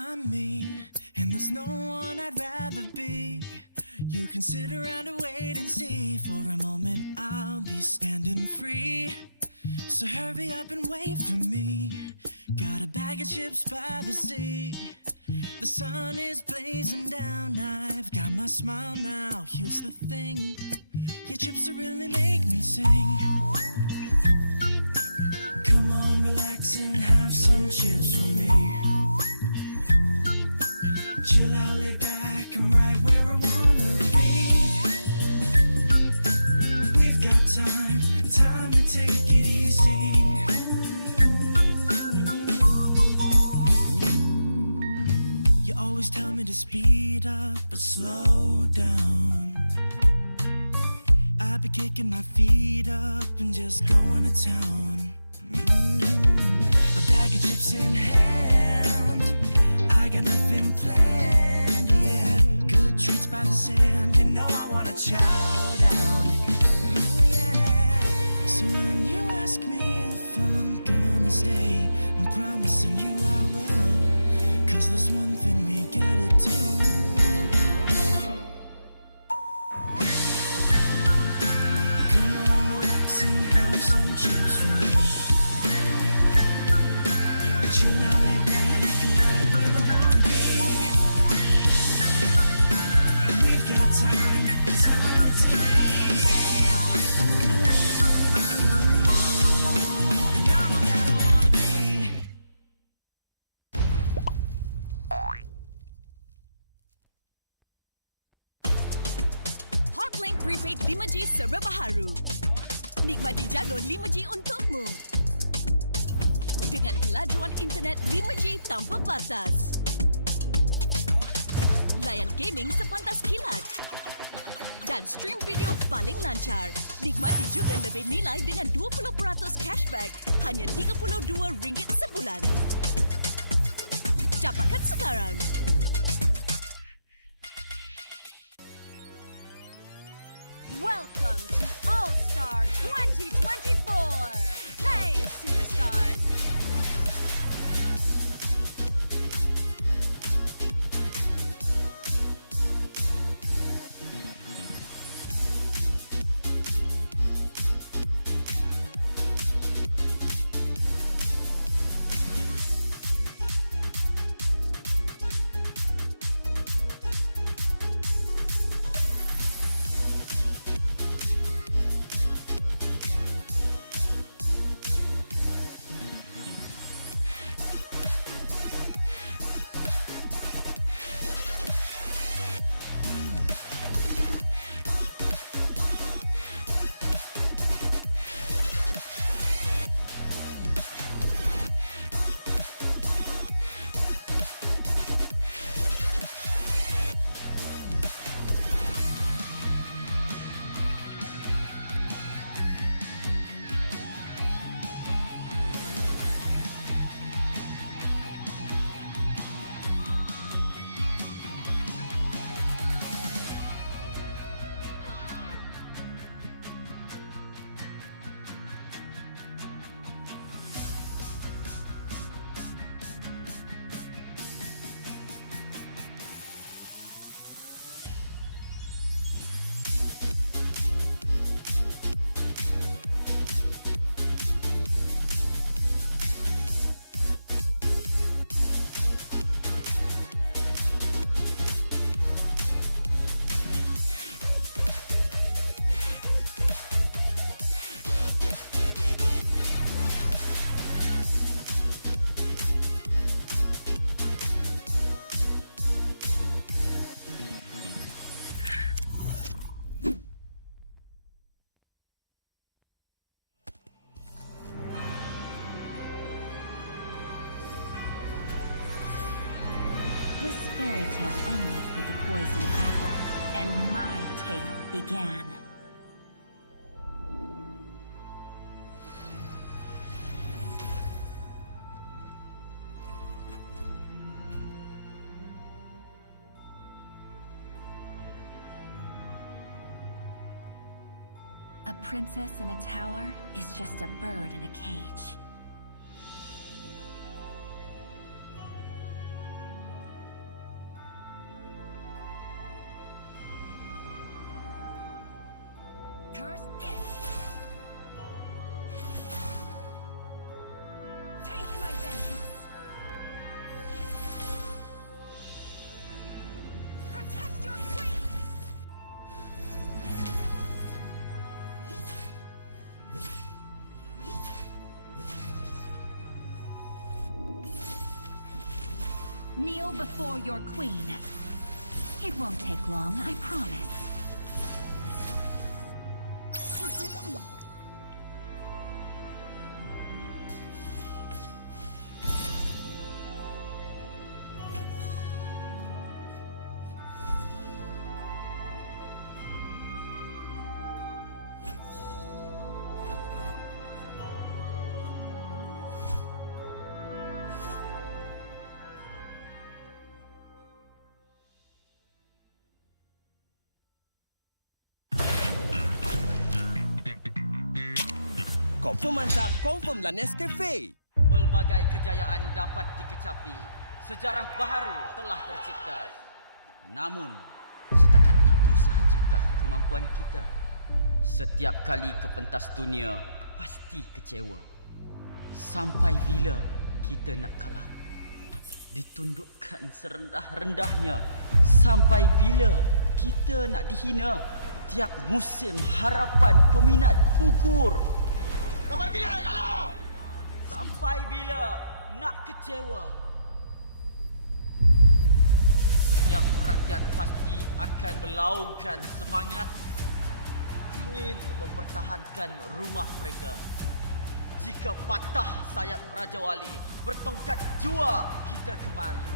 I'm me, and there's no one I'd rather be. You can sit around and wait and see. For a moment I'll be standing free. So hurry up and wait for me. Got a bag of chips by the sea. The sun is blazing down. I've got my smile now. Here's the thing, your chips will really make me sing. Come on, relax and have some chips with me. Chill out, lay back, I'm right where I wanna be. We've got time to take it easy. You always tell me to speed up, but slow down. I've been kicking my feet up and just going to town. A bag of chips in hand, I got nothing planned, yeah. Good treats by the sand, you know I wanna chow down. Oh yeah. So when you ask me if I'm gonna stay, I'm promising you I will. 'Cause there's one thing we gotta do. Come on, relax and have some chips with me. Chill out, lay back, and right where I wanna be. We've got time to take it easy. And all that I wanna be. Hotlink Prepaid 5G serba baharu. Nikmati jago 5G untukmu. Dengan kelajuan internet 5G tanpa batas. Layan gaming sepantas kilat. Dan stream video paling lancar. Nikmati juga lebih nilai dengan 20% cashback hanya RM32 sebulan. Dapatkan sekarang. Welcome to All-Star 2024. Hey, superstars. This fairy tale ended with the poisoned apple, and my tale began. A princess in a tower is just a bird in a cage. Kneel before your queen. It won't take long, I promise. Confirm mantap, confirm lah Nescafe. Pelbagai kejayaan dapat dikecapi. Sejarah baharu telah tercipta. Namun, setakat itu sahajakah kemampuan kita? Setiap kali ke pentas dunia, pasti kecewa. Sampai bila kita nak kalah? Ditundukkan serendah-rendahnya. Sampai bila kita nak dihina? Tiap musim harapan peminat gugur. Sampai bila nak kecewa? Setiap rakyat pasti akan melaungkan semangat, ingin mempertahankan rumah mereka. Jika patah sayap Raja Wali, bertongkat jua kita kemari.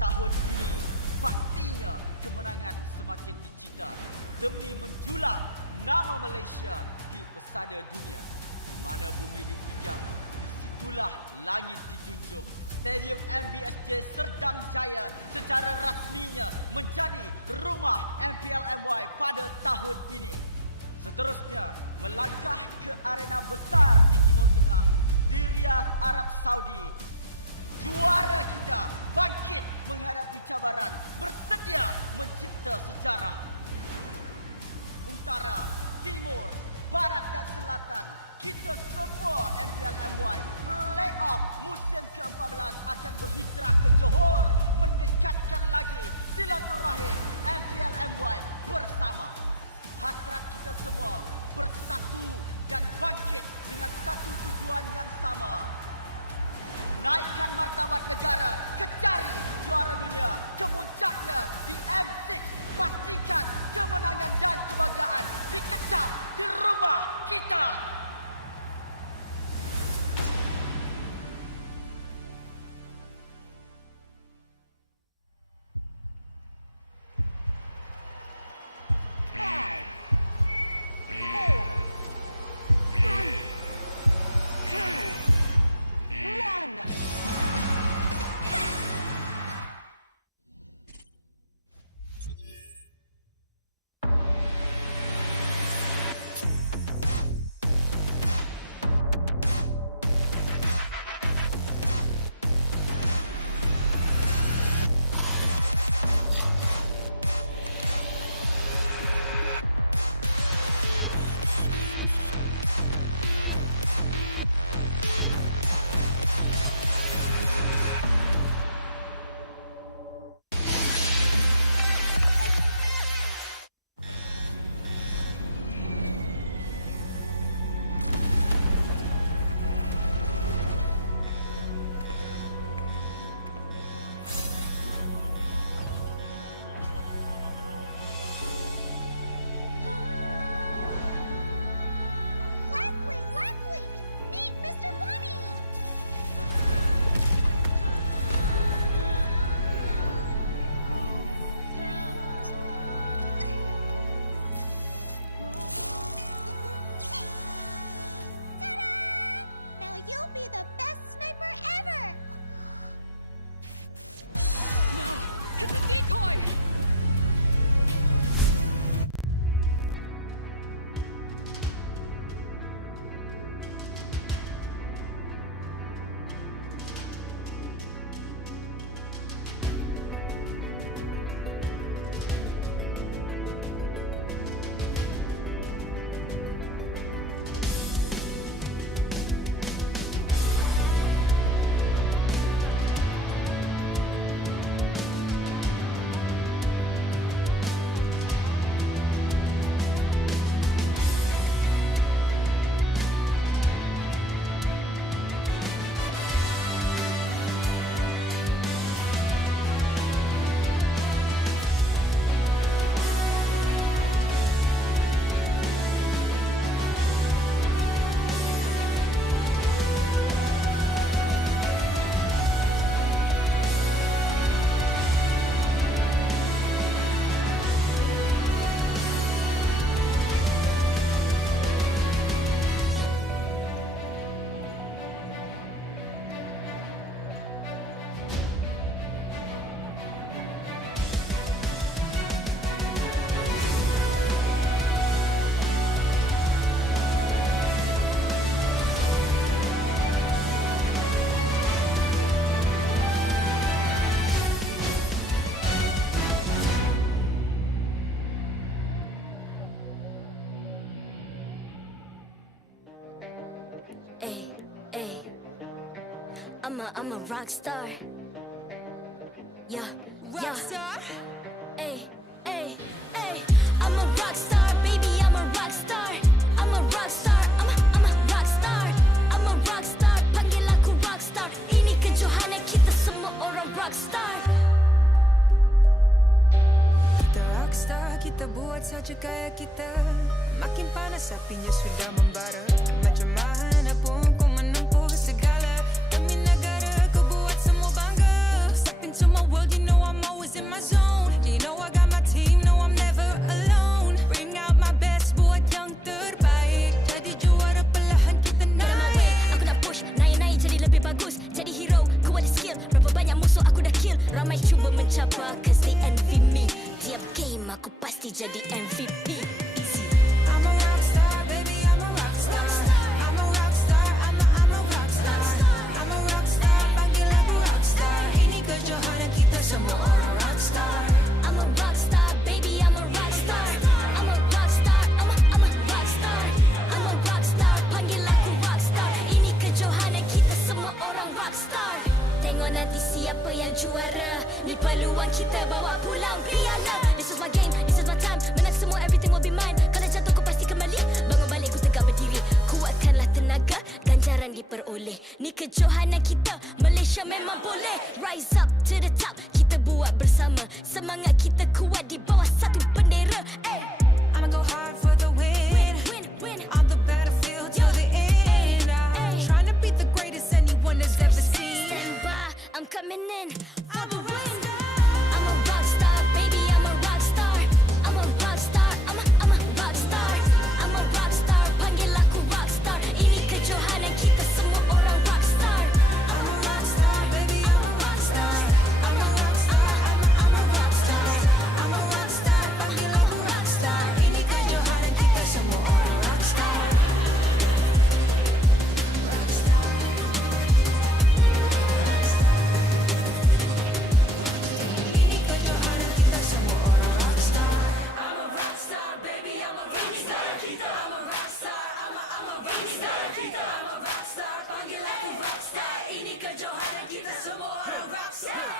Tahun ini pastinya kemenangan semakin dicita demi menjulang nama Malaysia di pesada dunia. Di mana bumi dipijak, disitulah langit dijunjung. Stadium MBSJ Serdang Jaya secara rasminya menjadi rumah MPL MY pada tahun ini. Seterusnya, melangkah ke arena besar di Timur Tengah, di Riyadh, Arab Saudi. Juara kita bangkit menghadapi cabaran, bersedia mencipta sejarah. Utara, Timur, Barat dan Selatan, kita semua MPL MY Playoff musim ke-14 akan berhijrah ke Johor, mendekatkan lagi silaturahim MPL MY bersama. Hasrat kita semua bersatu dan bangkit dengan satu tujuan yang sama. Naikkan martabat negara, kecari juara dunia, kemuncaknya di M6. Pastikan kemenangan dan kebanggaan dikecap di rumah kita. I'm a rock star. Yeah, rock star. Ay, ay, ay. I'm a rock star, baby. I'm a rock star. I'm a rock star. I'm a rock star. I'm a rock star. Panggil aku rock star. Ini kejohanan kita semua orang rock star. Kita rockstar, kita buat saja gaya kita. Makin panas apinya sudah membara. Macam mana pun kau menempuh segala. Demi negara kau buat semua bangga. Step into my world, you know I'm always in my zone. You know I got my team, no I'm never alone. Bring out my best, buat yang terbaik. Jadi juara perlahan kita naik. Aku nak push, naik-naik jadi lebih bagus. Jadi hero, ku ada skill. Berapa banyak musuh aku dah kill. Ramai cuba mencapai, cause they envy me. Tiap game aku pasti jadi MVP. I'm a rockstar, baby, I'm a rockstar. I'm a rockstar, I'm a rockstar. I'm a rockstar, panggil aku rockstar. Ini kejohanan kita semua orang rockstar. I'm a rockstar, baby, I'm a rockstar. I'm a rockstar, I'm a rockstar. I'm a rockstar, panggil aku rockstar. Ini kejohanan kita semua orang rockstar. Tengok nanti siapa yang juara. Ni peluang kita bawa pulang piala. This is my game, this is my time. Menang semua, everything will be mine. Kalau jatuh kau pasti kembali. Bangun balik ku tegak berdiri. Kuatkanlah tenaga, ganjaran diperoleh. Ni kejohanan kita, Malaysia memang boleh. Rise up to the top, kita buat bersama. Semangat kita kuat di bawah satu bendera. I'ma go hard for the win. Win, win. On the battlefield till the end. I'm trying to beat the greatest anyone has ever seen. Stand by, I'm coming in for the win. I'm a rock star, baby, I'm a rock star. I'm a rock star, I'm a rock star. I'm a rock star, panggil aku rock star. Ini kejohanan kita semua orang rock star. I'm a rockstar, baby, I'm a rockstar. I'm a rockstar, I'm a rockstar. I'm a rockstar, panggil aku rockstar. Ini kejohanan kita semua orang rockstar. Rockstar. Ini kejohanan kita semua orang rockstar. I'm a rockstar, baby, I'm a rockstar. I'm a rockstar, I'm a rockstar. I'm a rockstar, panggil aku rockstar. Ini kejohanan kita semua orang rockstar.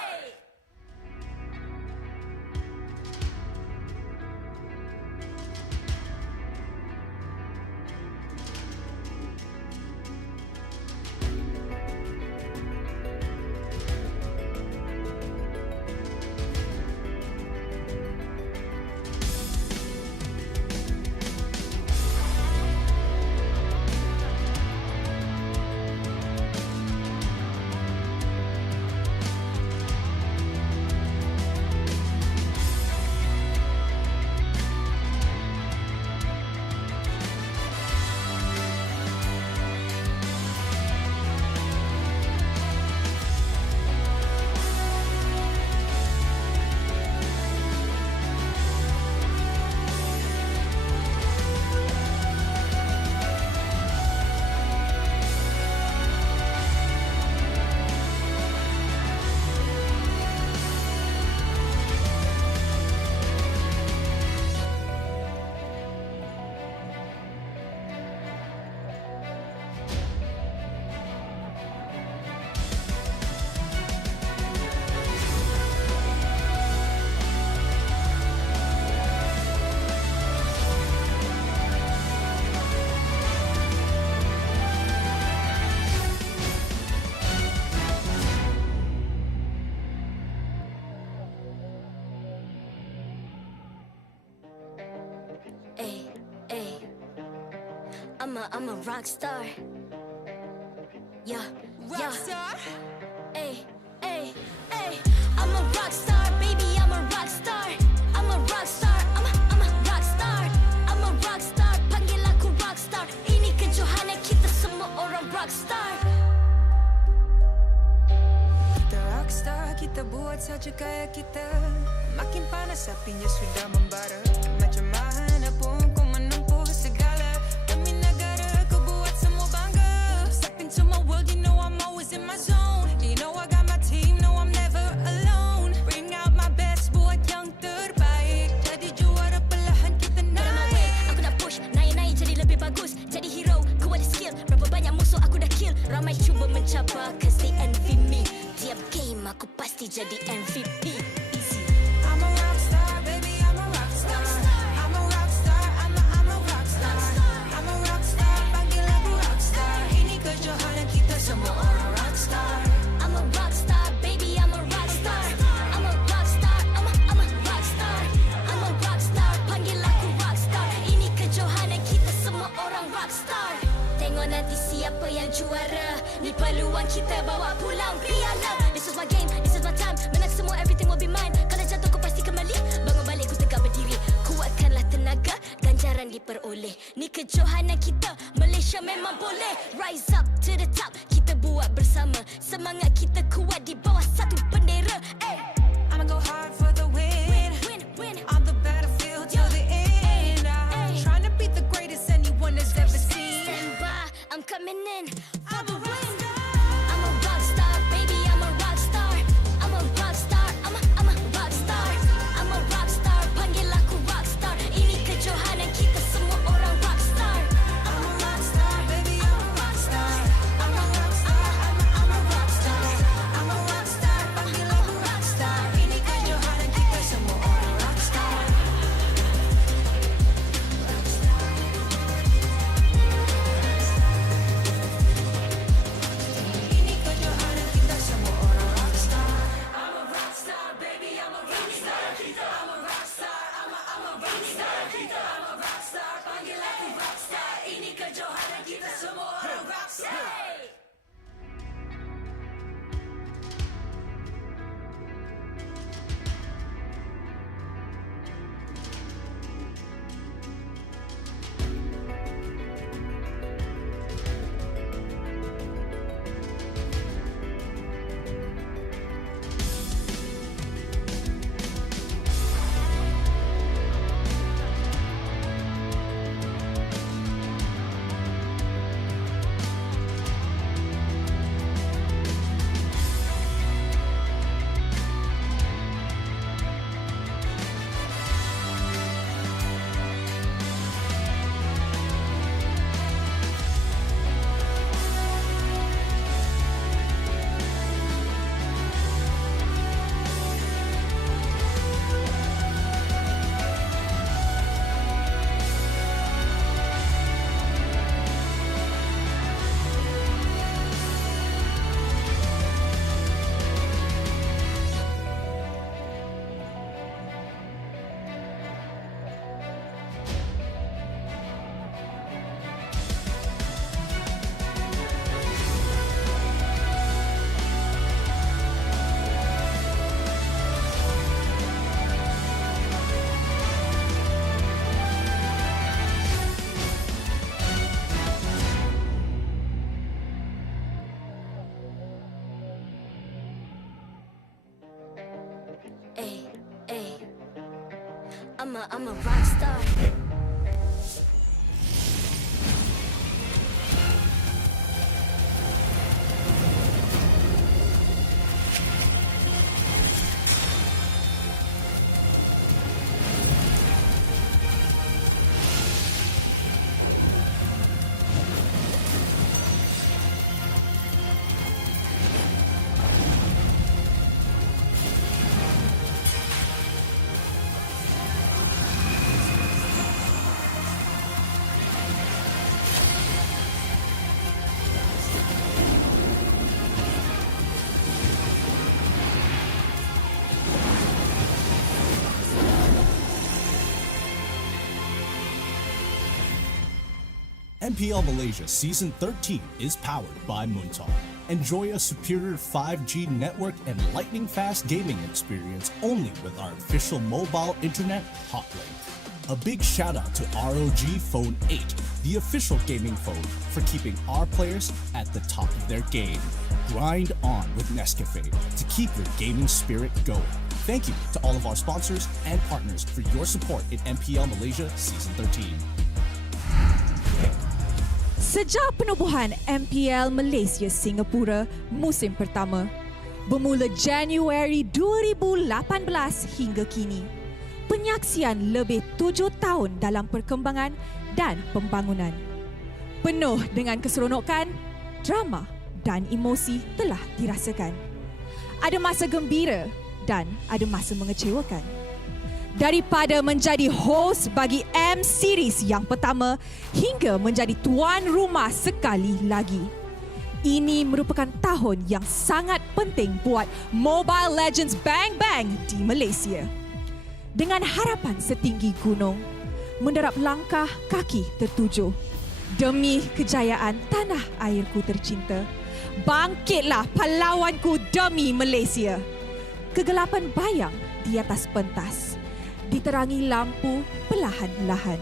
Ay, ay. I'm a rock star. Yeah, Rockstar. Ay, ay, ay. I'm a rock star, baby, I'm a rock star. I'm a rock star, I'm a rock star. I'm a rock star, panggil aku rock star. Ini kejohanan kita semua orang rock star. Kita rockstar, kita buat saja gaya kita. Makin panas apinya sudah membara. Macam mana pun kau menempuh segala. Demi negara kau buat semua bangga. Step into my world, you know I'm always in my zone. You know I got my team, no I'm never alone. Bring peluang kita bawa pulang piala. This is my game, this is my time. Menang semua, everything will be mine. Kalau jatuh kau pasti kembali, bangun balik ku tegak berdiri. Kuatkanlah tenaga, ganjaran diperoleh. Ni kejohanan kita, Malaysia memang boleh. Rise up to the top, kita buat bersama. Semangat kita kuat di bawah satu bendera. I'ma go hard for the win. On the battlefield till the end. I'm trying to beat the greatest anyone has ever seen. Stand by, I'm coming in for the win. I'm a rock star, baby, I'm a rock star. I'm a rock star, I'm a rock star. I'm a rock star, panggil aku rock star. Ini kejohanan kita semua orang rock star. I'm a rock star, baby, I'm a rock star. I'm a rock star, I'm a rock star. I'm a rock star, panggil aku rock star. Ini kejohanan kita semua orang rock star. Rock star. Ini kejohanan kita semua orang rock star. I'm a rock star, baby, I'm a rock star. I'm a rock star, I'm a rock star. I'm a rock star, panggil aku rock star. Ini kejohanan kita semua orang rock star. I'm a rock star. MPL Malaysia Season 13 is powered by Bountee. Enjoy a superior 5G network and lightning-fast gaming experience only with our official mobile internet hotlink. A big shout out to ROG Phone 8, the official gaming phone, for keeping our players at the top of their game. Grind on with Nescafe to keep your gaming spirit going. Thank you to all of our sponsors and partners for your support in MPL Malaysia Season 13. Sejak penubuhan MPL Malaysia Singapura musim pertama, bermula Januari 2018 hingga kini, penyaksian lebih 7 tahun dalam perkembangan dan pembangunan. Penuh dengan keseronokan, drama dan emosi telah dirasakan. Ada masa gembira dan ada masa mengecewakan. Daripada menjadi host bagi M-Series yang pertama hingga menjadi tuan rumah sekali lagi. Ini merupakan tahun yang sangat penting buat Mobile Legends Bang Bang di Malaysia. Dengan harapan setinggi gunung, menderap langkah kaki tertuju. Demi kejayaan tanah airku tercinta, Bangkitlah pahlawanku demi Malaysia. Kegelapan bayang di atas pentas, diterangi lampu perlahan-lahan.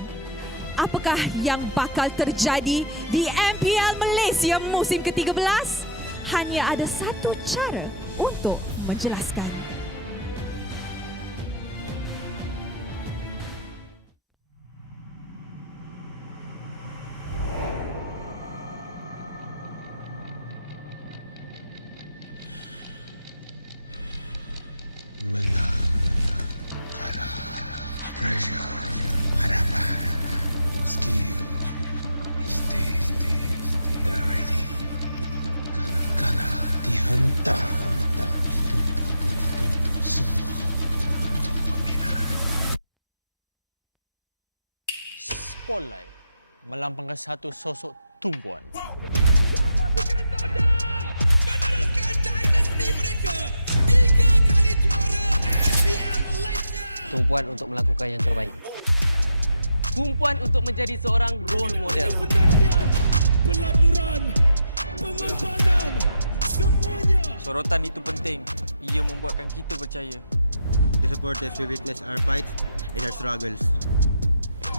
Apakah yang bakal terjadi di MPL Malaysia musim ke-13? Hanya ada satu cara untuk menjelaskan. Menang, kalah, pressure, harapan, skill, mistake, dah ready. Kalah, dihentak, semua untuk peminat. Spotlight melambangkan satu sosok tumpuan. Tumpuan untuk melakukan yang terbaik. Tumpuan untuk menjadi seorang role model. Pelaburan, pengorbanan, semuanya. Sorotan itu penting. Ia membuatkan kita percaya. The supporters will witness our fights and our struggles.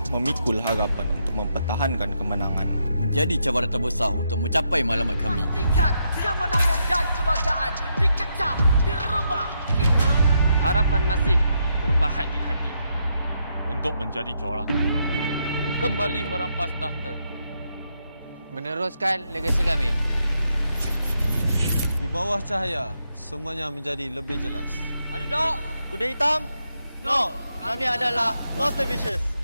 Memikul harapan untuk mempertahankan kemenangan. Menjadi cabaran terbesar untuk mencapai matlamat kami. Pastikan kemenangan dan kebanggaan dikecam di rumah kita. Harapan masih terpahat di hati. Untuk menjadi juara. Kembali merampas tahta. Meneruskan legasi kami. Di bawah cahaya, semuanya menjadi lebih jelas. Underdog, kuda hitam. No, kami adalah Monster Vicious.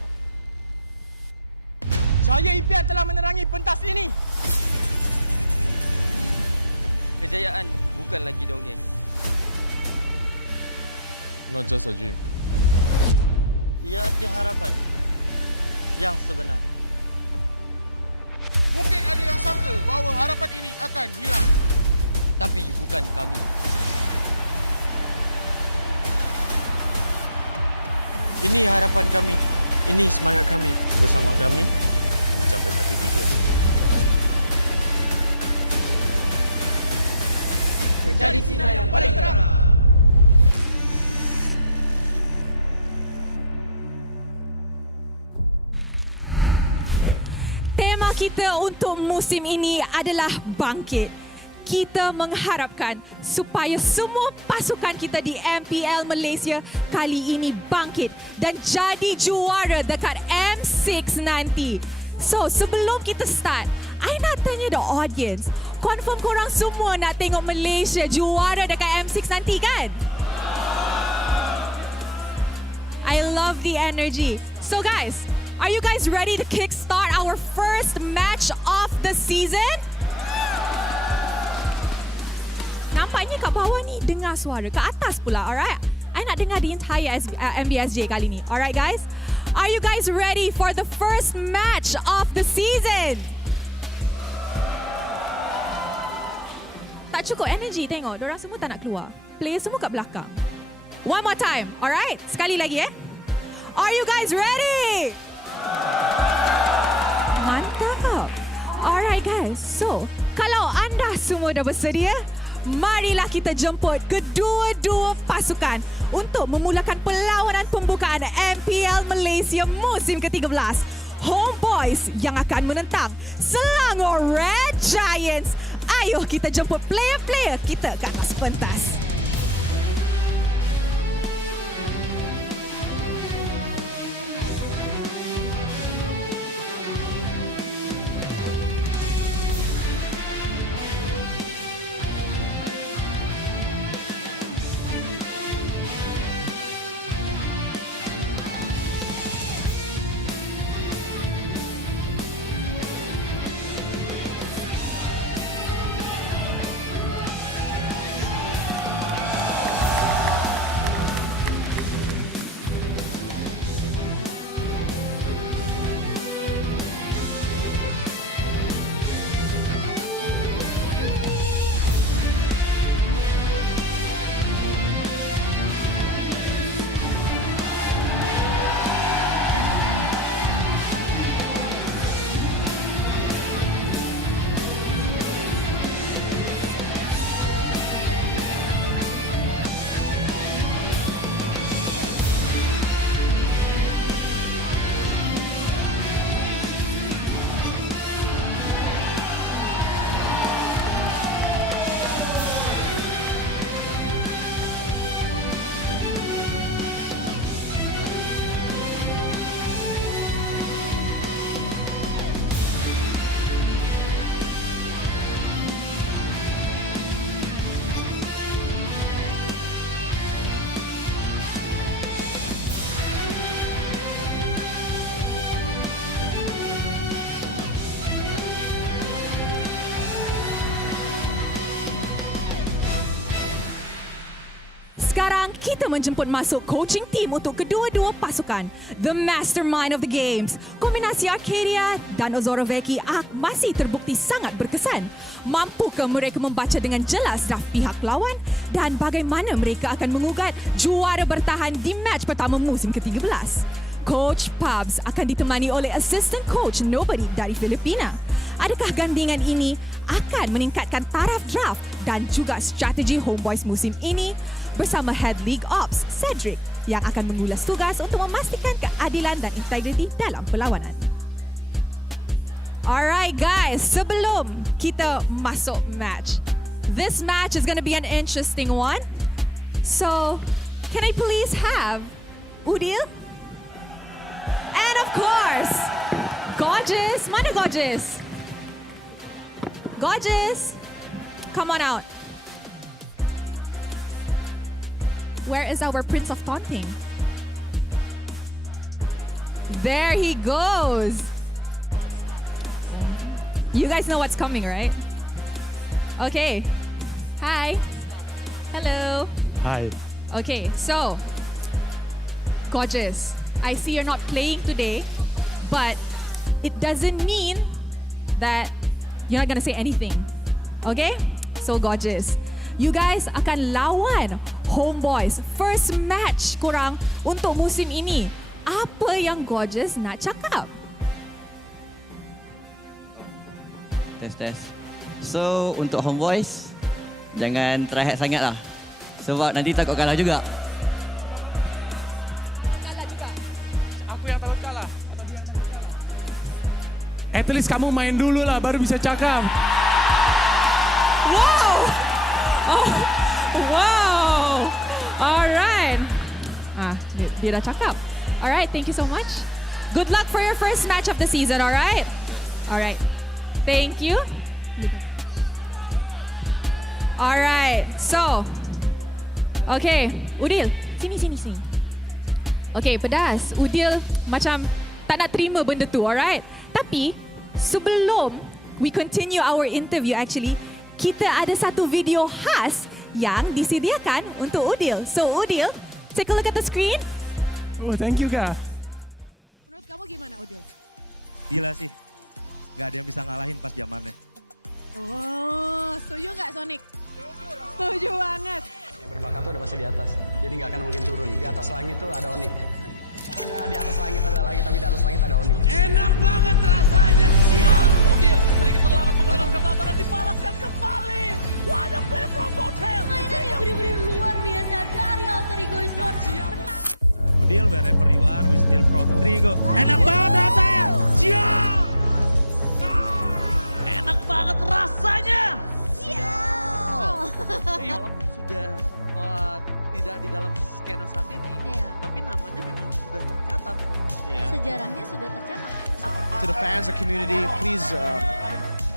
Cahaya impian telah menerangi pentas ini. Kejayaan bukan lagi dongeng. Not just a dream. Ia arti harapan yang sebenar. Mungkin ada yang sangka bahawa harapan ini akan hilang. Tapi bukan kami. Ini harapan kami. Ini semangat kami. Bersama kami, mencapai satu tujuan. Menjadi sinar yang paling terang. Tema kita untuk musim ini adalah bangkit. Kita mengharapkan supaya semua pasukan kita di MPL Malaysia kali ini bangkit dan jadi juara dekat M6 nanti. So, sebelum kita start, I nak tanya the audience, confirm korang semua nak tengok Malaysia juara dekat M6 nanti kan? I love the energy. So guys, are you guys ready to kickstart our first match of the season? Nampaknya kat bawah ni dengar suara, kat atas pula, alright? I nak dengar the entire MBSJ kali ni, alright guys? Are you guys ready for the first match of the season? Tak cukup energy tengok, diorang semua tak nak keluar. Player semua kat belakang. One more time, alright? Sekali lagi Are you guys ready? Mantap. Alright guys, so kalau anda semua dah bersedia, marilah kita jemput kedua-dua pasukan untuk memulakan perlawanan pembukaan MPL Malaysia musim ke-13. Homebois yang akan menentang Selangor Red Giants. Ayo kita jemput player-player kita ke atas pentas. kita menjemput masuk coaching team untuk kedua-dua pasukan. The mastermind of the games. Kombinasi Arcadia dan Ozoroveki masih terbukti sangat berkesan. Mampukah mereka membaca dengan jelas draft pihak lawan dan bagaimana mereka akan mengugat juara bertahan di match pertama musim ke-13? Coach Pubs akan ditemani oleh assistant coach Nobody dari Filipina. Adakah gandingan ini akan meningkatkan taraf draft dan juga strategi Homebois musim ini bersama Head League Ops Cedric yang akan mengulas tugas untuk memastikan keadilan dan integriti dalam perlawanan. Alright guys, sebelum kita masuk match, this match is going to be an interesting one. So, can I please have Udil? And of course, Gorgeous. Mana Gorgeous? Gorgeous, come on out. Where is our Prince of Taunting? There he goes. You guys know what's coming, right? Okay. Hi. Hello. Hi. Okay, so, Gorgeous, I see you're not playing today, but it doesn't mean that you're not gonna say anything. Okay? So, Gorgeous, you guys akan lawan Homebois. First match korang untuk musim ini. Apa yang Gorgeous nak cakap? Tes. So, untuk Homebois, jangan try hard sangat lah. Sebab nanti takut kalah juga. Kalah juga. Aku yang takut kalah atau dia yang takut kalah? At least kamu main dulu lah, baru bisa cakap. Wow! Oh, wow! Alright. Dia dah cakap. Alright, thank you so much. Good luck for your first match of the season, alright? Alright. Thank you. Alright, so. Okay, Udil. Sini. Okay, pedas. Udil macam tak nak terima benda tu, alright? Tapi, sebelum we continue our interview actually, kita ada satu video khas yang disediakan untuk Udil. So Udil, take a look at the screen. Oh, thank you, Kak. Menurut kamu gimana, Udil? Gila sih. Gak ada yang bisa ngalahin pas zamannya. Oh, setuju nggak Sonic? Setuju banget. Yang berbakat tuh udah pasti di atas. Jadi nggak akan mungkin turun. Di atas langit tuh ada Onyx. Di atas langit ada langit, tapi di atas langit ada Onyx. Enak banget rasanya, sial! Udil, sedikit terlambat menggunakan kekuatan dan dibalaskan kembali. What a play from Bountee! Mainan yang benar-benar luar biasa dari Alter Ego Esports. Udil, wherever you are, we still pro. Trigo. Enak banget rasanya, sial! Enak banget rasanya, sial! Walaupun sudah tidak di dalam skena saat ini, tapi namanya memang sudah tercatat. Sejarahnya sudah tercatat. To the fans, the community, please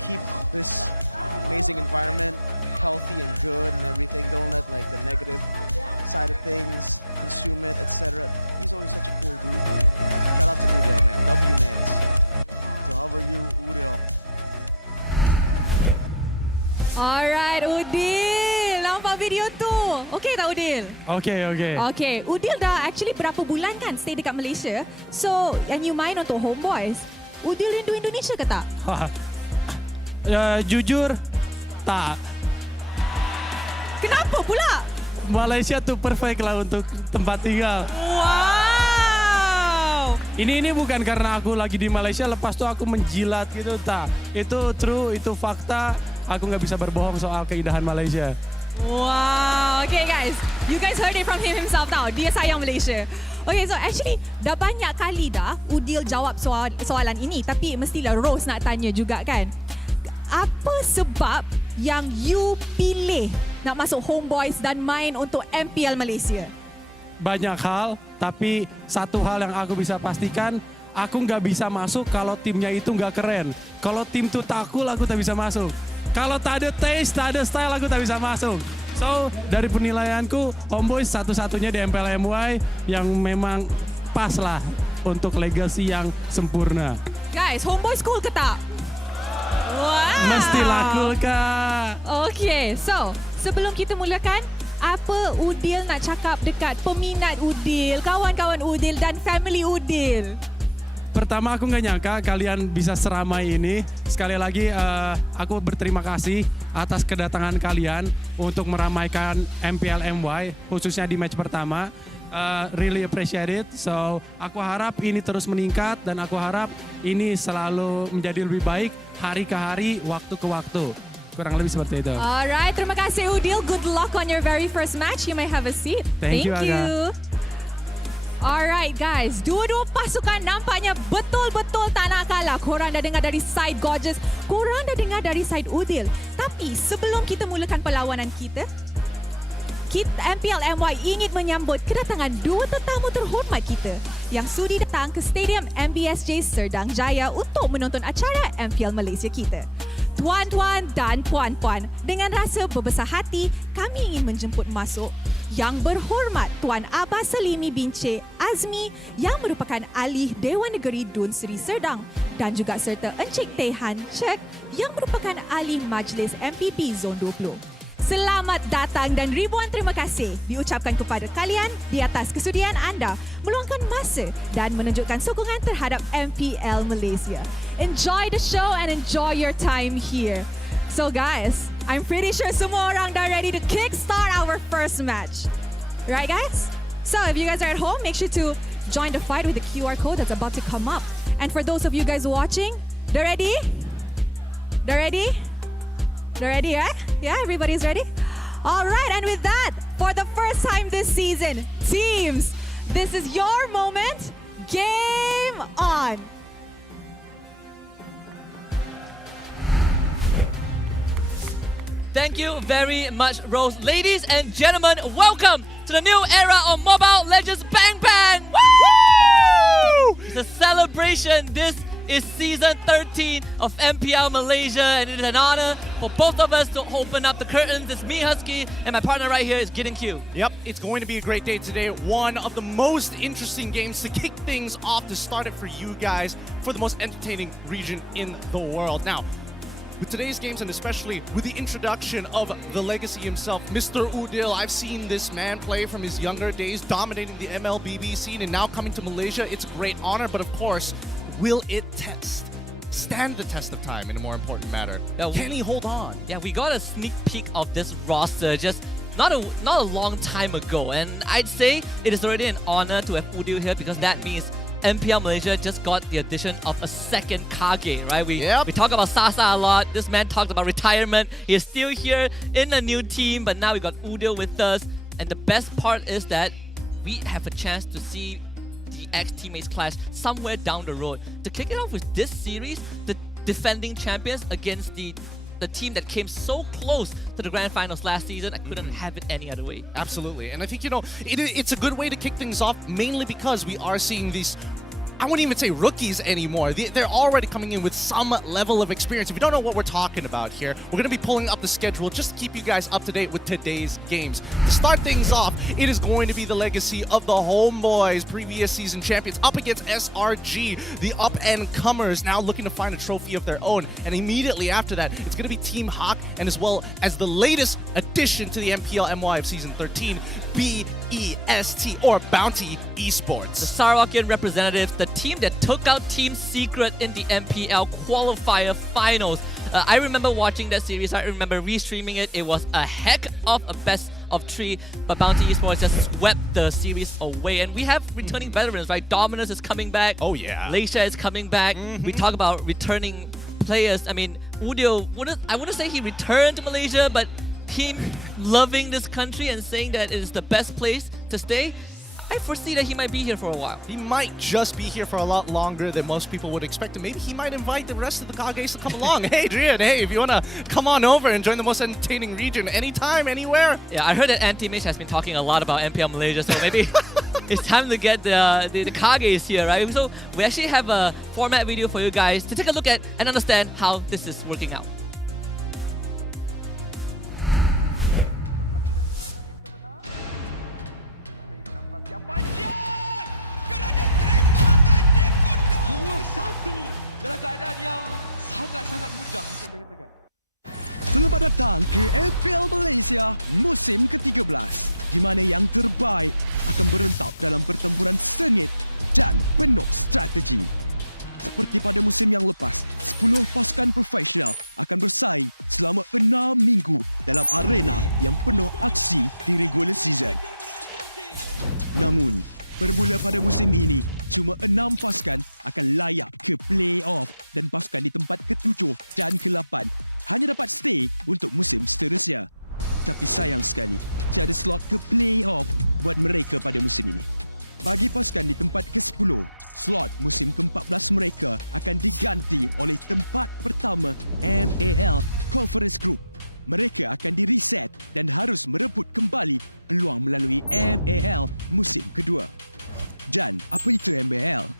keep this amazing environment healthy and good and everything. Don't let like the negative side of things consume it, etc. He's always such a cool dude, man. Shout out to Udil, man. W mans. So how about you, Udil? Alright, Udil. Nampak video tu. Okay tak, Udil? Okay. Okay, Udil dah actually berapa bulan kan stay dekat Malaysia. So, and you main untuk Homebois. Udil rindu Indonesia ke tak? Jujur, tak. Kenapa pula? Malaysia tuh perfect lah untuk tempat tinggal. Wow! Ini bukan karena aku lagi di Malaysia, lepas tuh aku menjilat gitu, tak. Itu true, itu fakta. Aku nggak bisa berbohong soal keindahan Malaysia. Wow, okay guys. You guys heard it from him himself now. Dia sayang Malaysia. Okay, so actually dah banyak kali dah Udil jawab soalan ini. Tapi mestilah Rose nak tanya juga kan. Apa sebab yang you pilih nak masuk Homebois dan main untuk MPL Malaysia? Banyak hal, tapi satu hal yang aku bisa pastikan, aku nggak bisa masuk kalau timnya itu nggak keren. Kalau tim tuh takul, aku tak bisa masuk. Kalau tak ada taste, tak ada style, aku tak bisa masuk. So, dari penilaianku, Homebois satu-satunya di MPL MY yang memang pas lah untuk legacy yang sempurna. Guys, Homebois cool ke tak? Wow. Mestilah cool, Kak. Okay, so sebelum kita mulakan, apa Udil nak cakap dekat peminat Udil, kawan-kawan Udil dan family Udil? Pertama aku nggak nyangka kalian bisa seramai ini. Sekali lagi aku berterima kasih atas kedatangan kalian untuk meramaikan MPL MY khususnya di match pertama. Really appreciate it. So aku harap ini terus meningkat dan aku harap ini selalu menjadi lebih baik hari ke hari, waktu ke waktu. Kurang lebih seperti itu. Alright, terima kasih Udil. Good luck on your very first match. You may have a seat. Thank you, Aga. Alright guys, dua-dua pasukan nampaknya betul-betul tak nak kalah. Korang dah dengar dari side Gorgeous, korang dah dengar dari side Udil. Tapi sebelum kita mulakan perlawanan kita MPL MY ingin menyambut kedatangan dua tetamu terhormat kita yang sudi datang ke Stadium MBSJ Serdang Jaya untuk menonton acara MPL Malaysia kita. Tuan-tuan dan puan-puan, dengan rasa berbesar hati, kami ingin menjemput masuk Yang berhormat Tuan Abbas Salimi bin Cik Azmi yang merupakan ahli Dewan Negeri Dun Seri Serdang dan juga serta Encik Tehan Cek yang merupakan ahli Majlis MPP Zon 20. Selamat datang dan ribuan terima kasih diucapkan kepada kalian di atas kesudian anda meluangkan masa dan menunjukkan sokongan terhadap MPL Malaysia. Enjoy the show and enjoy your time here. So guys, I'm pretty sure semua orang dah ready to kickstart our first match. Right guys? So if you guys are at home, make sure to join the fight with the QR code that's about to come up. And for those of you guys watching, they're ready? They're ready? They're ready, right? Yeah, everybody's ready? All right, and with that, for the first time this season, teams, this is your moment. Game on! Thank you very much, Rose. Ladies and gentlemen, welcome to the new era of Mobile Legends Bang Bang! Woo! It's a celebration. This is season 13 of MPL Malaysia, and it is an honor for both of us to open up the curtains. It's me, Husky, and my partner right here is Gideon Q. Yep, it's going to be a great day today. One of the most interesting games to kick things off, to start it for you guys, for the most entertaining region in the world. Now, with today's games, and especially with the introduction of the legacy himself, Mr. Udil, I've seen this man play from his younger days, dominating the MLBB scene, and now coming to Malaysia. It's a great honor, but of course, will it stand the test of time in a more important matter? Can he hold on? Yeah, we got a sneak peek of this roster just not a long time ago, and I'd say it is already an honor to have Udil here because that means MPL Malaysia just got the addition of a second Kage, right? We talk about Sasa a lot. This man talked about retirement. He is still here in a new team, but now we got Udil with us. And the best part is that we have a chance to see the ex-teammates clash somewhere down the road. To kick it off with this series, the defending champions against the team that came so close to the grand finals last season, I couldn't have it any other way. Absolutely, and I think, it's a good way to kick things off, mainly because we are seeing these, I wouldn't even say rookies anymore. They're already coming in with some level of experience. If you don't know what we're talking about here, we're going to be pulling up the schedule just to keep you guys up to date with today's games. To start things off, it is going to be the legacy of the Homebois, previous season champions, up against SRG, the up-and-comers, now looking to find a trophy of their own. And immediately after that, it's going to be Team Hawk, and as well as the latest addition to the MPL MY of Season 13, BEST, or Bountee Esports. The Sarawakian representatives, the team that took out Team Secret in the MPL qualifier finals. I remember watching that series. I remember restreaming it. It was a heck of a best of 3, but Bountee Esports just swept the series away. And we have returning veterans, right? Dominus is coming back. Oh yeah. Malaysia is coming back. We talk about returning players. I mean, Udil, I wouldn't say he returned to Malaysia, but him loving this country and saying that it is the best place to stay, I foresee that he might be here for a while. He might just be here for a lot longer than most people would expect, and maybe he might invite the rest of the Kages to come along. Hey, Drian, hey, if you want to come on over and join the most entertaining region anytime, anywhere. Yeah, I heard that Anti-Mage has been talking a lot about MPL Malaysia, so maybe it's time to get the Kages here, right? So we actually have a format video for you guys to take a look at and understand how this is working out. Dalam keadaan yang sangat-sangat mudah. Selamat datang ke MPL Malaysia musim ke-13 di mana yang terbaik akan berentap dalam pertempuran sengit dan penuh strategi. Seperti pada musim yang lepas, 10 pasukan profesional akan bersaing selama 6 minggu dalam arena yang penuh aksi di regular season. Namun, bermula pada musim ini, cuma 6 pasukan akan layak ke play-off dan pasukan di tempat ke-7 dan ke-8 hanya dapat stay untuk musim seterusnya. Tapi sayang sekali, tiada slot ke play-off buat mereka pada musim ini. Bagi pasukan di tempat ke-10, slot musim ke-14 mereka akan diganti oleh tempat pertama MPL Conference Group. Mereka akan di-reset dan harus merebut kembali peluang melalui MPL musim kedua. Dan apa itu MPL?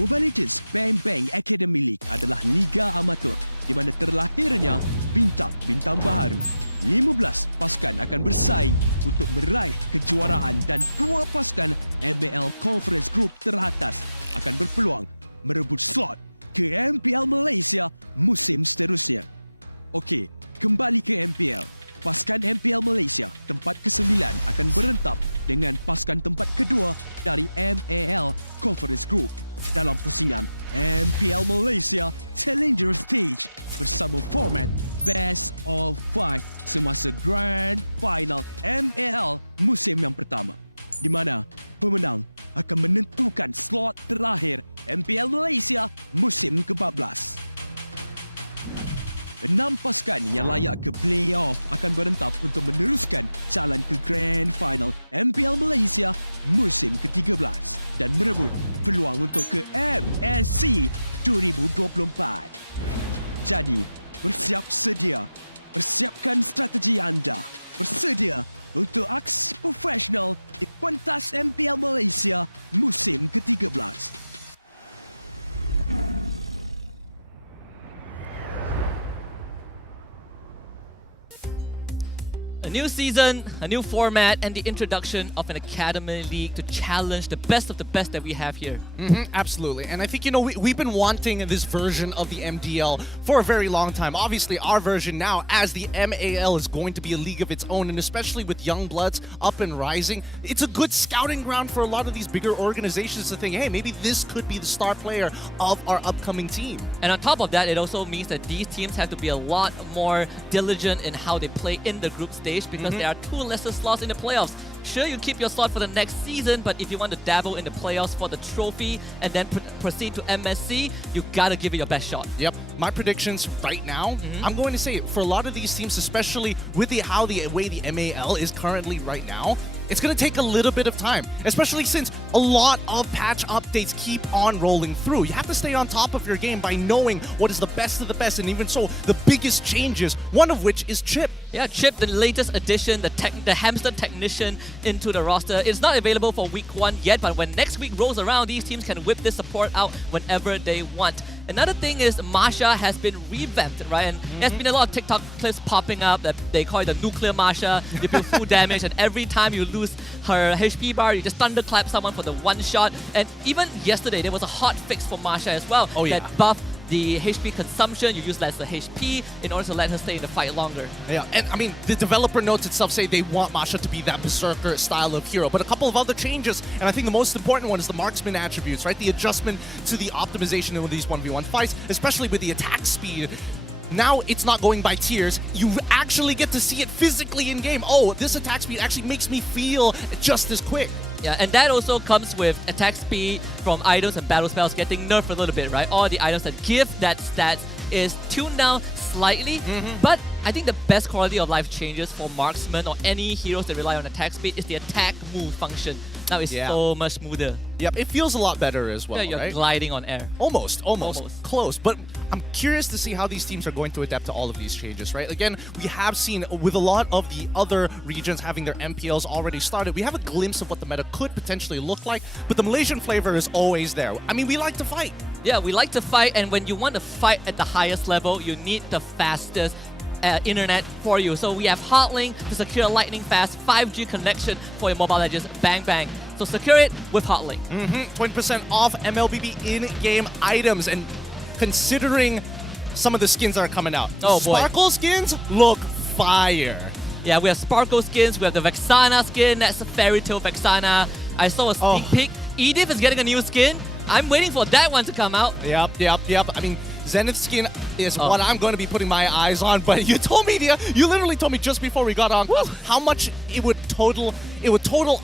Mobile Legends Bang Bang Academy League adalah liga amatur di mana terlahirnya bintang-bintang baharu. 15 pasukan akan bersaing untuk meraih kejuaraan dan 2 pasukan MPL Conference Group teratas akan berpeluang merebut slot ke MPL Malaysia musim seterusnya. Okey, kembali ke MPL. Pasukan MPL Malaysia tempat ke-9 akan berentap dengan pasukan tempat kedua dari MPL Conference Group dalam pusingan MPL Malaysia Challenger Stage bersama format Best of 5 semasa Grand Final MPL musim yang pertama, di mana pemenang akan menentukan slot terakhir MPL Malaysia musim ke-14. 6 pasukan yang layak ke play-off akan berentap untuk meneruskan jalan ke Grand Final MPL Malaysia musim ke-13 dan merebut peluang untuk ke MSC 2024. Jadi, bersiap sedia. Persiapkan strategi anda. Bersedia untuk aksi profesional di pentas MPL Malaysia musim ke-13. A new season, a new format, and the introduction of an academy league to challenge the best of the best that we have here. Absolutely. And I think, you know, we've been wanting this version of the MDL for a very long time. Obviously, our version now, as the MAL, is going to be a league of its own. And especially with young bloods up and rising, it's a good scouting ground for a lot of these bigger organizations to think, hey, maybe this could be the star player of our upcoming team. And on top of that, it also means that these teams have to be a lot more diligent in how they play in the group stage, because there are 2 lesser slots in the playoffs. Sure, you keep your slot for the next season, but if you want to dabble in the playoffs for the trophy and then proceed to MSC, you gotta give it your best shot. Yep. My predictions right now, I'm going to say for a lot of these teams, especially with the way the MAL is currently right now, it's going to take a little bit of time, especially since a lot of patch updates keep on rolling through. You have to stay on top of your game by knowing what is the best of the best, and even so, the biggest changes, one of which is Chip. Yeah, Chip, the latest addition, the hamster technician into the roster. It's not available for week 1 yet, but when next week rolls around, these teams can whip this support out whenever they want. Another thing is Marsha has been revamped, right? And there's been a lot of TikTok clips popping up that they call it the nuclear Marsha. You do full damage, and every time you lose her HP bar, you just thunderclap someone for the one shot. And even yesterday, there was a hot fix for Marsha as well that buffed the HP consumption. You use less HP in order to let her stay in the fight longer. Yeah, and I mean, the developer notes itself say they want Masha to be that berserker style of hero, but a couple of other changes, and I think the most important one is the marksman attributes, right? The adjustment to the optimization of these 1v1 fights, especially with the attack speed. Now it's not going by tiers. You actually get to see it physically in game. Oh, this attack speed actually makes me feel just as quick. Yeah, and that also comes with attack speed from items and battle spells getting nerfed a little bit, right? All the items that give that stat is tuned down slightly, but I think the best quality of life changes for marksmen or any heroes that rely on attack speed is the attack move function. Now it's so much smoother. Yep, it feels a lot better as well, Yeah, you're right? gliding on air. Almost. Close. But I'm curious to see how these teams are going to adapt to all of these changes, right? Again, we have seen with a lot of the other regions having their MPLs already started, we have a glimpse of what the meta could potentially look like, but the Malaysian flavor is always there. I mean, we like to fight. Yeah, we like to fight, and when you want to fight at the highest level, you need the fastest internet for you. So we have Hotlink to secure lightning fast 5G connection for your Mobile Legends Bang Bang. So secure it with Hotlink. 20% off MLBB in-game items, and considering some of the skins that are coming out. Oh, boy. Sparkle skins look fire. Yeah, we have Sparkle skins, we have the Vexana skin, that's a Fairy Tale Vexana. I saw a sneak peek. Edith is getting a new skin. I'm waiting for that one to come out. Yep. I mean, Zenith skin is what I'm going to be putting my eyes on, but you told me, you literally told me just before we got on how much it would total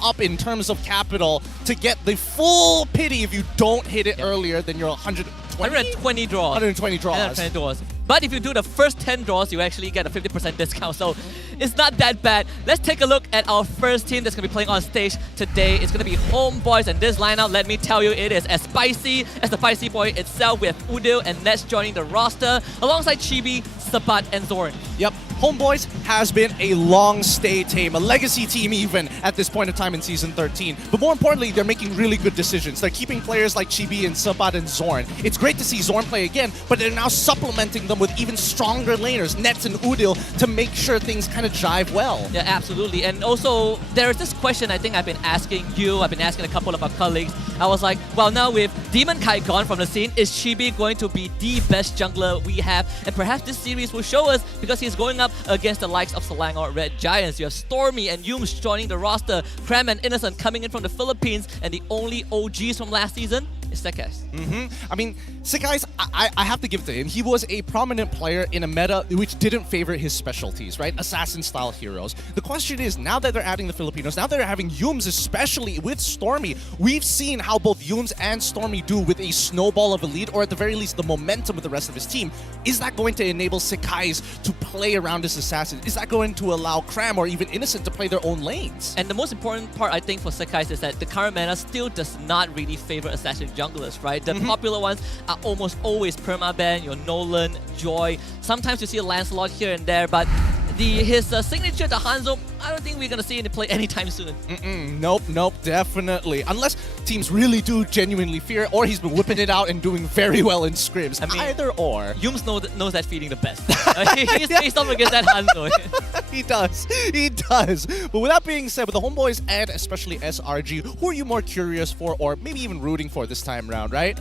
up in terms of capital to get the full pity if you don't hit it earlier than your 120 draws. 120 draws. 120 draws. But if you do the first 10 draws, you actually get a 50% discount. So it's not that bad. Let's take a look at our first team that's going to be playing on stage today. It's going to be Homebois, and this lineup, let me tell you, it is as spicy as the Spicy Boy itself. We have Udil and Nets joining the roster, alongside Chibi, Sabat, and Zorn. Yep, Homebois has been a long-stay team, a legacy team even at this point in time in Season 13. But more importantly, they're making really good decisions. They're keeping players like Chibi and Sabat and Zorn. It's great to see Zorn play again, but they're now supplementing them with even stronger laners, Nets and Udil, to make sure things kind of jive well. Yeah, absolutely. And also, there is this question I think I've been asking you, I've been asking a couple of our colleagues. I was like, well, now with Demon Kai gone from the scene, is Chibi going to be the best jungler we have? And perhaps this series will show us, because he's going up against the likes of Selangor Red Giants. You have Stormy and Yums joining the roster, Cram and Innocent coming in from the Philippines, and the only OGs from last season is Sekais. I mean, Sekais, I have to give it to him. He was a prominent player in a meta which didn't favor his specialties, right? Assassin-style heroes. The question is, now that they're adding the Filipinos, now they're having Yums, especially with Stormy, we've seen how both Yums and Stormy do with a snowball of a lead, or at the very least, the momentum with the rest of his team. Is that going to enable Sekais to play around his assassin? Is that going to allow Cram or even Innocent to play their own lanes? And the most important part, I think, for Sekais is that the current meta still does not really favor assassin junglers, right? The popular ones are almost always permaban, your Nolan, Joy. Sometimes you see a Lancelot here and there, but his signature, the Hanzo, I don't think we're going to see him play anytime soon. Nope, definitely. Unless teams really do genuinely fear, or he's been whipping it out and doing very well in scrims. I mean, either or. Yums knows that feeling the best. He's faced off against that Hanzo. He does. But with that being said, with the Homebois and especially SRG, who are you more curious for, or maybe even rooting for this time around, right?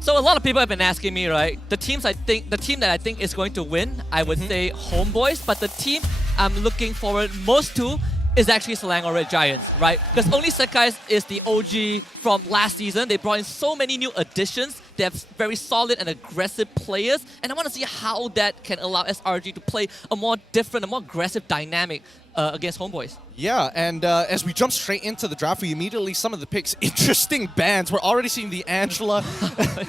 So a lot of people have been asking me, right? The team that I think is going to win, I would say Homebois, but the team I'm looking forward most to is actually Selangor Red Giants, right? Because only Sekais is the OG from last season. They brought in so many new additions. They have very solid and aggressive players, and I want to see how that can allow SRG to play a more different, a more aggressive dynamic against Homebois. Yeah, and as we jump straight into the draft, we immediately some of the picks. Interesting bans. We're already seeing the Angela,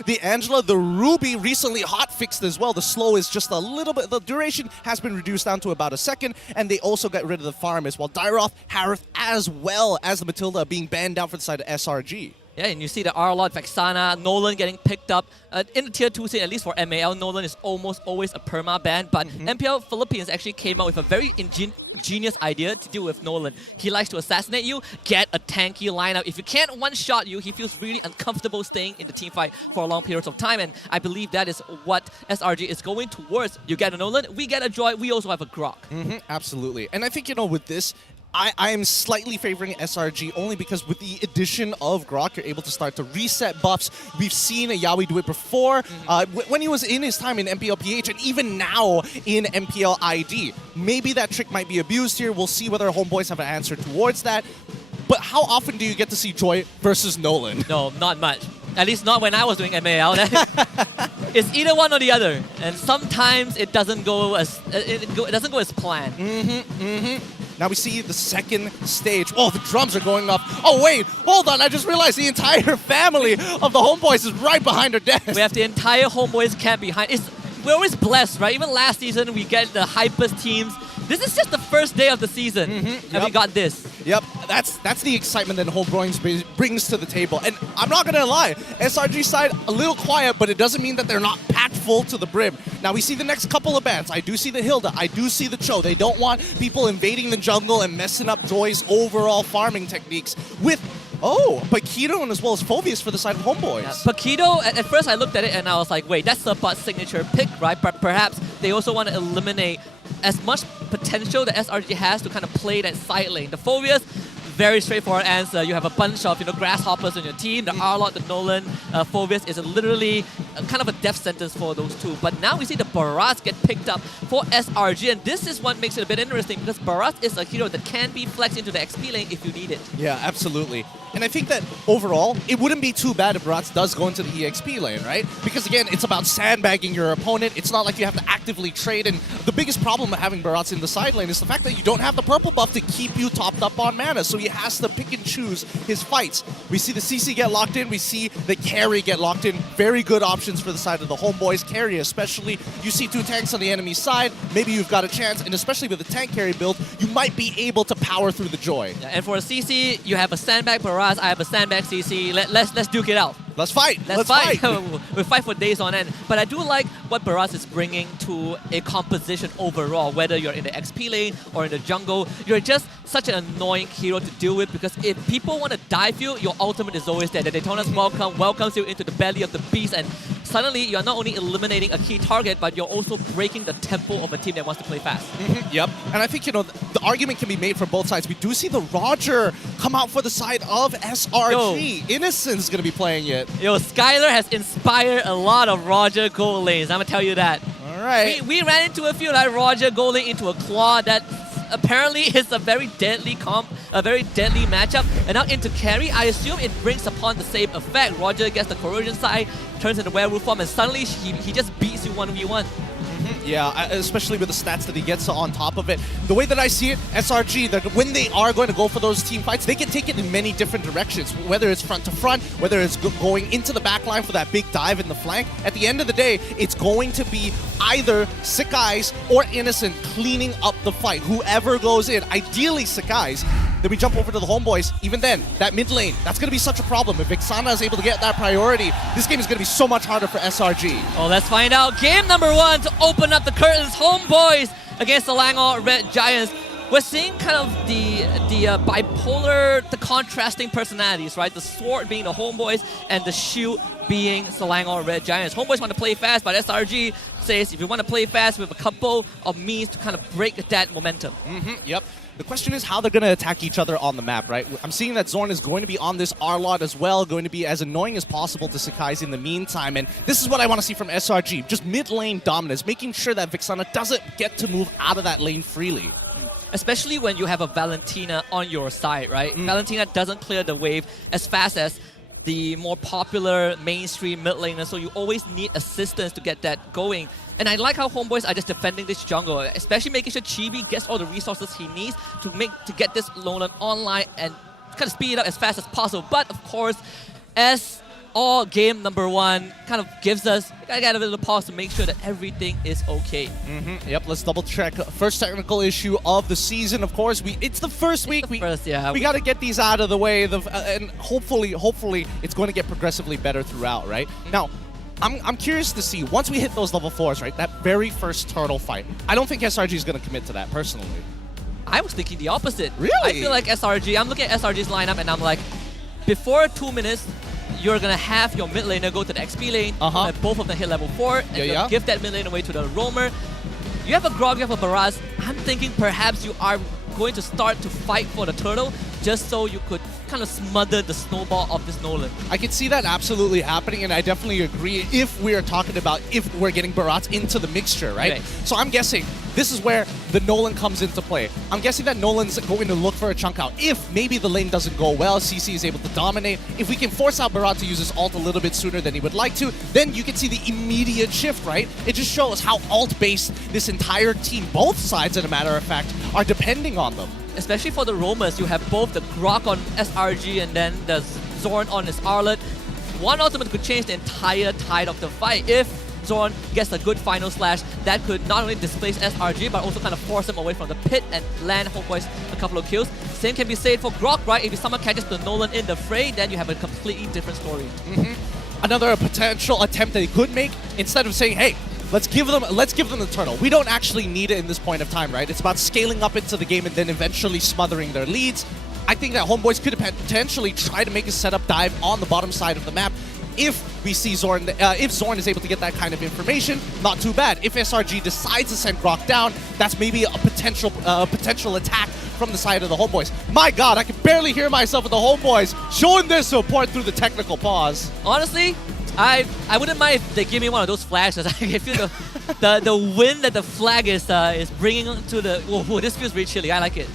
the Ruby recently hot fixed as well. The slow is just a little bit. The duration has been reduced down to about a second, and they also got rid of the farm as well. Dyroth, Harith, as well as the Matilda being banned down for the side of SRG. Yeah, and you see the Arlot, Vexana, Nolan getting picked up. In the Tier 2 scene, at least for MAL, Nolan is almost always a perma-ban, but MPL Philippines actually came up with a very ingenious idea to deal with Nolan. He likes to assassinate you, get a tanky lineup. If you can't one-shot you, he feels really uncomfortable staying in the teamfight for long periods of time, and I believe that is what SRG is going towards. You get a Nolan, we get a Joy, we also have a Grok. Absolutely. And I think, you know, with this, I am slightly favoring SRG only because with the addition of Grok, you're able to start to reset buffs. We've seen a Yaoi do it before when he was in his time in MPL PH and even now in MPL ID. Maybe that trick might be abused here. We'll see whether Homebois have an answer towards that. But how often do you get to see Joy versus Nolan? No, not much. At least not when I was doing MAL. It's either one or the other, and sometimes it doesn't go as planned. Now we see the second stage. Oh, the drums are going off. Oh wait, hold on! I just realized the entire family of the Homebois is right behind our desk. We have the entire Homebois camp behind. We're always blessed, right? Even last season, we get the hypest teams. This is just the first day of the season, and we got this. Yep, that's the excitement that Homebois brings to the table. And I'm not gonna lie, SRG side a little quiet, but it doesn't mean that they're not packed full to the brim. Now we see the next couple of bans. I do see the Hilda, I do see the Cho. They don't want people invading the jungle and messing up Joy's overall farming techniques with Paquito and as well as Phobius for the side of Homebois. Yeah, Paquito, at first I looked at it and I was like, wait, that's Sabat's signature pick, right? But perhaps they also want to eliminate as much potential that SRG has to kind of play that side lane. The Phobius, very straightforward answer. You have a bunch of grasshoppers on your team. The Arlott, the Nolan, Phobius is literally kind of a death sentence for those two. But now we see the Barats get picked up for SRG, and this is what makes it a bit interesting because Barats is a hero that can be flexed into the XP lane if you need it. Yeah, absolutely. And I think that overall, it wouldn't be too bad if Barats does go into the EXP lane, right? Because again, it's about sandbagging your opponent. It's not like you have to actively trade, and the biggest problem with having Barats in the side lane is the fact that you don't have the purple buff to keep you topped up on mana, so he has to pick and choose his fights. We see the CC get locked in, we see the carry get locked in. Very good options for the side of the Homebois. Carry especially. You see 2 tanks on the enemy side, maybe you've got a chance, and especially with the tank carry build, you might be able to power through the Joy. Yeah, and for a CC, you have a sandbag Barats, I have a sandbag CC. Let's duke it out. Let's fight. Let's fight. We'll fight for days on end. But I do like what Barats is bringing to a composition overall, whether you're in the XP lane or in the jungle. You're just such an annoying hero to deal with because if people want to dive you, your ultimate is always there. The Daytona's welcome welcomes you into the belly of the beast, and suddenly you're not only eliminating a key target, but you're also breaking the tempo of a team that wants to play fast. Yep. And I think, the argument can be made from both sides. We do see the Roger come out for the side of SRG. Innocent's going to be playing it. Yo, Skylar has inspired a lot of Roger gold lanes, I'm going to tell you that. All right. We ran into a few like Roger gold lane into a claw that apparently is a very deadly matchup. And now into carry, I assume it brings upon the same effect. Roger gets the corrosion side, turns into werewolf form, and suddenly he just beats you 1v1. Yeah, especially with the stats that he gets on top of it. The way that I see it, SRG, that when they are going to go for those team fights, they can take it in many different directions, whether it's front to front, whether it's going into the back line for that big dive in the flank. At the end of the day, it's going to be either Sick Eyes or Innocent cleaning up the fight. Whoever goes in, ideally Sick Eyes. Then we jump over to the Homebois. Even then, that mid lane, that's going to be such a problem. If Vexana is able to get that priority, this game is going to be so much harder for SRG. Well, let's find out. Game number 1 to open up the curtains. Homebois against the Selangor Red Giants. We're seeing kind of the bipolar, the contrasting personalities, right? The sword being the Homebois and the shield being Selangor Red Giants. Homebois want to play fast, but SRG says if you want to play fast with a couple of means to kind of break that momentum. Yep. The question is how they're going to attack each other on the map, right? I'm seeing that Zorn is going to be on this Arlott as well, going to be as annoying as possible to Sakai's in the meantime, and this is what I want to see from SRG. Just mid-lane dominance, making sure that Vexana doesn't get to move out of that lane freely. Especially when you have a Valentina on your side, right? Valentina doesn't clear the wave as fast as the more popular mainstream mid laner, so you always need assistance to get that going. And I like how Homebois are just defending this jungle, especially making sure Chibi gets all the resources he needs to get this Nolan online and kind of speed it up as fast as possible. But of course, as all game number 1 kind of gives us, we gotta get a little pause to make sure that everything is okay. Yep, let's double check. First technical issue of the season, of course. It's the first week. We gotta get these out of the way, and hopefully it's going to get progressively better throughout, right? Now, I'm curious to see, once we hit those level 4s, right, that very first turtle fight, I don't think SRG is going to commit to that, personally. I was thinking the opposite. Really? I feel like SRG, I'm looking at SRG's lineup and I'm like, before 2 minutes, you're going to have your mid laner go to the XP lane, and both of them hit level 4, and give that mid lane away to the roamer. You have a Grog, you have a Barats. I'm thinking perhaps you are going to start to fight for the turtle just so you could kind of smother the snowball of this Nolan. I can see that absolutely happening, and I definitely agree if we are talking about if we're getting Barats into the mixture, right? So I'm guessing this is where the Nolan comes into play. I'm guessing that Nolan's going to look for a chunk out. If maybe the lane doesn't go well, CC is able to dominate. If we can force out Barat to use his ult a little bit sooner than he would like to, then you can see the immediate shift, right? It just shows how ult-based this entire team, both sides, as a matter of fact, are depending on them. Especially for the roamers, you have both the Grok on SRG and then the Zorn on his Arlott. One ultimate could change the entire tide of the fight. If Zorn gets a good final slash, that could not only displace SRG, but also kind of force him away from the pit and land Homebois a couple of kills. Same can be said for Grok, right? If someone catches the Nolan in the fray, then you have a completely different story. Another potential attempt that he could make, instead of saying, hey, let's give them the turtle. We don't actually need it in this point of time, right? It's about scaling up into the game and then eventually smothering their leads. I think that Homebois could potentially try to make a setup dive on the bottom side of the map. If we see Zorn, if Zorn is able to get that kind of information, not too bad. If SRG decides to send Grok down, that's maybe a potential attack from the side of the Homebois. My God, I can barely hear myself with the Homebois showing their support through the technical pause. Honestly, I wouldn't mind if they give me one of those flags. I feel the wind that the flag is bringing to the. Whoa, this feels really chilly. I like it.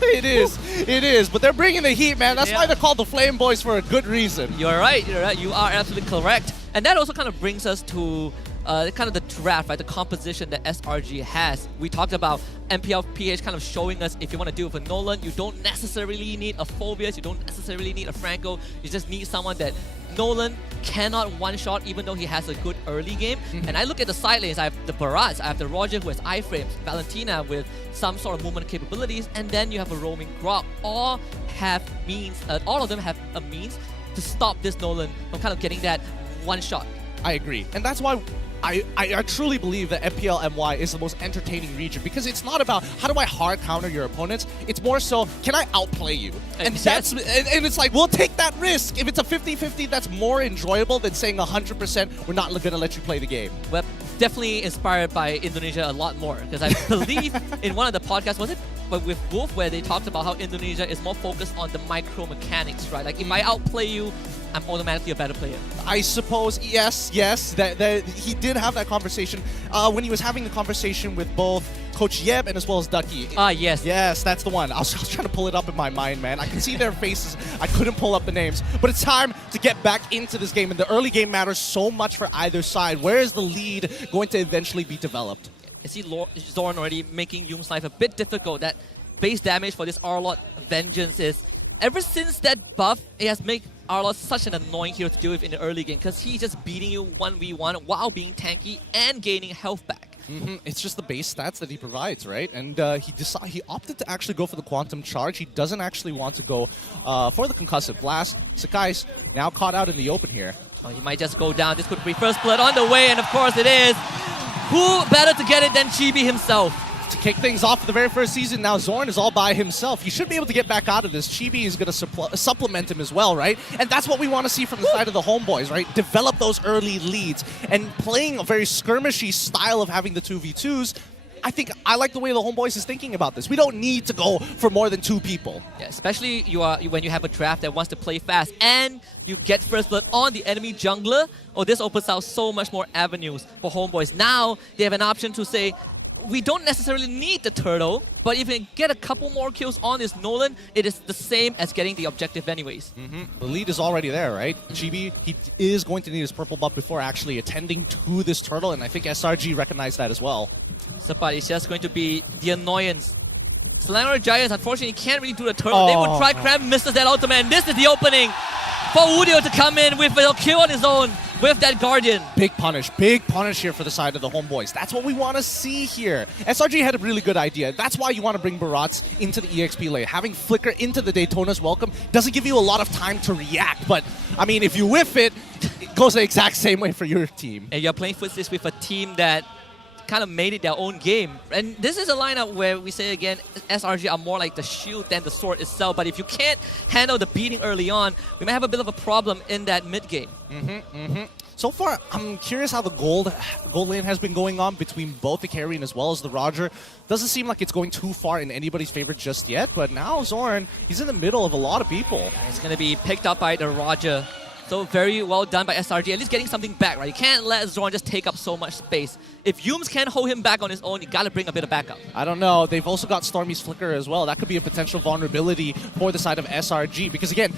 It is. But they're bringing the heat, man. That's why they're called the Flame Boys for a good reason. You're right. You are absolutely correct. And that also kind of brings us to kind of the draft, right? The composition that SRG has. We talked about MPL PH kind of showing us if you want to do it with Nolan, you don't necessarily need a Phobius, you don't necessarily need a Franco. You just need someone that Nolan cannot one-shot even though he has a good early game. And I look at the side lanes, I have the Barats, I have the Roger who has iframes, Valentina with some sort of movement capabilities, and then you have a roaming Grok. All have means, all of them have a means to stop this Nolan from kind of getting that one shot. I agree. And that's why I truly believe that MPL MY is the most entertaining region, because it's not about how do I hard counter your opponents, it's more so can I outplay you? And and it's like, we'll take that risk. If it's a 50-50, that's more enjoyable than saying 100% we're not going to let you play the game. Well, definitely inspired by Indonesia a lot more, because I believe in one of the podcasts, was it with Wolf, where they talked about how Indonesia is more focused on the micro mechanics, right? Like if I outplay you, I'm automatically a better player. I suppose, yes, that he did have that conversation when he was having the conversation with both Coach Yeb and as well as Ducky. Yes. Yes, that's the one. I was trying to pull it up in my mind, man. I can see their faces. I couldn't pull up the names. But it's time to get back into this game, and the early game matters so much for either side. Where is the lead going to eventually be developed? You see Zorn already making Yoom's life a bit difficult. That base damage for this Arlott Vengeance is, ever since that buff, it has made Arlott such an annoying hero to deal with in the early game, because he's just beating you 1v1 while being tanky and gaining health back. It's just the base stats that he provides, right? And he opted to actually go for the Quantum Charge. He doesn't actually want to go for the Concussive Blast. Sakai's now caught out in the open here. He might just go down. This could be first blood on the way, and of course it is. Who better to get it than Chibi himself? To kick things off the very first season, now Zorn is all by himself. He should be able to get back out of this. Chibi is going to supplement him as well, right? And that's what we want to see from the side of the Homebois, right? Develop those early leads. And playing a very skirmishy style of having the 2v2s, I like the way the Homebois is thinking about this. We don't need to go for more than 2 people. Yeah, especially when you have a draft that wants to play fast and you get first blood on the enemy jungler. Oh, this opens out so much more avenues for Homebois. Now they have an option to say, we don't necessarily need the turtle, but if we can get a couple more kills on this Nolan, it is the same as getting the objective anyways. The lead is already there, right? Chibi, he is going to need his purple buff before actually attending to this turtle, and I think SRG recognized that as well. But it's just going to be the annoyance. Slanger Giants, unfortunately, can't really do the turtle. They would try Crab, misses that ultimate, and this is the opening for Udio to come in with a kill on his own with that Guardian. Big punish here for the side of the Homebois. That's what we want to see here. SRG had a really good idea. That's why you want to bring Barats into the EXP lane. Having Flicker into the Daytona's welcome doesn't give you a lot of time to react, but I mean, if you whiff it, it goes the exact same way for your team. And you're playing Footsticks with a team that kind of made it their own game. And this is a lineup where we say again, SRG are more like the shield than the sword itself. But if you can't handle the beating early on, we may have a bit of a problem in that mid game. So far, I'm curious how the gold lane has been going on between both the Carrion as well as the Roger. Doesn't seem like it's going too far in anybody's favor just yet, but now Zorn, he's in the middle of a lot of people. It's going to be picked up by the Roger. So very well done by SRG, at least getting something back, right? You can't let Zorn just take up so much space. If Yooms can't hold him back on his own, you gotta bring a bit of backup. I don't know. They've also got Stormy's Flicker as well. That could be a potential vulnerability for the side of SRG, because again,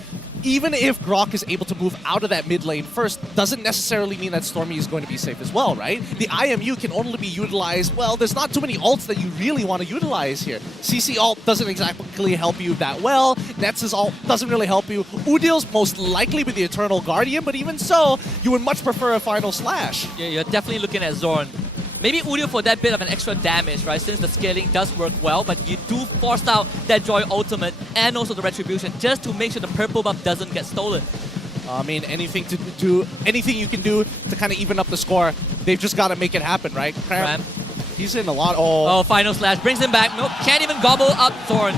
even if Grok is able to move out of that mid lane first, doesn't necessarily mean that Stormy is going to be safe as well, right? The IMU can only be utilized, well, there's not too many ults that you really want to utilize here. CC ult doesn't exactly help you that well. Nets' ult doesn't really help you. Udil's most likely with the Eternal Guardian, but even so, you would much prefer a Final Slash. Yeah, you're definitely looking at Zorn. Maybe Udio for that bit of an extra damage, right? Since the scaling does work well, but you do force out that Joy ultimate and also the Retribution just to make sure the purple buff doesn't get stolen. I mean, anything you can do to kind of even up the score, they've just got to make it happen, right? Cram. He's in a lot. Oh, Final Slash brings him back. Nope, can't even gobble up Zorn.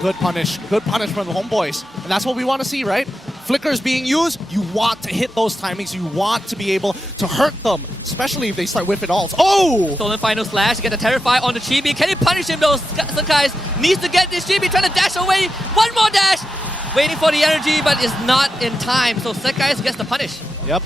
Good punish from the Homebois. And that's what we want to see, right? Flickers being used, you want to hit those timings, you want to be able to hurt them especially if they start whipping ults. Oh! Stolen final slash, get the Terrify on the Chibi. Can he punish him though? Sakai needs to get this Chibi, trying to dash away. One more dash! Waiting for the energy, but is not in time. So Sakai gets the punish. Yep.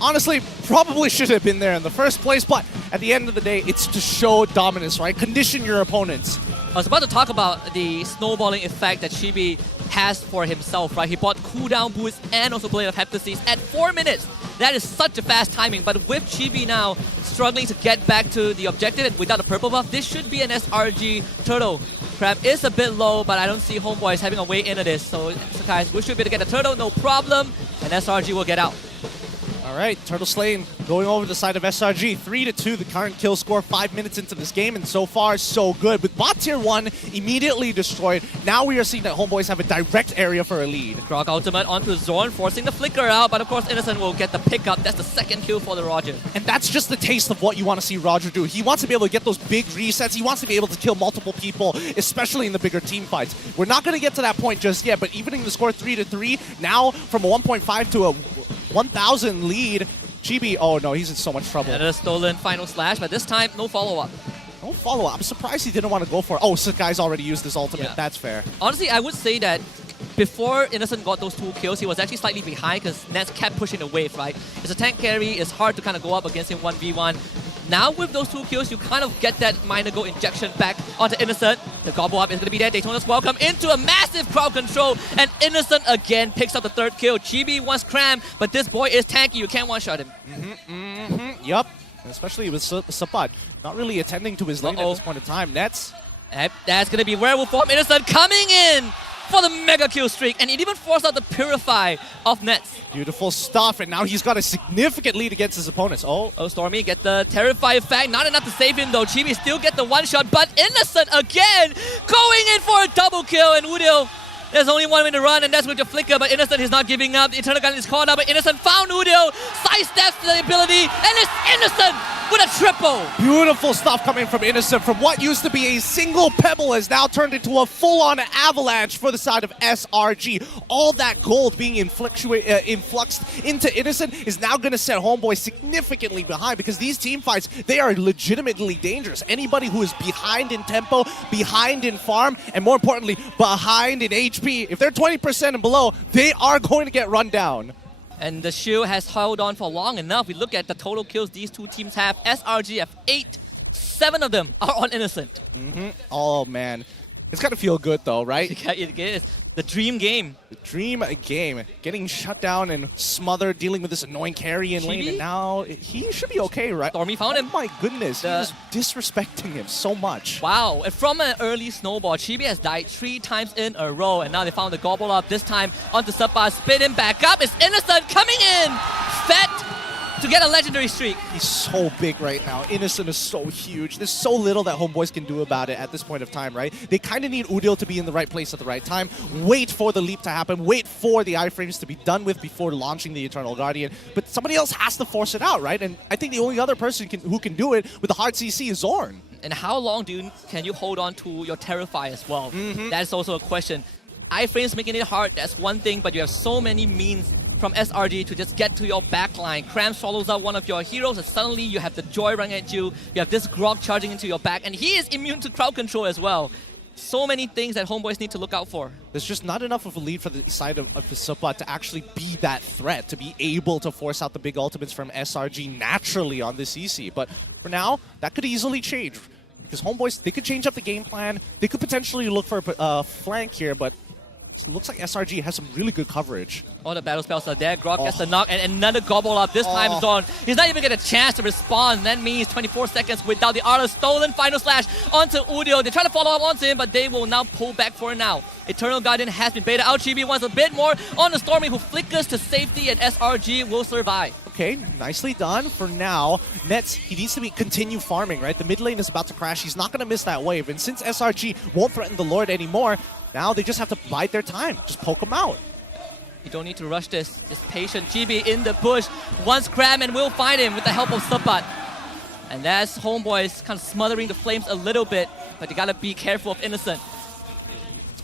Honestly, probably should have been there in the first place, but at the end of the day, it's to show dominance, right? Condition your opponents. I was about to talk about the snowballing effect that Chibi has for himself, right? He bought cooldown boost and also Blade of Heptasis at 4 minutes. That is such a fast timing, but with Chibi now struggling to get back to the objective and without a purple buff, this should be an SRG turtle. Crab is a bit low, but I don't see Homebois having a way into this. So Sakai, we should be able to get the turtle, no problem, and SRG will get out. All right, Turtle Slain going over the side of SRG. 3-2, the current kill score 5 minutes into this game, and so far, so good. With bot tier 1 immediately destroyed, now we are seeing that Homebois have a direct area for a lead. Grog ultimate onto Zorn, forcing the flicker out, but of course Innocent will get the pickup. That's the second kill for the Roger. And that's just the taste of what you want to see Roger do. He wants to be able to get those big resets. He wants to be able to kill multiple people, especially in the bigger team fights. We're not going to get to that point just yet, but evening the score 3-3, now from a 1.5 to a 1,000 lead. Chibi, oh no, he's in so much trouble. Another stolen final slash, but this time, no follow-up. No follow-up. I'm surprised he didn't want to go for it. Oh, Sakai's already used his ultimate. Yeah. That's fair. Honestly, I would say that before Innocent got those 2 kills, he was actually slightly behind because Nets kept pushing the wave, right? As a tank carry, it's hard to kind of go up against him 1v1. Now with those 2 kills, you kind of get that minor goal injection back onto Innocent. The gobble up is going to be there. Daytona's welcome into a massive crowd control, and Innocent again picks up the 3rd kill. GB wants Cram, but this boy is tanky. You can't one-shot him. Yup. Especially with Sapat not really attending to his lane at this point in time. Nets. That's going to be Werewolf form. Innocent coming in for the mega kill streak, and it even forced out the Purify of Nets. Beautiful stuff, and now he's got a significant lead against his opponents. Oh, Stormy get the Terrify effect. Not enough to save him though. Chibi still get the 1-shot, but Innocent again going in for a double kill, and Udil, there's only 1 way to run, and that's with your flicker, but Innocent is not giving up. The Eternal Gun is caught up, but Innocent found Udil, sidesteps the ability, and it's Innocent with a triple. Beautiful stuff coming from Innocent. From what used to be a single pebble has now turned into a full-on avalanche for the side of SRG. All that gold being influxed into Innocent is now going to set Homebois significantly behind, because these team fights, they are legitimately dangerous. Anybody who is behind in tempo, behind in farm, and more importantly, behind in HP, if they're 20% and below, they are going to get run down. And the shield has held on for long enough. We look at the total kills these 2 teams have. SRG have 8. 7 of them are on Innocent. Oh man, it's gotta feel good though, right? It is. The dream game. The dream game. Getting shut down and smothered, dealing with this annoying carry in lane, and now he should be okay, right? Stormy found him. Oh my goodness, he was disrespecting him so much. Wow, and from an early snowball, Chibi has died 3 times in a row, and now they found the gobble up, this time onto Sabah, spin him back up. It's Innocent coming in! Fett to get a legendary streak. He's so big right now. Innocent is so huge. There's so little that Homebois can do about it at this point of time, right? They kind of need Udil to be in the right place at the right time. Wait for the leap to happen. Wait for the iframes to be done with before launching the Eternal Guardian. But somebody else has to force it out, right? And I think the only other person who can do it with a hard CC is Zorn. And how long can you hold on to your Terrify as well? That's also a question. Iframes making it hard, that's one thing, but you have so many means from SRG to just get to your backline. Cram swallows out one of your heroes, and suddenly you have the Joy running at you. You have this Grog charging into your back, and he is immune to crowd control as well. So many things that Homebois need to look out for. There's just not enough of a lead for the side of the Supa to actually be that threat, to be able to force out the big ultimates from SRG naturally on this EC. But for now, that could easily change. Because Homebois, they could change up the game plan. They could potentially look for a flank here, but it looks like SRG has some really good coverage. All the battle spells are there. Grog gets the knock, and another gobble up. This time Zorn, he's not even get a chance to respond. That means 24 seconds without the auto stolen final slash onto Udil. They try to follow up onto him, but they will now pull back for now. Eternal Guardian has been baited out. Chibi wants a bit more on the Stormy, who flickers to safety, and SRG will survive. Okay, nicely done. For now, Nets, he needs to continue farming, right? The mid lane is about to crash. He's not going to miss that wave. And since SRG won't threaten the Lord anymore, now they just have to bide their time. Just poke him out. You don't need to rush this. Just patient. GB in the push. Wants Cram, and will find him with the help of Sapat. And that's Homebois kind of smothering the flames a little bit, but you got to be careful of Innocent.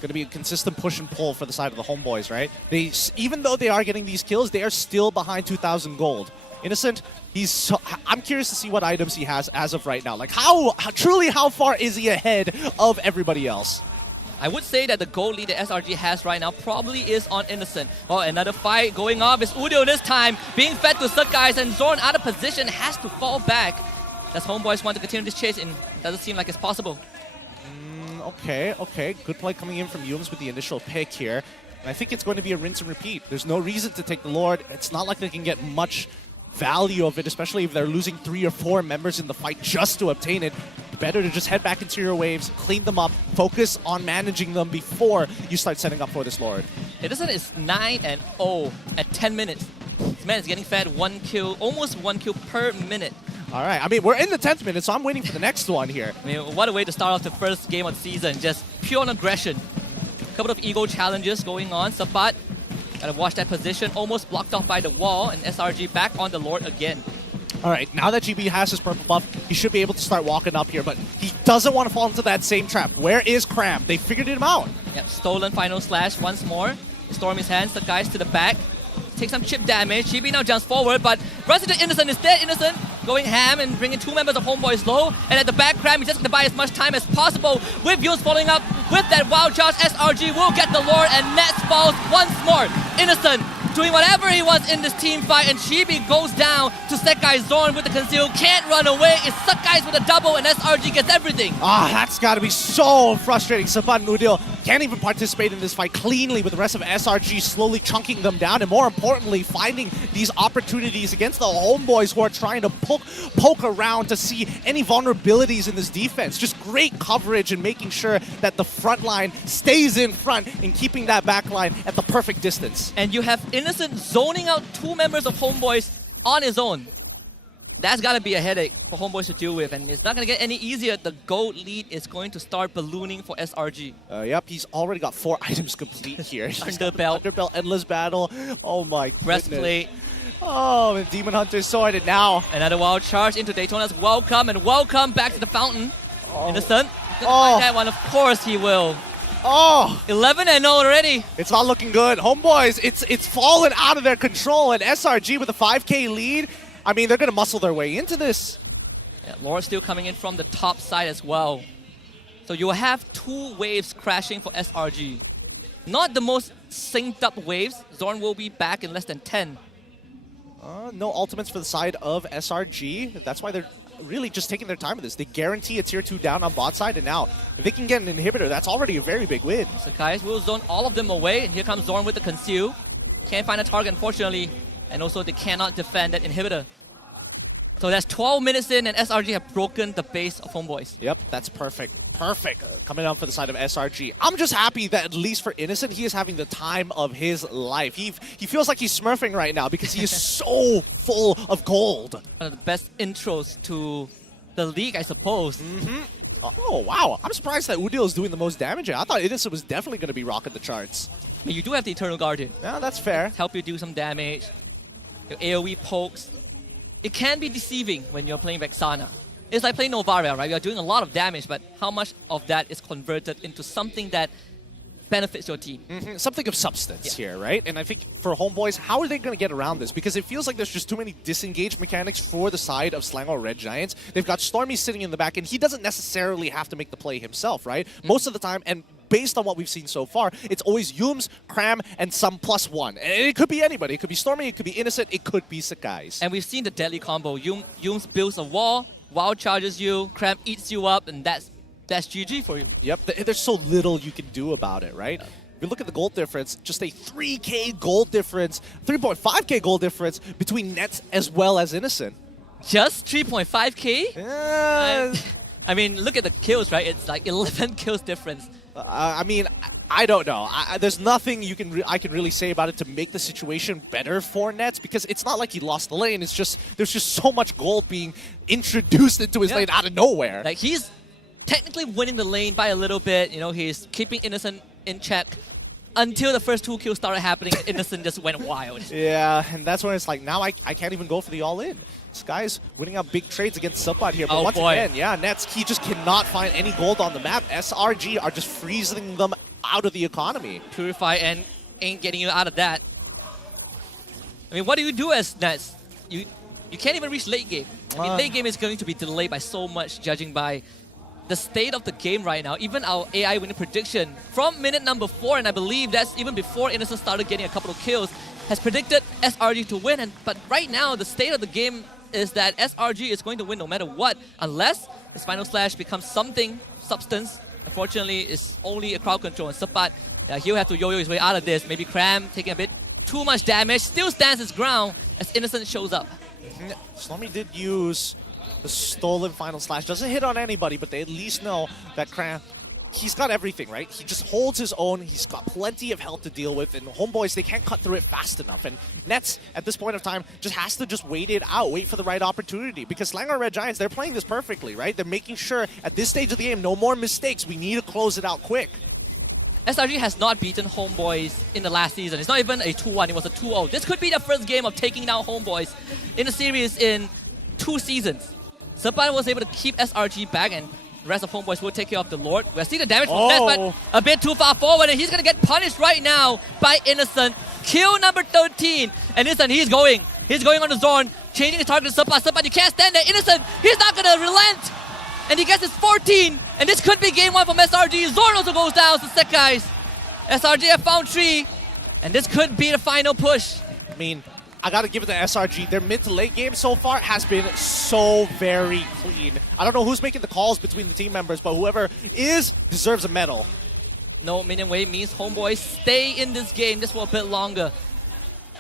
Going to be a consistent push and pull for the side of the Homebois, right? Even though they are getting these kills, they are still behind 2,000 gold. Innocent, I'm curious to see what items he has as of right now. Like how far is he ahead of everybody else? I would say that the goal lead that SRG has right now probably is on Innocent. Oh, another fight going up. It's Udio this time, being fed to Sakai's, and Zorn out of position, has to fall back. Does Homebois want to continue this chase? And doesn't seem like it's possible. Okay. Good play coming in from Yums with the initial pick here. And I think it's going to be a rinse and repeat. There's no reason to take the Lord. It's not like they can get much value of it, especially if they're losing 3 or 4 members in the fight just to obtain it. Better to just head back into your waves, clean them up, focus on managing them before you start setting up for this Lord. Innocent is 9-0 at 10 minutes. This man is getting fed 1 kill, almost 1 kill per minute. All right, I mean, we're in the 10th minute, so I'm waiting for the next one here. I mean, what a way to start off the first game of the season. Just pure aggression. A couple of ego challenges going on. Sabat, gotta watch that position. Almost blocked off by the wall, and SRG back on the Lord again. All right, now that GB has his purple buff, he should be able to start walking up here, but he doesn't want to fall into that same trap. Where is Cram? They figured him out. Yep, stolen final slash once more. Storm his hands, the guys to the back. Take some chip damage. GB now jumps forward, but runs into Innocent instead. Innocent going ham and bringing 2 members of Homebois low. And at the back, Cram, he just gonna buy as much time as possible. With Yun's following up with that wild charge, SRG will get the Lord, and Nets falls once more. Innocent doing whatever he wants in this team fight, and Chibi goes down to Sekai Zorn with the conceal. Can't run away. It's Sakai's with a double, and SRG gets everything. That's got to be so frustrating. Saban Mudil can't even participate in this fight cleanly, with the rest of SRG slowly chunking them down, and more importantly, finding these opportunities against the Homebois who are trying to poke around to see any vulnerabilities in this defense. Just great coverage and making sure that the front line stays in front and keeping that back line at the perfect distance. And you have Innocent zoning out 2 members of Homebois on his own. That's gotta be a headache for Homebois to deal with, and it's not gonna get any easier. The gold lead is going to start ballooning for SRG. Yep, he's already got 4 items complete here. Underbelt, endless battle. Oh my breastplate. Oh, the Demon Hunter sorted now. Another wild charge into Daytona's welcome, and welcome back to the fountain. Innocent. That one, of course he will. 11-0 already. It's not looking good. Homebois, it's fallen out of their control, and SRG with a 5k lead. I mean, they're gonna muscle their way into this. Yeah, Laura still coming in from the top side as well. So you will have 2 waves crashing for SRG. Not the most synced up waves. Zorn will be back in less than 10. No ultimates for the side of SRG. That's why they're really just taking their time with this. They guarantee a tier 2 down on bot side, and now if they can get an inhibitor, that's already a very big win. The guys will zone all of them away, and here comes Zorn with the conceal. Can't find a target, unfortunately, and also they cannot defend that inhibitor. So that's 12 minutes in, and SRG have broken the base of Homebois. Yep, that's perfect. Perfect. Coming up for the side of SRG. I'm just happy that at least for Innocent, he is having the time of his life. He feels like he's smurfing right now because he is so full of gold. One of the best intros to the league, I suppose. Oh, wow. I'm surprised that Udil is doing the most damage here. I thought Innocent was definitely going to be rocking the charts. You do have the Eternal Guardian. Yeah, that's fair. Help you do some damage. Your AoE pokes. It can be deceiving when you're playing Vexana. It's like playing Novaria, right? You're doing a lot of damage, but how much of that is converted into something that benefits your team? Something of substance here, right? And I think for Homebois, how are they going to get around this? Because it feels like there's just too many disengaged mechanics for the side of Slango Red Giants. They've got Stormy sitting in the back, and he doesn't necessarily have to make the play himself, right? Most of the time, and based on what we've seen so far, it's always Yums, Cram, and some +1. And it could be anybody. It could be Stormy, it could be Innocent, it could be Sakai's. And we've seen the deadly combo. Yums builds a wall, wild charges you, Cram eats you up, and that's GG for you. Yep, there's so little you can do about it, right? If you look at the gold difference, just a 3k gold difference, 3.5k gold difference between Nets as well as Innocent. Just 3.5k? Yeah. I mean, look at the kills, right? It's like 11 kills difference. I mean, I don't know. There's nothing I can really say about it to make the situation better for Nets, because it's not like he lost the lane. It's just there's just so much gold being introduced into his lane out of nowhere. Like, he's technically winning the lane by a little bit. You know, he's keeping Innocent in check until the first 2 kills started happening. Innocent just went wild. Yeah, and that's when it's like, now I can't even go for the all-in. This guy's winning out big trades against Subot here, but once again, yeah, Nets, he just cannot find any gold on the map. SRG are just freezing them out of the economy. Purify and ain't getting you out of that. I mean, what do you do as Nets? You can't even reach late game. I mean, late game is going to be delayed by so much, judging by the state of the game right now. Even our AI winning prediction from minute number 4, and I believe that's even before Innocent started getting a couple of kills, has predicted SRG to win. But right now, the state of the game is that SRG is going to win no matter what, unless the Final Slash becomes something substance. Unfortunately, it's only a crowd control, and Sapat, he'll have to yo-yo his way out of this. Maybe Cram taking a bit too much damage, still stands his ground as Innocent shows up. Slummy did use the stolen Final Slash. Doesn't hit on anybody, but they at least know that Cram, he's got everything, right? He just holds his own. He's got plenty of health to deal with, and Homebois, they can't cut through it fast enough. And Nets, at this point of time, just has to just wait it out, wait for the right opportunity. Because Selangor Red Giants, they're playing this perfectly, right? They're making sure at this stage of the game, no more mistakes. We need to close it out quick. SRG has not beaten Homebois in the last season. It's not even a 2-1, it was a 2-0. This could be the first game of taking down Homebois in the series in 2 seasons. Sapan was able to keep SRG back, and the rest of Homebois will take care of the Lord. We'll see the damage from that, but a bit too far forward, and he's going to get punished right now by Innocent. Kill number 13. And Innocent, he's going on the zone, changing his target to Sapan. Sapan, you can't stand there. Innocent, he's not going to relent. And he gets his 14, and this could be game 1 from SRG. Zorn also goes down to Sekai's. SRG have found 3, and this could be the final push. I mean, I gotta give it to SRG. Their mid to late game so far has been so very clean. I don't know who's making the calls between the team members, but whoever is deserves a medal. No minion wave means Homebois stay in this game just for a bit longer.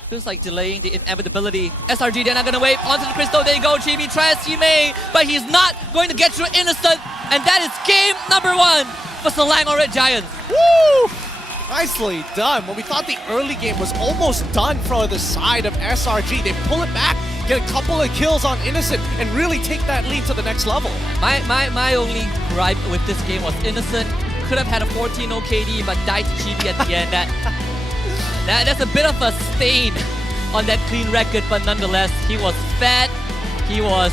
Feels like delaying the inevitability. SRG, they're not gonna wave onto the crystal. There you go, Chibi tries, he may, but he's not going to get through Innocent. And that is game number 1 for Selangor Red Giants. Woo! Nicely done. When we thought the early game was almost done for the side of SRG, they pull it back, get a couple of kills on Innocent, and really take that lead to the next level. My only gripe with this game was Innocent could have had a 14-0 KD, but died to Chibi at the end. That's a bit of a stain on that clean record, but nonetheless, he was fat. He was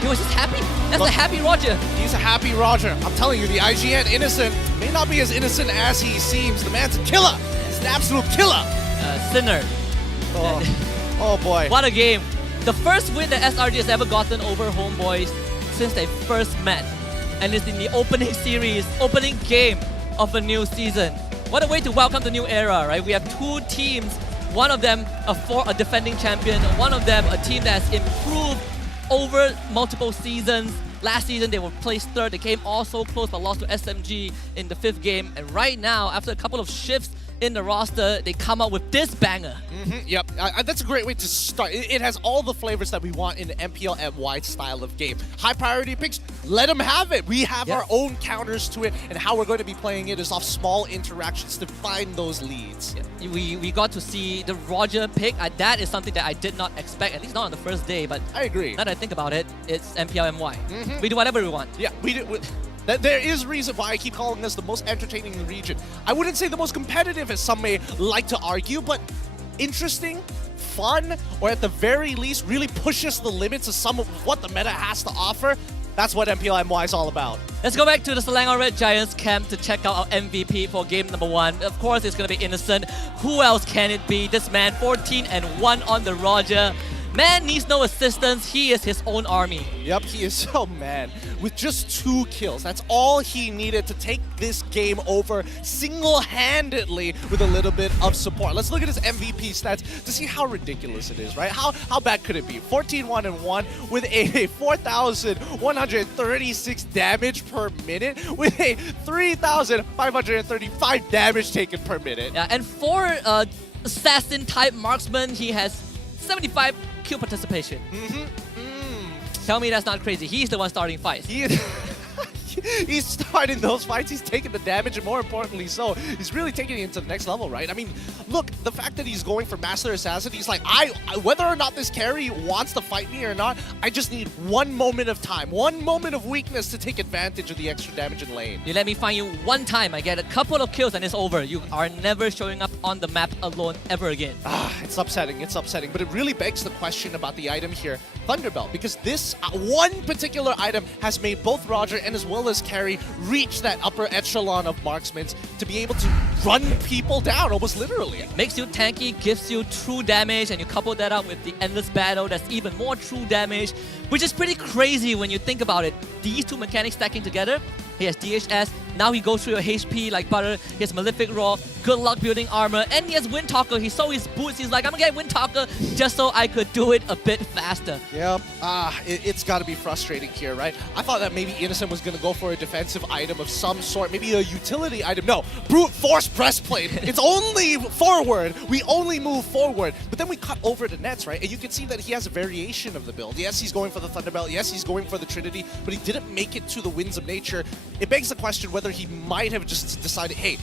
just happy. That's a happy Roger. He's a happy Roger. I'm telling you, the IGN Innocent may not be as innocent as he seems. The man's a killer. He's an absolute killer. Sinner. Oh boy. What a game. The first win that SRG has ever gotten over Homebois since they first met. And it's in the opening series, opening game of a new season. What a way to welcome the new era, right? We have 2 teams, one of them a defending champion, one of them a team that's improved over multiple seasons. Last season they were placed 3rd, they came all so close but lost to SMG in the 5th game. And right now, after a couple of shifts in the roster, they come out with this banger. Yep, that's a great way to start. It has all the flavors that we want in the MPL MY style of game. High priority picks, let them have it. We have our own counters to it, and how we're going to be playing it is off small interactions to find those leads. We got to see the Roger pick. That is something that I did not expect, at least not on the first day, but I agree. Now that I think about it, it's MPL MY. We do whatever we want. Yeah, we do. There is reason why I keep calling this the most entertaining in the region. I wouldn't say the most competitive, as some may like to argue, but interesting, fun, or at the very least really pushes the limits of some of what the meta has to offer. That's what MPL MY is all about. Let's go back to the Selangor Red Giants camp to check out our MVP for game number 1. Of course, it's going to be Innocent. Who else can it be? This man, 14-1 on the Roger. Man needs no assistance. He is his own army. Yep, he is. Oh man, with just 2 kills, that's all he needed to take this game over single-handedly with a little bit of support. Let's look at his MVP stats to see how ridiculous it is, right? How bad could it be? 14-1-1 with a 4,136 damage per minute with a 3,535 damage taken per minute. Yeah, and for assassin-type marksman, he has 75 kill participation. Tell me that's not crazy. He's the one starting fights. He's starting those fights, he's taking the damage, and more importantly so, he's really taking it into the next level, right? I mean, look, the fact that he's going for Master Assassin, he's like, whether or not this carry wants to fight me or not, I just need 1 moment of time, 1 moment of weakness to take advantage of the extra damage in lane. You let me find you 1 time, I get a couple of kills and it's over. You are never showing up on the map alone ever again. It's upsetting, but it really begs the question about the item here, Thunderbelt, because this one particular item has made both Roger and as well as Carry reach that upper echelon of marksmen to be able to run people down, almost literally. Makes you tanky, gives you true damage, and you couple that up with the endless battle, that's even more true damage, which is pretty crazy when you think about it. These two mechanics stacking together, he has DHS, now he goes through your HP like butter, he has Malefic Roar, good luck building armor, and he has Wind Talker. He saw his boots, he's like, I'm gonna get Wind Talker just so I could do it a bit faster. Yep, it's gotta be frustrating here, right? I thought that maybe Innocent was gonna go for a defensive item of some sort, maybe a utility item. No, brute force breastplate. It's only forward. We only move forward. But then we cut over to Nets, right? And you can see that he has a variation of the build. Yes, he's going for the Thunderbelt. Yes, he's going for the Trinity, but he didn't make it to the Winds of Nature. It begs the question whether he might have just decided, hey,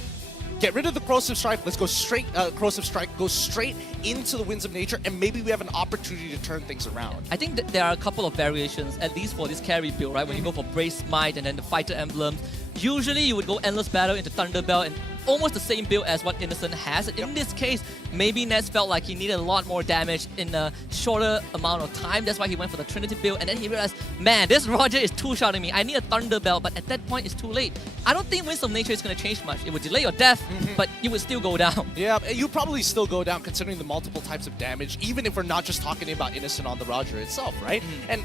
get rid of the Corrosive Strike, let's go straight, Corrosive Strike, go straight into the Winds of Nature, and maybe we have an opportunity to turn things around. I think that there are a couple of variations, at least for this carry build, right? When you go for Brave Smite and then the Fighter Emblem, usually you would go Endless Battle into Thunderbelt and almost the same build as what Innocent has. In this case, maybe Nets felt like he needed a lot more damage in a shorter amount of time. That's why he went for the Trinity build, and then he realized, man, this Roger is two-shotting me. I need a Thunderbelt, but at that point, it's too late. I don't think Winds of Nature is going to change much. It would delay your death, but you would still go down. Yeah, you probably still go down considering the multiple types of damage, even if we're not just talking about Innocent on the Roger itself, right? And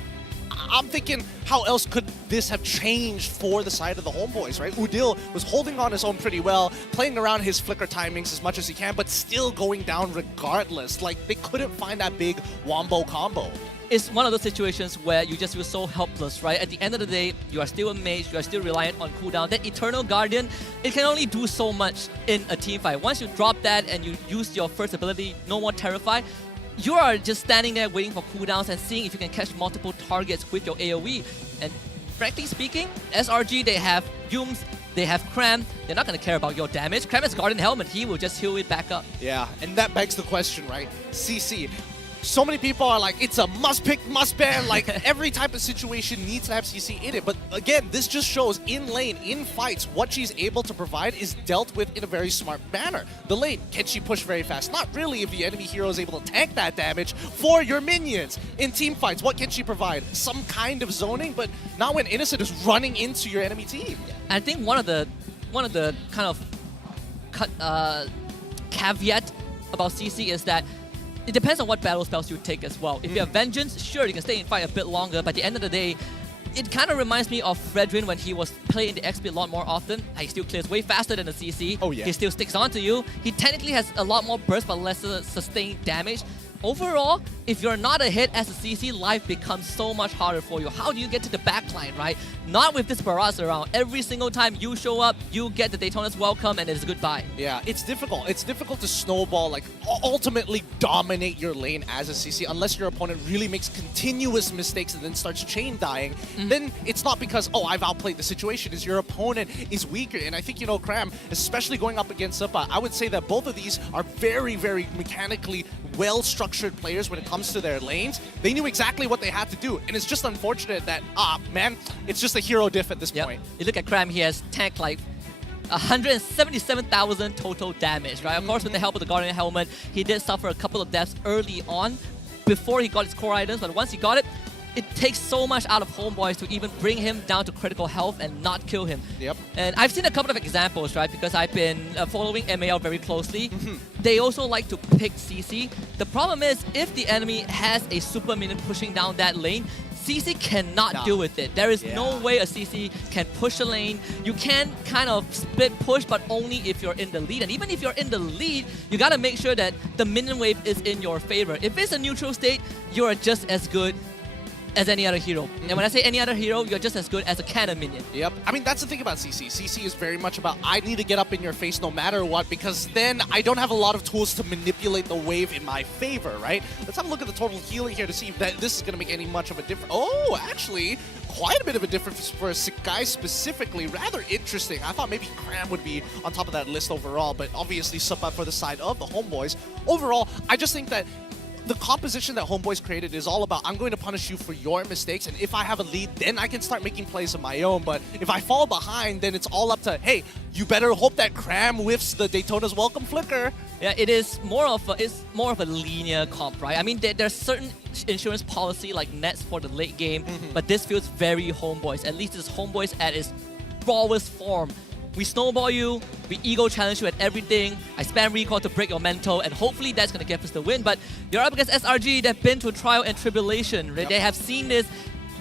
I'm thinking, how else could this have changed for the side of the Homebois, right? Udil was holding on his own pretty well, playing around his flicker timings as much as he can, but still going down regardless. Like, they couldn't find that big wombo combo. It's one of those situations where you just feel so helpless, right? At the end of the day, you are still a mage, you are still reliant on cooldown. That Eternal Guardian, it can only do so much in a team fight. Once you drop that and you use your first ability, No More Terrify, you are just standing there waiting for cooldowns and seeing if you can catch multiple targets with your AoE. And frankly speaking, SRG, they have Yums, they have Cram, they're not going to care about your damage. Cram has Guardian Helmet, he will just heal it back up. Yeah, and that begs the question, right? CC. So many people are like, it's a must-pick, must-ban, like every type of situation needs to have CC in it. But again, this just shows in lane, in fights, what she's able to provide is dealt with in a very smart manner. The lane, can she push very fast? Not really if the enemy hero is able to tank that damage for your minions. In team fights, what can she provide? Some kind of zoning, but not when Innocent is running into your enemy team. I think one of the kind of caveat about CC is that it depends on what battle spells you take as well. If you have Vengeance, sure, you can stay in fight a bit longer, but at the end of the day, it kind of reminds me of Fredrin when he was playing the XP a lot more often. He still clears way faster than the CC. Oh, yeah. He still sticks onto you. He technically has a lot more burst but lesser sustained damage. Overall, if you're not a hit as a CC, life becomes so much harder for you. How do you get to the backline, right? Not with this barrage around. Every single time you show up, you get the Daytona's welcome and it's goodbye. Yeah, it's difficult. It's difficult to snowball, like ultimately dominate your lane as a CC unless your opponent really makes continuous mistakes and then starts chain dying. Then it's not because, oh, I've outplayed the situation. It's your opponent is weaker. And I think, you know, Cram, especially going up against Suppa, I would say that both of these are very, very mechanically well-structured players when it comes to their lanes. They knew exactly what they had to do. And it's just unfortunate that, man, it's just a hero diff at this point. You look at Cram, he has tanked like 177,000 total damage, right? Of course, with the help of the Guardian Helmet, he did suffer a couple of deaths early on before he got his core items, but once he got it, it takes so much out of Homebois to even bring him down to critical health and not kill him. Yep. And I've seen a couple of examples, right? Because I've been following MAL very closely. They also like to pick CC. The problem is, if the enemy has a super minion pushing down that lane, CC cannot deal with it. There is no way a CC can push a lane. You can kind of split push, but only if you're in the lead. And even if you're in the lead, you gotta make sure that the minion wave is in your favor. If it's a neutral state, you are just as good as any other hero. And when I say any other hero, you're just as good as a cannon minion. Yep. I mean, that's the thing about CC. CC is very much about, I need to get up in your face no matter what, because then I don't have a lot of tools to manipulate the wave in my favor, right? Let's have a look at the total healing here to see if this is going to make any much of a difference. Oh, actually, quite a bit of a difference for Sakai specifically. Rather interesting. I thought maybe Cram would be on top of that list overall, but obviously Suppa for the side of the Homebois. Overall, I just think that the composition that Homebois created is all about, I'm going to punish you for your mistakes, and if I have a lead, then I can start making plays of my own. But if I fall behind, then it's all up to, hey, you better hope that Cram whiffs the Daytona's welcome flicker. Yeah, it's more of a linear comp, right? I mean, there's certain insurance policy like nets for the late game, but this feels very Homebois. At least it's Homebois at its rawest form. We snowball you, we ego challenge you at everything. I spam recall to break your mental, and hopefully that's going to get us the win. But you're up against SRG. They've been to trial and tribulation. Right? They have seen this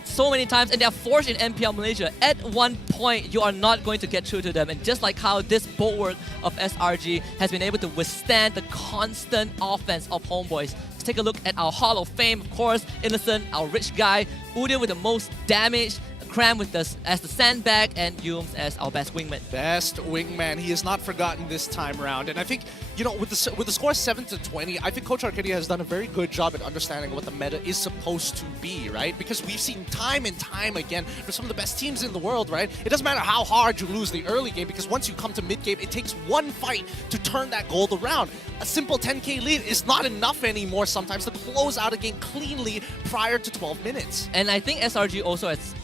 so many times, and they are forged in MPL Malaysia. At one point, you are not going to get through to them. And just like how this bulwark of SRG has been able to withstand the constant offense of Homebois. Let's take a look at our Hall of Fame. Of course, Innocent, our rich guy. Udir with the most damage. Cram with us as the sandbag, and Yums as our best wingman. Best wingman. He is not forgotten this time around. And I think, you know, with the score 7-20, I think Coach Arcadia has done a very good job at understanding what the meta is supposed to be, right? Because we've seen time and time again for some of the best teams in the world, right? It doesn't matter how hard you lose the early game, because once you come to mid-game, it takes one fight to turn that gold around. A simple 10k lead is not enough anymore sometimes to close out a game cleanly prior to 12 minutes. And I think SRG also has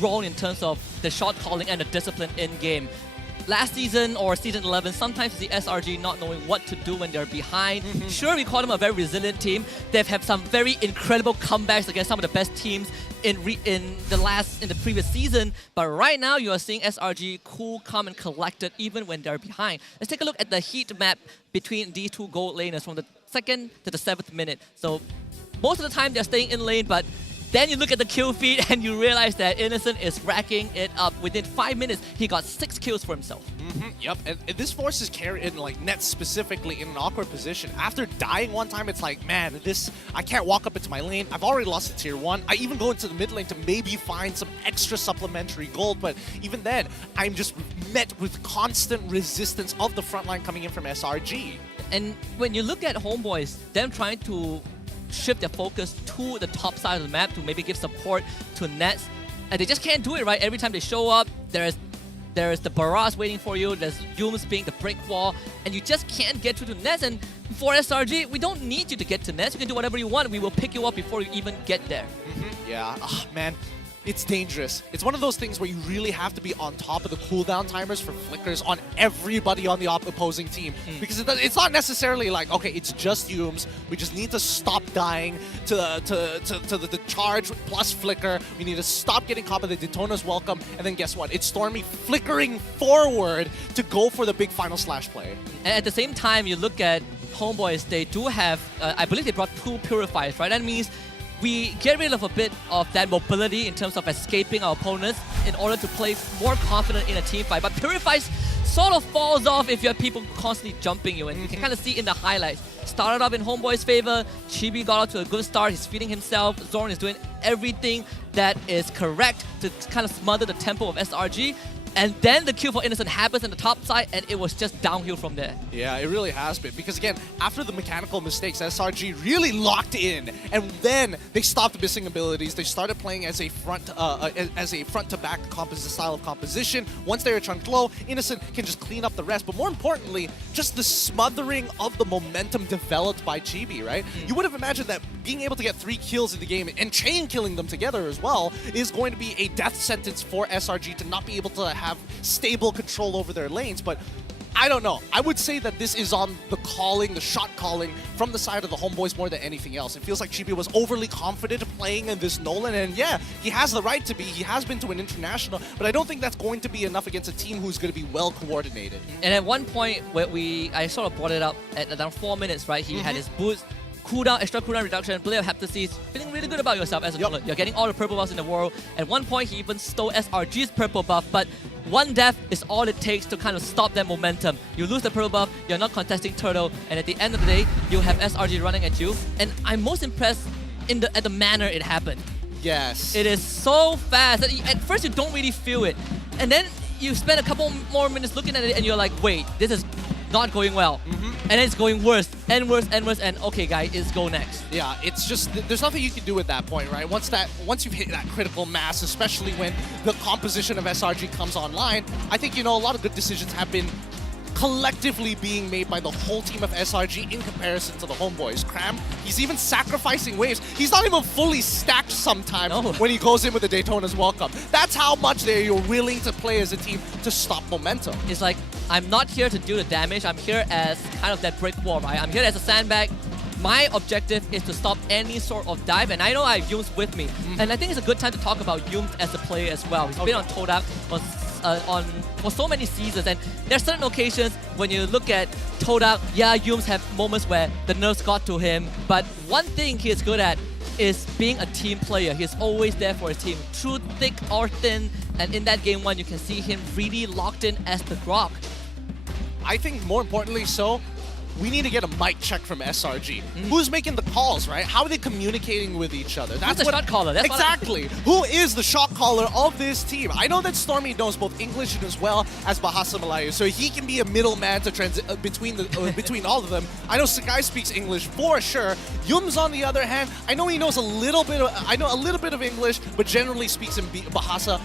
grown in terms of the shot calling and the discipline in game. Last season or season 11, sometimes the SRG not knowing what to do when they're behind. Sure, we call them a very resilient team. They've had some very incredible comebacks against some of the best teams in the previous season, but right now you are seeing SRG cool, calm, and collected even when they're behind. Let's take a look at the heat map between these two gold laners from the 2nd to the 7th minute. So most of the time they're staying in lane, but then you look at the kill feed and you realize that Innocent is racking it up. Within 5 minutes, he got 6 kills for himself. Yep, and this forces Carry in, like, Nets specifically in an awkward position. After dying one time, it's like, man, I can't walk up into my lane. I've already lost to tier 1. I even go into the mid lane to maybe find some extra supplementary gold, but even then, I'm just met with constant resistance of the front line coming in from SRG. And when you look at Homebois, them trying to shift their focus to the top side of the map to maybe give support to Nets, and they just can't do it, right? Every time they show up, there's the barrage waiting for you, there's Yums being the break wall, and you just can't get through to Nets. And for SRG, we don't need you to get to Nets. You can do whatever you want. We will pick you up before you even get there. Yeah, man. It's dangerous. It's one of those things where you really have to be on top of the cooldown timers for flickers on everybody on the opposing team. Because it's not necessarily like, okay, it's just Yums. We just need to stop dying to the charge plus flicker. We need to stop getting caught by the Daytona's welcome. And then guess what? It's Stormy flickering forward to go for the big final slash play. And at the same time, you look at Homebois, they do have, I believe they brought 2 purifiers, right? That means we get rid of a bit of that mobility in terms of escaping our opponents in order to play more confident in a team fight. But Purifies sort of falls off if you have people constantly jumping you, and you can kind of see in the highlights. Started off in Homeboy's favor, Chibi got out to a good start, he's feeding himself, Zorn is doing everything that is correct to kind of smother the tempo of SRG. And then the kill for Innocent happens in the top side, and it was just downhill from there. Yeah, it really has been. Because again, after the mechanical mistakes, SRG really locked in, and then they stopped missing abilities. They started playing as a front-to-back style of composition. Once they returned low, Innocent can just clean up the rest. But more importantly, just the smothering of the momentum developed by Chibi, right? You would have imagined that being able to get 3 kills in the game and chain killing them together as well is going to be a death sentence for SRG to not be able to have stable control over their lanes. But I don't know. I would say that this is on the calling, the shot calling from the side of the Homebois more than anything else. It feels like Chibi was overly confident playing in this Nolan, and yeah, he has the right to be. He has been to an international, but I don't think that's going to be enough against a team who's going to be well coordinated. And at one point where I sort of brought it up at around 4 minutes, right? He had his boost, cooldown, extra cooldown reduction, player hapticity, feeling really good about yourself as a Nolan. You're getting all the purple buffs in the world. At one point, he even stole SRG's purple buff, but one death is all it takes to kind of stop that momentum. You lose the purple buff, you're not contesting Turtle, and at the end of the day, you have SRG running at you. And I'm most impressed at the manner it happened. Yes. It is so fast. At first, you don't really feel it. And then you spend a couple more minutes looking at it, and you're like, wait, this is not going well. And then it's going worse and worse and worse, and okay, guys, it's go next. Yeah, it's just, there's nothing you can do at that point, right? Once you've hit that critical mass, especially when the composition of SRG comes online, I think, you know, a lot of good decisions have been collectively being made by the whole team of SRG in comparison to the Homebois. Cram, he's even sacrificing waves. He's not even fully stacked sometimes when he goes in with the Daytona's welcome. That's how much you're willing to play as a team to stop momentum. It's like, I'm not here to do the damage. I'm here as kind of that brick wall, right? I'm here as a sandbag. My objective is to stop any sort of dive, and I know I have Yums with me. And I think it's a good time to talk about Yums as a player as well. He's been on Toad Up for for so many seasons, and there are certain occasions when you look at Todak, yeah, Yums have moments where the nerves got to him, but one thing he is good at is being a team player. He's always there for his team, through thick or thin, and in that game one, you can see him really locked in as the Grok. I think more importantly so, we need to get a mic check from SRG. Who's making the calls, right? How are they communicating with each other? Who's the shot caller? That's exactly. Who is the shot caller of this team? I know that Stormy knows both English as well as Bahasa Melayu, so he can be a middleman to between all of them. I know Sakai speaks English for sure. Yums, on the other hand, I know he knows a little bit of English, but generally speaks in Bahasa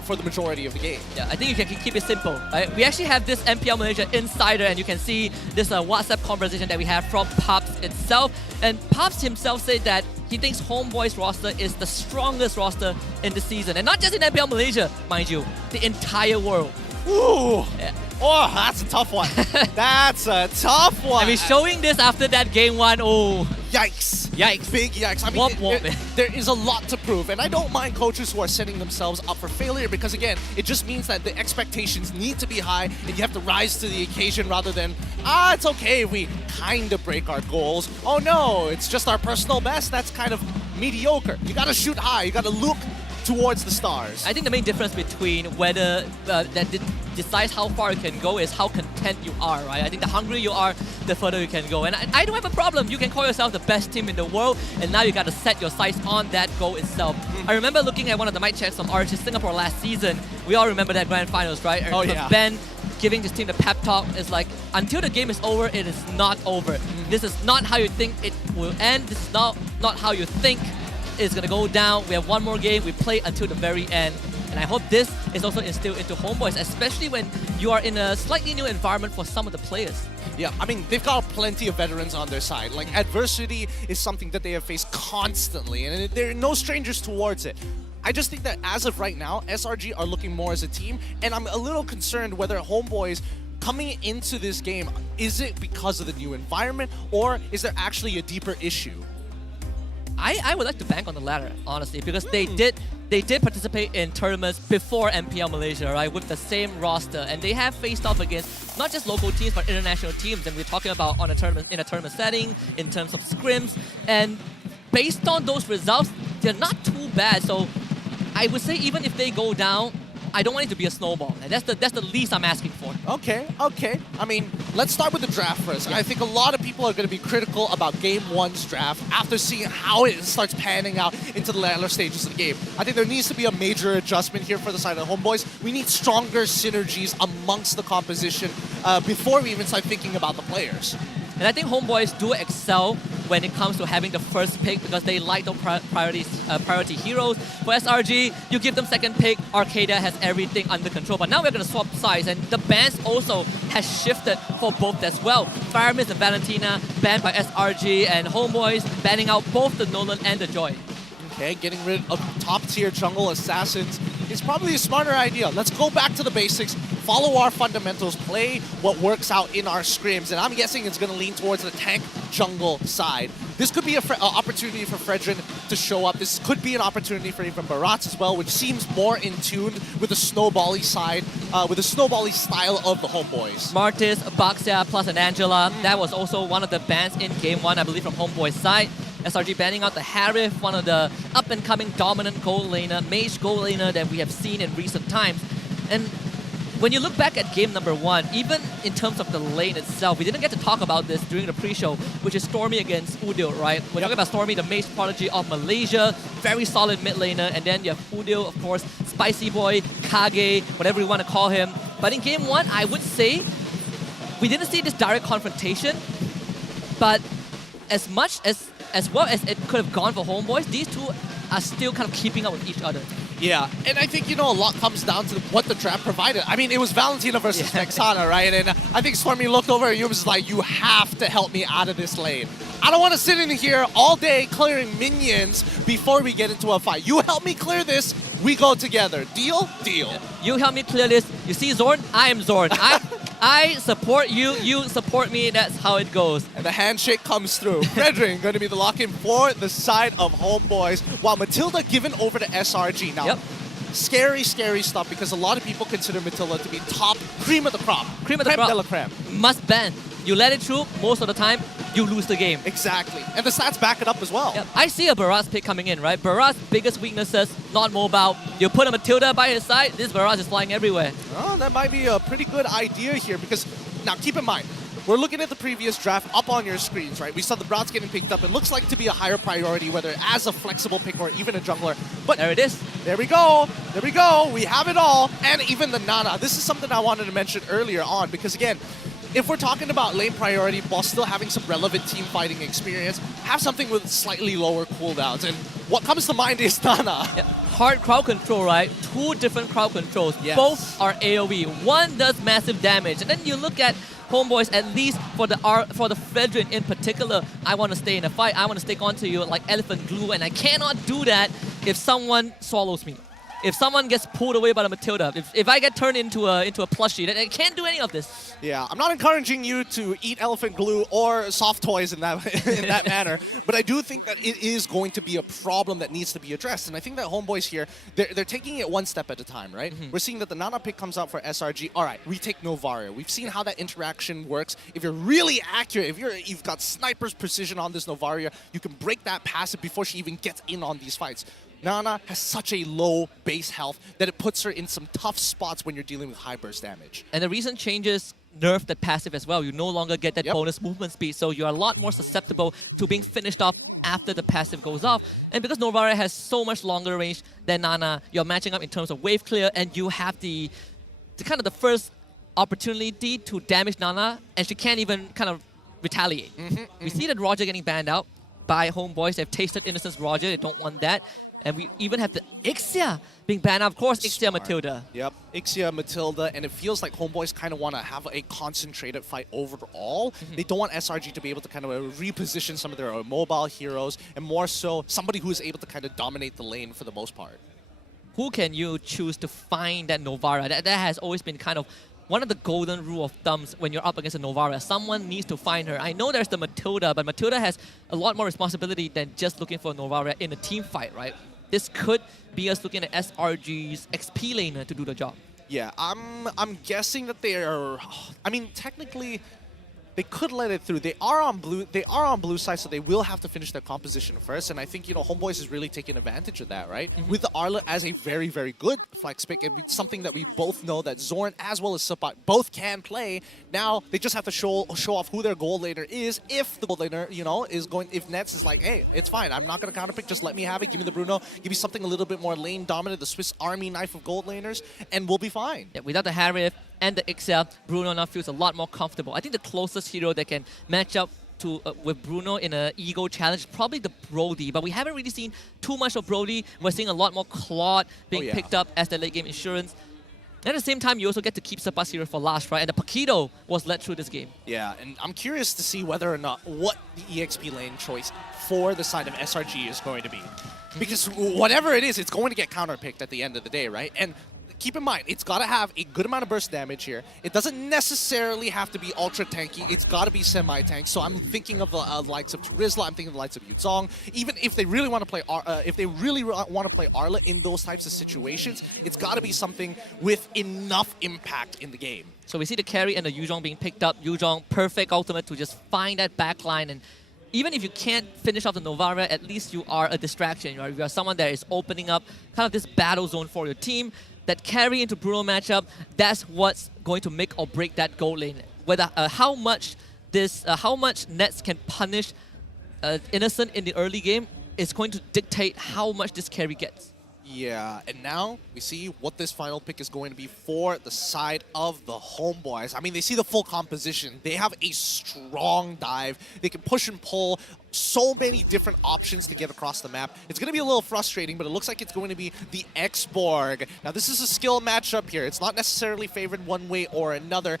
for the majority of the game. Yeah, I think you can keep it simple. Right? We actually have this MPL Malaysia insider, and you can see this WhatsApp conversation that we have from Pops itself. And Pops himself said that he thinks Homebois roster is the strongest roster in the season. And not just in MPL Malaysia, mind you, the entire world. Ooh! Yeah. Oh, that's a tough one. That's a tough one. I mean, showing this after that game one, oh. Yikes. Yikes. Big yikes. I mean, there is a lot to prove, and I don't mind coaches who are setting themselves up for failure because, again, it just means that the expectations need to be high and you have to rise to the occasion rather than, it's okay if we kind of break our goals. Oh no, it's just our personal best. That's kind of mediocre. You gotta shoot high. You gotta look towards the stars. I think the main difference between whether decides how far you can go is how content you are, right? I think the hungrier you are, the further you can go. And I don't have a problem. You can call yourself the best team in the world, and now you got to set your sights on that goal itself. I remember looking at one of the mic checks from RH Singapore last season. We all remember that grand finals, right? Oh, yeah. Ben giving his team the pep talk is like, until the game is over, it is not over. This is not how you think it will end. This is not how you think it's going to go down. We have one more game. We play until the very end. And I hope this is also instilled into Homebois, especially when you are in a slightly new environment for some of the players. Yeah, I mean, they've got plenty of veterans on their side. Like, adversity is something that they have faced constantly, and they're no strangers towards it. I just think that as of right now, SRG are looking more as a team, and I'm a little concerned whether Homebois coming into this game, is it because of the new environment, or is there actually a deeper issue? I would like to bank on the latter, honestly, because they did participate in tournaments before MPL Malaysia, right, with the same roster, and they have faced off against not just local teams but international teams, and we're talking about in a tournament setting, in terms of scrims, and based on those results, they're not too bad. So I would say even if they go down, I don't want it to be a snowball, and that's the least I'm asking for. Okay. I mean, let's start with the draft first. Yeah. I think a lot of people are going to be critical about Game 1's draft after seeing how it starts panning out into the latter stages of the game. I think there needs to be a major adjustment here for the side of the Homebois. We need stronger synergies amongst the composition before we even start thinking about the players. And I think Homebois do excel when it comes to having the first pick because they like the priority heroes. For SRG, you give them second pick, Arcadia has everything under control. But now we're going to swap sides, and the bans also has shifted for both as well. Fireman's and Valentina banned by SRG, and Homebois banning out both the Nolan and the Joy. Okay, getting rid of top-tier jungle assassins is probably a smarter idea. Let's go back to the basics, follow our fundamentals, play what works out in our scrims, and I'm guessing it's going to lean towards the tank jungle side. This could be an opportunity for Fredrin to show up. This could be an opportunity for even Barats as well, which seems more in tune with the snowbally side, with the snowbally style of the Homebois. Martis, Baxia, plus an Angela. That was also one of the bans in Game 1, I believe, from Homebois' side. SRG banning out the Harif, one of the up-and-coming dominant gold laner, mage gold laner that we have seen in recent times. And when you look back at game number 1, even in terms of the lane itself, we didn't get to talk about this during the pre-show, which is Stormy against Udil, right? We're talking about Stormy, the mage prodigy of Malaysia, very solid mid laner, and then you have Udil, of course, Spicy Boy, Kage, whatever you want to call him. But in game 1, I would say we didn't see this direct confrontation, but as well as it could have gone for Homebois, these two are still kind of keeping up with each other. Yeah, and I think, a lot comes down to what the draft provided. I mean, it was Valentina versus Nexana, right? And I think Stormy looked over at you and was like, you have to help me out of this lane. I don't want to sit in here all day clearing minions before we get into a fight. You help me clear this, we go together. Deal? Deal. You help me clear this. You see Zorn? I am Zorn. I support you, you support me, that's how it goes. And the handshake comes through. Fredrin going to be the lock-in for the side of Homebois, while Matilda given over to SRG. Now, scary, scary stuff because a lot of people consider Matilda to be top cream of the crop. Cream of the crop. De la creme. Must ban. You let it through, most of the time, you lose the game. Exactly. And the stats back it up as well. Yep. I see a Barrage pick coming in, right? Barrage's biggest weaknesses, not mobile. You put a Matilda by his side, this Barrage is flying everywhere. Oh, that might be a pretty good idea here because, now keep in mind, we're looking at the previous draft up on your screens, right? We saw the Brats getting picked up. It looks like to be a higher priority, whether as a flexible pick or even a jungler. But there it is. There we go. There we go. We have it all. And even the Nana. This is something I wanted to mention earlier on because, again, if we're talking about lane priority while still having some relevant team fighting experience, have something with slightly lower cooldowns. And what comes to mind is Nana. Yeah. Hard crowd control, right? Two different crowd controls. Yes. Both are AoE. One does massive damage. And then you look at Homebois, at least for the Fredrin in particular, I want to stay in a fight. I want to stick onto you like elephant glue, and I cannot do that if someone swallows me. If someone gets pulled away by the Matilda, if I get turned into a plushie, then I can't do any of this. Yeah, I'm not encouraging you to eat elephant glue or soft toys in that manner, but I do think that it is going to be a problem that needs to be addressed. And I think that Homebois here, they're taking it one step at a time, right? We're seeing that the Nana pick comes out for SRG. All right, we take Novaria. We've seen how that interaction works. If you're really accurate, if you've got sniper's precision on this Novaria, you can break that passive before she even gets in on these fights. Nana has such a low base health that it puts her in some tough spots when you're dealing with high burst damage. And the recent changes nerfed the passive as well. You no longer get that bonus movement speed, so you're a lot more susceptible to being finished off after the passive goes off. And because Novaria has so much longer range than Nana, you're matching up in terms of wave clear, and you have the kind of the first opportunity to damage Nana, and she can't even kind of retaliate. We see that Roger getting banned out by Homebois. They've tasted Innocence Roger, they don't want that. And we even have the Ixia being banned out. Of course, Ixia Matilda. Yep, Ixia Matilda, and it feels like Homebois kind of want to have a concentrated fight overall. They don't want SRG to be able to kind of reposition some of their mobile heroes, and more so somebody who is able to kind of dominate the lane for the most part. Who can you choose to find that Novara? That has always been kind of one of the golden rule of thumbs when you're up against a Novara. Someone needs to find her. I know there's the Matilda, but Matilda has a lot more responsibility than just looking for a Novara in a team fight, right? This could be us looking at SRG's XP laner to do the job. Yeah, I'm guessing that they are. I mean, technically, they could let it through. They are on blue side, so they will have to finish their composition first. And I think, you know, Homebois is really taking advantage of that, right? With the Arla as a very, very good flex pick, and it's something that we both know that Zorn as well as Supat both can play. Now they just have to show off who their gold laner is. If the gold laner, you know, is going, if Nets is like, hey, it's fine, I'm not going to counter pick, just let me have it. Give me the Bruno, give me something a little bit more lane dominant, the Swiss Army knife of gold laners, and we'll be fine. Yeah, without the Harith and the Ixia, Bruno now feels a lot more comfortable. I think the closest hero that can match up to with Bruno in an ego challenge is probably the Brody, but we haven't really seen too much of Brody. We're seeing a lot more Claude being picked up as the late game insurance. And at the same time, you also get to keep Sappas here for last, right? And the Paquito was led through this game. Yeah, and I'm curious to see whether or not what the EXP lane choice for the side of SRG is going to be. Because whatever it is, it's going to get counterpicked at the end of the day, right? And keep in mind, it's got to have a good amount of burst damage here. It doesn't necessarily have to be ultra tanky. It's got to be semi-tank. So I'm thinking of the likes of Rizla. I'm thinking of the likes of Yuzong. Even if they really want to play, Arla in those types of situations, it's got to be something with enough impact in the game. So we see the carry and the Yuzong being picked up. Yuzong, perfect ultimate to just find that backline. And even if you can't finish off the Novara, at least you are a distraction. Right? You are someone that is opening up kind of this battle zone for your team. That carry into Bruno matchup, that's what's going to make or break that gold lane. Whether how much Nets can punish Innocent in the early game is going to dictate how much this carry gets. Yeah, and now we see what this final pick is going to be for the side of the Homebois. I mean, they see the full composition. They have a strong dive. They can push and pull. So many different options to get across the map. It's going to be a little frustrating, but it looks like it's going to be the X-Borg. Now, this is a skill matchup here. It's not necessarily favored one way or another.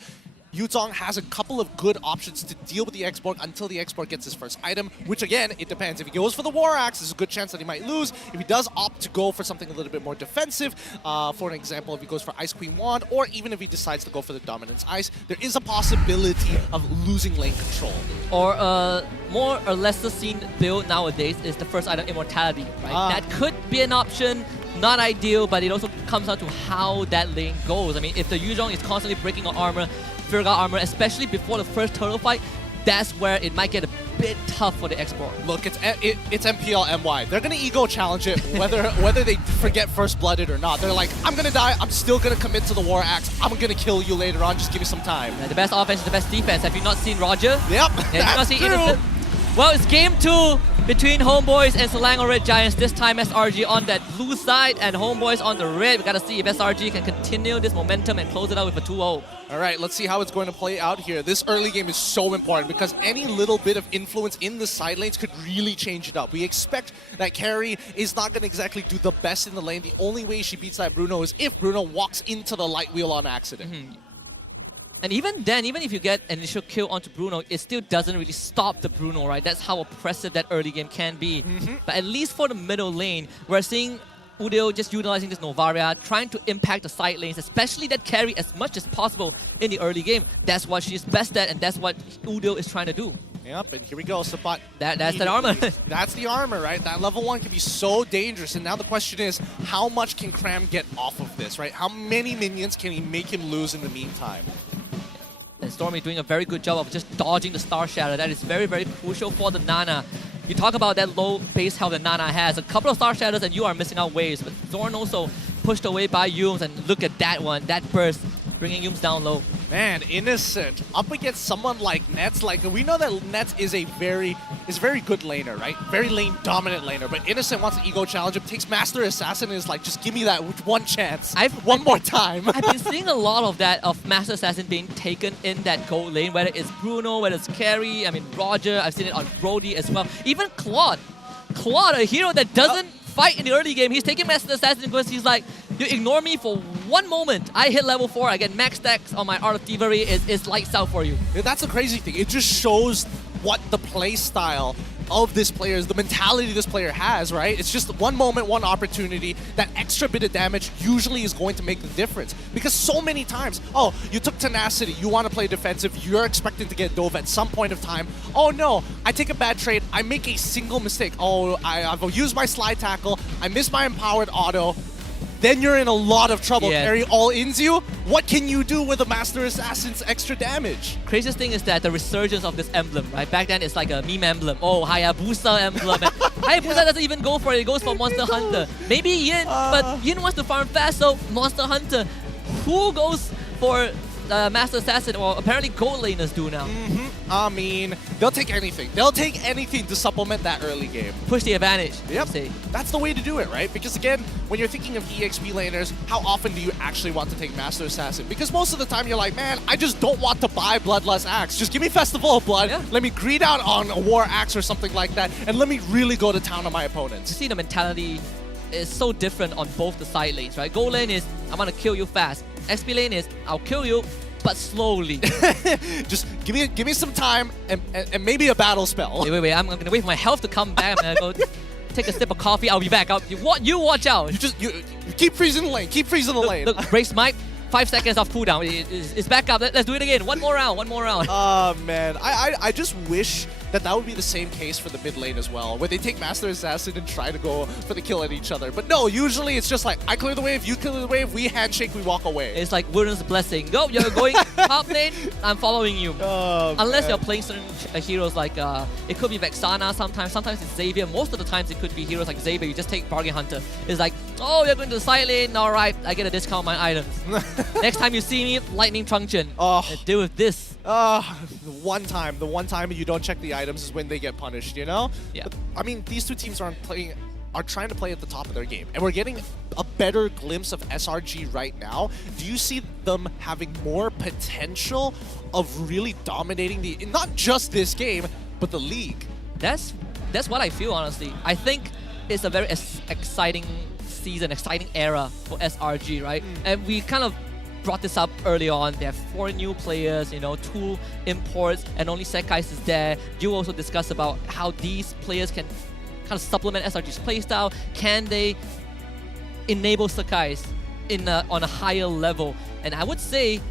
Yuzong has a couple of good options to deal with the X-Borg until the X-Borg gets his first item, which again, it depends. If he goes for the War Axe, there's a good chance that he might lose. If he does opt to go for something a little bit more defensive, for an example, if he goes for Ice Queen Wand, or even if he decides to go for the Dominance Ice, there is a possibility of losing lane control. Or more or less seen build nowadays is the first item Immortality, right? That could be an option. not ideal, but it also comes down to how that lane goes. I mean, if the Yuzhong is constantly breaking on armor, Fear God armor, especially before the first turtle fight, that's where it might get a bit tough for the Explorer. Look, it's MPL MY. They're gonna ego challenge it, whether they forget First Blooded or not. They're like, I'm gonna die, I'm still gonna commit to the War Axe, I'm gonna kill you later on, just give me some time. The best offense is the best defense. Have you not seen Roger? Yep, Have you not seen Innocent? Well, it's game 2 between Homebois and Selangor Red Giants. This time SRG on that blue side and Homebois on the red. We gotta see if SRG can continue this momentum and close it out with a 2-0. All right, let's see how it's going to play out here. This early game is so important because any little bit of influence in the side lanes could really change it up. We expect that Carrie is not going to exactly do the best in the lane. The only way she beats that Bruno is if Bruno walks into the light wheel on accident. And even then, even if you get an initial kill onto Bruno, it still doesn't really stop the Bruno, right? That's how oppressive that early game can be. But at least for the middle lane, we're seeing Udio just utilizing this Novaria, trying to impact the side lanes, especially that carry as much as possible in the early game. That's what she's best at, and that's what Udio is trying to do. Yep, and here we go, Sabat. That's that armor. That's the armor, right? That level 1 can be so dangerous, and now the question is, how much can Cram get off of this, right? How many minions can he make him lose in the meantime? And Stormy doing a very good job of just dodging the Star Shatter. That is very, very crucial for the Nana. You talk about that low base health that Nana has. A couple of Star Shatters and you are missing out waves. But Zorn also pushed away by Yums, and look at that one. That burst, bringing Yums down low. Man, Innocent up against someone like Nets. Like, we know that Nets is a very good laner, right? Very lane dominant laner. But Innocent wants to ego challenge him, takes Master Assassin and is like, just give me that one chance. One more time. I've been seeing a lot of that, of Master Assassin being taken in that gold lane, whether it's Bruno, whether it's Carrie, I mean Roger, I've seen it on Brody as well. Even Claude. Claude, a hero that doesn't fight in the early game. He's taking Master Assassin because he's like, you ignore me for one moment. I hit level 4, I get max stacks on my Art of Thievery, it's lights out for you. Yeah, that's the crazy thing. It just shows what the play style of this player is, the mentality this player has, right? It's just one moment, one opportunity. That extra bit of damage usually is going to make the difference. Because so many times, oh, you took Tenacity, you want to play defensive, you're expected to get dove at some point of time. Oh no, I take a bad trade, I make a single mistake. Oh, I've used my slide tackle, I miss my empowered auto. Then you're in a lot of trouble. Yeah. Carry all-ins you. What can you do with a Master Assassin's extra damage? Craziest thing is that the resurgence of this emblem, right? Back then it's like a meme emblem. Oh, Hayabusa emblem. And Hayabusa doesn't even go for it. It goes for Monster Hunter. Maybe Yin, but Yin wants to farm fast, so Monster Hunter. Who goes for Master Assassin? Well, apparently gold laners do now. I mean, they'll take anything. They'll take anything to supplement that early game. Push the advantage. Yep. That's the way to do it, right? Because again, when you're thinking of EXP laners, how often do you actually want to take Master Assassin? Because most of the time you're like, man, I just don't want to buy Bloodlust Axe. Just give me Festival of Blood. Yeah. Let me greed out on a War Axe or something like that, and let me really go to town on my opponents. You see the mentality is so different on both the side lanes, right? Gold lane is, I want to kill you fast. XP lane is, I'll kill you, but slowly. Just give me some time and maybe a battle spell. Wait, I'm gonna wait for my health to come back. I'm gonna go take a sip of coffee. I'll be back. You watch out. You keep freezing the lane. Keep freezing the lane. Look, brace Mike. 5 seconds off cooldown. It's back up. Let's do it again. One more round. Oh man, I just wish that would be the same case for the mid lane as well, where they take Master Assassin and try to go for the kill at each other. But no, usually it's just like, I clear the wave, you clear the wave, we handshake, we walk away. It's like Wooden's blessing. Go, you're going top lane, I'm following you. Unless you're playing certain heroes like, it could be Vexana sometimes it's Xavier. Most of the times it could be heroes like Xavier, you just take Bargain Hunter. It's like, oh, you're going to the side lane, alright, I get a discount on my items. Next time you see me, Lightning Truncheon. Deal with this. The one time you don't check the items is when they get punished, you know? Yeah. But, I mean, these two teams are trying to play at the top of their game, and we're getting a better glimpse of SRG right now. Do you see them having more potential of really dominating not just this game, but the league? That's what I feel, honestly. I think it's a very exciting season, exciting era for SRG, right? And we kind of brought this up early on. They have 4 new players, 2 imports, and only Sekais is there. You also discussed about how these players can kind of supplement SRG's playstyle. Can they enable Sekais on a higher level? And I would say,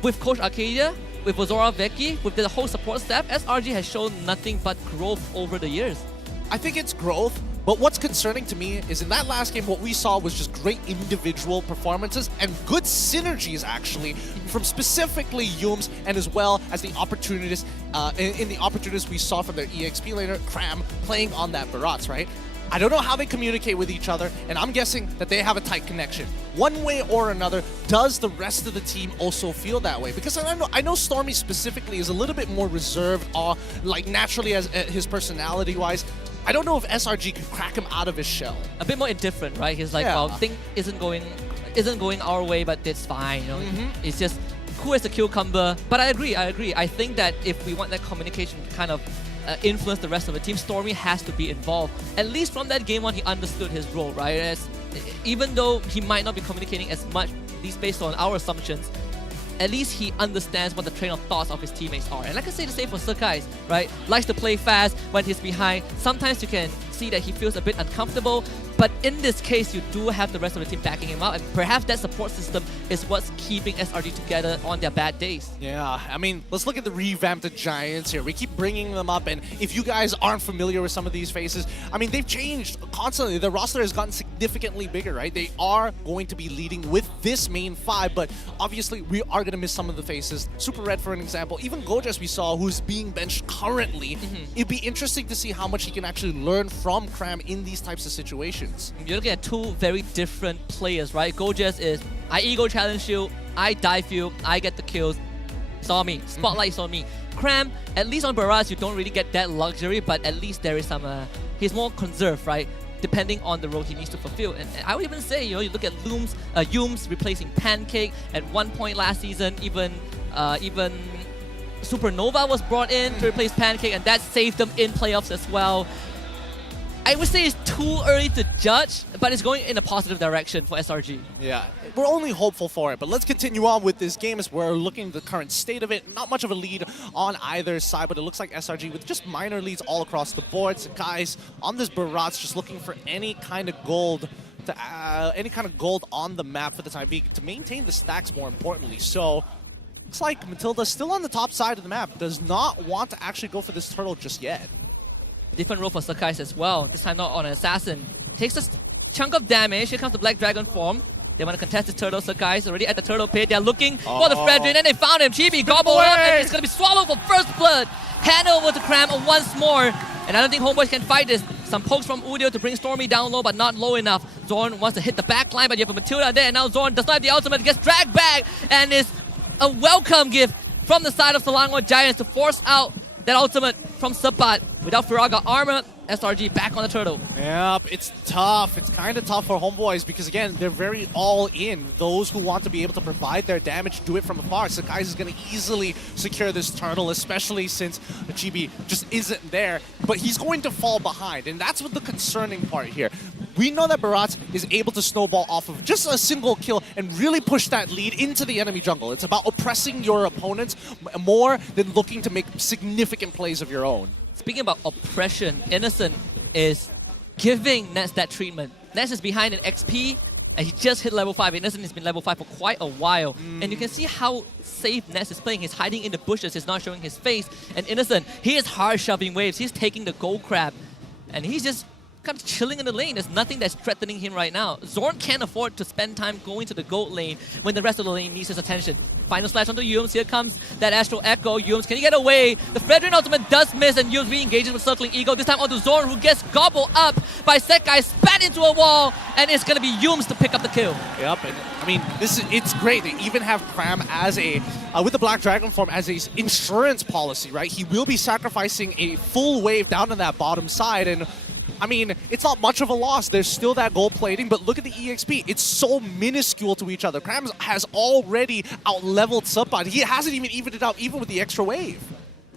with Coach Arcadia, with Azora Vecchi, with the whole support staff, SRG has shown nothing but growth over the years. I think it's growth, But what's concerning to me is in that last game, what we saw was just great individual performances and good synergies, actually, from specifically Yums and as well as the opportunities, in the opportunities we saw from their EXP laner, Cram, playing on that Barats, right? I don't know how they communicate with each other, and I'm guessing that they have a tight connection. One way or another, does the rest of the team also feel that way? Because I know Stormy specifically is a little bit more reserved, like naturally as his personality-wise. I don't know if SRG can crack him out of his shell. A bit more indifferent, right? He's like, well, thing isn't going our way, but it's fine. You know? It's just cool as a cucumber. But I agree. I think that if we want that communication to kind of influence the rest of the team, Stormy has to be involved. At least from that game 1, he understood his role, right? Even though he might not be communicating as much, at least based on our assumptions, at least he understands what the train of thoughts of his teammates are. And like I say the same for Sakai, right? Likes to play fast when he's behind. Sometimes you can see that he feels a bit uncomfortable, but in this case, you do have the rest of the team backing him up, and perhaps that support system is what's keeping SRG together on their bad days. Yeah, I mean, let's look at the revamped Giants here. We keep bringing them up, and if you guys aren't familiar with some of these faces, I mean, they've changed constantly. The roster has gotten significantly bigger, right? They are going to be leading with this main 5, but obviously we are going to miss some of the faces. Super Red, for an example, even Gojas we saw, who's being benched currently. It'd be interesting to see how much he can actually learn from Cram in these types of situations. You're looking at two very different players, right? Gojas is, I ego challenge you, I dive you, I get the kills. Saw me, spotlight's on me. Cram, at least on Barrage, you don't really get that luxury, but at least there is some, he's more conserved, right? Depending on the role he needs to fulfill. And I would even say, you know, you look at Yums replacing Pancake at one point last season, even Supernova was brought in to replace Pancake, and that saved them in playoffs as well. I would say it's too early to judge, but it's going in a positive direction for SRG. Yeah, we're only hopeful for it, but let's continue on with this game as we're looking at the current state of it. Not much of a lead on either side, but it looks like SRG with just minor leads all across the board. So guys, on this Barats, just looking for any kind of gold on the map for the time being to maintain the stacks more importantly. So looks like Matilda's still on the top side of the map, does not want to actually go for this turtle just yet. Different role for Sakai as well. This time not on an assassin. Takes a chunk of damage. Here comes the Black Dragon form. They want to contest the turtle. Sakai is already at the turtle pit. They're looking for the Fredrin, and they found him. Chibi gobble up, and it's going to be swallowed for first blood. Hand over to Cram once more. And I don't think Homebois can fight this. Some pokes from Udio to bring Stormy down low, but not low enough. Zorn wants to hit the back line, but you have a Matilda there. And now Zorn does not have the ultimate. Gets dragged back, and is a welcome gift from the side of Selangor Giants to force out that ultimate from Sapat. Without Firaga armor, SRG back on the turtle. Yep, it's tough. It's kind of tough for Homebois because, again, they're very all in. Those who want to be able to provide their damage do it from afar. Sakai is going to easily secure this turtle, especially since Chibi just isn't there. But he's going to fall behind, and that's what the concerning part here. We know that Barats is able to snowball off of just a single kill and really push that lead into the enemy jungle. It's about oppressing your opponents more than looking to make significant plays of your own. Speaking about oppression, Innocent is giving Nets that treatment. Nets is behind in XP, and he just hit level 5. Innocent has been level 5 for quite a while. And you can see how safe Nets is playing. He's hiding in the bushes, he's not showing his face. And Innocent, he is hard shoving waves. He's taking the gold crab, and he's just kind of chilling in the lane. There's nothing that's threatening him right now. Zorn can't afford to spend time going to the gold lane when the rest of the lane needs his attention. Final slash onto Yums. Here comes that Astral Echo. Yums, can he get away? The Fredrin ultimate does miss, and Yums re-engages with Circling Eagle. This time onto Zorn, who gets gobbled up by Sekai, spat into a wall, and it's going to be Yums to pick up the kill. Yep, and I mean, it's great. They even have Cram as a, with the Black Dragon form as a insurance policy, right? He will be sacrificing a full wave down on that bottom side, and I mean, it's not much of a loss. There's still that gold plating, but look at the EXP. It's so minuscule to each other. Cram has already out-leveled Subpod. He hasn't even evened it out, even with the extra wave.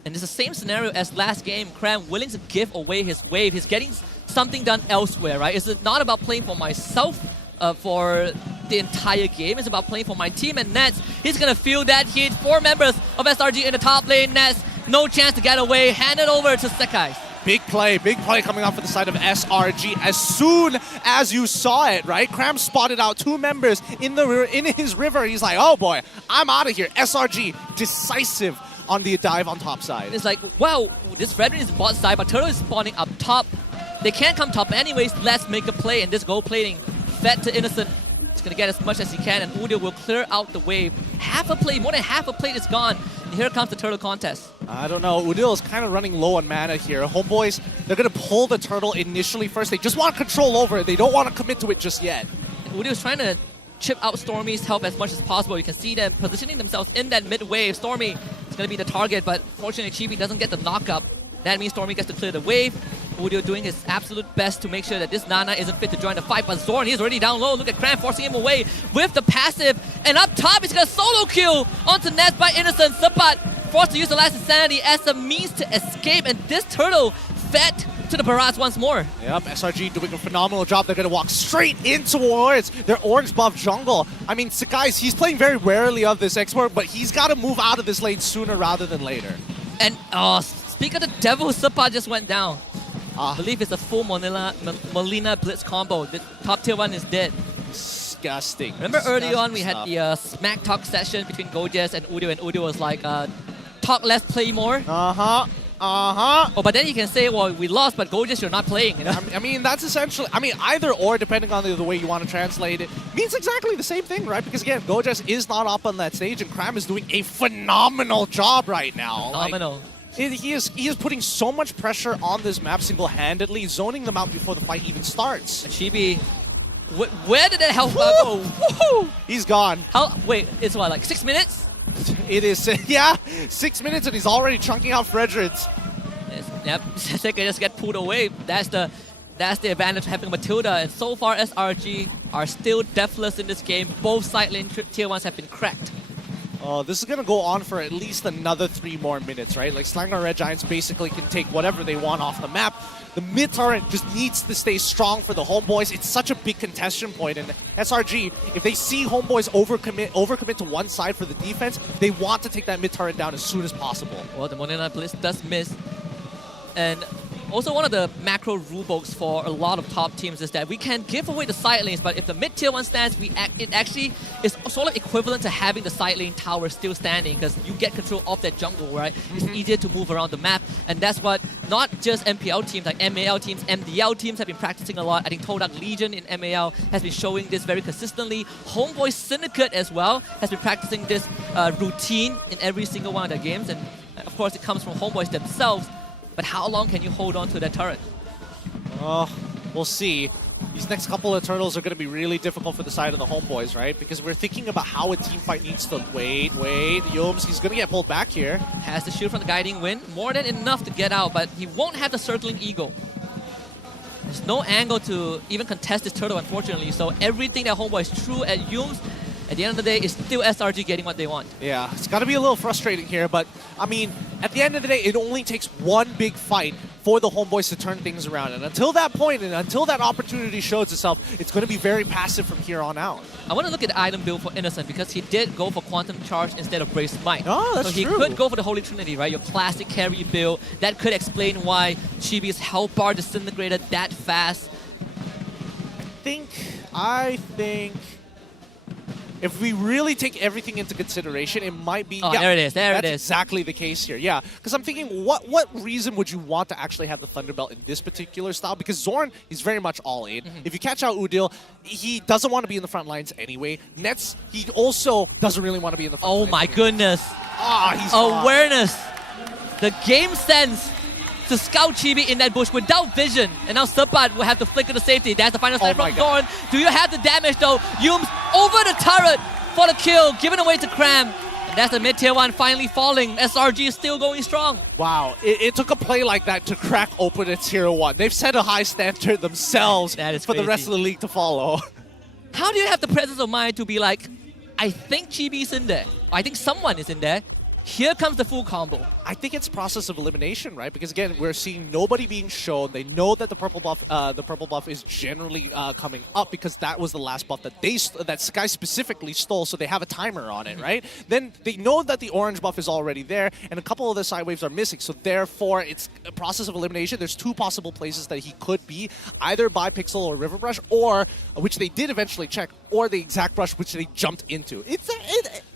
And it's the same scenario as last game. Cram willing to give away his wave. He's getting something done elsewhere, right? It's not about playing for myself for the entire game. It's about playing for my team, and Nets, he's going to feel that heat. 4 members of SRG in the top lane. Nets, no chance to get away. Hand it over to Sakai. Big play coming off for the side of SRG. As soon as you saw it, right? Cram spotted out 2 members in his river. He's like, oh boy, I'm out of here. SRG, decisive on the dive on top side. It's like, wow, this Fredrin is bot side, but Turtle is spawning up top. They can't come top anyways. Let's make a play, and this gold plating fed to Innocent. He's gonna get as much as he can, and Udil will clear out the wave. Half a plate, more than half a plate is gone. And here comes the turtle contest. I don't know. Udil is kind of running low on mana here. Homeboys, they're going to pull the turtle initially first. They just want control over it. They don't want to commit to it just yet. And Udil is trying to chip out Stormy's help as much as possible. You can see them positioning themselves in that mid wave. Stormy is going to be the target, but fortunately Chibi doesn't get the knockup. That means Stormy gets to clear the wave. Udil doing his absolute best to make sure that this Nana isn't fit to join the fight, but Zorn, he's already down low. Look at Cram forcing him away with the passive. And up top, he's got a solo kill onto Nest by Innocent. Sapat forced to use the last Insanity as a means to escape, and this turtle fed to the barrage once more. Yep, SRG doing a phenomenal job. They're going to walk straight in towards their orange buff jungle. I mean, guys, he's playing very warily of this export, but he's got to move out of this lane sooner rather than later. And speak of the devil, Sapat just went down. I believe it's a full Molina Blitz combo. The top tier one is dead. Disgusting. Remember early on we had the smack talk session between Gojes and Udil was like, talk less, play more. Oh, but then you can say, well, we lost, but Gojes, you're not playing. You know? I mean, that's essentially, either or, depending on the way you want to translate it, means exactly the same thing, right? Because again, Gojes is not up on that stage, and Cram is doing a phenomenal job right now. Phenomenal. He is putting so much pressure on this map single-handedly, zoning them out before the fight even starts. Chibi, where did that health go? He's gone. Wait, it's what, like 6 minutes? It is, yeah, 6 minutes and he's already chunking out Fredericks. Yep, they can just get pulled away. That's the advantage of having Matilda, and so far SRG are still deathless in this game. Both side lane tier 1s have been cracked. This is going to go on for at least another 3 more minutes, right? Like, Slanger Red Giants basically can take whatever they want off the map. The mid turret just needs to stay strong for the Homeboys. It's such a big contention point, and SRG, if they see Homeboys overcommit to one side for the defense, they want to take that mid turret down as soon as possible. Well, the Monena Blitz does miss. And also one of the macro rulebooks for a lot of top teams is that we can give away the side lanes, but if the mid tier 1 stands, it actually is sort of equivalent to having the side lane tower still standing, because you get control of that jungle, right? It's easier to move around the map, and that's what not just MPL teams, like MAL teams, MDL teams have been practicing a lot. I think Todak Legion in MAL has been showing this very consistently. Homeboy Syndicate as well has been practicing this routine in every single one of their games, and of course it comes from Homeboys themselves. But how long can you hold on to that turret? We'll see. These next couple of turtles are going to be really difficult for the side of the Homeboys, right? Because we're thinking about how a team fight needs to... Wait. Yomes, he's going to get pulled back here. Has the shield from the Guiding Wind. More than enough to get out, but he won't have the Circling Eagle. There's no angle to even contest this turtle, unfortunately. So everything that Homeboys threw at Yomes, at the end of the day, it's still SRG getting what they want. Yeah, it's got to be a little frustrating here, but I mean, at the end of the day, it only takes one big fight for the Homeboys to turn things around. And until that point, and until that opportunity shows itself, it's going to be very passive from here on out. I want to look at the item build for Innocent, because he did go for Quantum Charge instead of Brave Smite. Oh, that's true. So he could go for the Holy Trinity, right? Your classic carry build. That could explain why Chibi's health bar disintegrated that fast. I think... if we really take everything into consideration, it might be... Oh, yeah, there it is. That's exactly the case here. Yeah, because I'm thinking, what reason would you want to actually have the Thunderbelt in this particular style? Because Zorn is very much all in. If you catch out Udil, he doesn't want to be in the front lines anyway. Nets, he also doesn't really want to be in the front lines. Oh my goodness. He's awareness. The game sense to scout Chibi in that bush without vision. And now Sapat will have to flicker the safety. That's the final strike from Zorn. Do you have the damage though? Yumes over the turret for the kill, given away to Cram. And that's the mid-tier 1 finally falling. SRG is still going strong. Wow, it took a play like that to crack open a tier 1. They've set a high standard themselves for the rest of the league to follow. How do you have the presence of mind to be like, I think Chibi's in there. I think someone is in there. Here comes the full combo. I think it's process of elimination, right? Because again, we're seeing nobody being shown. They know that the purple buff is generally coming up, because that was the last buff that Sky specifically stole. So they have a timer on it, right? Then they know that the orange buff is already there, and a couple of the side waves are missing. So therefore, it's a process of elimination. There's 2 possible places that he could be, either by Pixel or River Brush, or which they did eventually check, or the exact brush which they jumped into.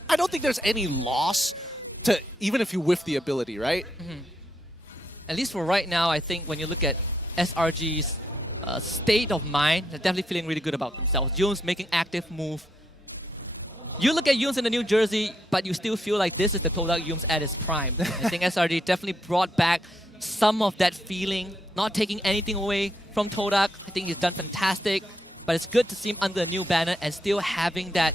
I don't think there's any loss even if you whiff the ability, right? At least for right now, I think when you look at SRG's state of mind. They're definitely feeling really good about themselves. Yoon's making active move. You look at Yoon's in the New Jersey, but you still feel like this is the Kodak Yoon's at his prime. I think SRG definitely brought back some of that feeling, not taking anything away from Todak. I think he's done fantastic, but it's good to see him under a new banner and still having that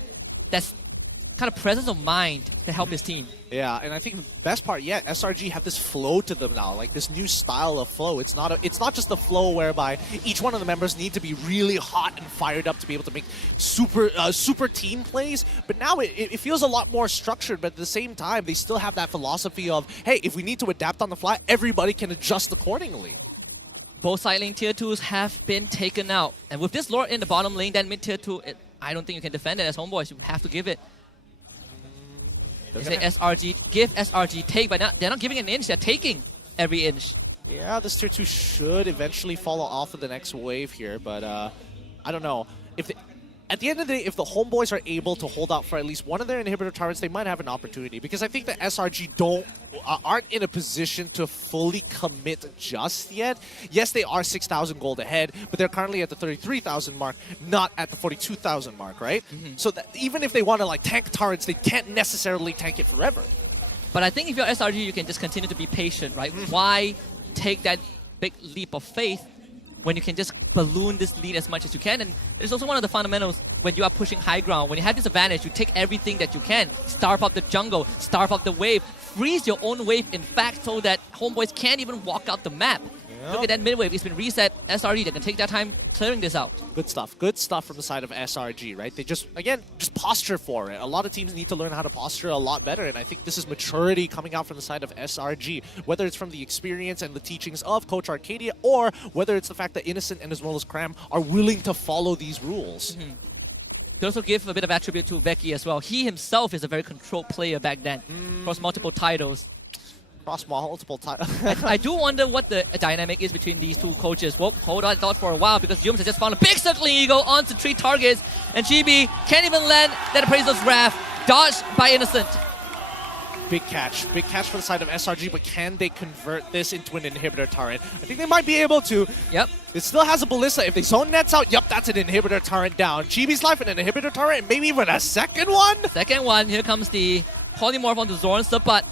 kind of presence of mind to help his team. Yeah, and I think the best part yet, SRG have this flow to them now, like this new style of flow. It's not just the flow whereby each one of the members need to be really hot and fired up to be able to make super team plays, but now it feels a lot more structured, but at the same time, they still have that philosophy of, hey, if we need to adapt on the fly, everybody can adjust accordingly. Both side lane tier 2s have been taken out, and with this Lord in the bottom lane, then mid tier 2, I don't think you can defend it as Homebois. You have to give it. Say SRG, give SRG, take, but they're not giving an inch, they're taking every inch. Yeah, this tier 2 should eventually follow off of the next wave here, but I don't know. At the end of the day, if the Homebois are able to hold out for at least one of their inhibitor turrets, they might have an opportunity, because I think the SRG aren't in a position to fully commit just yet. Yes, they are 6,000 gold ahead, but they're currently at the 33,000 mark, not at the 42,000 mark, right? So that even if they want to like tank turrets, they can't necessarily tank it forever. But I think if you're SRG, you can just continue to be patient, right? Why take that big leap of faith when you can just balloon this lead as much as you can? And it's also one of the fundamentals when you are pushing high ground. When you have this advantage, you take everything that you can. Starve up the jungle, starve up the wave, freeze your own wave, in fact, so that Homebois can't even walk out the map. Look at that mid wave, it's been reset. SRG, they can take their time clearing this out. Good stuff from the side of SRG, right? They just posture for it. A lot of teams need to learn how to posture a lot better, and I think this is maturity coming out from the side of SRG, whether it's from the experience and the teachings of Coach Arcadia, or whether it's the fact that Innocent and as well as Cram are willing to follow these rules. To also give a bit of attribute to Veki as well. He himself is a very controlled player back then, across multiple titles. I do wonder what the dynamic is between these two coaches. Well, hold on thought for a while, because Jums has just found a big circling eagle onto 3 targets, and Chibi can't even land that Appraisal's Wrath, dodged by Innocent. Big catch for the side of SRG, but can they convert this into an inhibitor turret? I think they might be able to. Yep. It still has a ballista. If they zone nets out, yep, that's an inhibitor turret down. Chibi's life and an inhibitor turret, and maybe even a second one? Second one, here comes the polymorph onto Zorn's, but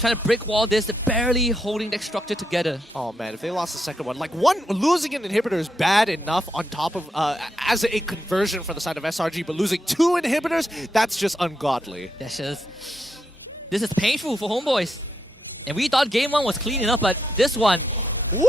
trying to brick wall this, they're barely holding that structure together. Oh man, if they lost the second one, like losing an inhibitor is bad enough on top of, as a conversion for the side of SRG, but losing 2 inhibitors, that's just ungodly. This is painful for Homebois. And we thought game 1 was clean enough, but this one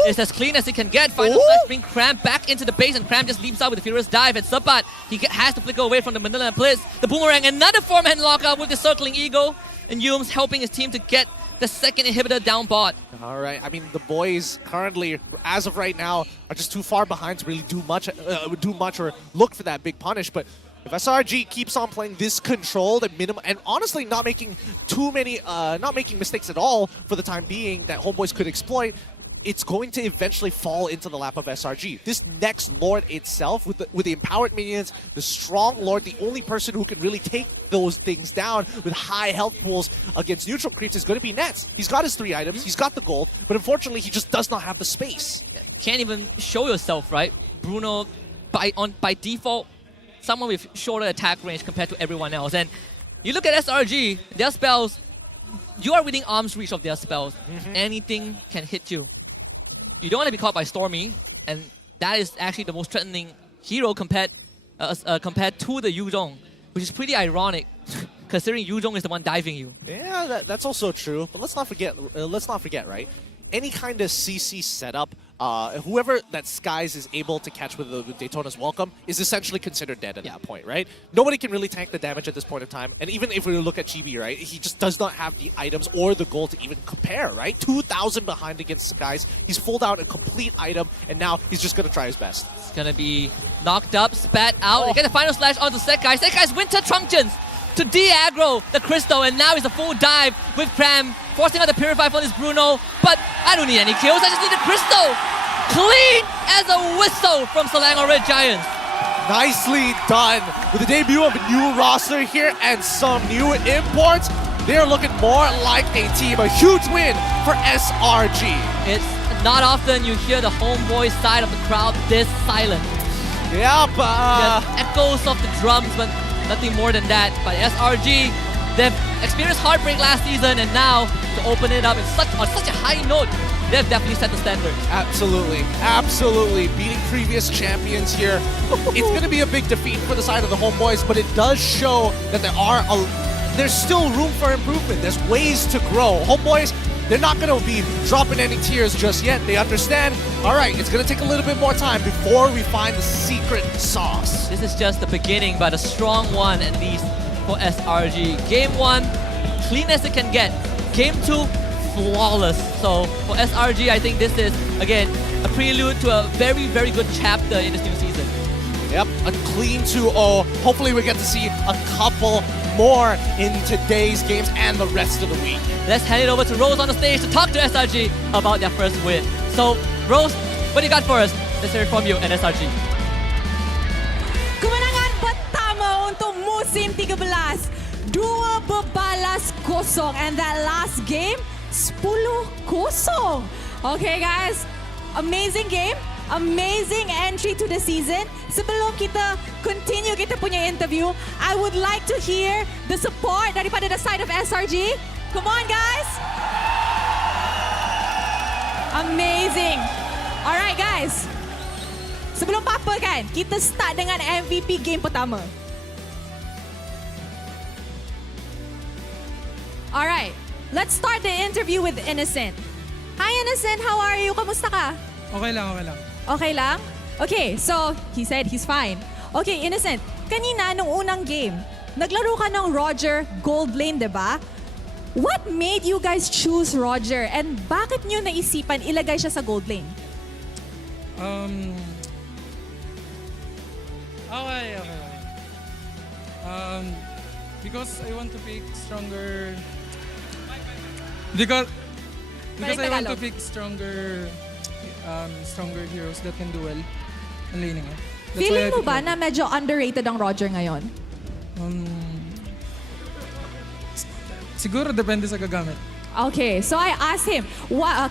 is as clean as it can get. Final slash bring Cram back into the base, and Cram just leaps out with a furious dive, and Sabat, he has to flicker away from the Manila Blitz. The Boomerang, another 4-man lockup with the circling eagle, and Yums helping his team to get the second inhibitor down bot. Alright, I mean, the boys currently, as of right now, are just too far behind to really do much or look for that big punish, but if SRG keeps on playing this controlled and honestly not making too many, not making mistakes at all for the time being that Homebois could exploit, it's going to eventually fall into the lap of SRG. This next Lord itself, with the empowered minions, the strong Lord, the only person who can really take those things down with high health pools against neutral creeps is going to be Nets. He's got his 3 items, he's got the gold, but unfortunately he just does not have the space. Can't even show yourself, right? Bruno, by default, someone with shorter attack range compared to everyone else. And you look at SRG, their spells, you are within arm's reach of their spells. Anything can hit you. You don't want to be caught by Stormy, and that is actually the most threatening hero compared to the Yuzhong, which is pretty ironic, considering Yuzhong is the one diving you. Yeah, that's also true. But let's not forget, right? Any kind of CC setup, whoever that Skies is able to catch with the Daytona's Welcome is essentially considered dead at that point, right? Nobody can really tank the damage at this point in time. And even if we look at Chibi, right, he just does not have the items or the gold to even compare, right? 2,000 behind against Skies. He's pulled out a complete item, and now he's just going to try his best. He's going to be knocked up, spat out, and get the final slash onto Setguy. Setguy's Winter Truncheons to de-aggro the Crystal, and now he's a full dive with Cram, forcing out the Purify for this Bruno, but I don't need any kills, I just need a Crystal! Clean as a whistle from Selangor Red Giants. Nicely done. With the debut of a new roster here and some new imports, they're looking more like a team. A huge win for SRG. It's Not often you hear the Homebois side of the crowd this silent. Yeah, but echoes of the drums, but nothing more than that. But SRG, they've experienced heartbreak last season, and now to open it up on such a high note, they've definitely set the standard. Absolutely, absolutely. Beating previous champions here. It's going to be a big defeat for the side of the Homebois, but it does show that there's still room for improvement. There's ways to grow. Homebois, they're not going to be dropping any tears just yet. They understand, all right, it's going to take a little bit more time before we find the secret sauce. This is just the beginning, but a strong one at least for SRG. Game 1, clean as it can get. Game 2, flawless. So for SRG, I think this is, again, a prelude to a very, very good chapter in this new season. Yep, a clean 2-0. Hopefully we get to see a couple more in today's games and the rest of the week. Let's hand it over to Rose on the stage to talk to SRG about their first win. So, Rose, what do you got for us? Let's hear it from you and SRG. Kemenangan pertama untuk musim 13. 2-0 and that last game 10-0. Okay guys, amazing game. Amazing entry to the season. Sebelum kita continue kita punya interview, I would like to hear the support daripada the side of SRG. Come on guys. Amazing. Alright guys. Sebelum apa kan, kita start dengan MVP game pertama. Alright, let's start the interview with Innocent. Hi Innocent, how are you? Kamusta ka? Okay lang, okay lang. Okay lang? Okay, so he said he's fine. Okay, Innocent, kanina nung unang game, naglaro ka ng Roger Gold Lane, diba? What made you guys choose Roger and bakit nyo naisipan ilagay siya sa Gold Lane? Okay. Because I want to pick stronger... Because I want to pick stronger heroes that can duel and laning. Feeling mo ba na medyo underrated ang Roger ngayon? Siguro depende sa gagamit. Okay, so I asked him,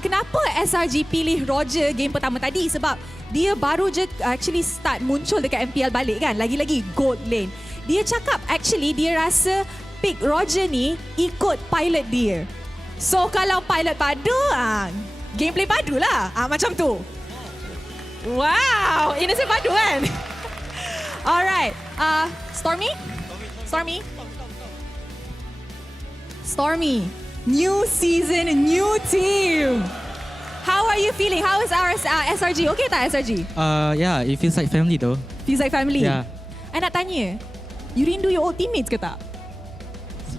kenapa SRG pilih Roger game pertama tadi? Sebab dia baru je actually start muncul dekat MPL balik kan, lagi-lagi Gold Lane. Dia cakap actually dia rasa pick Roger ni ikut pilot dia. So kalau pilot padu, gameplay padu lah. Macam tu. Wow, Innocent padu kan? Alright, Stormy, new season, new team. How are you feeling? How is our SRG? Okay tak SRG? Yeah, it feels like family though. Feels like family? Yeah. I nak tanya, you rindu your old teammates ke tak?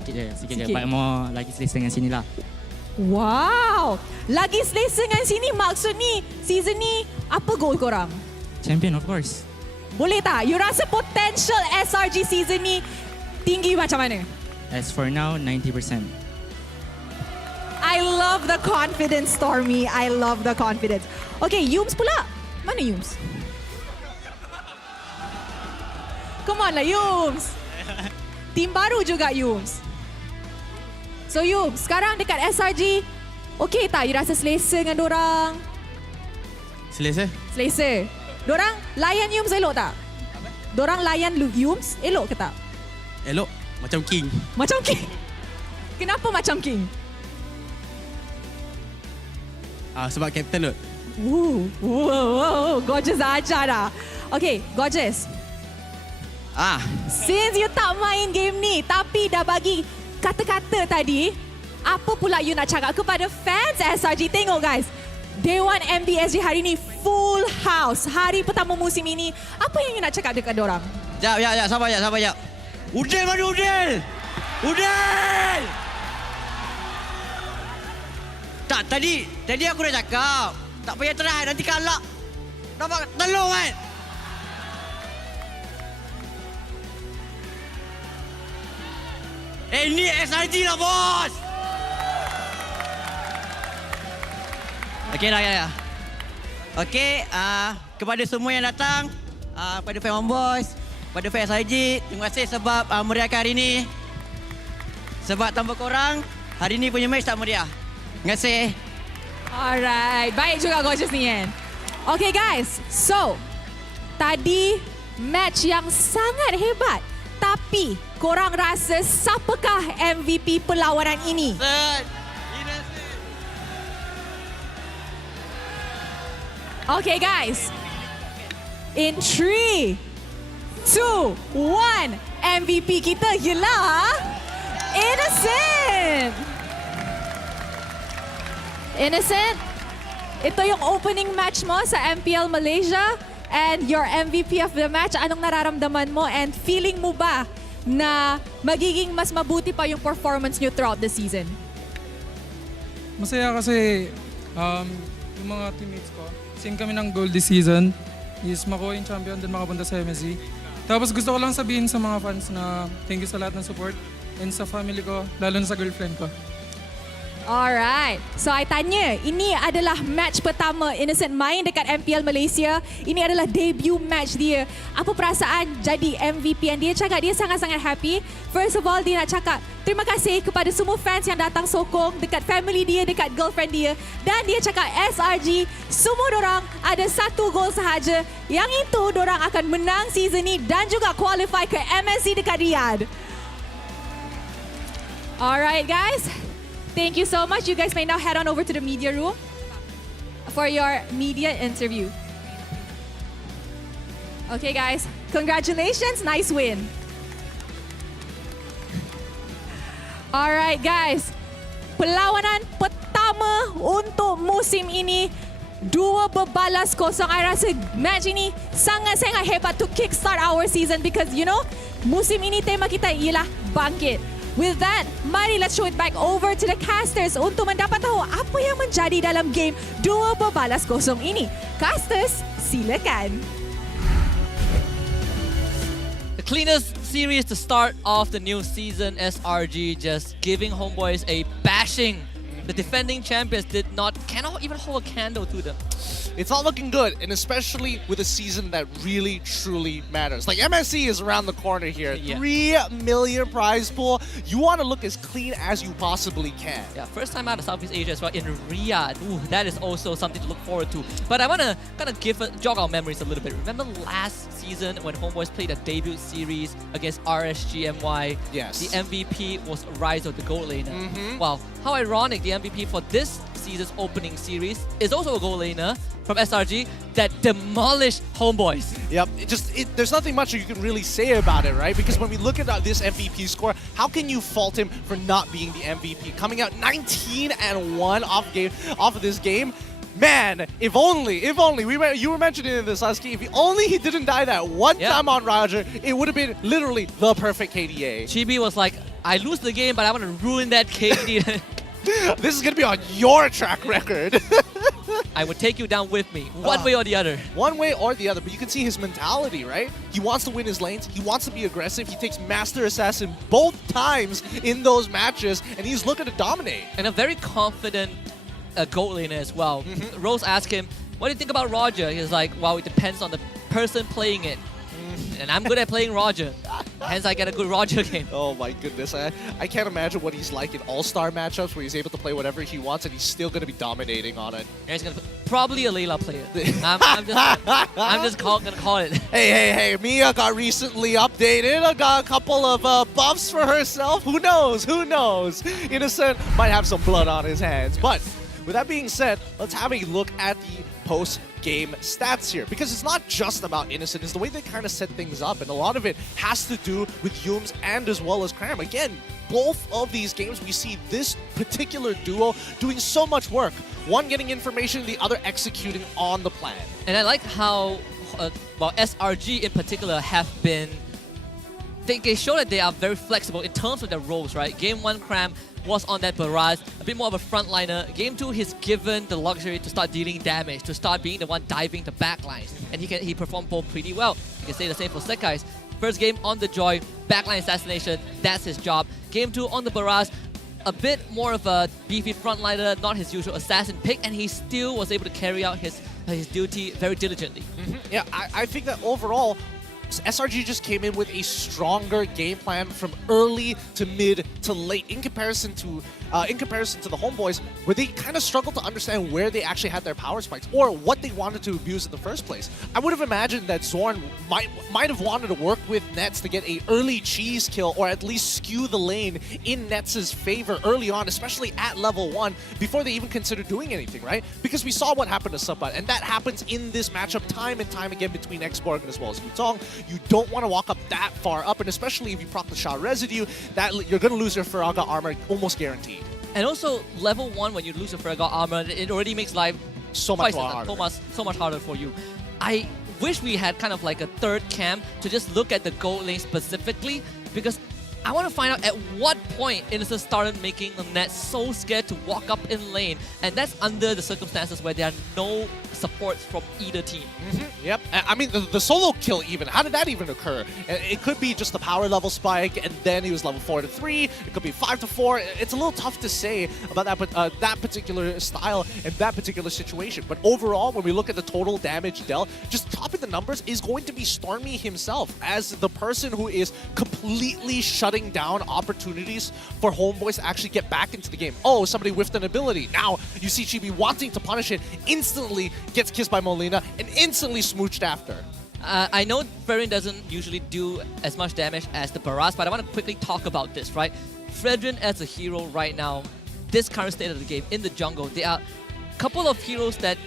Sikit je. But more lagi selesa dengan sini lah. Wow! Lagi selesa dengan sini maksud ni, season ni, apa goal korang? Champion of course. Boleh tak? You rasa potential SRG season ni tinggi macam mana? As for now, 90%. I love the confidence, Stormy. I love the confidence. Okay, Yums pula. Mana Yums? Come on lah, Yums. Team baru juga, Yums. So, Yums, sekarang dekat SRG, okay tak? You rasa selesa dengan dorang? Selesa? Selesa. Dorang layan Yums elok tak? Dorang layan Yums elok ke tak? Elok. Macam King. Macam King? Kenapa macam King? Sebab Captain kot. Wow, Gorgeous ajar dah. Okay, Gorgeous. Since you tak main game ni, tapi dah bagi kata-kata tadi, apa pula you nak cakap kepada fans SRG? Tengok guys, Day 1 MBSG hari ni full house. Hari pertama musim ini, apa yang you nak cakap dekat dorang? Jap, sabar jap. Udel mana Udel? Udel! Tak, tadi aku dah cakap. Tak payah try, nanti kalah. Nampak telur kan? Ni SRG lah bos! Okey dah. Okey, kepada semua yang datang, pada fan Homebois, pada fan SRG, terima kasih sebab meriahkan hari ni. Sebab tanpa korang, hari ni punya match tak meriah. Terima kasih. Alright, baik juga Gorgeous ni kan. Okay guys, so tadi match yang sangat hebat. Tapi korang rasa siapakah MVP perlawanan ini? Okay guys, in 3, 2, 1, MVP kita ialah Innocent. Innocent, ito yung opening match mo sa MPL Malaysia and your MVP of the match. Anong nararamdaman mo and feeling mo ba na magiging mas mabuti pa yung performance nyo throughout the season? Masaya kasi yung mga teammates ko, same kami ng goal this season is makuha yung champion din makapunta sa MSC. Tapos gusto ko lang sabihin sa mga fans na thank you sa lahat ng support and sa family ko, lalo na sa girlfriend ko. Alright. So, I tanya, ini adalah match pertama Innocent main dekat MPL Malaysia. Ini adalah debut match dia. Apa perasaan jadi MVP? And dia cakap dia sangat-sangat happy. First of all, dia nak cakap terima kasih kepada semua fans yang datang sokong dekat family dia, dekat girlfriend dia. Dan dia cakap SRG, semua dorang ada satu gol sahaja. Yang itu dorang akan menang season ni dan juga qualify ke MSC dekat Riyadh. Alright guys. Thank you so much. You guys may now head on over to the media room for your media interview. Okay guys, congratulations, nice win. Alright guys, perlawanan pertama untuk musim ini, 2 berbalas kosong. I rasa match ini sangat-sangat hebat to kickstart our season because you know, musim ini tema kita ialah bangkit. With that, mari let's show it back over to the casters untuk mendapat tahu apa yang menjadi dalam game 2 berbalas kosong ini. Casters, silakan. The cleanest series to start off the new season, SRG just giving Homebois a bashing. The defending champions cannot even hold a candle to them. It's not looking good, and especially with a season that really, truly matters. Like, MSC is around the corner here. Yeah. 3 million prize pool. You want to look as clean as you possibly can. Yeah, first time out of Southeast Asia as well in Riyadh. Ooh, that is also something to look forward to. But I want to kind of jog our memories a little bit. Remember last season when Homebois played a debut series against RSG MY? Yes. The MVP was Rise of the Gold Laner. Wow, how ironic the MVP for this season's opening series is also a gold laner from SRG that demolished Homebois. Yep, there's nothing much you can really say about it, right? Because when we look at this MVP score, how can you fault him for not being the MVP? Coming out 19-1 off of this game. Man, if only, you were mentioning in the Sasuke, if only he didn't die that one time on Roger, it would have been literally the perfect KDA. Chibi was like, I lose the game, but I want to ruin that KD. This is going to be on your track record. I would take you down with me, one way or the other. One way or the other, but you can see his mentality, right? He wants to win his lanes, he wants to be aggressive, he takes Master Assassin both times in those matches, and he's looking to dominate. And a very confident gold laner as well. Rose asked him, what do you think about Roger? He's like, well, it depends on the person playing it. And I'm good at playing Roger. Hence, I get a good Roger game. Oh my goodness. I can't imagine what he's like in all-star matchups where he's able to play whatever he wants and he's still going to be dominating on it. And he's gonna probably a Layla player. I'm just gonna call it. Hey, Mia got recently updated. Got a couple of buffs for herself. Who knows? Innocent might have some blood on his hands. But with that being said, let's have a look at the post-game stats here, because it's not just about Innocent, it's the way they kind of set things up, and a lot of it has to do with Yums and as well as Cram. Again, both of these games, we see this particular duo doing so much work. One getting information, the other executing on the plan. And I like how, SRG in particular have been, they show that they are very flexible in terms of their roles, right? Game 1, Cram was on that barrage, a bit more of a frontliner. Game 2, he's given the luxury to start dealing damage, to start being the one diving the backlines. And he performed both pretty well. You can say the same for Sekai's. First game on the Joy, backline assassination, that's his job. Game 2 on the barrage, a bit more of a beefy frontliner, not his usual assassin pick, and he still was able to carry out his duty very diligently. Yeah, I think that overall, SRG just came in with a stronger game plan from early to mid to late in comparison to the Homebois, where they kind of struggled to understand where they actually had their power spikes or what they wanted to abuse in the first place. I would have imagined that Zorn might have wanted to work with Nets to get a early cheese kill or at least skew the lane in Nets' favor early on, especially at level 1, before they even consider doing anything, right? Because we saw what happened to Subbot, and that happens in this matchup time and time again between Xborg as well as Hutong. You don't want to walk up that far up, and especially if you proc the shot residue, that you're going to lose your Faraga armor almost guaranteed. And also, level 1, when you lose your Faraga armor, it already makes life so much harder. So much harder for you. I wish we had kind of like a third camp to just look at the gold lane specifically, because I want to find out at what point Innocent started making the net so scared to walk up in lane, and that's under the circumstances where there are no supports from either team. Yep, I mean the solo kill even, how did that even occur? It could be just the power level spike and then he was level 4 to 3, it could be 5 to 4, it's a little tough to say about that particular style and that particular situation. But overall, when we look at the total damage dealt, just topping the numbers is going to be Stormy himself as the person who is completely shutting down opportunities for Homebois to actually get back into the game. Oh, somebody whiffed an ability. Now you see Chibi wanting to punish it, instantly gets kissed by Molina and instantly smooched after. I know Fredrin doesn't usually do as much damage as the Baras, but I want to quickly talk about this, right? Fredrin as a hero right now, this current state of the game in the jungle, there are a couple of heroes that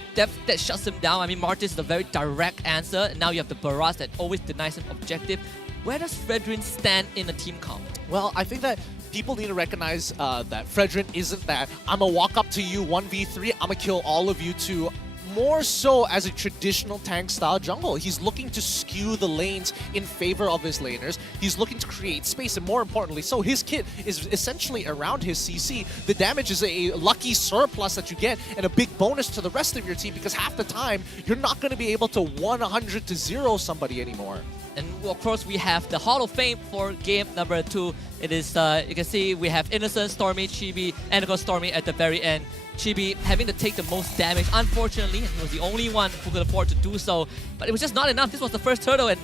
shuts him down. I mean, Martis is a very direct answer. Now you have the Baras that always denies an objective. Where does Fredrin stand in the team comp? Well, I think that people need to recognize that Fredrin isn't that I'm gonna walk up to you 1v3, I'm gonna kill all of you too. More so as a traditional tank style jungle. He's looking to skew the lanes in favor of his laners. He's looking to create space, and more importantly, so his kit is essentially around his CC. The damage is a lucky surplus that you get and a big bonus to the rest of your team, because half the time you're not going to be able to 100 to 0 somebody anymore. And of course, we have the Hall of Fame for game number 2. It is, you can see we have Innocent, Stormy, Chibi, and of course Stormy at the very end. Chibi having to take the most damage. Unfortunately, he was the only one who could afford to do so. But it was just not enough. This was the first hurdle, and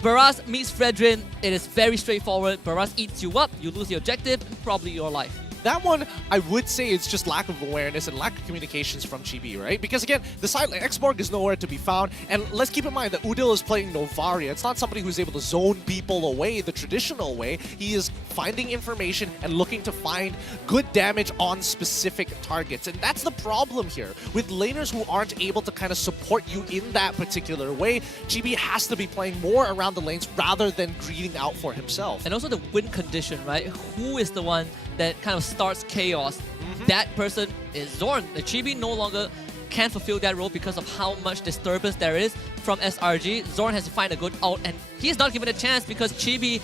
Baras meets Fredrin. It is very straightforward. Baras eats you up, you lose the objective, probably your life. That one, I would say it's just lack of awareness and lack of communications from Chibi, right? Because again, the side like Xborg is nowhere to be found, and let's keep in mind that Udil is playing Novaria. It's not somebody who's able to zone people away the traditional way. He is finding information and looking to find good damage on specific targets, and that's the problem here. With laners who aren't able to kind of support you in that particular way, Chibi has to be playing more around the lanes rather than greeding out for himself. And also the win condition, right? Who is the one that kind of starts chaos? That person is Zorn. The Chibi no longer can fulfill that role because of how much disturbance there is from SRG. Zorn has to find a good ult, and he's not given a chance because Chibi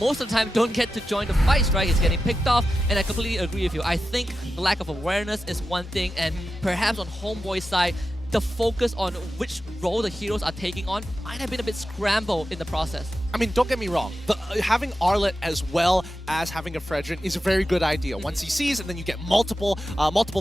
most of the time don't get to join the fights, right? He's getting picked off, and I completely agree with you. I think the lack of awareness is one thing, and perhaps on Homeboi's side, the focus on which role the heroes are taking on might have been a bit scrambled in the process. I mean, don't get me wrong. Having Arlet as well as having a Fredrin is a very good idea. Once he sees, and then you get multiple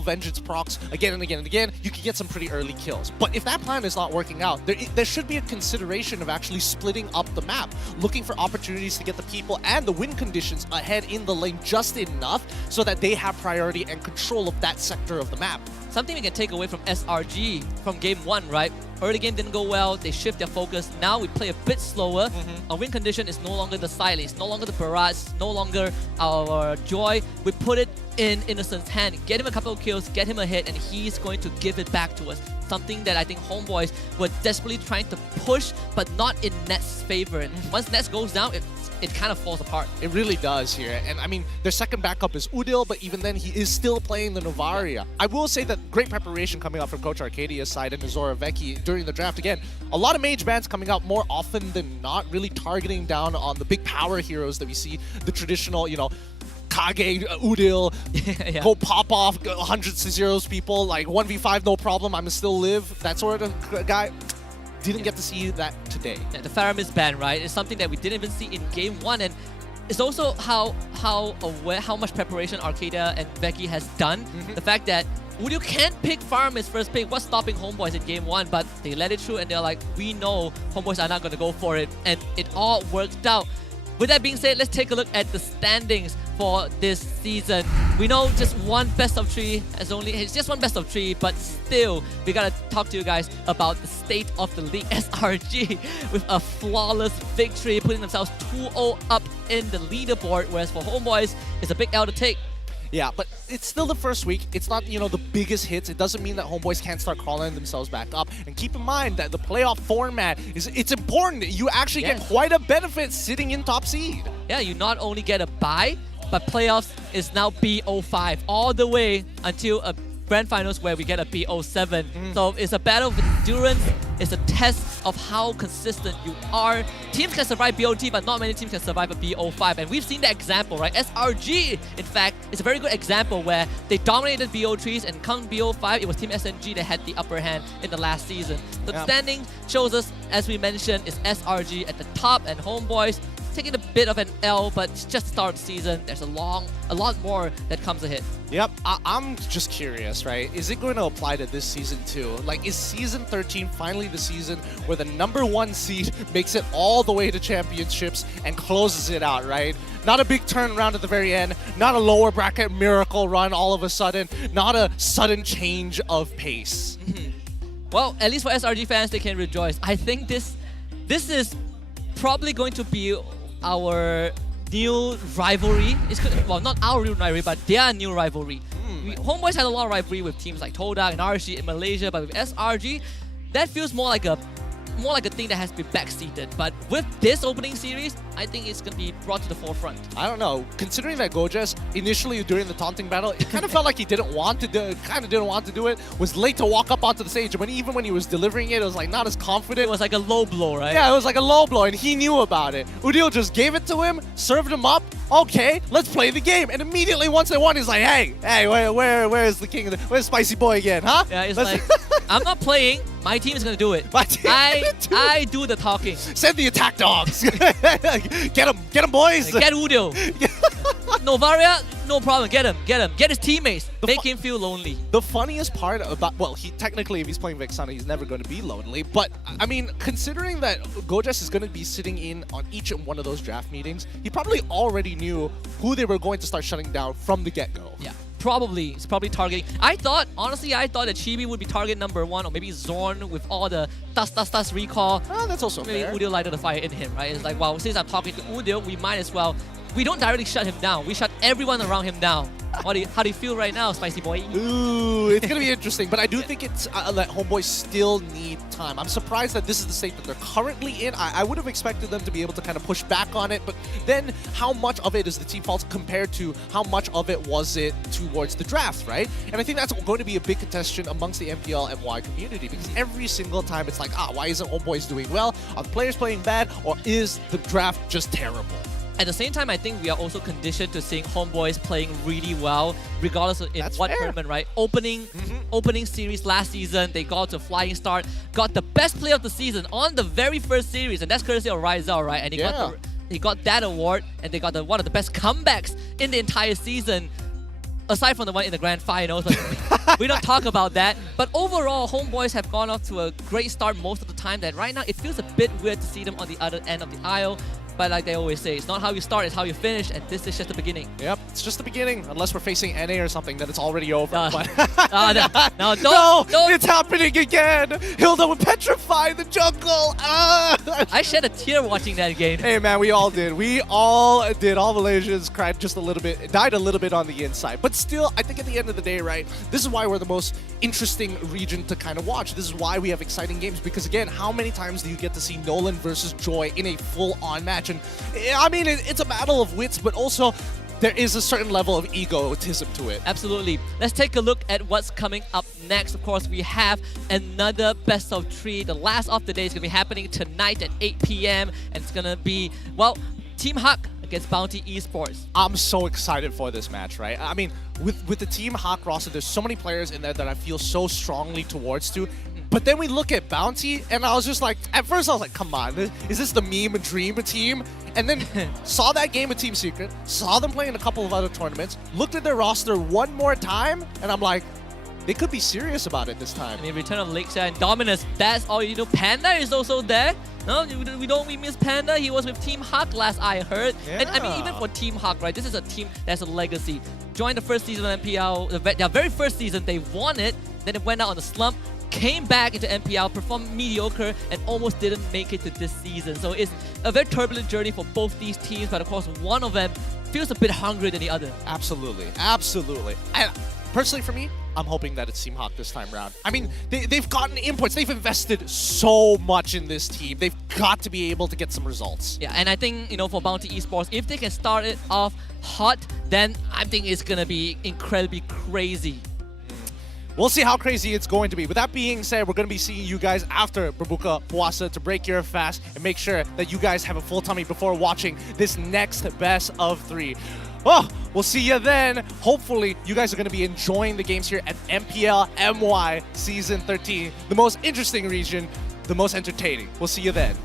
Vengeance procs again and again and again, you can get some pretty early kills. But if that plan is not working out, there should be a consideration of actually splitting up the map, looking for opportunities to get the people and the win conditions ahead in the lane just enough so that they have priority and control of that sector of the map. Something we can take away from SRG from game 1, right? Early game didn't go well, they shift their focus. Now we play a bit slower. Our win condition is no longer the Silence, no longer the Barrage, no longer our Joy. We put it in Innocent's hand, get him a couple of kills, get him a hit, and he's going to give it back to us. Something that I think Homebois were desperately trying to push, but not in Net's favor. And once Net goes down, it kind of falls apart. It really does here. And I mean, their second backup is Udil, but even then, he is still playing the Novaria. I will say that great preparation coming out from Coach Arcadia's side and Azora Vecchi during the draft. Again, a lot of mage bans coming out more often than not, really targeting down on the big power heroes that we see, the traditional, you know, Kage, Udil, go pop off hundreds to zeros people, like 1v5, no problem, I'm still live, that sort of guy. Didn't get to see that today. Yeah, the Faramis ban, right? It's something that we didn't even see in game 1, and it's also how much preparation Arcadia and Becky has done. The fact that Udio can't pick Farm his first pick. What's stopping Homebois in game 1? But they let it through and they're like, we know Homebois are not going to go for it. And it all worked out. With that being said, let's take a look at the standings for this season. We know just one best of 3 it's just one best of 3, but still, we gotta talk to you guys about the state of the league. SRG with a flawless victory, putting themselves 2-0 up in the leaderboard, whereas for Homebois, it's a big L to take. Yeah, but it's still the first week. It's not, you know, the biggest hits. It doesn't mean that Homebois can't start crawling themselves back up. And keep in mind that the playoff format it's important. You actually get quite a benefit sitting in top seed. Yeah, you not only get a bye, but playoffs is now BO5 all the way until a grand finals where we get a BO7. So it's a battle of endurance. It's a test of how consistent you are. Teams can survive BOT, but not many teams can survive a BO5. And we've seen that example, right? SRG, in fact, is a very good example where they dominated BO3s, and come BO5, it was Team SNG that had the upper hand in the last season. So the standing shows us, as we mentioned, is SRG at the top, and Homebois taking a bit of an L, but it's just the start of the season. There's a lot more that comes ahead. Yep, I'm just curious, right? Is it going to apply to this season too? Like, is season 13 finally the season where the #1 seed makes it all the way to championships and closes it out, right? Not a big turnaround at the very end, not a lower bracket miracle run all of a sudden, not a sudden change of pace. Well, at least for SRG fans, they can rejoice. I think this is probably going to be our new rivalry. Well, not our real rivalry, but their new rivalry. Homebois had a lot of rivalry with teams like Todak and RSG in Malaysia, but with SRG, that feels more like a thing that has to be backseated. But with this opening series, I think it's going to be brought to the forefront. I don't know. Considering that Gojas initially during the taunting battle, it kind of felt like he didn't want to do it. Was late to walk up onto the stage, and even when he was delivering it, it was like not as confident. It was like a low blow, right? Yeah, it was like a low blow, and he knew about it. Udil just gave it to him, served him up. Okay, let's play the game. And immediately once they won, he's like, hey, where is the king of the, where's Spicy Boy again, huh? Yeah, it's like, I'm not playing. My team is gonna do it. I do the talking. Send the attack dogs. Get him, boys. Get Udil. Novaria, no problem. Get him. Get his teammates. Make him feel lonely. The funniest part about, well, he technically, if he's playing Vexana, he's never going to be lonely. But I mean, considering that Gojas is going to be sitting in on each and one of those draft meetings, he probably already knew who they were going to start shutting down from the get-go. Yeah. Probably. It's probably targeting. Honestly, I thought that Chibi would be target #1, or maybe Zorn with all the tas recall. Oh, that's also maybe fair. Udil lighted the fire in him, right? It's like, well, since I'm talking to Udil, we might as well. We don't directly shut him down. We shut everyone around him down. How do you feel right now, Spicy Boy? Ooh, it's going to be interesting. But I do think it's that Homebois still need time. I'm surprised that this is the state that they're currently in. I would have expected them to be able to kind of push back on it. But then how much of it is the team fault compared to how much of it was it towards the draft, right? And I think that's going to be a big contestation amongst the MPL MY community, because every single time it's like, why isn't Homebois doing well? Are the players playing bad? Or is the draft just terrible? At the same time, I think we are also conditioned to seeing Homebois playing really well, regardless of in what tournament, right? Opening series last season, they got to flying start, got the best player of the season on the very first series, and that's courtesy of Rizal, right? And he got that award, and they got one of the best comebacks in the entire season, aside from the one in the grand finals. We don't talk about that. But overall, Homebois have gone off to a great start most of the time, that right now it feels a bit weird to see them on the other end of the aisle. But like they always say, it's not how you start, it's how you finish, and this is just the beginning. Yep, it's just the beginning. Unless we're facing NA or something, then it's already over. No, it's happening again! Hilda would petrify the jungle! I shed a tear watching that game. Hey man, we all did. We all did. All Malaysians cried just a little bit, died a little bit on the inside. But still, I think at the end of the day, right, this is why we're the most interesting region to kind of watch. This is why we have exciting games, because again, how many times do you get to see Nolan versus Joy in a full-on match? And I mean, it's a battle of wits, but also there is a certain level of egotism to it. Absolutely. Let's take a look at what's coming up next. Of course, we have another best of 3. The last of the day is going to be happening tonight at 8 p.m. And it's going to be, well, Team Huck against Bountee Esports. I'm so excited for this match, right? I mean, with the Team Huck roster, there's so many players in there that I feel so strongly towards to. But then we look at Bountee, and I was just like, at first I was like, come on, is this the meme dream team? And then saw that game with Team Secret, saw them play in a couple of other tournaments, looked at their roster one more time, and I'm like, they could be serious about it this time. I mean, return of Lakeshire and Dominus, that's all you know. Panda is also there. No, we miss Panda. He was with Team Huck last I heard. And I mean, even for Team Huck, right, this is a team that's a legacy. Joined the first season of MPL, their very first season, they won it. Then it went out on the slump, came back into MPL, performed mediocre, and almost didn't make it to this season. So it's a very turbulent journey for both these teams, but of course, one of them feels a bit hungrier than the other. Absolutely, absolutely. And personally for me, I'm hoping that it's Team Hawk this time around. I mean, they've gotten imports. They've invested so much in this team. They've got to be able to get some results. Yeah, and I think, you know, for Bountee Esports, if they can start it off hot, then I think it's going to be incredibly crazy. We'll see how crazy it's going to be. With that being said, we're going to be seeing you guys after Berbuka Puasa to break your fast and make sure that you guys have a full tummy before watching this next best of 3. Oh, we'll see you then. Hopefully, you guys are going to be enjoying the games here at MPL MY Season 13. The most interesting region, the most entertaining. We'll see you then.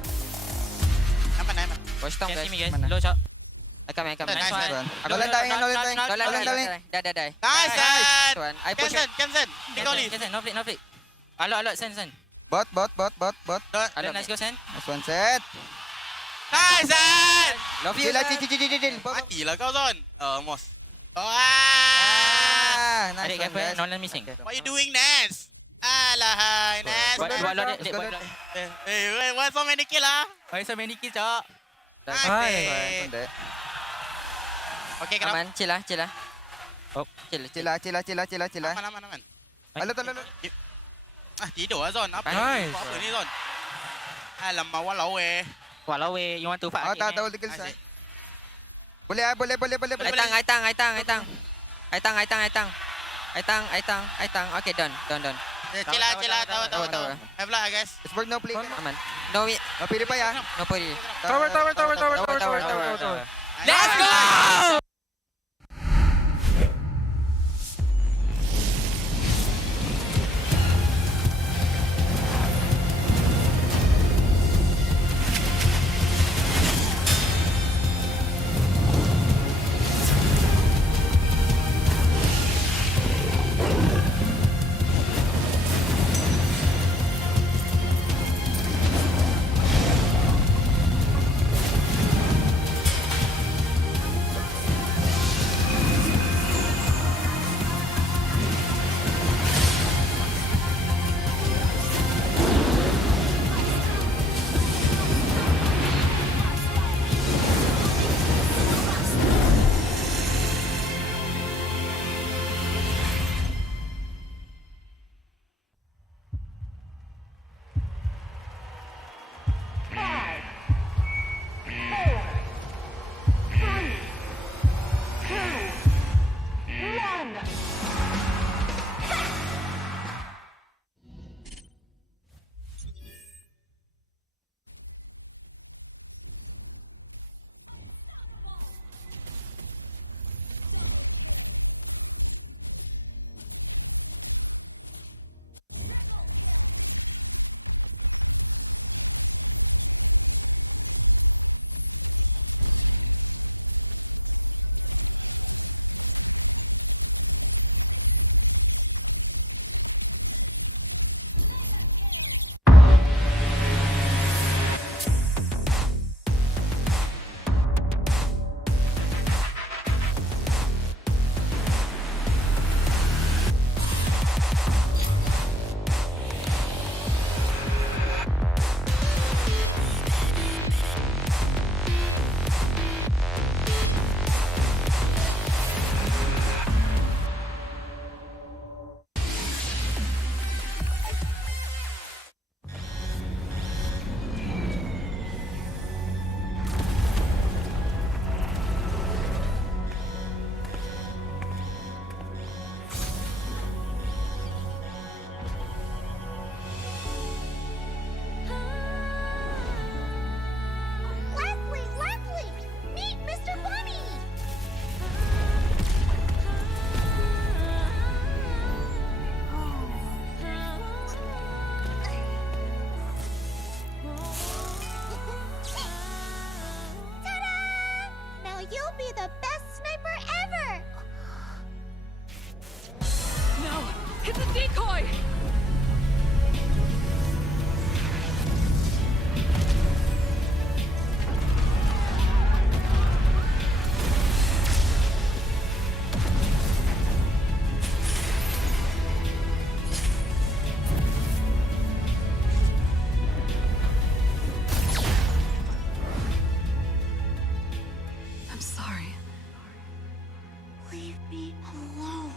Watch down guys. Low shot. I come. Nice one. Dolan tayo. Dah. Nice one. I push. Cancel. No flick. Alot, send. Bot. Let's go send. Nice one set. Nice Zan! Love you. Chill. Matilah kau Zon. Almost. Nice one guys. Nolan missing. What are you doing, Nance? Alah, Nance. Buat. Hey, why so many kill ah? Why so many kill, Cok? Nice. Okay, kenapa? Aman, chill lah. Oh, chill lah. Aman. Alot. Tidur lah Zon. Apa ni Zon? Alamak, walau you want to fight again? Tak, boleh kill side. Boleh. Aitang. Okay, done. Chill lah, tahu. Have luck, guys. It's work no play. Aman. No pilih pa ya. No pilih. Tower. Let's go! Hit the decoy! I'm sorry. Leave me alone.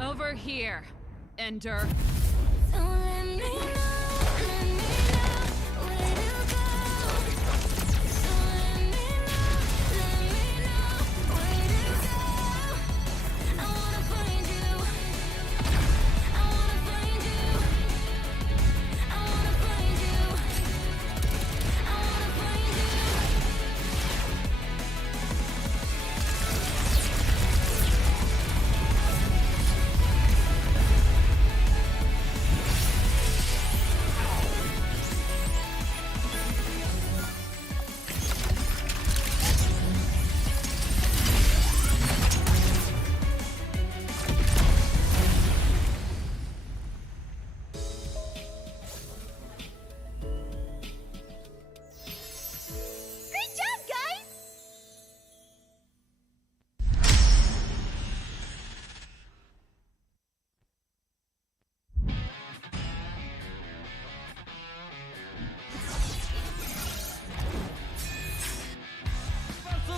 Over here, Ender.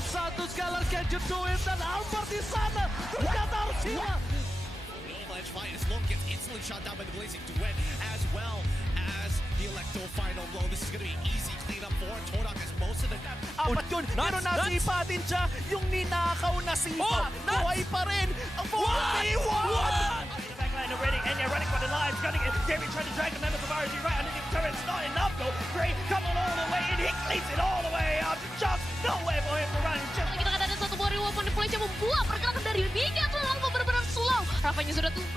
Satu sekali Gadget Duit dan Albert di sana. Ternyata harus hilang. Instantly shot down by the Blazing Duet, as well as the Electro final blow. This is going to be easy cleanup for Todak as most of the... Apat yun, pero nasipa din siya. Yung ninakaw na sipa, buhay pa rin. Ang 41! Backline already, and you're running for the lives, gunning it. David trying to drag the members of RG right underneath turrets. Not enough though. Gray coming all the way, and he cleans it all the way out. Jump, no way for him to run. Just... Kita akan ada satu buah reward di Malaysia membuat pergerakan dari Liga tuh langsung benar-benar slow. Rafanya sudah tuh.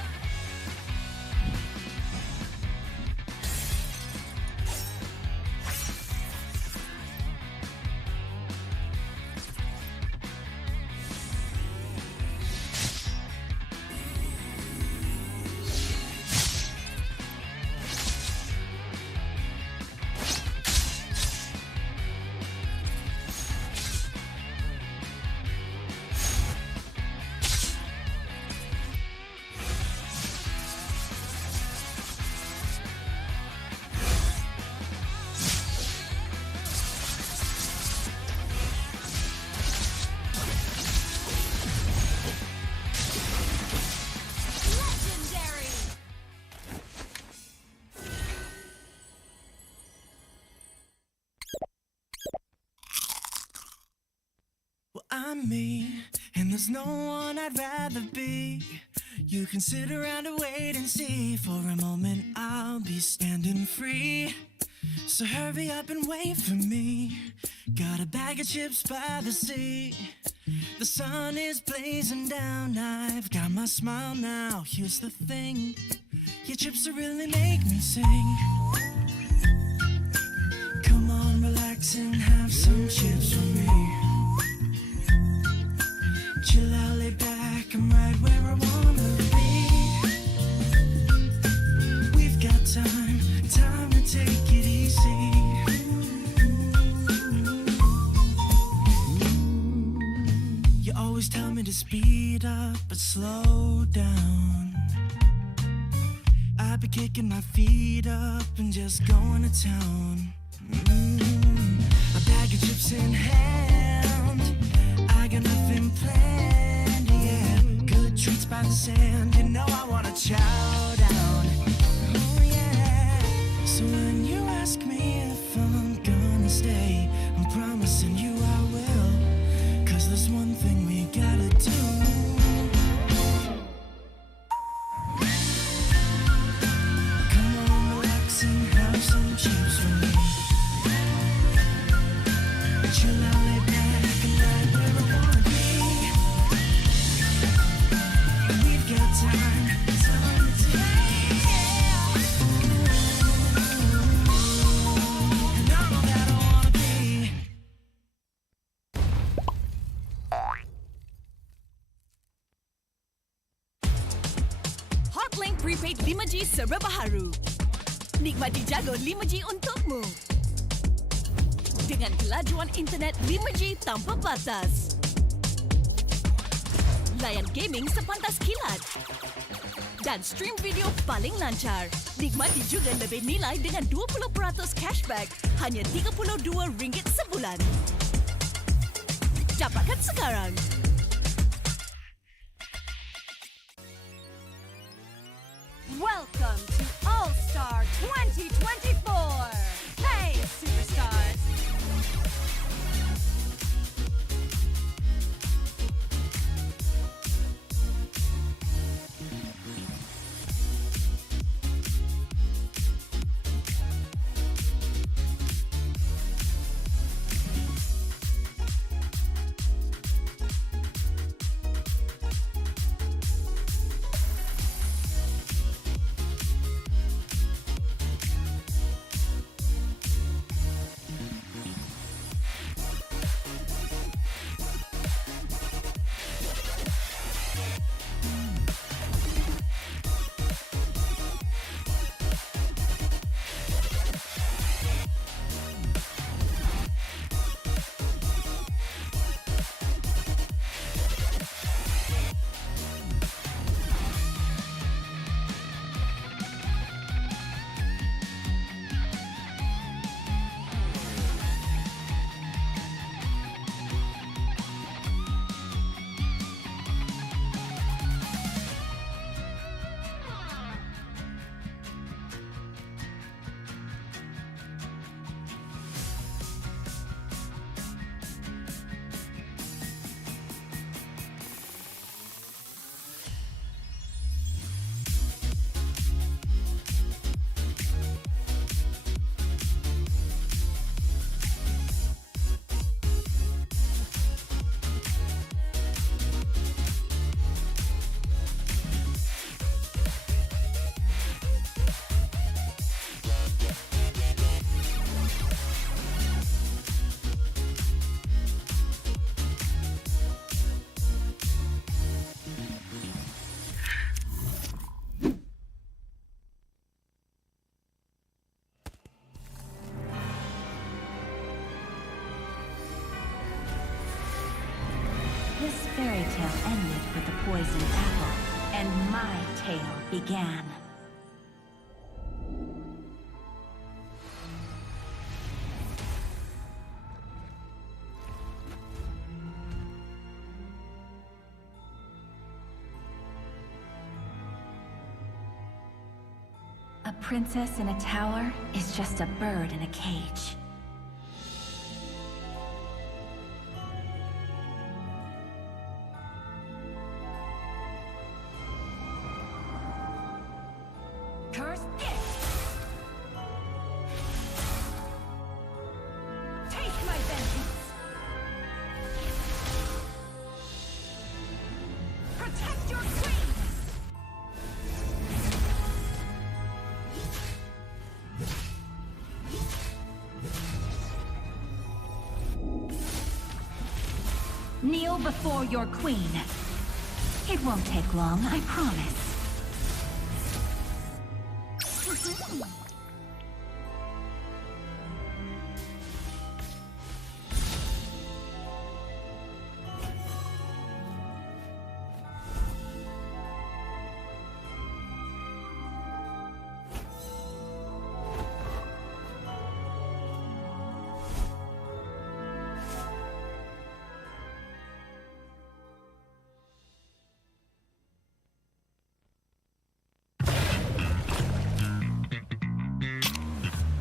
I'm me, and there's no one I'd rather be. You can sit around and wait and see. For a moment I'll be standing free. So hurry up and wait for me. Got a bag of chips by the sea. The sun is blazing down. I've got my smile now. Here's the thing, your chips will really make me sing. Come on, relax and have some chips with me. Chill out, lay back, I'm right where I wanna be. We've got time to take it easy. You always tell me to speed up, but slow down. I've been kicking my feet up and just going to town. A bag of chips in hand, I got nothing planned, yeah. Good treats by the sand, you know I wanna chow down. Oh yeah. So when you ask me if I'm gonna stay, I'm promising you I will. 'Cause there's one thing we gotta do. Come on, relax and have some chips with me. serba baharu. Nikmati jago 5G untukmu. Dengan kelajuan internet 5G tanpa batas. Layan gaming sepantas kilat. Dan stream video paling lancar. Nikmati juga lebih nilai dengan 20% cashback hanya RM32 sebulan. Dapatkan sekarang. Welcome to All-Star 2024. Hey, superstars. This fairy tale ended with a poisoned apple, and my tale began. A princess in a tower is just a bird in a cage. Curse it! Taste my vengeance! Protect your queen! Kneel before your queen. It won't take long, I promise.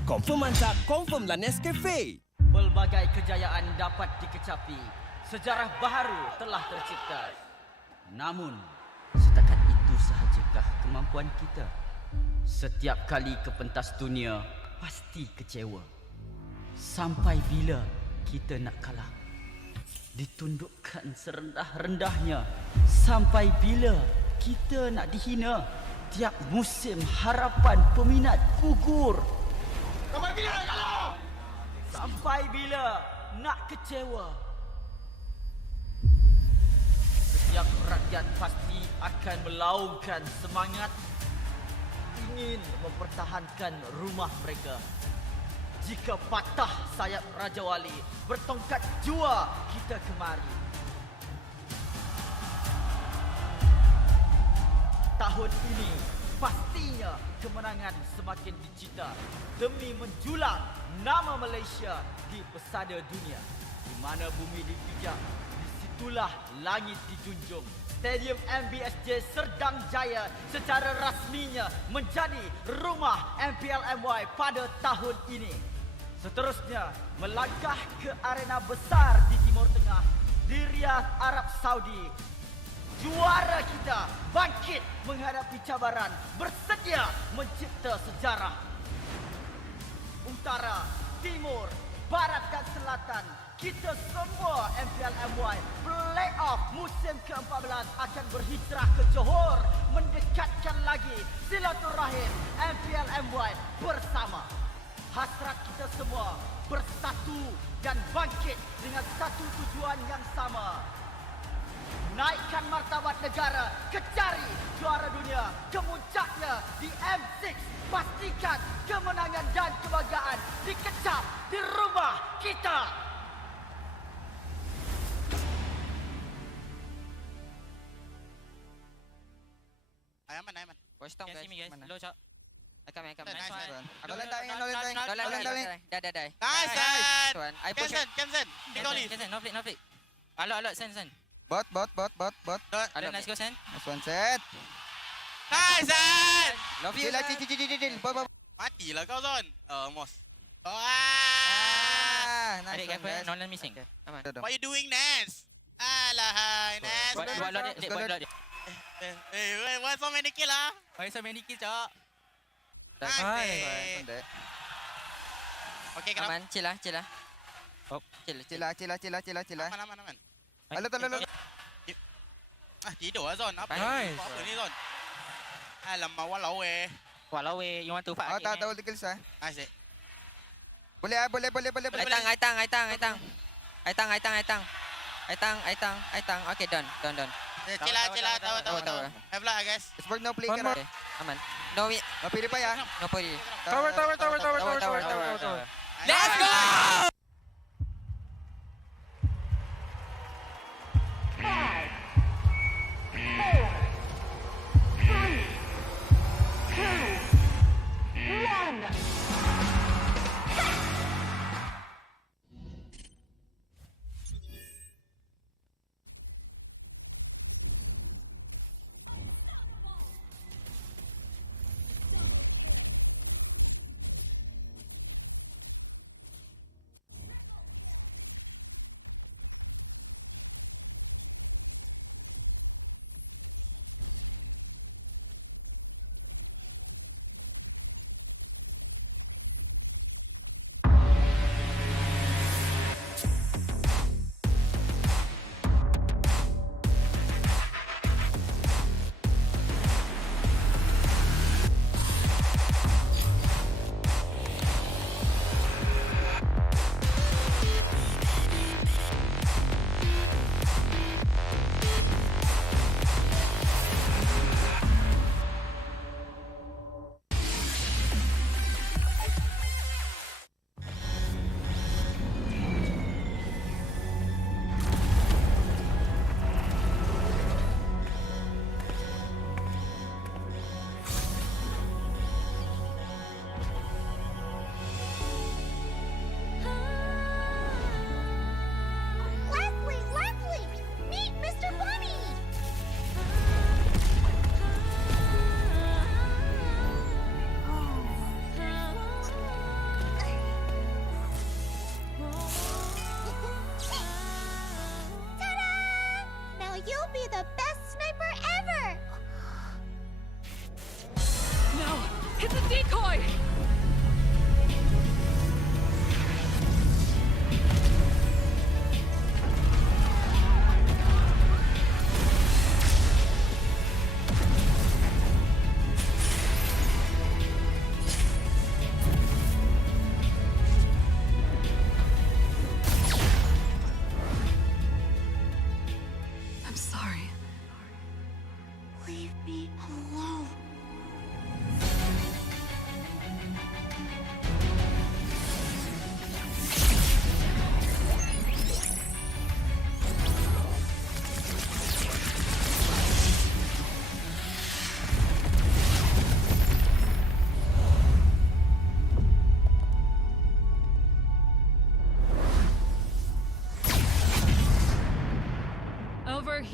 Confirm mantap, confirm lah Nescafe. Pelbagai kejayaan dapat dikecapi. Sejarah baharu telah tercipta. Namun, setakat itu sahajakah kemampuan kita? Setiap kali ke pentas dunia, pasti kecewa. Sampai bila kita nak kalah? Ditundukkan serendah-rendahnya. Sampai bila kita nak dihina? Tiap musim harapan peminat gugur. Sampai bila nak kalah? Sampai bila nak kecewa? Setiap rakyat pasti akan melaungkan semangat. ingin mempertahankan rumah mereka. Jika patah sayap Raja Wali, bertongkat jua kita kemari. Tahun ini pastinya kemenangan semakin dicita demi menjulang nama Malaysia di pesada dunia. Di mana bumi dipijak, disitulah langit dijunjung. Stadium MBSJ Serdang Jaya secara rasminya menjadi rumah MPL MY pada tahun ini. Seterusnya, melangkah ke arena besar di Timur Tengah, di Riyadh, Arab Saudi. Juara kita bangkit menghadapi cabaran, bersedia mencipta sejarah. Utara, Timur, Barat dan Selatan, kita semua MPL MY Playoff musim ke-14 akan berhijrah ke Johor, mendekatkan lagi silaturahim MPL MY bersama. Hasrat kita semua bersatu dan bangkit dengan satu tujuan yang sama. Naikkan martabat negara, kecari juara dunia, kemuncaknya di M6. Pastikan kemenangan dan kebanggaan dikecap di rumah kita. Aman. Watch down guys. Low shot. I come. Nice one. Dah. Nice one. I push. Cancel. No flick. Alot, send. Bot. Let's go, send. Nice one set. Nice, Sen. Love you. Chill. Matilah kau Zon. Almost. Adik careful, Nolan missing. Come on. What you doing, Nance? Alahai, Nance. Buat lot dia. Hey, why so many kill ah? Why so many kill, Cok? Nice. Okay, kenapa? Aman, chill lah. Oh, chill. Aman. Alot. Tidur lah Zon. Apa ni Zon? Alamak, walau you want to fight? Tahu tinggal sah. Nice. Boleh. Aitang. Okay, done. Chill lah, tahu. Have luck guys. It's work no play One kan. more. Aman. No, Pilih pa ya. no poli. Tower. Let's go!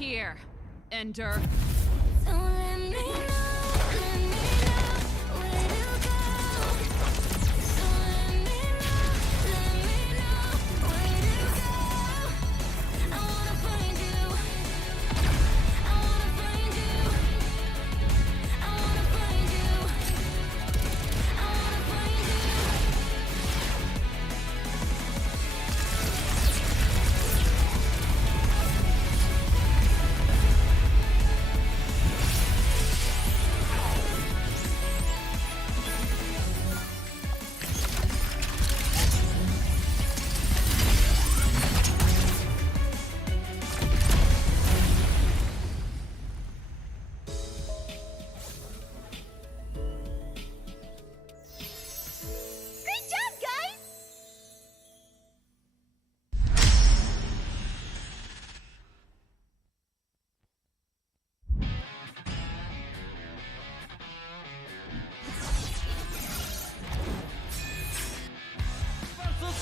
Here, Ender.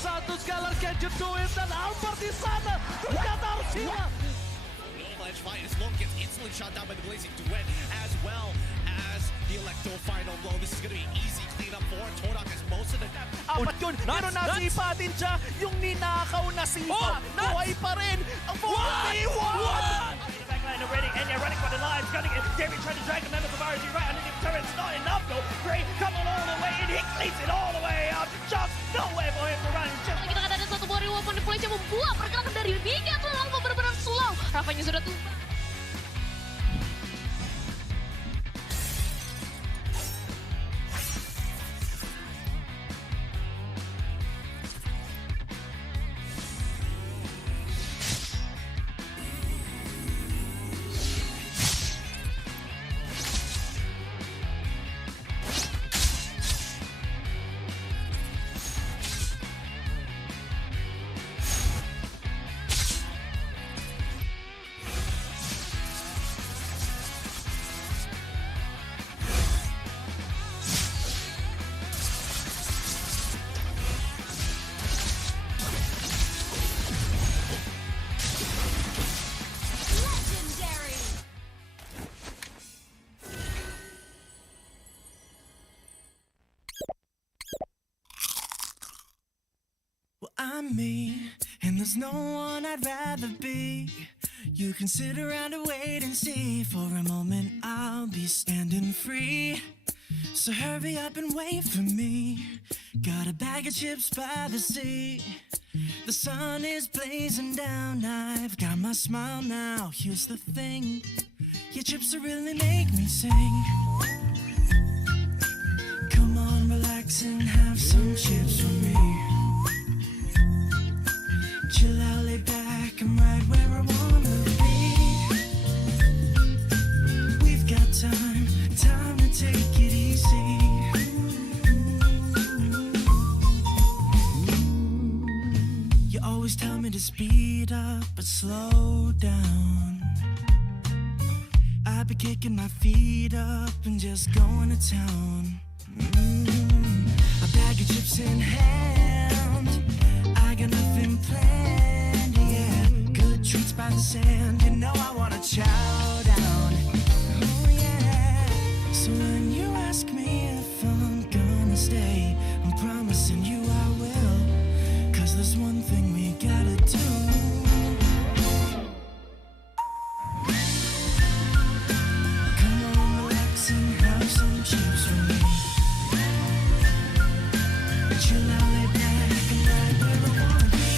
Satu sekali gadget duit dan Albert di sana. Ternyata harus hilang. Is one gets instantly shot down by the Blazing Duet as well as the Electro final blow. This is going to be easy cleanup for Torak as most of the... Apat yun, pero nasipa din siya. Yung ninakaw na sipa. Buhay pa rin. Ang Bountee! Backline already, Enya running for the lives, gunning it. Davey trying to drag the members of RG right underneath the turret. It's not enough though. Gray coming all the way in. He cleats it all the way up. Just nowhere for him to run. Kita akan ada satu warrior weapon di Malaysia membuat pergerakan dari hingga ke lalu benar-benar slow. Rafanya sudah tuh. I'm me, and there's no one I'd rather be. You can sit around and wait and see. For a moment I'll be standing free. So hurry up and wait for me. Got a bag of chips by the sea. The sun is blazing down. I've got my smile now. Here's the thing, your chips will really make me sing. Come on, relax and have some chips for me. Chill out, lay back, I'm right where I wanna be. We've got time to take it easy. You always tell me to speed up, but slow down. I've been kicking my feet up and just going to town. A bag of chips in hand, I got nothing planned, yeah. Good treats by the sand, you know I wanna chow down. Oh yeah. So when you ask me if I'm gonna stay, I'm promising you I will. Cause there's one thing we gotta do. Come on, relax and have some chips with me. Chill out, lay back, and right where I wanna be.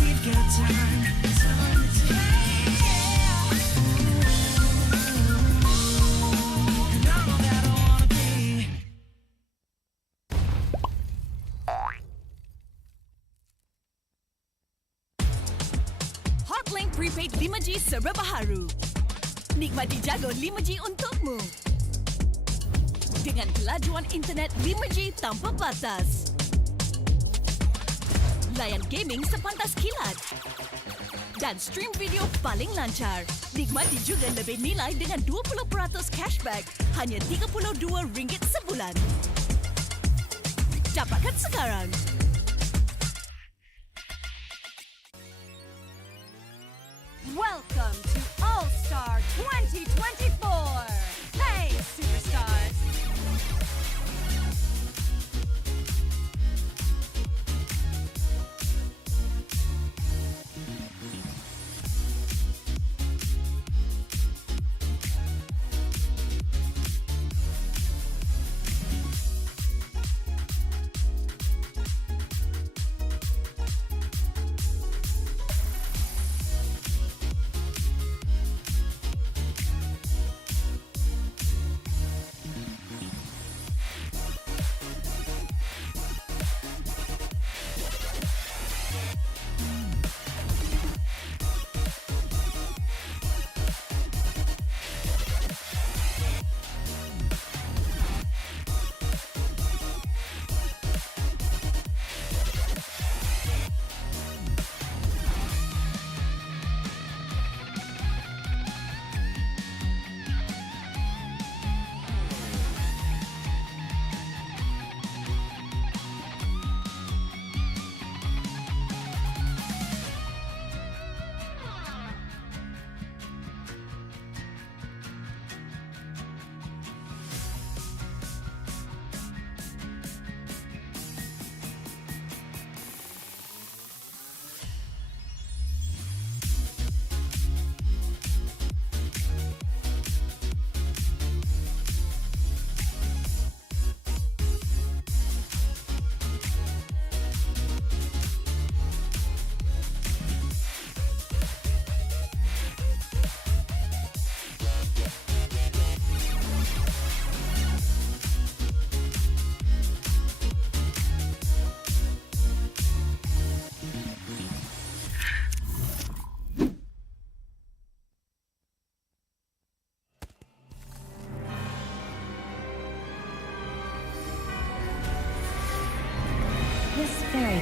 We've got time to take it easy. And I'm all that I wanna be. Hotlink Prepaid 5G serba baharu. Nikmati jago 5G untukmu. Dengan kelajuan internet 5G tanpa batas. Layan gaming sepantas kilat. Dan stream video paling lancar. Nikmati juga lebih nilai dengan 20% cashback hanya RM32 sebulan. Dapatkan sekarang.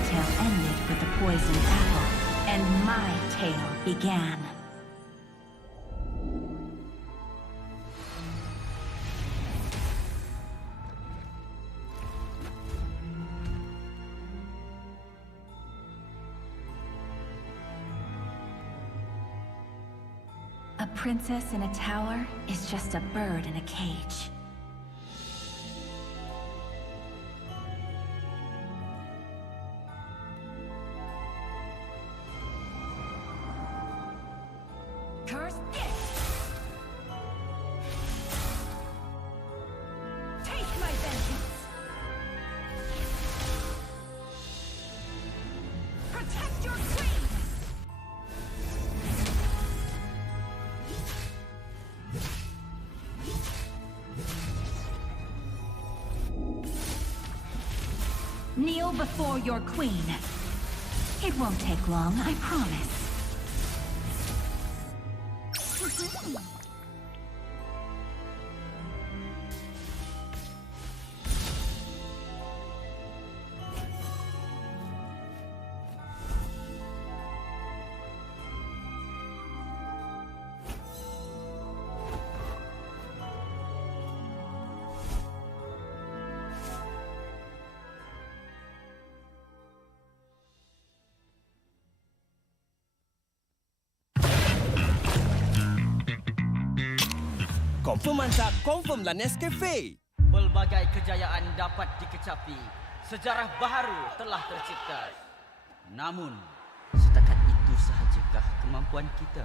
tale ended with the poisoned apple, and my tale began. A princess in a tower is just a bird in a cage. Curse it! Take my vengeance! Protect your queen! Kneel before your queen. It won't take long, I promise. Confirm mantap, confirm lah Nescafe. Pelbagai kejayaan dapat dikecapi. Sejarah baharu telah tercipta. Namun, setakat itu sahajakah kemampuan kita?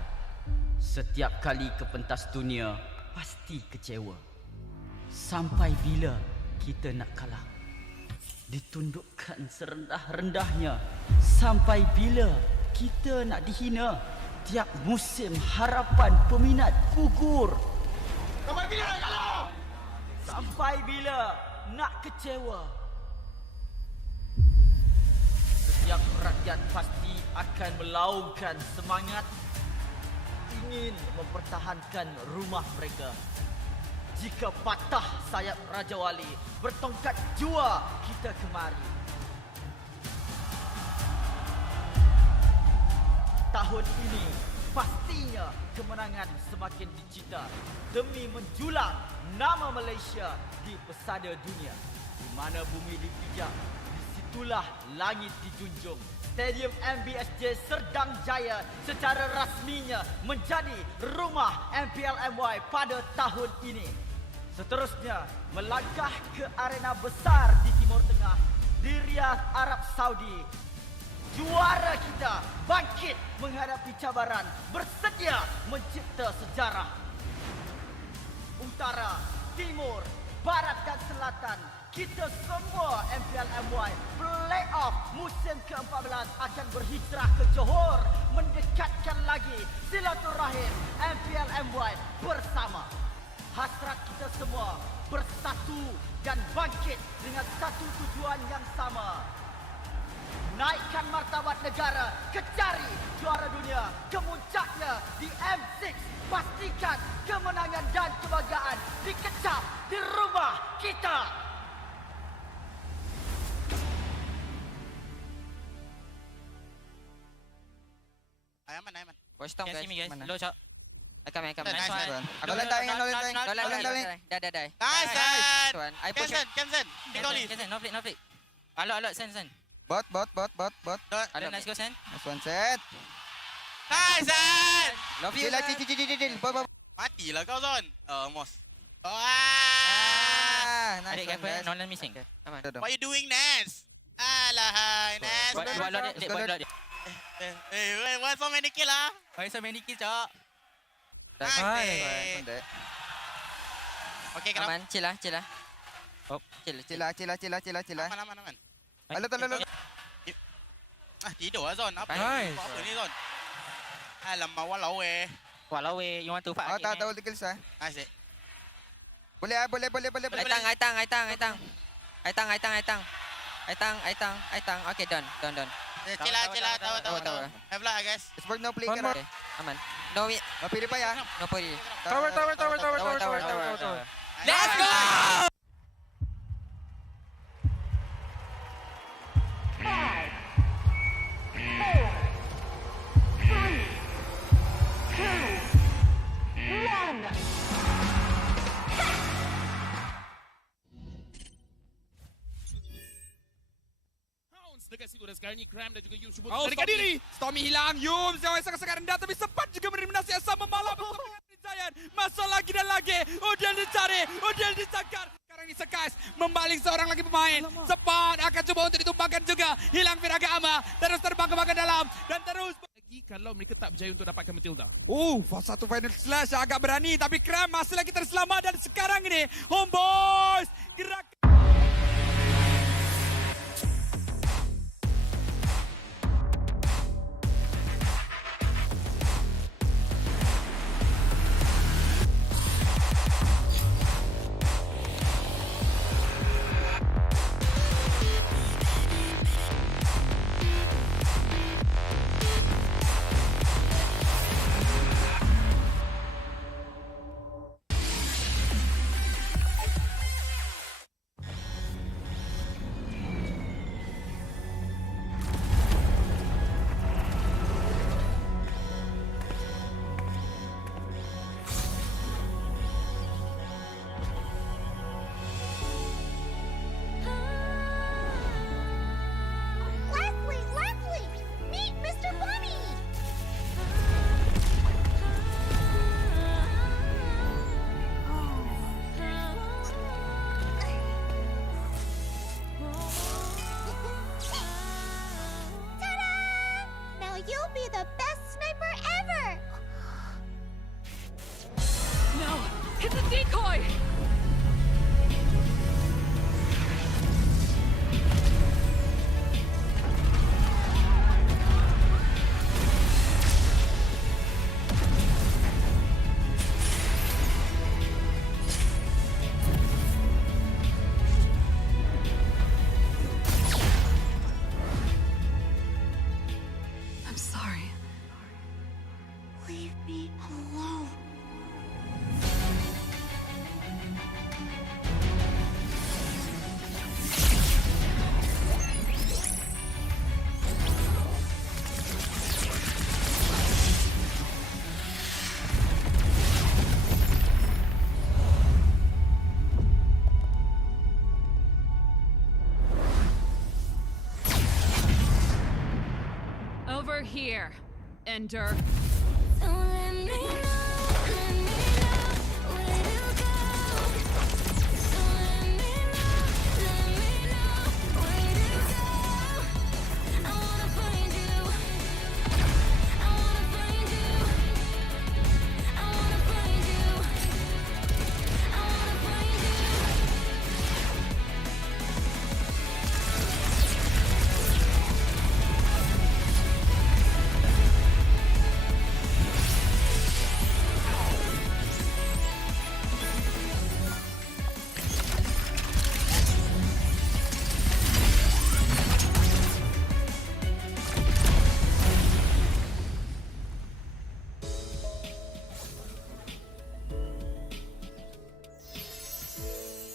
Setiap kali ke pentas dunia, pasti kecewa. Sampai bila kita nak kalah? Ditundukkan serendah-rendahnya. Sampai bila kita nak dihina? Tiap musim harapan peminat gugur. Sampai bila nak kalah? Sampai bila nak kecewa? Setiap rakyat pasti akan melaungkan semangat, ingin mempertahankan rumah mereka. Jika patah sayap Raja Wali, bertongkat jua kita kemari. Tahun ini pastinya kemenangan semakin dicita demi menjulang nama Malaysia di pesada dunia. Di mana bumi dipijak, disitulah langit dijunjung. Stadium MBSJ Serdang Jaya secara rasminya menjadi rumah MPL MY pada tahun ini. Seterusnya, melangkah ke arena besar di Timur Tengah, di Riyadh, Arab Saudi. Juara kita bangkit menghadapi cabaran, bersedia mencipta sejarah. Utara, Timur, Barat dan Selatan, kita semua MPL MY Playoff musim ke-14 akan berhijrah ke Johor, mendekatkan lagi silaturahim MPL MY bersama. Hasrat kita semua bersatu dan bangkit dengan satu tujuan yang sama. Naikkan martabat negara, kecari juara dunia, kemuncaknya di M6. Pastikan kemenangan dan kebanggaan dikecap di rumah kita. Aman. Watch down guys. Low shot. I come. Nice Nice one. one. Don't let die. Die. Nice one. I push. Cancel. Cancel. No flick. Alot, send. Bot. Alot, nice go, send. Nice one set. Nice, Sen. Love you. Chill. Matilah kau, Zon. Almost. Nice Adik, one, guys. Nolan missing. Come on. What are you doing, Nance? Alahai, Nance. Buat lot dia. Hey, why so many kill ah? Why so many kills, Cok? Nice. Okay, kenapa? Aman, chill lah. Oh, chill. Aman. Alot. Tidur lah, Zon. Apa ni, Zon? Alamak, walau you want to fight? Tahu kills ah. Nice. Boleh. Aitang. Okay, done. Chill lah. Tahu. Have luck, guys. It's work no play. One more. Aman. No, No pili pa ya. No puri. Tower. Let's go! dekat situ dan sekarang ini Cram dan juga Yum cuba Oh, melarikan diri. Stormy hilang. Yum jauh sangat-sangat rendah tapi sempat juga menerima yang sama malam bersama Giant. Masuk lagi dan lagi. Udian dicari, Udian dicakar. Sekarang Isekas membaling seorang lagi pemain. Cepat akan coba untuk ditumpangkan juga. Hilang Viraga Ama. Terus terbang ke bagian dalam dan terus Lagi kalau mereka tak berjaya untuk dapatkan Matilda. Satu final slash agak berani tapi Cram masih lagi terselamat dan sekarang ini Homebois gerak. Leslie! Meet Mr. Bunny! Ta-da! Now you'll be the best sniper ever! No! It's a decoy! I'm sorry. Leave me alone. Over here, Ender. Don't let me know where to go. Don't let me know where to go. I wanna find you. I wanna find you. I wanna find you. I wanna find you.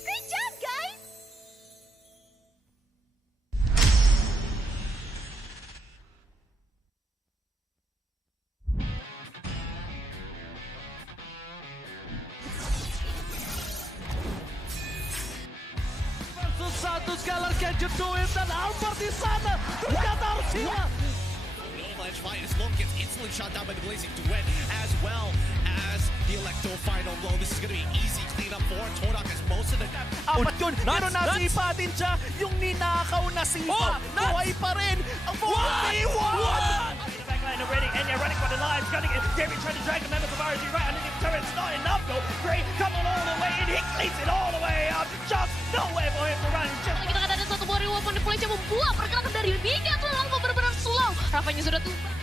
Great job, guys! Versus satu Skylar can you do it? Dan Albert di sana ternyata harus hilang. Avalanche minus one gets instantly shot down by the Blazing Duet as well as the Electro final blow. This is going to be easy cleanup for Todak as most of the... Apat yun, pero nasipa din siya. Yung ninakaw na sipa. Buhay pa rin. Ang 41! Backline already, Enya running for the lives, gunning it. Davey trying to drag the members of RG right underneath the turret. It's not enough though. Gray coming all the way in. He cleans it all the way up. Just no way for him to run. Just Kita kan ada satu warrior weapon di Malaysia membuat pergerakan dari Liga ke lama benar-benar slow. Rafanya sudah tumpah.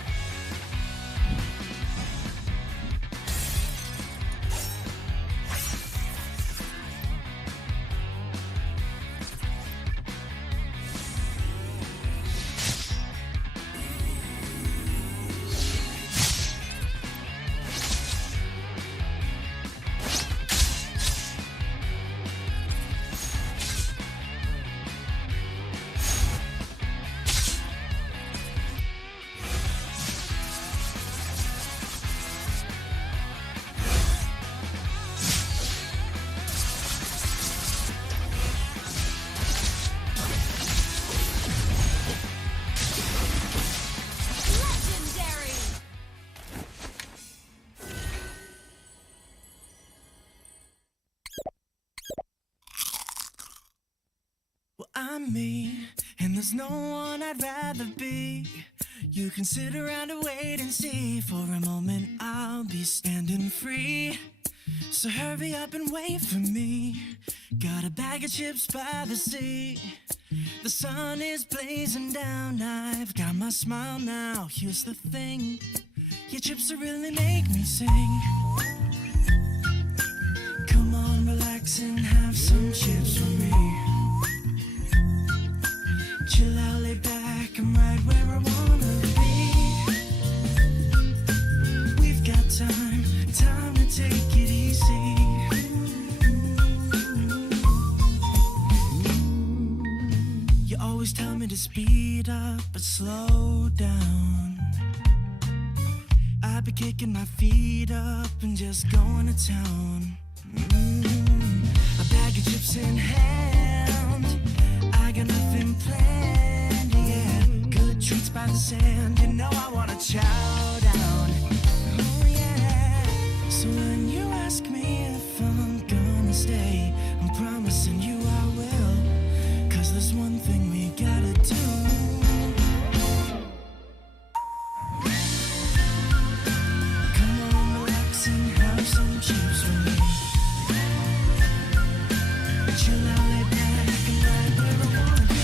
Well, I'm me, and there's no one I'd rather be. You can sit around and wait and see. For a moment I'll be standing free. So hurry up and wait for me. Got a bag of chips by the sea. The sun is blazing down. I've got my smile now. Here's the thing, your chips will really make me sing. Come on, relax and have some chips for me. Chill out, lay back, I'm right where I wanna be. We've got time to take it easy. You always tell me to speed up, but slow down. I've been kicking my feet up and just going to town. A bag of chips in hand, I got nothing planned, yeah. Good treats by the sand, you know I wanna chow down. Oh yeah. So when you ask me if I'm gonna stay, I'm promising you I will. 'Cause there's one thing we gotta do. Come on, relax and have some chips with me. Chill out, lay back, and right where I wanna be.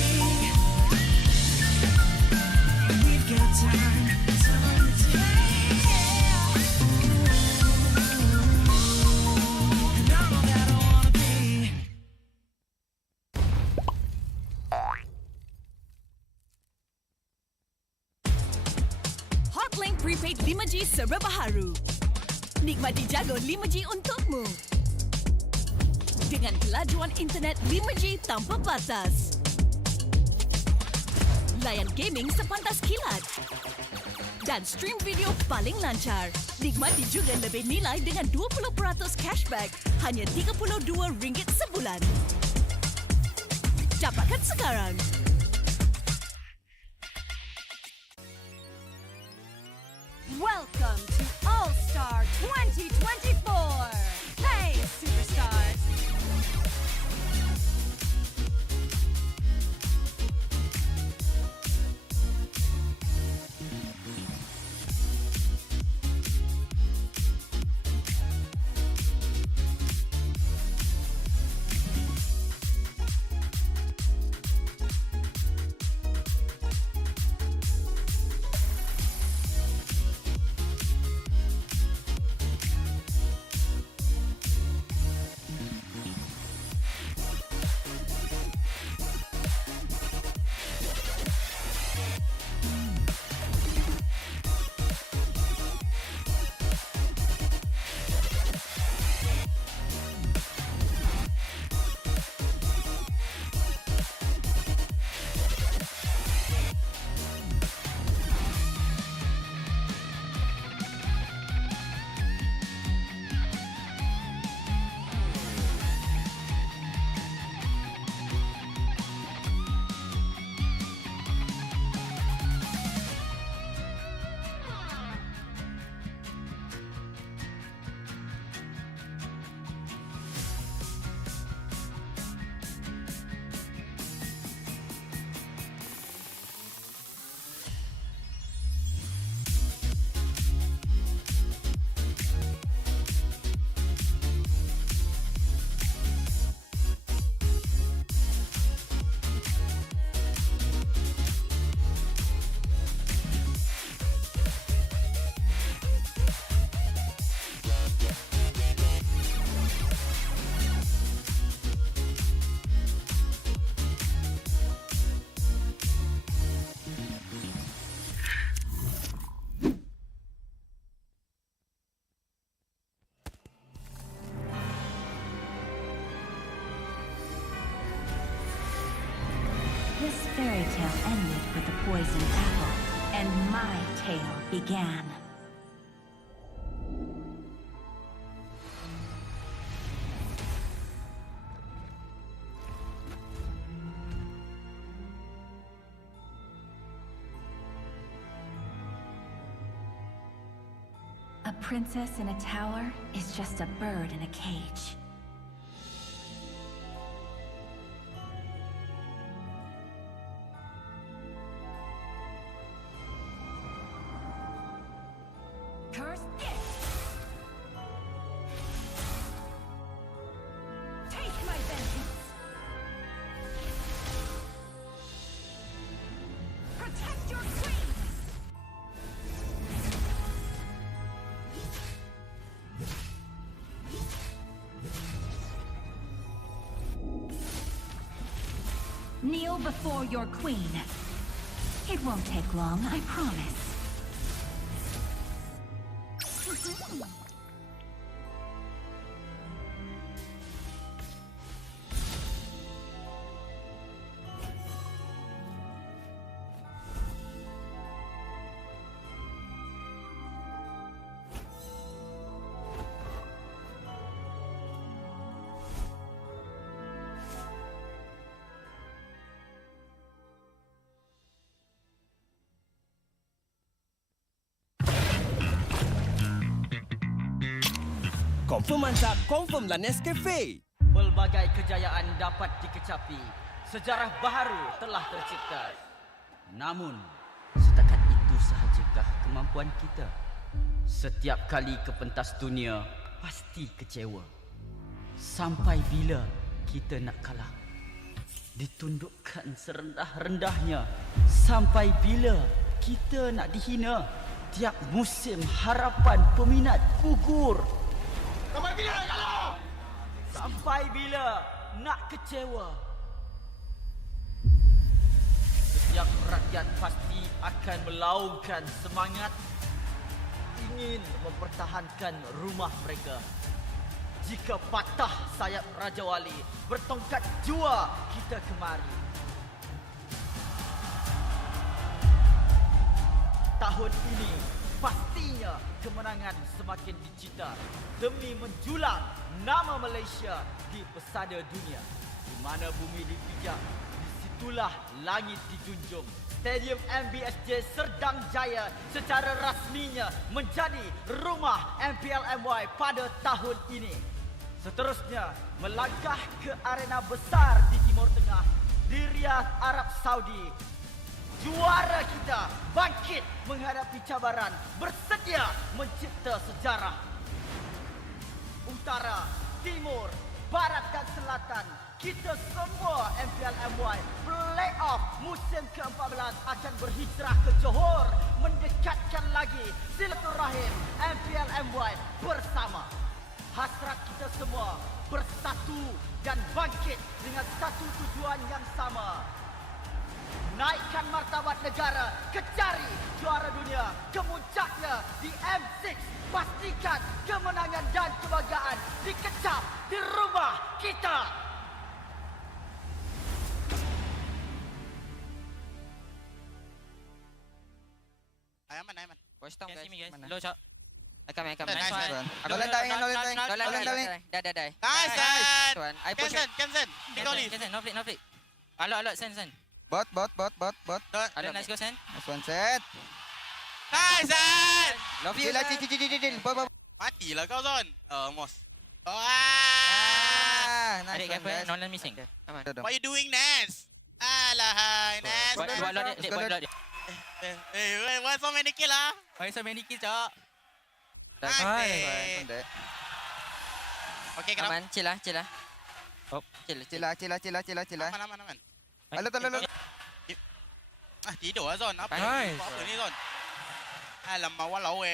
We've got time to take it easy. And I'm all that I wanna be. Hotlink Prepaid 5G serba baharu. Nikmati jago 5G untukmu. Dengan kelajuan internet 5G tanpa batas. Layan gaming sepantas kilat. Dan stream video paling lancar. Nikmati juga lebih nilai dengan 20% cashback hanya RM32 sebulan. Dapatkan sekarang. Welcome to All-Star 2024. Hey, superstars. This fairy tale ended with the poisoned apple, and my tale began. A princess in a tower is just a bird in a cage. Curse it! Take my vengeance! Protect your queen! Kneel before your queen. It won't take long, I promise. Confirm mantap, confirm lah Nescafe. Pelbagai kejayaan dapat dikecapi. Sejarah baharu telah tercipta. Namun, setakat itu sahajakah kemampuan kita? Setiap kali ke pentas dunia, pasti kecewa. Sampai bila kita nak kalah? Ditundukkan serendah-rendahnya. Sampai bila kita nak dihina? Tiap musim harapan peminat gugur. Sampai bila nak kalah? Sampai bila nak kecewa? Setiap rakyat pasti akan melaungkan semangat, ingin mempertahankan rumah mereka. Jika patah sayap Raja Wali, bertongkat jua kita kemari. Tahun ini pastinya kemenangan semakin dicita demi menjulang nama Malaysia di pesada dunia. Di mana bumi dipijak, disitulah langit dijunjung. Stadium MBSJ Serdang Jaya secara rasminya menjadi rumah MPL MY pada tahun ini. Seterusnya, melangkah ke arena besar di Timur Tengah, di Riyadh, Arab Saudi. Juara kita bangkit menghadapi cabaran, bersedia mencipta sejarah. Utara, Timur, Barat dan Selatan, kita semua MPL MY Playoff musim ke-14 akan berhijrah ke Johor, mendekatkan lagi silaturahim MPL MY bersama. Hasrat kita semua bersatu dan bangkit dengan satu tujuan yang sama. Naikkan martabat negara, kecari juara dunia, kemuncaknya di M6. Pastikan kemenangan dan kebanggaan dikecap di rumah kita. Aman. Watch down guys. Mana? Low shot. I come. Nice one. Aku lentang. Dah. Nice one. I push. Cancel. Big Oli. No flick. Alot, send. Bot. Alot, nice go send. Nice one set. Nice send. Love you. Chill. Matilah kau Zon. Almost. Adik careful, Nolan missing. Come on. What you doing, Nance? Alahai, Nance. Buat lot dia. Why so many kill ah? Why so many kill, Cok? Nice. Okay, kenapa? Aman, chill lah. Oh, chill. Aman. Alot. Tidur lah Zon. Apa ni Zon? Alamak, walau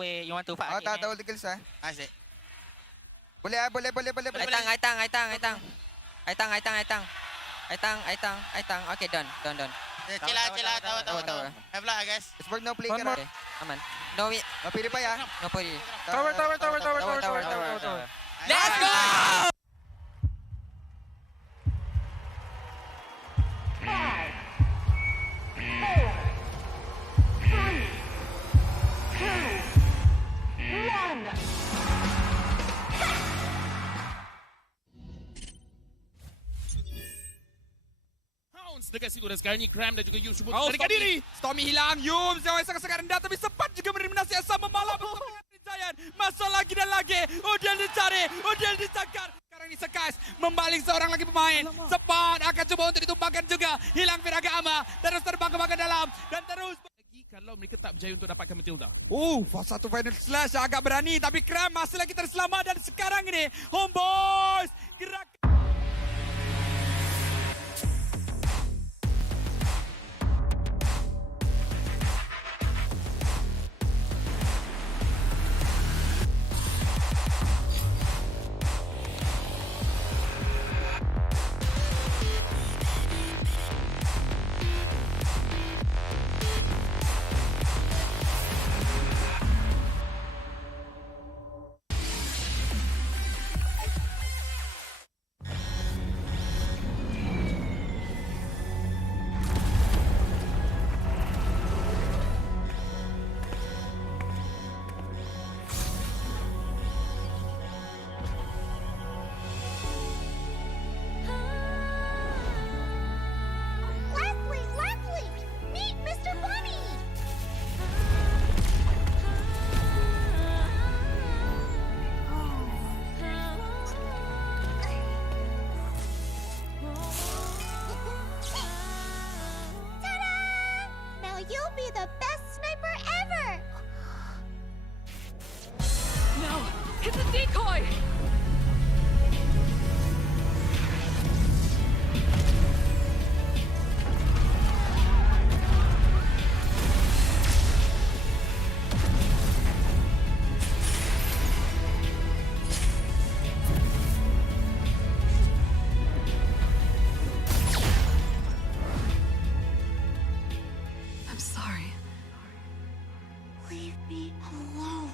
you want to fight Oh, again? tahu tinggal sah. Nice. Boleh. Aitang. Okay, done. Chill lah, tahu. Have lah guys. Sport no play Okay, kara. aman. No, No pilih pa ya. no puri. Tower. Let's go! Dekat situ dan sekarang ni Cram dan juga Yum cuba melarikan diri. Stormy hilang, Yum sangat rendah tapi sempat juga menerminasi yang sama malam bersama dengan Giant. Masuk lagi dan lagi. Udiel dicari, Udiel ditangkap. Sekarang ni Sekais membaling seorang lagi pemain. Cepat akan cuba untuk ditumpangkan juga. Hilang Piragama. Terus terbang ke bahagian dalam dan terus. Lagi kalau mereka tak berjaya untuk dapatkan Matilda. Force satu final slash agak berani tapi Kram masih lagi terselamat dan sekarang ini Homebois gerak. Leslie! Meet Mr. Bunny! Ta-da! Now you'll be the best sniper ever! No, it's a decoy! I'm sorry. Leave me alone.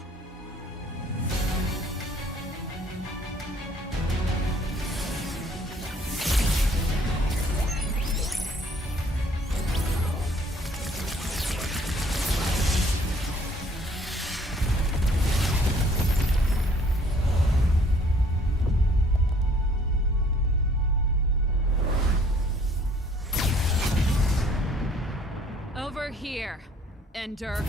Over here, Ender.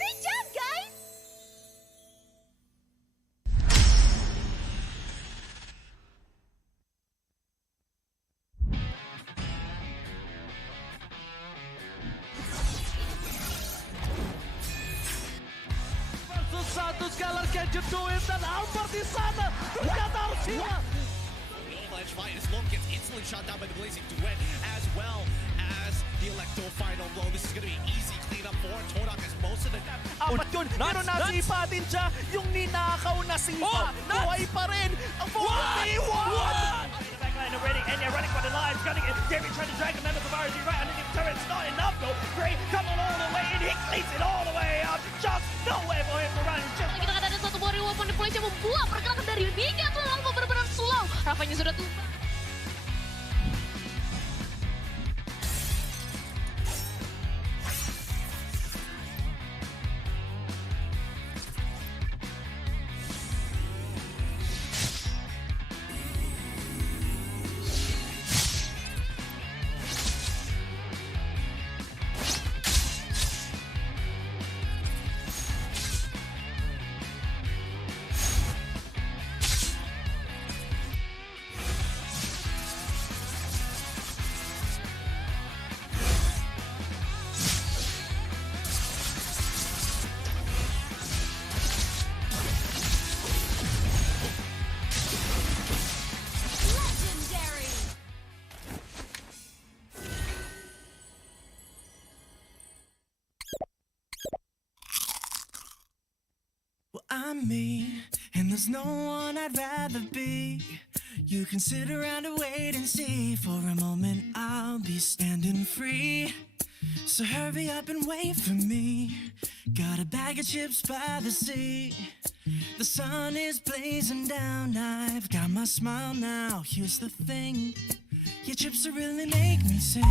Great job, guys! Versus satu Scalar can you do it? Dan Albert di sana ternyata harus hilang. Avalanche fight as Long gets instantly shot down by the Blazing Duet, as well as the Electro final blow. This is going to be easy cleanup for Todak as most of the... Apat yun, pero nasipa din siya yung ninakaw na sipa. Buhay pa rin ang 41! Backline already, and they're running for their lives, gunning it. Derry trying to drag the members of RZ right underneath turrets, not enough though. Gray coming all the way in, he cleats it all the way up. Just nowhere for him to run. Just Kita akan ada satu buah reward di Malaysia membuat pergerakan dari hingga ke lama benar-benar slow. Rafanya sudah tuh. I'm me, and there's no one I'd rather be. You can sit around and wait and see. For a moment I'll be standing free. So hurry up and wait for me. Got a bag of chips by the sea. The sun is blazing down. I've got my smile now. Here's the thing. Your chips will really make me sing.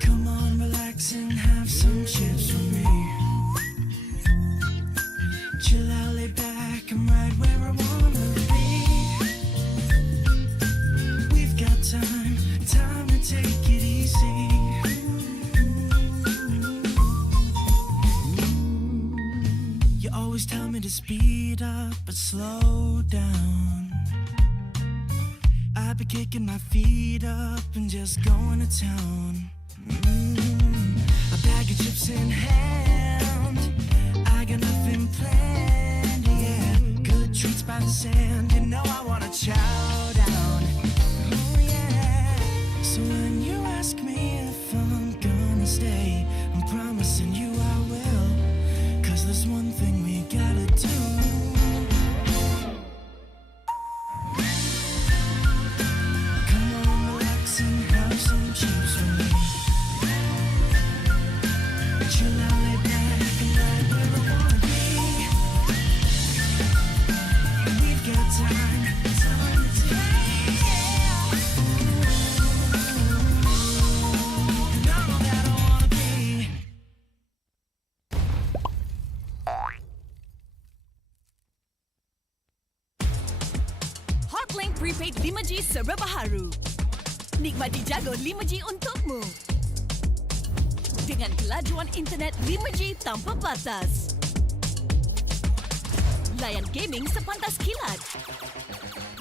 Come on, relax and have some chips with me. Chill out, lay back, I'm right where I wanna be. We've got time to take it easy. You always tell me to speed up, but slow down. I've been kicking my feet up and just going to town. A bag of chips in hand, I got nothing planned, yeah. Good treats by the sand, you know I wanna chow down. Oh yeah. So when you ask me if I'm gonna stay, I'm promising you I will. 'Cause there's one thing we gotta do. Come on, relax and have some chips with me. Chill out, lay back, and right where I wanna be. We've got time to take it easy. And I'm all that I wanna be. Hotlink Prepaid 5G serba baharu. Nikmati jago 5G untukmu. Dengan kelajuan internet 5G tanpa batas. Layan gaming sepantas kilat.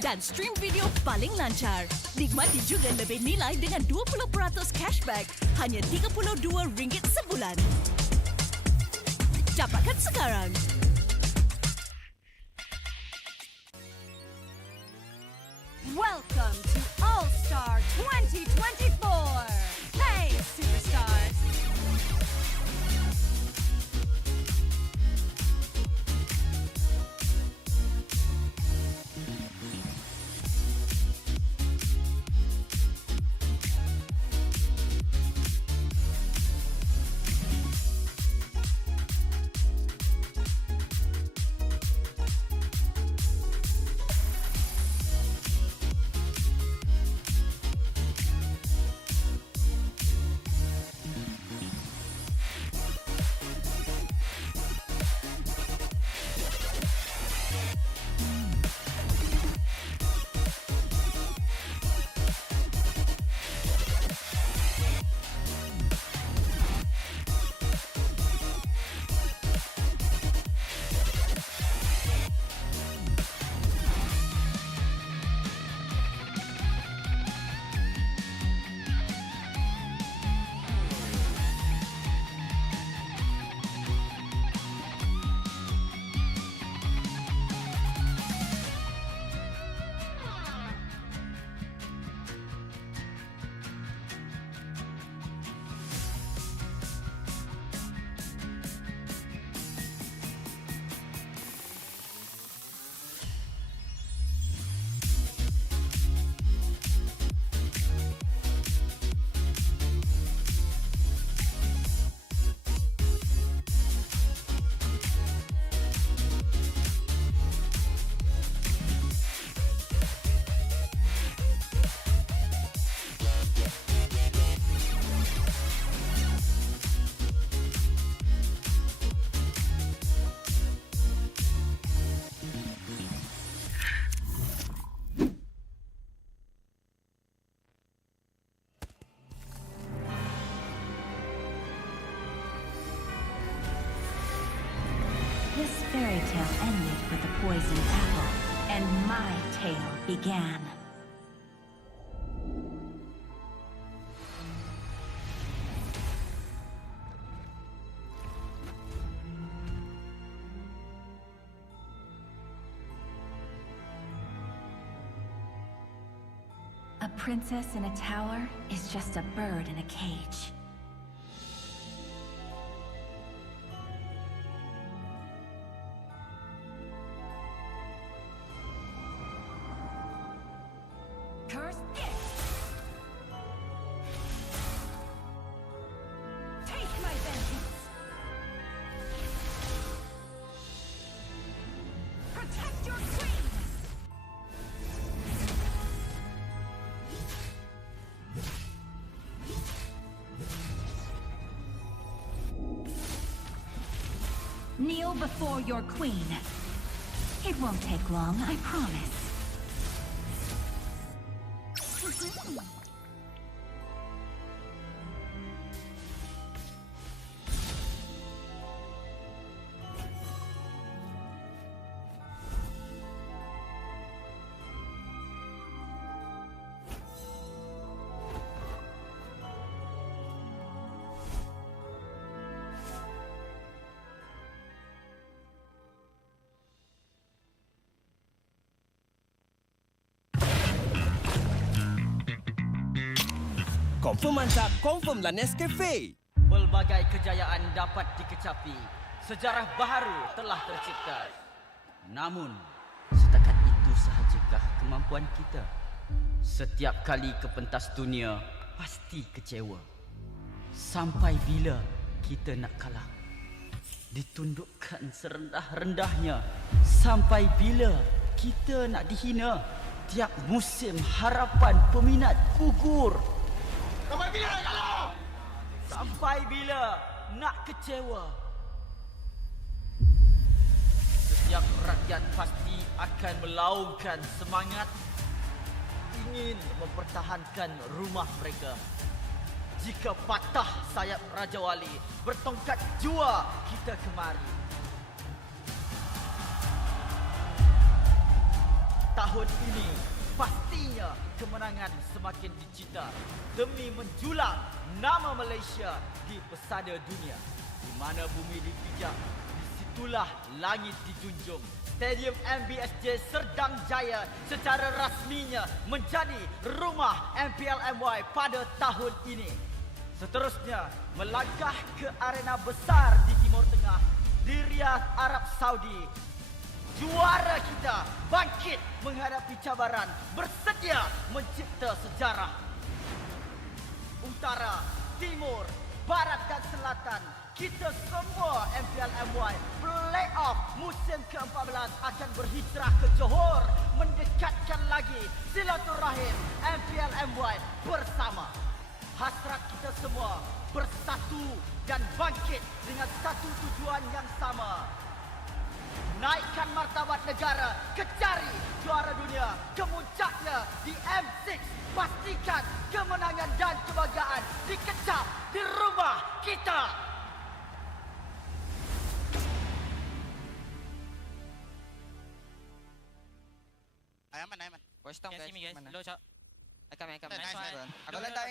Dan stream video paling lancar. Nikmati juga lebih nilai dengan 20% cashback hanya RM32 sebulan. Dapatkan sekarang. Welcome to All-Star 2024. Hey, superstars. This fairy tale ended with the poison apple, and my tale began. A princess in a tower is just a bird in a cage. Cursed gift. Take my vengeance. Protect your queen. Kneel before your queen. It won't take long, I promise. Confirm mantap, confirm lah Nescafe. Pelbagai kejayaan dapat dikecapi. Sejarah baharu telah tercipta. Namun, setakat itu sahajakah kemampuan kita? Setiap kali ke pentas dunia, pasti kecewa. Sampai bila kita nak kalah? Ditundukkan serendah-rendahnya. Sampai bila kita nak dihina? Tiap musim harapan peminat gugur. Sampai bila nak kalah? Sampai bila nak kecewa? Setiap rakyat pasti akan melaungkan semangat ingin mempertahankan rumah mereka. Jika patah sayap Raja Wali, bertongkat jua kita kemari. Tahun ini pastinya kemenangan semakin dicita demi menjulang nama Malaysia di pesada dunia. Di mana bumi dipijak, disitulah langit dijunjung. Stadium MBSJ Serdang Jaya secara rasminya menjadi rumah MPL MY pada tahun ini. Seterusnya, melangkah ke arena besar di Timur Tengah, di Riyadh, Arab Saudi. Juara kita bangkit menghadapi cabaran, bersedia mencipta sejarah. Utara, Timur, Barat dan Selatan, kita semua MPL MY Playoff musim ke-14 akan berhijrah ke Johor, mendekatkan lagi silaturahim MPL MY bersama. Hasrat kita semua bersatu dan bangkit dengan satu tujuan yang sama. Naikkan martabat negara, kecari juara dunia, kemuncaknya di M6. Pastikan kemenangan dan kebanggaan dikecap di rumah kita. Aman. Watch down guys. Low shot. I come. Nice one. Go line.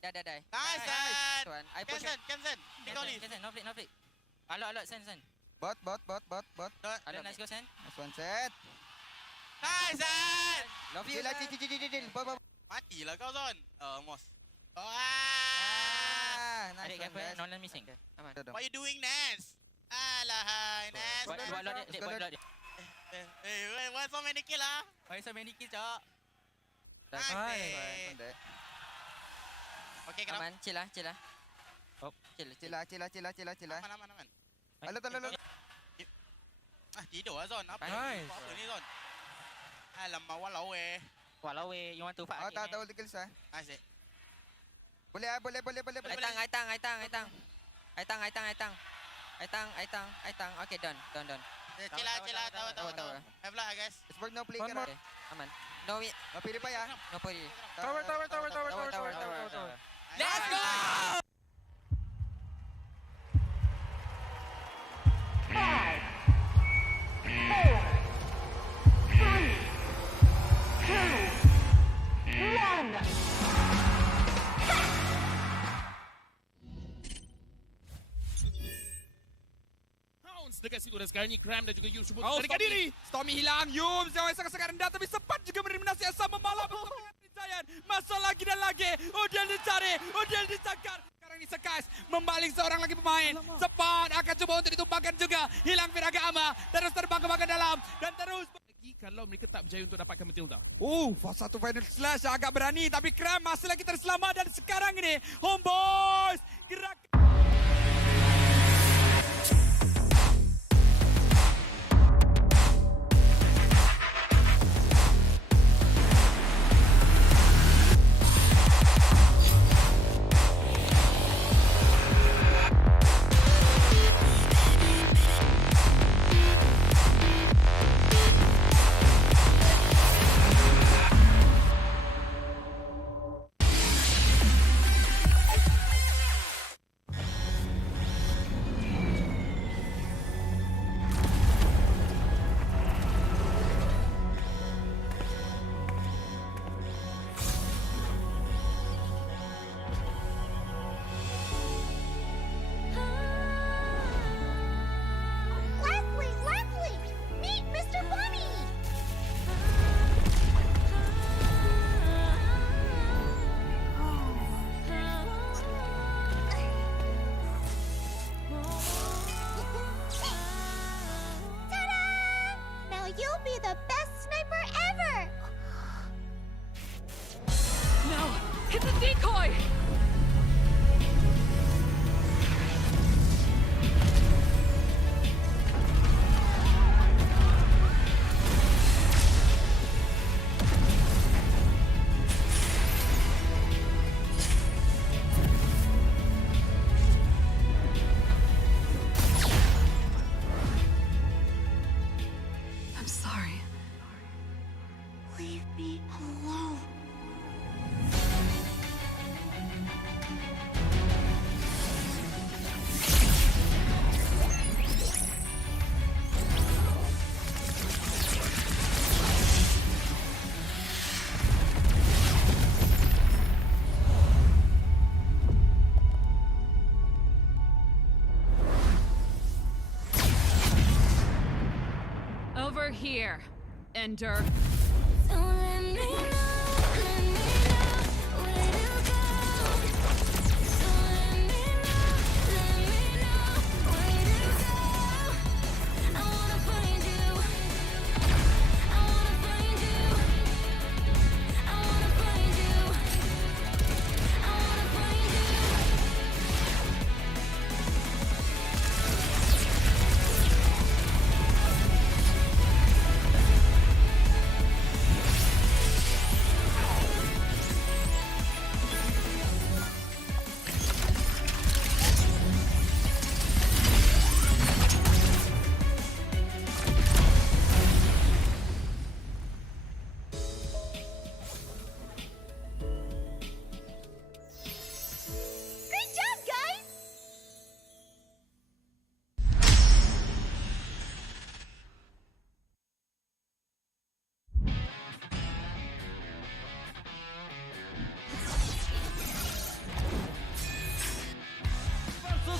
Die. Nice one. I push him. Cancel. No flick. Alot, send. Bot. Alot, nice go send. Nice one set. Nice send. Love you. Chill. Matilah kau Zon. Almost. Adik careful, non missing ke? Aman. What you doing, Nance? Alahai, Nance. Buat lot dia. Hey, why so many kill ah? Why so many kill, Cok? Nice. Okay, kenapa? Aman, chill lah. Oh, chill. Aman. Alot. Tidur lah Zon. Apa ni Zon? Alamak, walau you want to fight? Tahu kill sah. Nice. Boleh. Aitang. Okay, done. Chill lah, tahu. Have lah guys. It's work no play One more. kara. Aman. No Pilih pa ya. puri. Tower. Let's go! Dekat situ dan sekarang ini Cram dan juga Yum cuba melarikan diri. Stormy hilang, Yum sangat rendah tapi sempat juga menerminasi yang sama malam untuk Giant. Masuk lagi dan lagi. Udiel dicari, Udiel ditangkap. Sekarang ini Sekais membaling seorang lagi pemain. Cepat akan coba untuk ditumpangkan juga. Hilang Viragama, terus terbang ke bagian dalam dan terus kalau mereka tak berjaya untuk dapatkan Matilda. Satu final slash agak berani tapi Kram masih lagi terselamat dan sekarang ini Homebois gerak. You'll be the best sniper ever! No! It's a decoy! I'm sorry. Leave me alone. Over here, Ender. Don't let me know where to go. Don't let me know where to go. I wanna find you. I wanna find you. I wanna find you. I wanna find you. Great job, guys!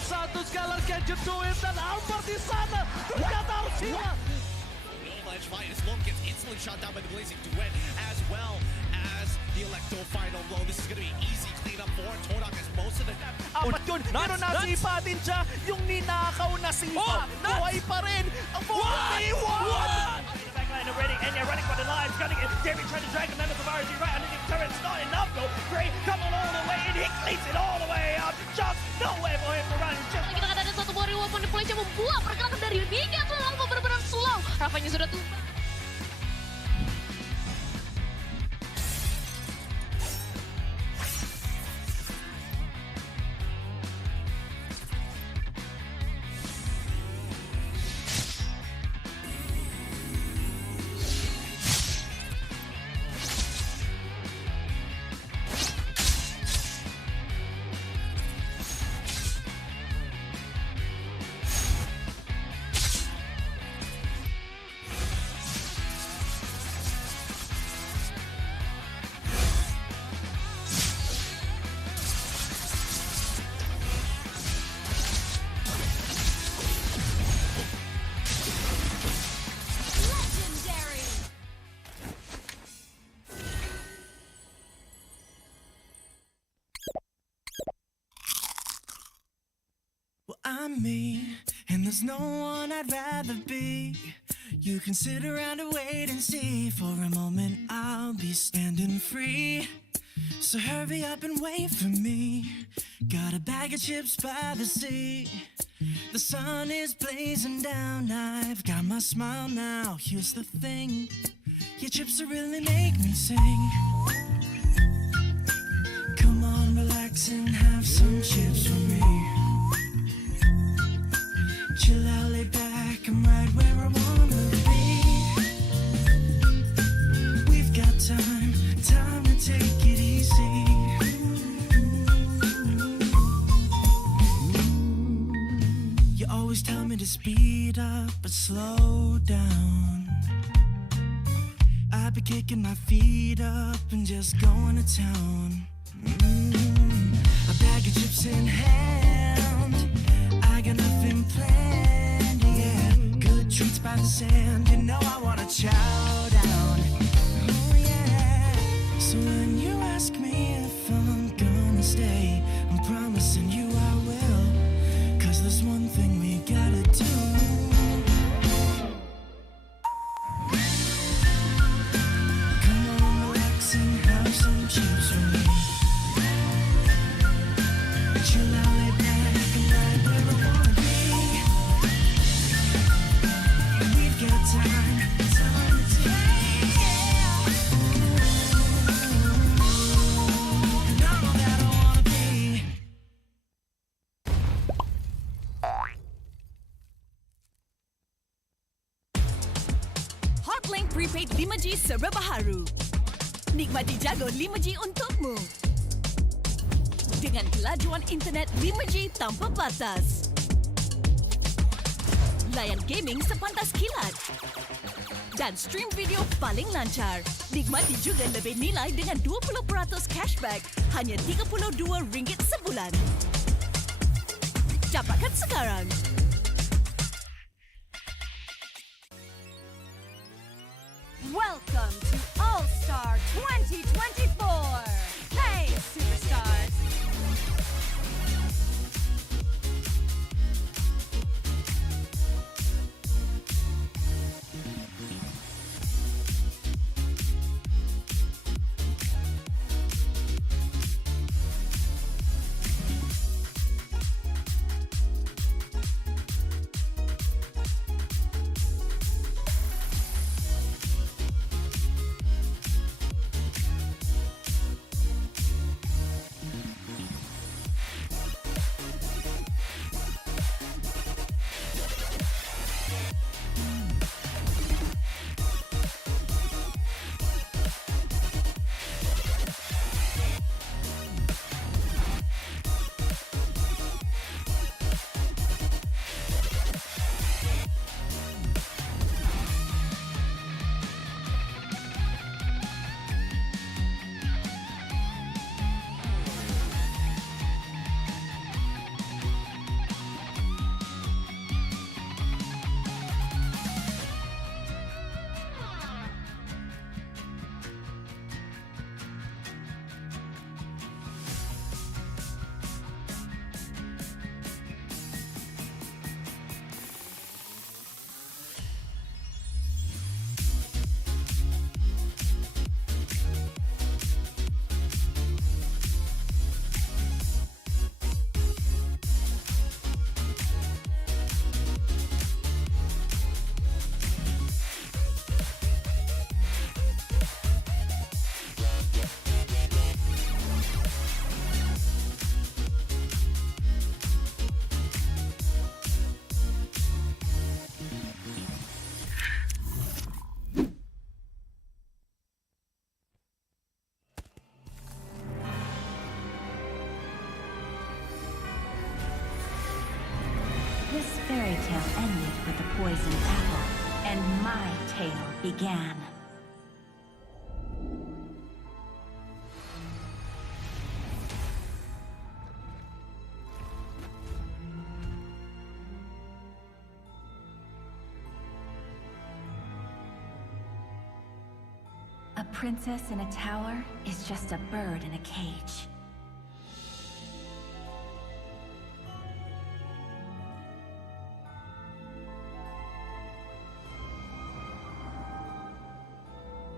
Satu sekali gadget duit dan Albert di sana. Ternyata harus hilang. Rematch fight as one gets instantly shot down by the Blazing Duet, as well as the Electo final blow. This is going to be easy cleanup for Todak as most of the... Apat yun, pero nasipa din siya. Yung ninakaw na sipa. Buhay pa rin. Ang 41! Backline already, and you're running for the lives, gunning it. David trying to drag the members of RG right underneath turret. It's not enough though. Gray coming all the way, and he cleans it all the way out. Just nowhere for him to run. Just Kita akan ada satu buah weapon di Malaysia membuat pergerakan dari hingga ke langsung benar-benar slow. Rafanya sudah tuh. I'm me, and there's no one I'd rather be. You can sit around and wait and see. For a moment I'll be standing free. So hurry up and wait for me. Got a bag of chips by the sea. The sun is blazing down. I've got my smile now. Here's the thing. Your chips will really make me sing. Come on, relax and have some chips for me. Chill out, lay back, I'm right where I wanna be. We've got time to take it easy. You always tell me to speed up, but slow down. I've been kicking my feet up and just going to town. A bag of chips in hand, I got nothing planned, yeah. Good treats by the sand, you know I wanna chow down. Oh yeah. So when you ask me if I'm gonna stay, I'm promising you I will. 'Cause there's one thing we gotta do. Come on, relax and have some chips with me. Chill out, lay back, and right where I wanna be. We've got time to take it easy. And I'm all that I wanna be. Hotlink Prepaid 5G serba baharu. Nikmati jago 5G untukmu. Dengan kelajuan internet 5G tanpa batas. Layan gaming sepantas kilat. Dan stream video paling lancar. Nikmati juga lebih nilai dengan 20% cashback hanya RM32 sebulan. Dapatkan sekarang. Welcome to All-Star 2024. Hey, superstars. This fairy tale ended with the poisoned apple, and my tale began. A princess in a tower is just a bird in a cage.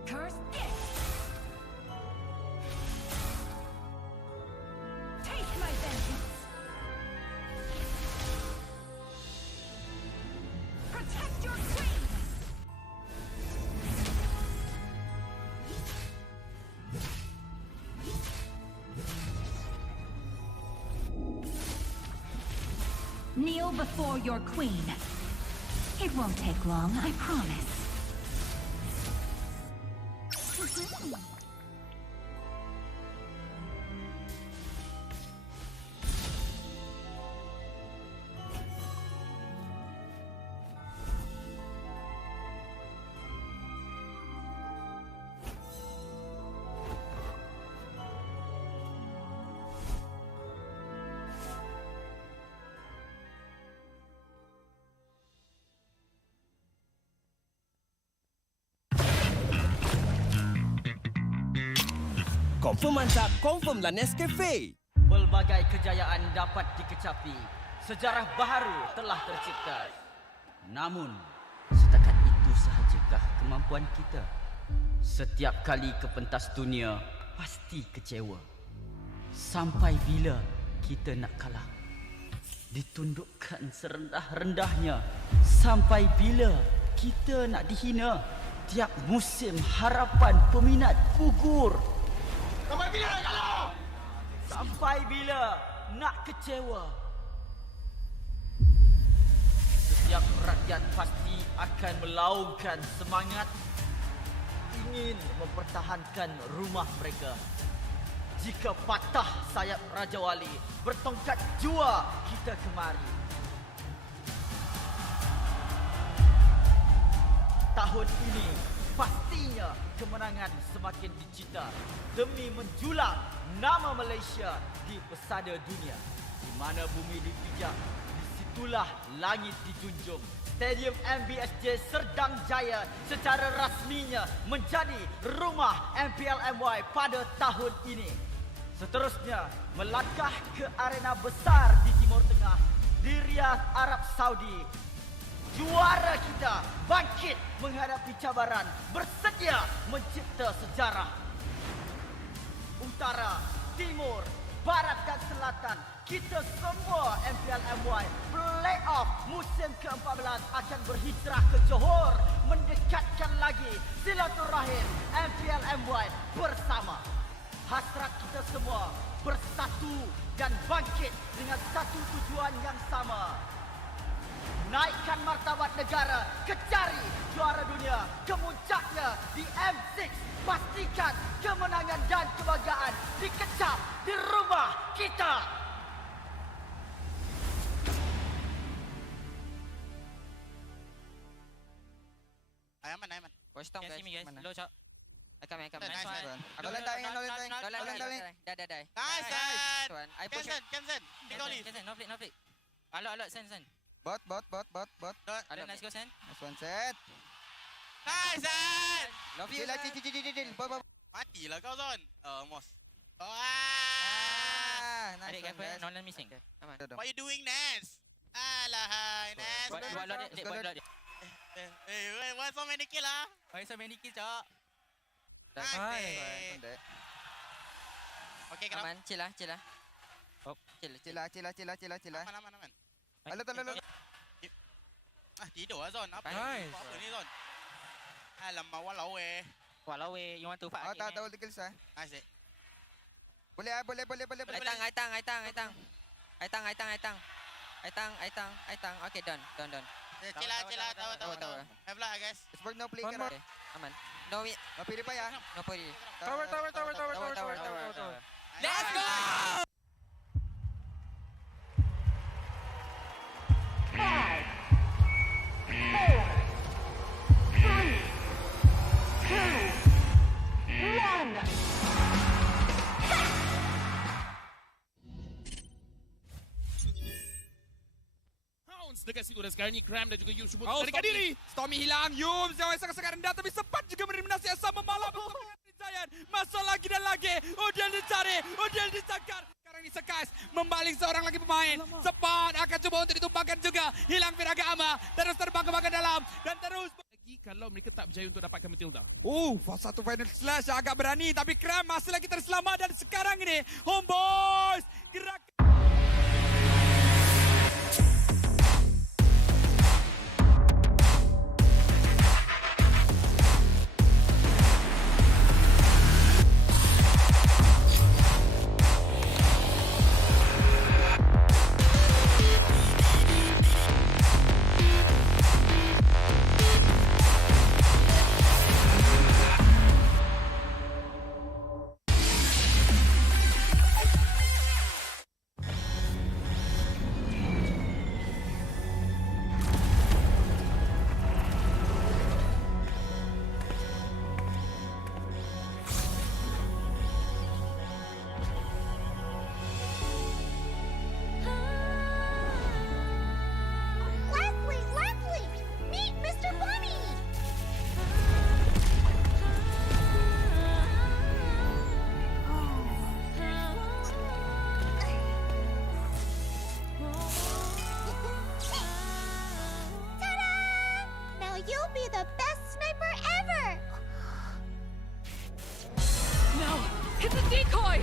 Curse it! Take my vengeance! Protect your queen! Kneel before your queen. It won't take long, I promise. Confirm mantap, confirm lah Nescafe. Pelbagai kejayaan dapat dikecapi. Sejarah baharu telah tercipta. Namun, setakat itu sahajakah kemampuan kita? Setiap kali ke pentas dunia, pasti kecewa. Sampai bila kita nak kalah? Ditundukkan serendah-rendahnya. Sampai bila kita nak dihina? Tiap musim harapan peminat gugur. Sampai bila nak kalah? Sampai bila nak kecewa? Setiap rakyat pasti akan melaungkan semangat ingin mempertahankan rumah mereka. Jika patah sayap Raja Wali, bertongkat jua kita kemari. Tahun ini pastinya kemenangan semakin dicita demi menjulang nama Malaysia di pesada dunia. Di mana bumi dipijak, disitulah langit dijunjung. Stadium MBSJ Serdang Jaya secara rasminya menjadi rumah MPL MY pada tahun ini. Seterusnya, melangkah ke arena besar di Timur Tengah, di Riyadh, Arab Saudi. Juara kita bangkit menghadapi cabaran, bersedia mencipta sejarah. Utara, Timur, Barat dan Selatan, kita semua MPL MY Playoff musim ke-14 akan berhijrah ke Johor, mendekatkan lagi silaturahim MPL MY bersama. Hasrat kita semua bersatu dan bangkit dengan satu tujuan yang sama. Naikkan martabat negara, kecari juara dunia, kemuncaknya di M6. Pastikan kemenangan dan kebanggaan dikecap di rumah kita. Aman. Watch down guys. Low shot. I come. Nice one. Go land. Die. Nice one. I push. Cancel. Big only. No flick. Alot, send. Bot. Nice go send. Nice one set. Nice send. Love you. Chill. Matilah kau Zon. Almost. Nice one. No land missing. Come on. What you doing, Nance? Alahai, Nance. Buat. Why so many kill ah? Why so many kill, Cok? Nice. Okay, Aman, chill lah. Oh, Chill. Aman. Alat. Tidur lah Zon. Apa ni Zon? Alamak, walau you want to fight? Tahu the kills ah. Nice. Boleh. Aitang. Okay, done. Chill lah. Tahu. Have lah guys. It's work no play. Okay, aman. No pilih pa ya. No puri. Tower. Let's go! Dekat situ dan sekarang ni Cram dan juga Yum cuba melarikan diri. Stormy hilang, Yum sangat rendah tapi sempat juga menerminasi yang sama malam bersama dengan Zayan. Masuk lagi dan lagi. Udiel dicari, Udiel ditangkap. Sekarang ni Sekas membaling seorang lagi pemain. Cepat akan cuba untuk ditumpahkan juga. Hilang Piragama, terus terbang ke bagian dalam dan terus Kalau mereka tak berjaya untuk dapatkan Matilda. Fase 1 final slash agak berani tapi Kram masih lagi terselamat dan sekarang ini Homebois gerak. You'll be the best sniper ever! No! It's a decoy!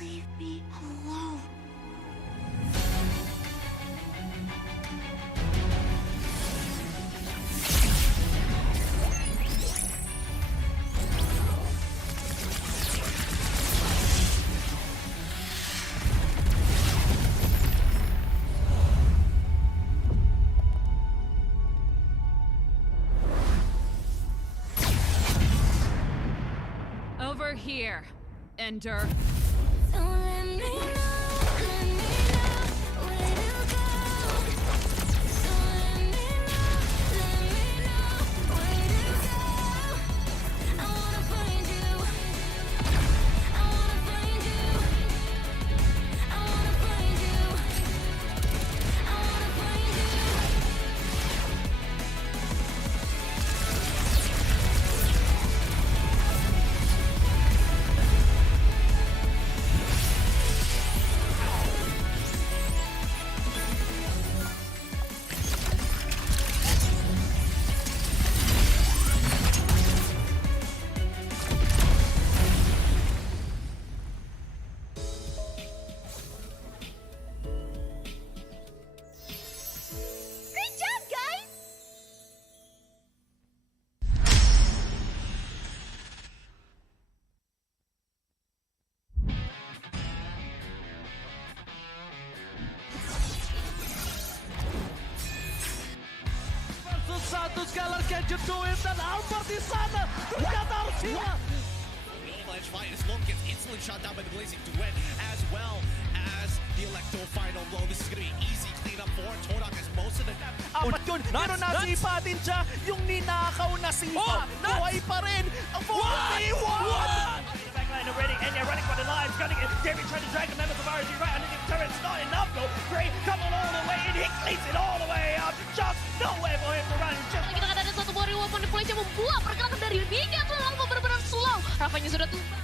Leave me alone. Over here, Ender. Great job, guys! Versus satu Skylar can you do it? Dan Albert di sana ternyata harus hilang. Rematch -1 gets instantly shot down by the Blazing Duet, as well as the Electro final blow. This is going to be easy cleanup for Todak as most of the... Apat yun, pero nasipa din siya. Yung ninakaw na sipa, buhay pa rin. Ang Bountee, Backline already, and they're running for the lives, gunning it. David trying to drag the members of RSG right underneath turrets. Not enough though. Gray coming all the way in. He cleans it all the way up. Just nowhere for him to run. Just Kita akan ada satu warrior weapon di Malaysia membuat pergerakan dari hingga ke lama benar-benar slow. Rafanya sudah tumpah.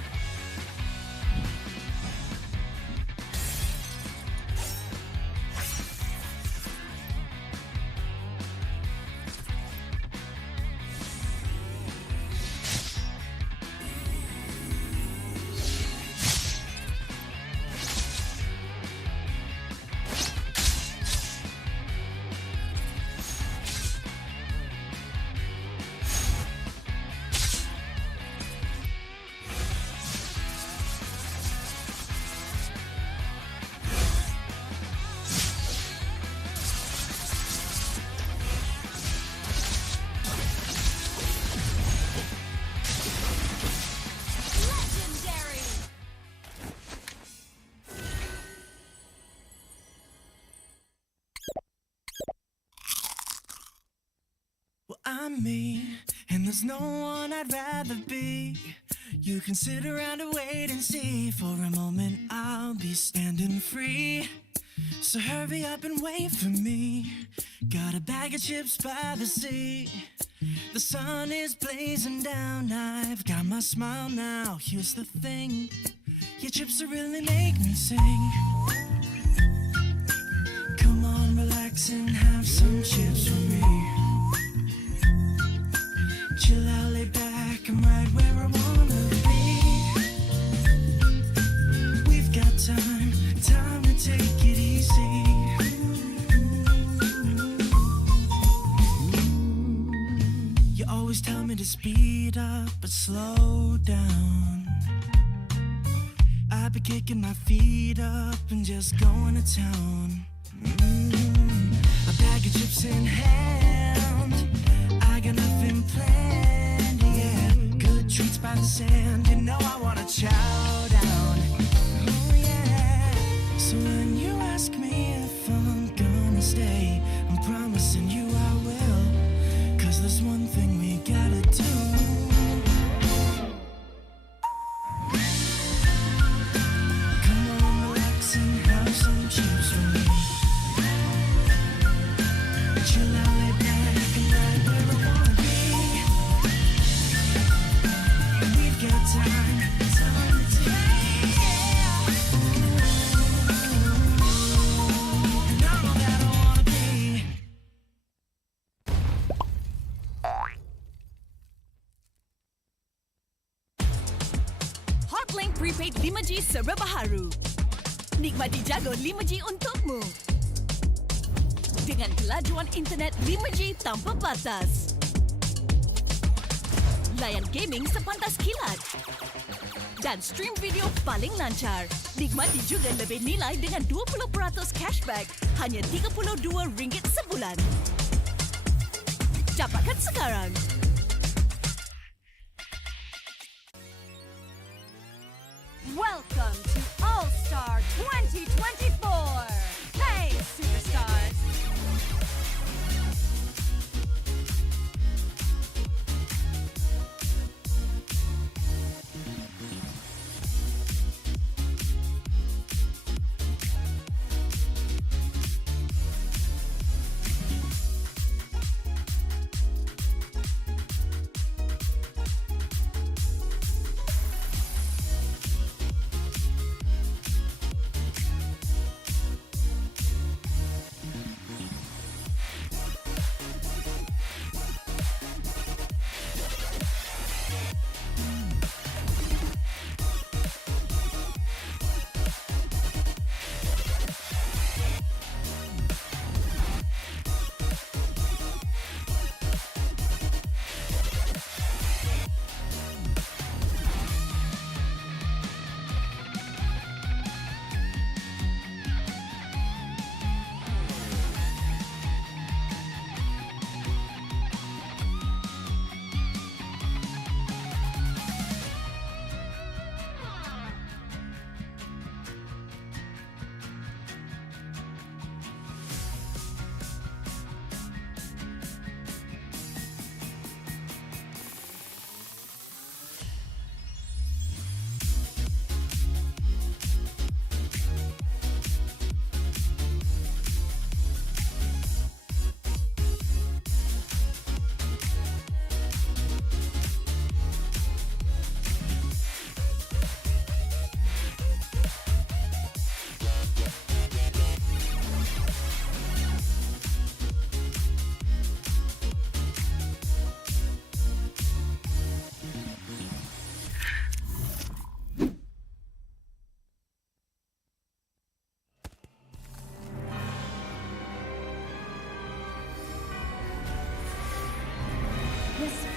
I'm me, and there's no one I'd rather be. You can sit around and wait and see. For a moment I'll be standing free. So hurry up and wait for me. Got a bag of chips by the sea. The sun is blazing down. I've got my smile now. Here's the thing. Your chips will really make me sing. Come on, relax and have some chips for me. Chill out, lay back, I'm right where I wanna be. We've got time to take it easy. You always tell me to speed up, but slow down. I've been kicking my feet up and just going to town. A bag of chips in hand, I got nothing planned, yeah. Good treats by the sand, you know I wanna chow down. Oh yeah. So when you ask me if I'm gonna stay, I'm promising you I will. 'Cause there's one thing we gotta do. Come on, relax and have some chips with me. Chill out, lay back, and right where I wanna be. We've got time to take it easy. And all that I wanna be. Hotlink Prepaid 5G serba baharu. Nikmati jago 5G untukmu. Dengan kelajuan internet 5G tanpa batas. Layan gaming sepantas kilat. Dan stream video paling lancar. Nikmati juga lebih nilai dengan 20% cashback hanya RM32 sebulan. Dapatkan sekarang. Welcome to All-Star 2024. Hey, superstars.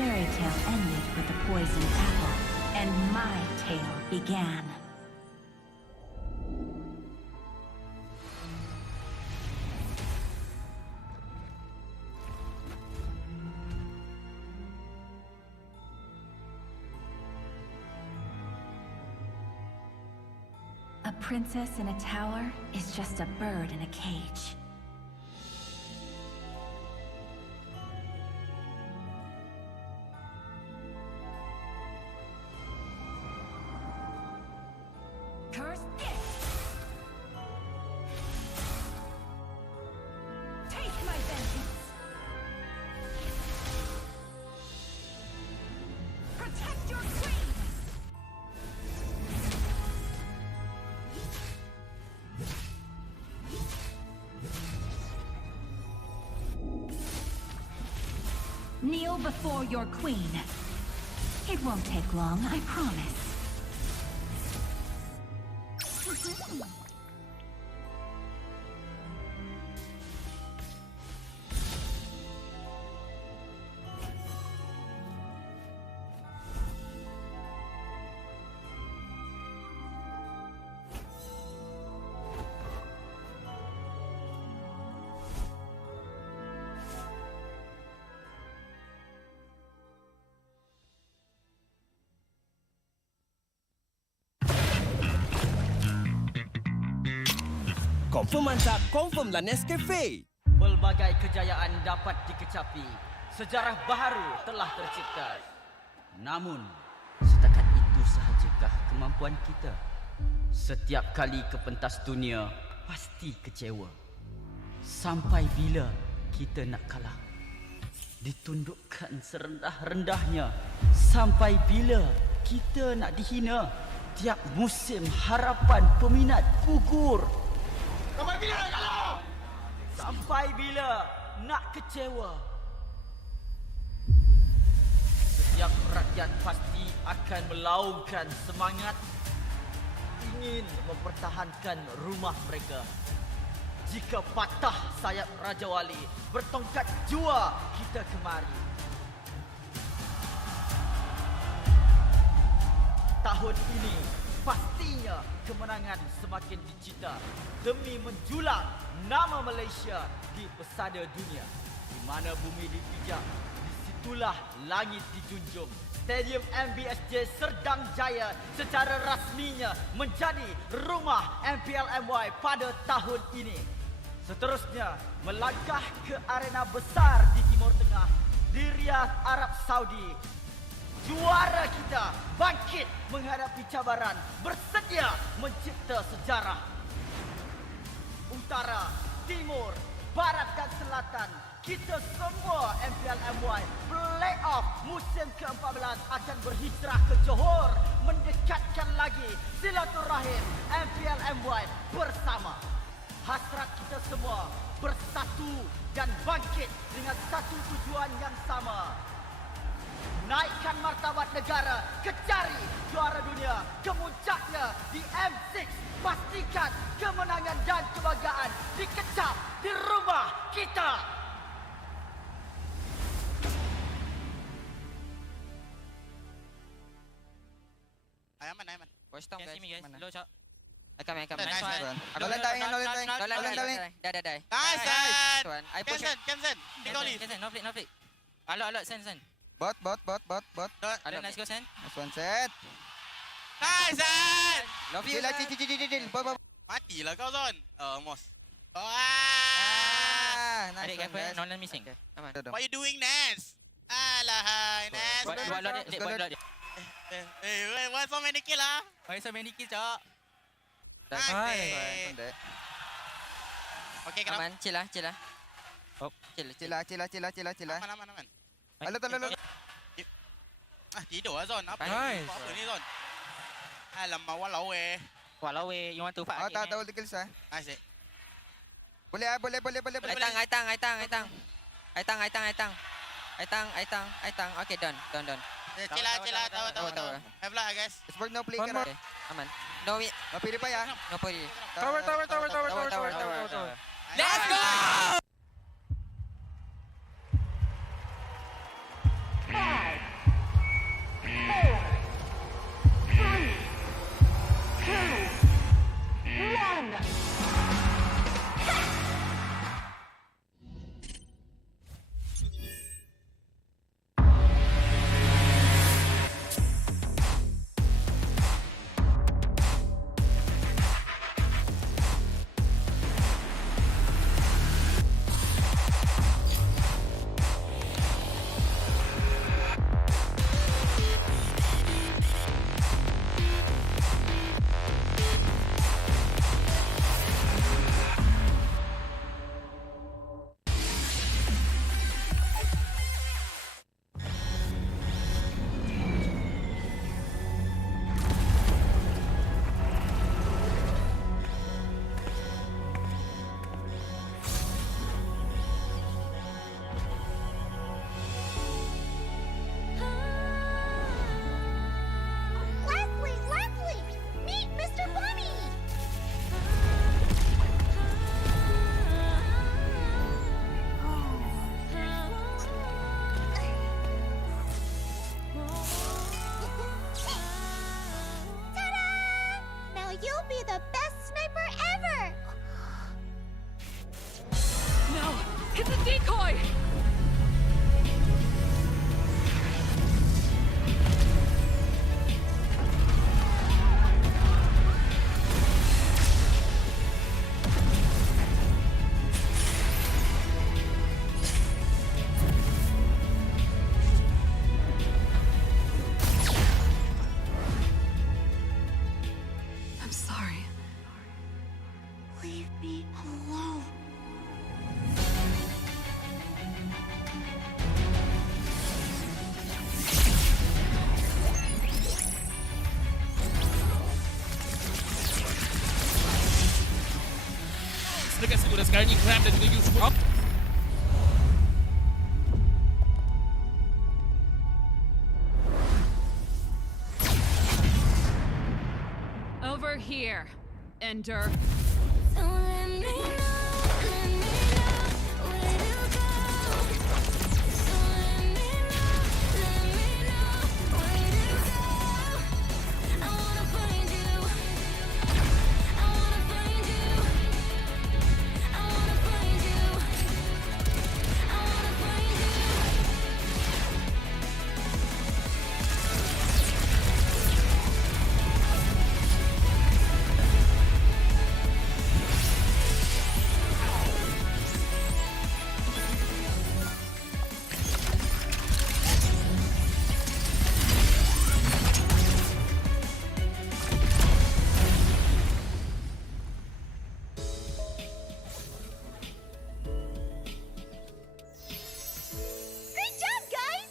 Fairy tale ended with the poisoned apple, and my tale began. A princess in a tower is just a bird in a cage. Curse it! Taste my vengeance! Protect your queen! Kneel before your queen. It won't take long, I promise. Confirm mantap, confirm lah Nescafe. Pelbagai kejayaan dapat dikecapi. Sejarah baru telah tercipta. Namun, setakat itu sahajakah kemampuan kita? Setiap kali ke pentas dunia, pasti kecewa. Sampai bila kita nak kalah? Ditundukkan serendah-rendahnya. Sampai bila kita nak dihina? Tiap musim harapan peminat gugur. Sampai bila nak kalah? Sampai bila nak kecewa? Setiap rakyat pasti akan melaungkan semangat, ingin mempertahankan rumah mereka. Jika patah sayap Raja Wali, bertongkat jua kita kemari. Tahun ini pastinya kemenangan semakin dicita demi menjulang nama Malaysia di pesada dunia. Di mana bumi dipijak, disitulah langit dijunjung. Stadium MBSJ Serdang Jaya secara rasminya menjadi rumah MPL MY pada tahun ini. Seterusnya, melangkah ke arena besar di Timur Tengah, di Riyadh, Arab Saudi. Juara kita bangkit menghadapi cabaran, bersedia mencipta sejarah. Utara, Timur, Barat dan Selatan, kita semua MPL MY Playoff musim ke-14 akan berhijrah ke Johor, mendekatkan lagi silaturahim MPL MY bersama. Hasrat kita semua bersatu dan bangkit dengan satu tujuan yang sama. Naikkan martabat negara, kecari juara dunia, kemuncaknya di M6. Pastikan kemenangan dan kebanggaan dikecap di rumah kita. Aman. Watch down guys. Low shot. I come. Nice one. Aku lentang. Die. Nice. One. I push. Cancel. Take all leave. No flick. Alot, send. Bot. Nice go, send. Nice one set. Nice. Love you lah. Cil. Bot. Matilah kau Zon. Almost. Adik careful, no one missing. Come on. What you doing, Nance? Alahai, Nance. Buat lot dia. Why so many kill ah? Why so many kill, Cok? Nice. Okay, kenapa? Aman, chill lah. Oh, chill. Aman. Alat. Tidur lah Zon. Apa ni Zon? Alamak, walau you want to fight again? Tahu tinggal sah. Nice. Boleh. Aitang. Okay, done. Chill lah, tahu. Have luck guys. Sport no play One ka. more. Aman. No, Mapili pa ya. no puri. Tower. Let's go! be the best sniper ever! No! It's a decoy! I'm sorry. Leave me alone. Dekat situ dan sekarang ni grab dan juga use up. Over here, Ender. Don't let me know where to go. Don't let me know where to go. I wanna find you. I wanna find you. I wanna find you. I wanna find you. Great job, guys!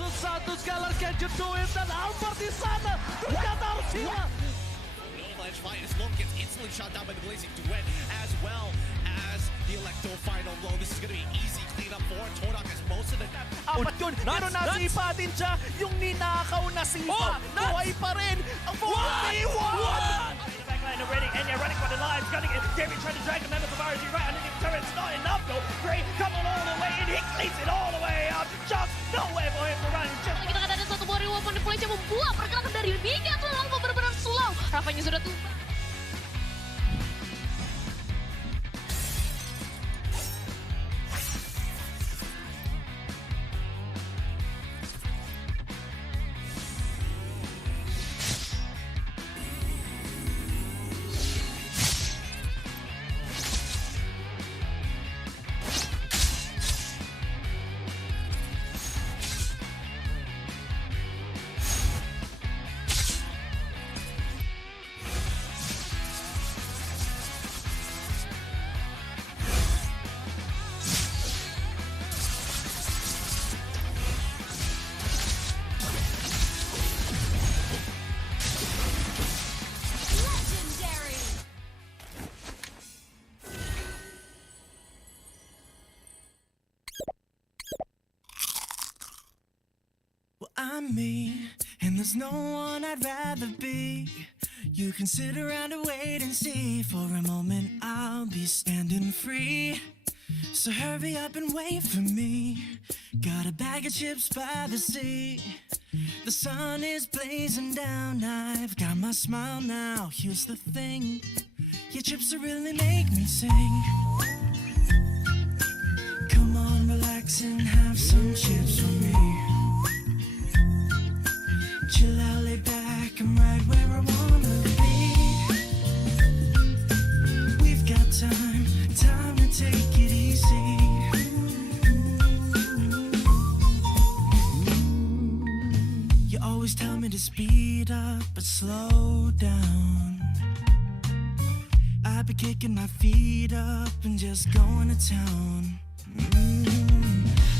Versus satu Skylar can you do it? Dan Albert di sana ternyata harus hilang. MPL MY S10 gets instantly shot down by the blazing duet, as well as the Electro final blow. This is going to be easy cleanup for Todak as most of the... Apat yun, pero nasipa din siya. Yung ninakaw na sipa, buhay pa rin ang 41! Backline already, Enya running for the lives, gunning it. Derry trying to drag the members of RG right underneath the turret. It's not enough though. Gray coming all the way in, he cleans it all the way up. Just no way for him to run. Just Kita akan ada satu warrior weapon di Malaysia membuat pergerakan dari hingga ke lama benar-benar slow. Rafanya sudah tumpah. I'm me, and there's no one I'd rather be. You can sit around and wait and see. For a moment I'll be standing free. So hurry up and wait for me. Got a bag of chips by the sea. The sun is blazing down. I've got my smile now. Here's the thing, your chips will really make me sing. Come on, relax and have some chips for me. Chill out, lay back, I'm right where I wanna be. We've got time to take it easy. You always tell me to speed up, but slow down. I've been kicking my feet up and just going to town.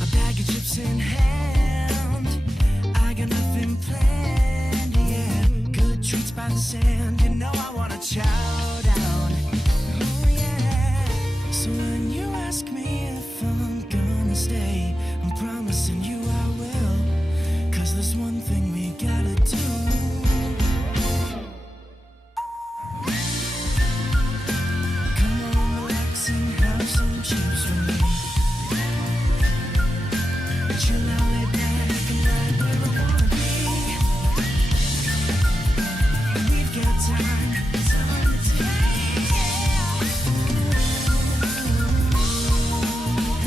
A bag of chips in hand, I got nothing planned, yeah. Good treats by the sand, you know I wanna chow down. Oh yeah. So when you ask me if I'm gonna stay, I'm promising you I will. 'Cause there's one thing we gotta do. time it takes.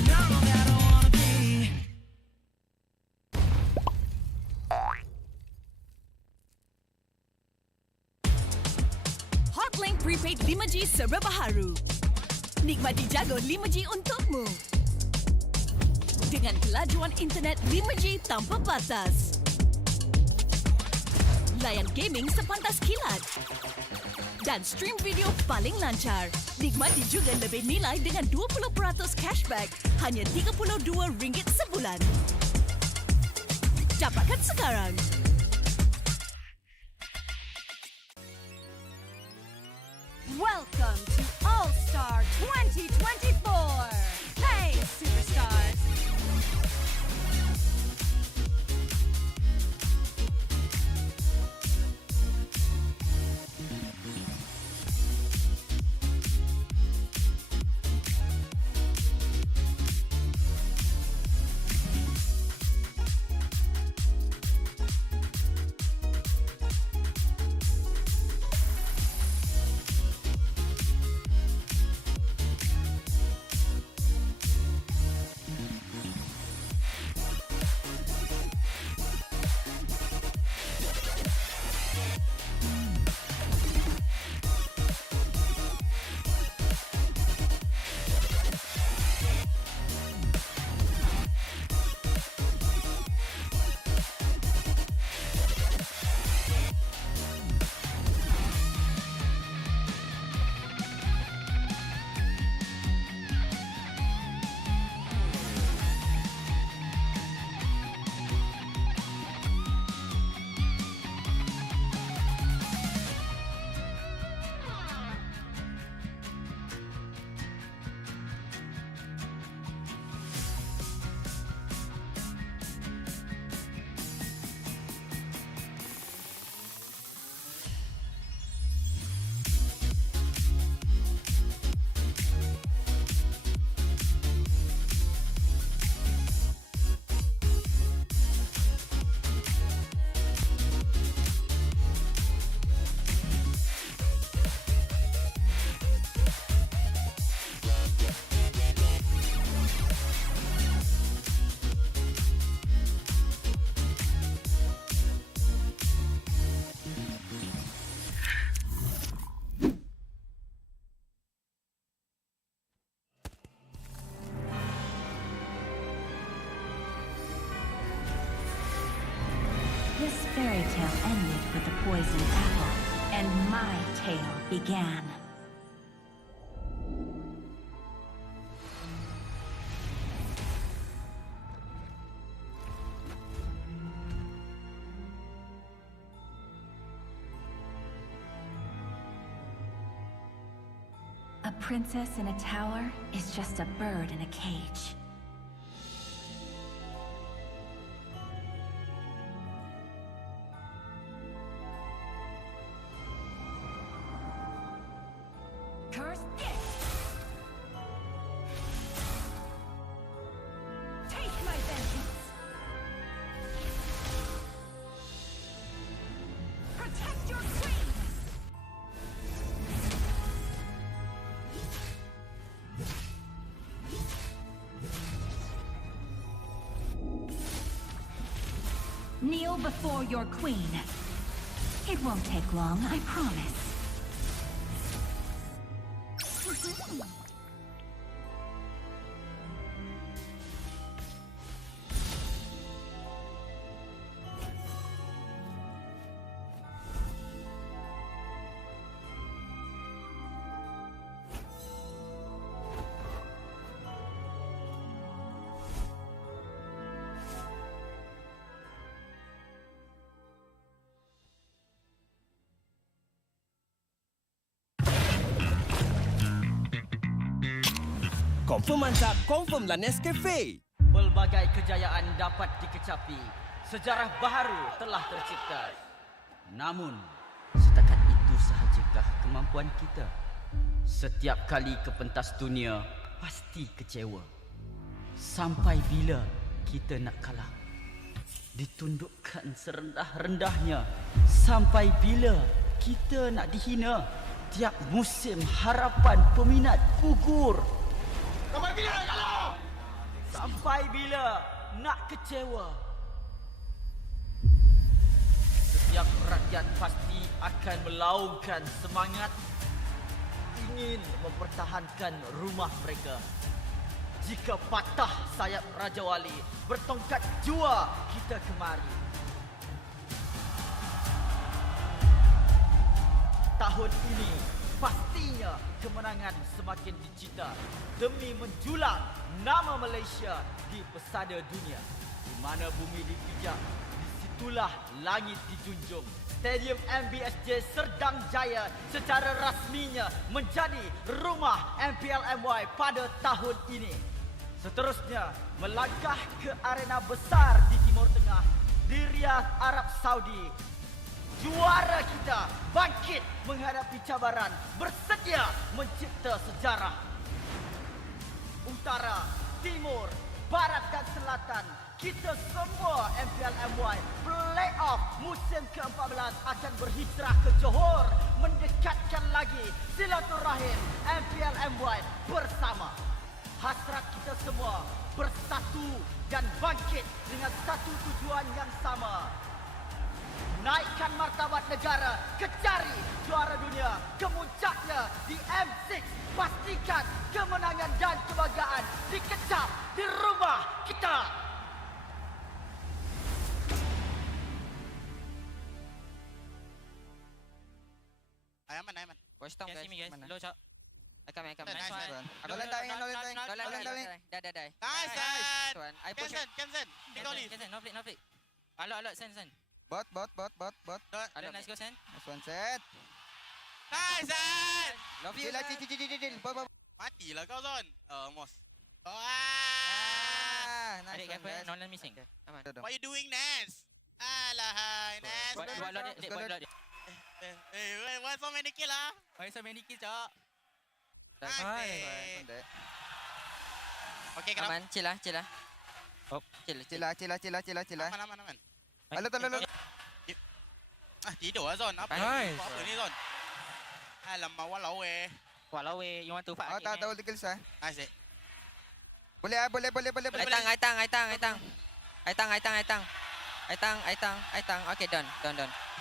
Not that I wanna be. Hotlink Prepaid 5G serba baharu. Nikmati jago 5G untukmu. Dengan kelajuan internet 5G tanpa batas. Layan gaming sepantas kilat. Dan stream video paling lancar. Nikmati juga lebih nilai dengan 20% cashback hanya RM32 sebulan. Dapatkan sekarang. Welcome to All-Star 2024. Hey, superstars. This fairy tale ended with the poisoned apple, and my tale began. A princess in a tower is just a bird in a cage. Curse it! Take my vengeance! Protect your queen! Kneel before your queen. It won't take long, I promise. Confirm mantap, confirm lah Nescafe. Pelbagai kejayaan dapat dikecapi. Sejarah baharu telah tercipta. Namun, setakat itu sahajakah kemampuan kita? Setiap kali ke pentas dunia, pasti kecewa. Sampai bila kita nak kalah? Ditundukkan serendah-rendahnya. Sampai bila kita nak dihina? Tiap musim harapan peminat gugur. Sampai bila nak kalah? Sampai bila nak kecewa? Setiap rakyat pasti akan melaungkan semangat ingin mempertahankan rumah mereka. Jika patah sayap Raja Wali, bertongkat jua kita kemari. Tahun ini pastinya kemenangan semakin dicita demi menjulang nama Malaysia di pesada dunia. Di mana bumi dipijak, disitulah langit dijunjung. Stadium MBSJ Serdang Jaya secara rasminya menjadi rumah MPL MY pada tahun ini. Seterusnya, melangkah ke arena besar di Timur Tengah, di Riyadh, Arab Saudi. Juara kita bangkit menghadapi cabaran, bersedia mencipta sejarah. Utara, Timur, Barat dan Selatan, kita semua MPL MY Playoff musim ke-14 akan berhijrah ke Johor, mendekatkan lagi silaturahim MPL MY bersama. Hasrat kita semua bersatu dan bangkit dengan satu tujuan yang sama. Naikkan martabat negara, kecari juara dunia, kemuncaknya di M6. Pastikan kemenangan dan kebanggaan dikecam di rumah kita. Aman. Watch down guys. Mana? Low shot. I come. Nice one. Aku lantang. Dah. Nice one. I push. Cancel. Take all Cancel. No flick. Alot, send. Bot. Alot, nice go send. Nice one set. Nice one. Love you. Chill. Bot. Matilah kau Zon. Almost. Adik careful, non missing. Aman. What you doing, Nance? Alahai, Nance. Buat lot dia. Why so many kill ah? Why so many kill, Cok? Nice. Okay, kenapa? Aman, chill lah. Oh, chill. Aman. Alot. Tidur lah Zon. Apa ni Zon? Alamak, walau you want to fight? Tahu kills ah. Nice. Boleh. Aitang. Okay, done.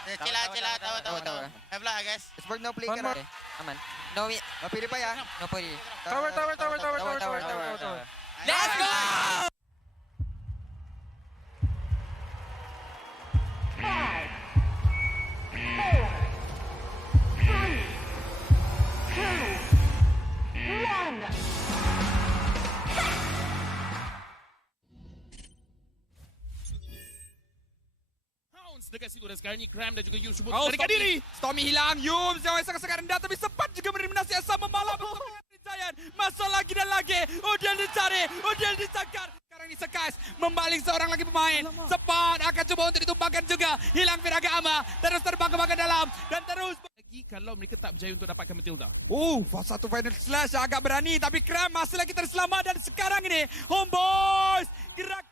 Chill lah. Tahu. Have lah guys. It's work no play One kara. more. Aman. No, Pilih pa ya. no puri. Tower. Let's go! Dekat situ dan sekarang ni Kram dan juga Yum cuba melarikan diri. Stormy hilang, Yum sangat rendah tapi sempat juga menerminasi yang sama malam bersama dengan Zayan. Masuk lagi dan lagi. Udiel dicari, Udiel dicakar. Sekarang ni Sekas membaling seorang lagi pemain. Sempat akan cuba untuk ditumpahkan juga. Hilang Piraga Ama. Terus terbang ke dalam dan terus lagi kalau mereka tak berjaya untuk dapatkan Matilda. Satu final slash agak berani tapi Kram masih lagi terselamat dan sekarang ini Homebois gerak.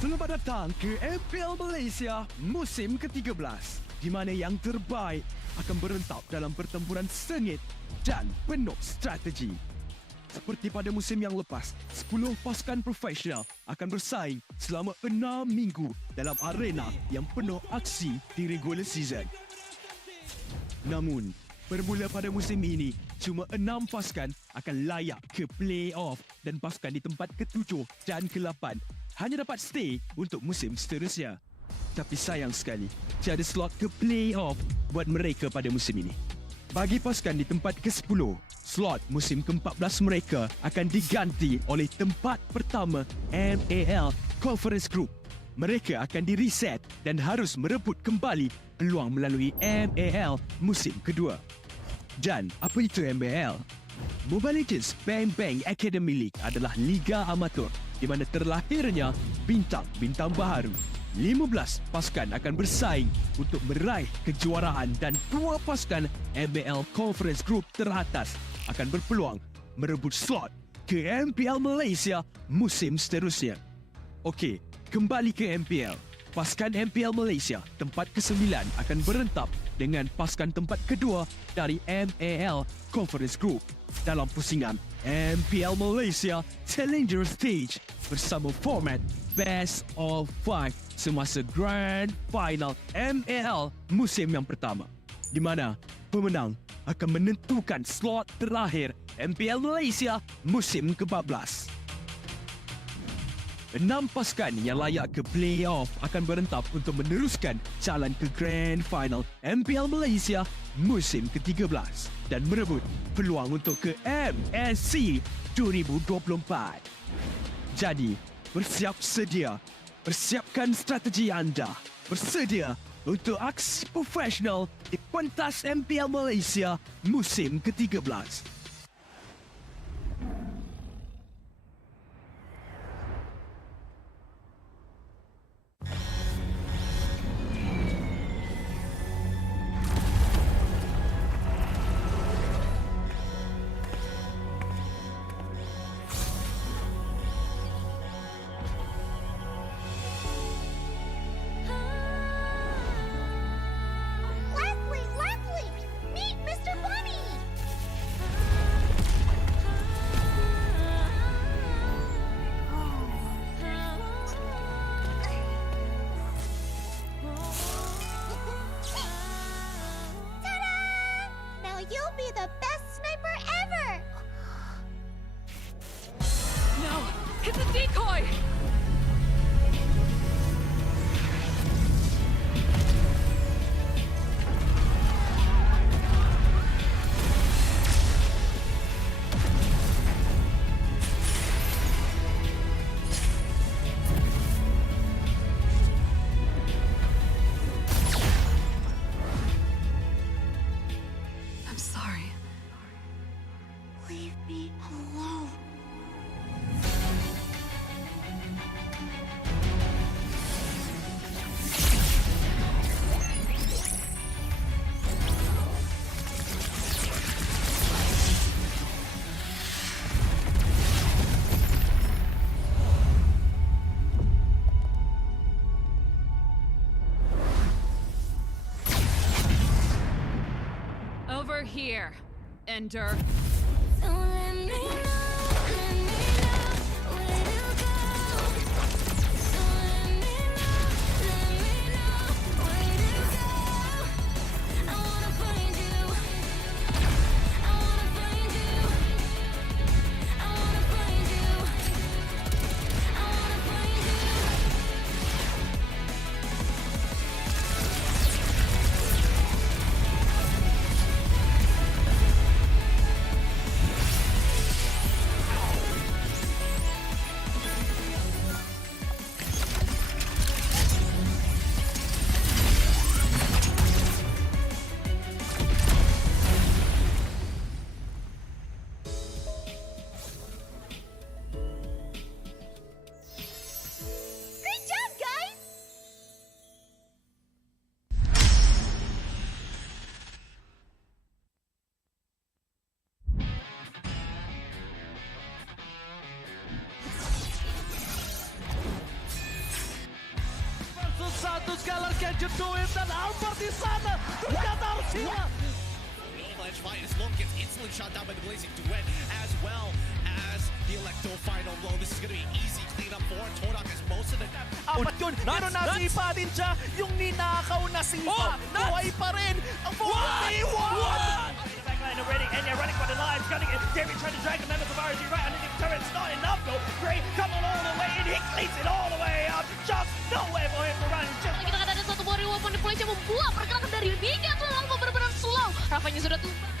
Selamat datang ke MPL Malaysia musim ke-13 di mana yang terbaik akan berentak dalam pertempuran sengit dan penuh strategi. Seperti pada musim yang lepas, 10 pasukan profesional akan bersaing selama 6 minggu dalam arena yang penuh aksi di regular season. Namun, bermula pada musim ini, cuma 6 pasukan akan layak ke play-off dan pasukan di tempat ke-7 dan ke-8 hanya dapat stay untuk musim seterusnya. Tapi sayang sekali, tiada slot ke play-off buat mereka pada musim ini. Bagi pasukan di tempat ke-10, slot musim ke-14 mereka akan diganti oleh tempat pertama MPL Conference Group. Mereka akan di-reset dan harus merebut kembali peluang melalui MPL musim kedua. Dan apa itu MPL? Mobile Legends Bang Bang Academy League adalah liga amatur di mana terlahirnya bintang-bintang baharu. 15 pasukan akan bersaing untuk meraih kejuaraan dan 2 pasukan MPL Conference Group teratas akan berpeluang merebut slot ke MPL Malaysia musim seterusnya. Okey, kembali ke MPL. Pasukan MPL Malaysia tempat ke-9 akan berentap dengan pasukan tempat kedua dari MPL Conference Group dalam pusingan MPL Malaysia Challenger Stage bersama format Best of 5 semasa Grand Final MPL musim yang pertama, di mana pemenang akan menentukan slot terakhir MPL Malaysia musim ke-14. 6 pasukan yang layak ke playoff akan berentap untuk meneruskan jalan ke Grand Final MPL Malaysia musim ke-13 dan merebut peluang untuk ke MSC 2024. Jadi, bersiap sedia. Persiapkan strategi anda. Bersedia untuk aksi profesional di pentas MPL Malaysia musim ke-13. You'll be the best sniper ever! No! It's a decoy! Leave me alone. Over here, Ender. Don't let me know where to go. Don't let me know where to go. I wanna find you. I wanna find you. I wanna find you. I wanna find Great job, guys! Versus satu Skylar can you do it? Dan Albert di sana ternyata harus hilang. Rematch -1 gets instantly shot down by the blazing duet, as well as the electro final blow. This is going to be easy cleanup for Todak as most of the... Apat yun, pero nasipa din siya. Yung ninakaw na sipa, buhay pa rin. Ang Bountee, what? Backline already, and you're running for the lives, gunning it. David trying to drag the members of RZ right underneath turrets. Not enough though. Gray coming all the way in. He cleans it all the way up. Just nowhere for him to run. Just Kita akan ada satu warrior weapon di Malaysia membuat pergerakan dari hingga ke lama benar-benar slow. Rafanya sudah tumbang.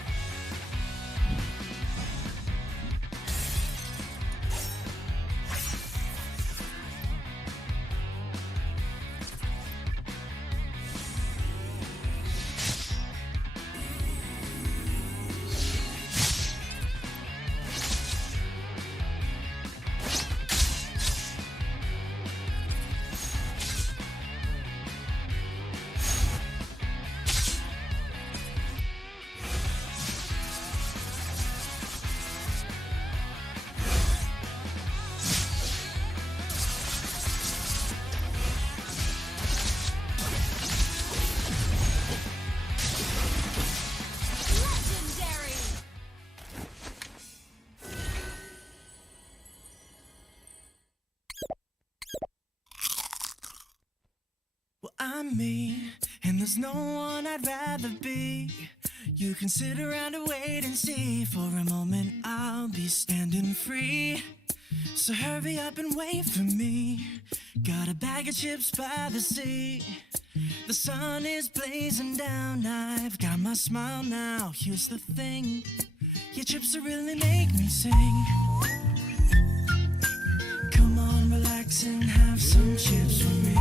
I'm me, and there's no one I'd rather be. You can sit around and wait and see. For a moment I'll be standing free. So hurry up and wait for me. Got a bag of chips by the sea. The sun is blazing down. I've got my smile now. Here's the thing, your chips will really make me sing. Come on, relax and have some chips with me.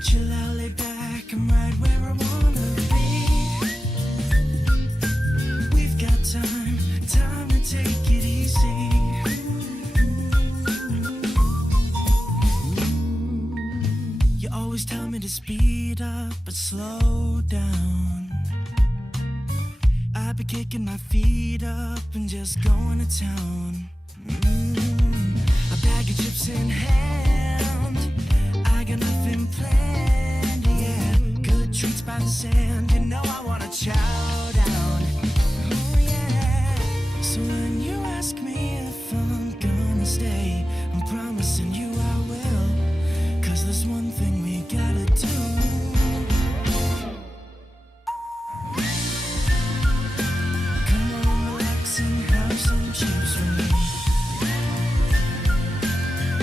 Chill out, lay back, I'm right where I wanna be. We've got time to take it easy. You always tell me to speed up, but slow down. I've been kicking my feet up and just going to town. A bag of chips in hand, I got nothing planned, yeah. Good treats by the sand, you know I wanna chow down. Oh yeah. So when you ask me if I'm gonna stay, I'm promising you I will. 'Cause there's one thing we gotta do. Come on, relax and have some chips with me.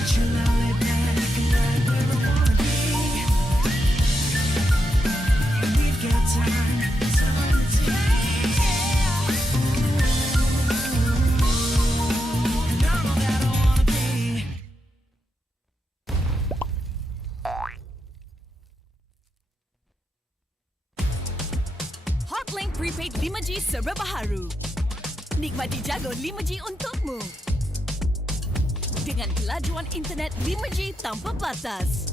Chill out, lay back, and right where I wanna be. We've got time to take it easy. And all that I wanna be. Hotlink Prepaid 5G serba baharu. Nikmati jago 5G untukmu. Dengan kelajuan internet 5G tanpa batas.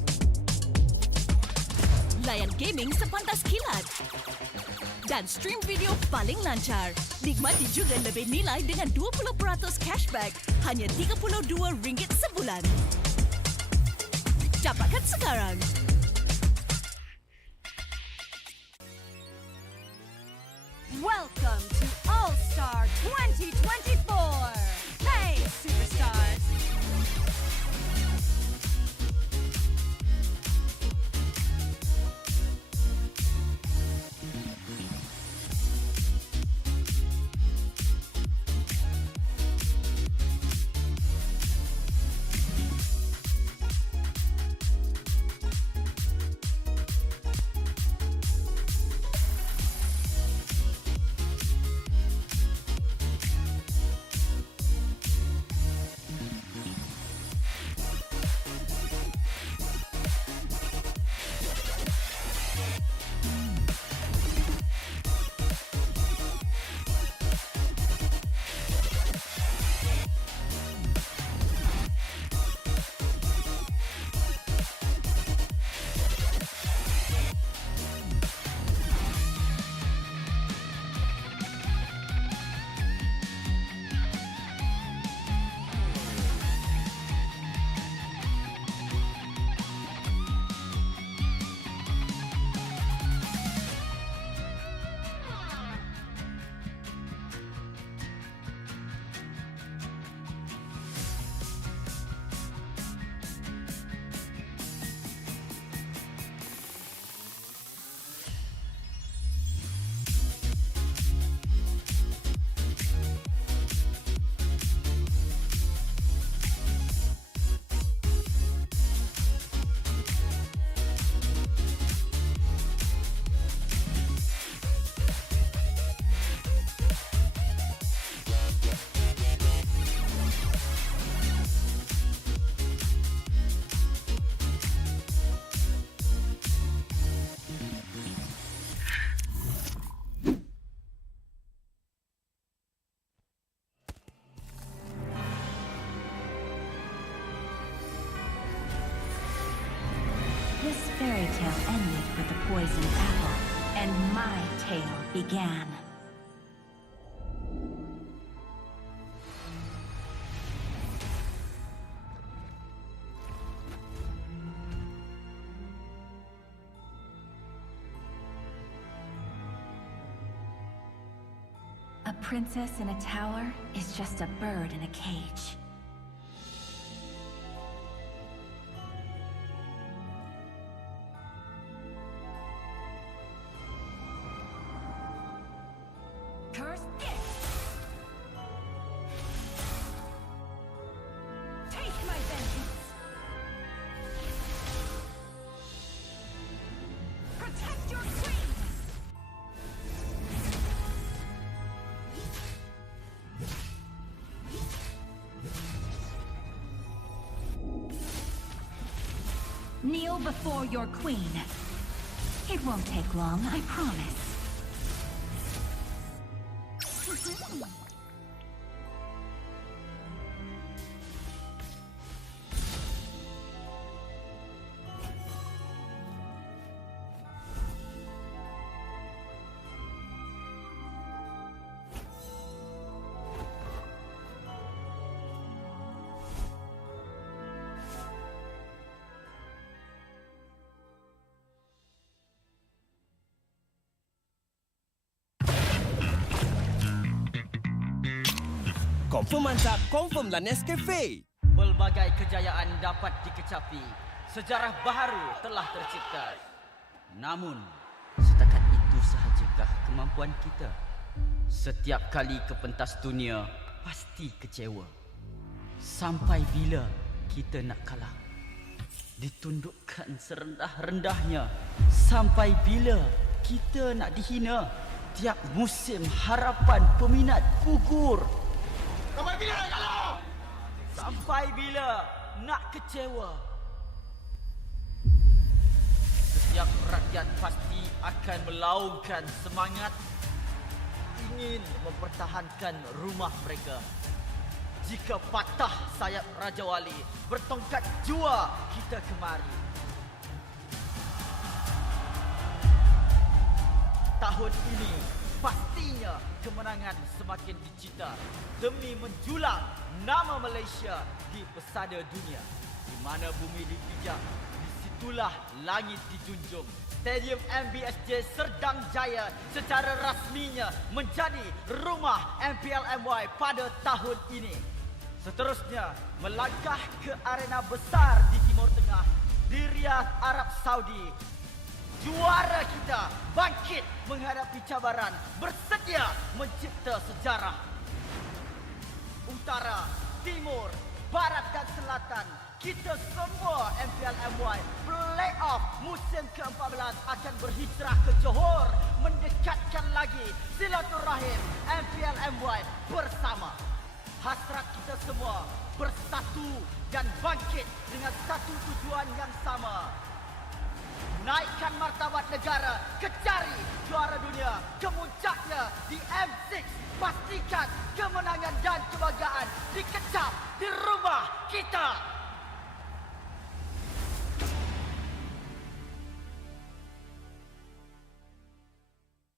Layan gaming sepantas kilat. Dan stream video paling lancar. Nikmati juga lebih nilai dengan 20% cashback hanya RM32 sebulan. Dapatkan sekarang. Welcome to All-Star 2024. Hey, superstars. began. A princess in a tower is just a bird in a cage. Curse it! Take my vengeance! Protect your queen! Kneel before your queen. It won't take long, I promise. Confirm mantap, confirm lah Nescafe. Pelbagai kejayaan dapat dikecapi. Sejarah baharu telah tercipta. Namun, setakat itu sahajakah kemampuan kita? Setiap kali ke pentas dunia, pasti kecewa. Sampai bila kita nak kalah? Ditundukkan serendah-rendahnya. Sampai bila kita nak dihina? Tiap musim harapan peminat gugur. Sampai bila nak kalah? Sampai bila nak kecewa? Setiap rakyat pasti akan melaungkan semangat ingin mempertahankan rumah mereka. Jika patah sayap Raja Wali, bertongkat jua kita kemari. Tahun ini pastinya kemenangan semakin dicita demi menjulang nama Malaysia di pesada dunia. Di mana bumi dipijak, disitulah langit dijunjung. Stadium MBSJ Serdang Jaya secara rasminya menjadi rumah MPL MY pada tahun ini. Seterusnya, melangkah ke arena besar di Timur Tengah, di Riyadh, Arab Saudi. Juara kita bangkit menghadapi cabaran, bersedia mencipta sejarah. Utara, Timur, Barat dan Selatan, kita semua MPL MY Playoff musim ke-14 akan berhijrah ke Johor, mendekatkan lagi silaturahim MPL MY bersama. Hasrat kita semua bersatu dan bangkit dengan satu tujuan yang sama. Naikkan martabat negara, kecari juara dunia, kemuncaknya di M6. Pastikan kemenangan dan kebanggaan dikecam di rumah kita.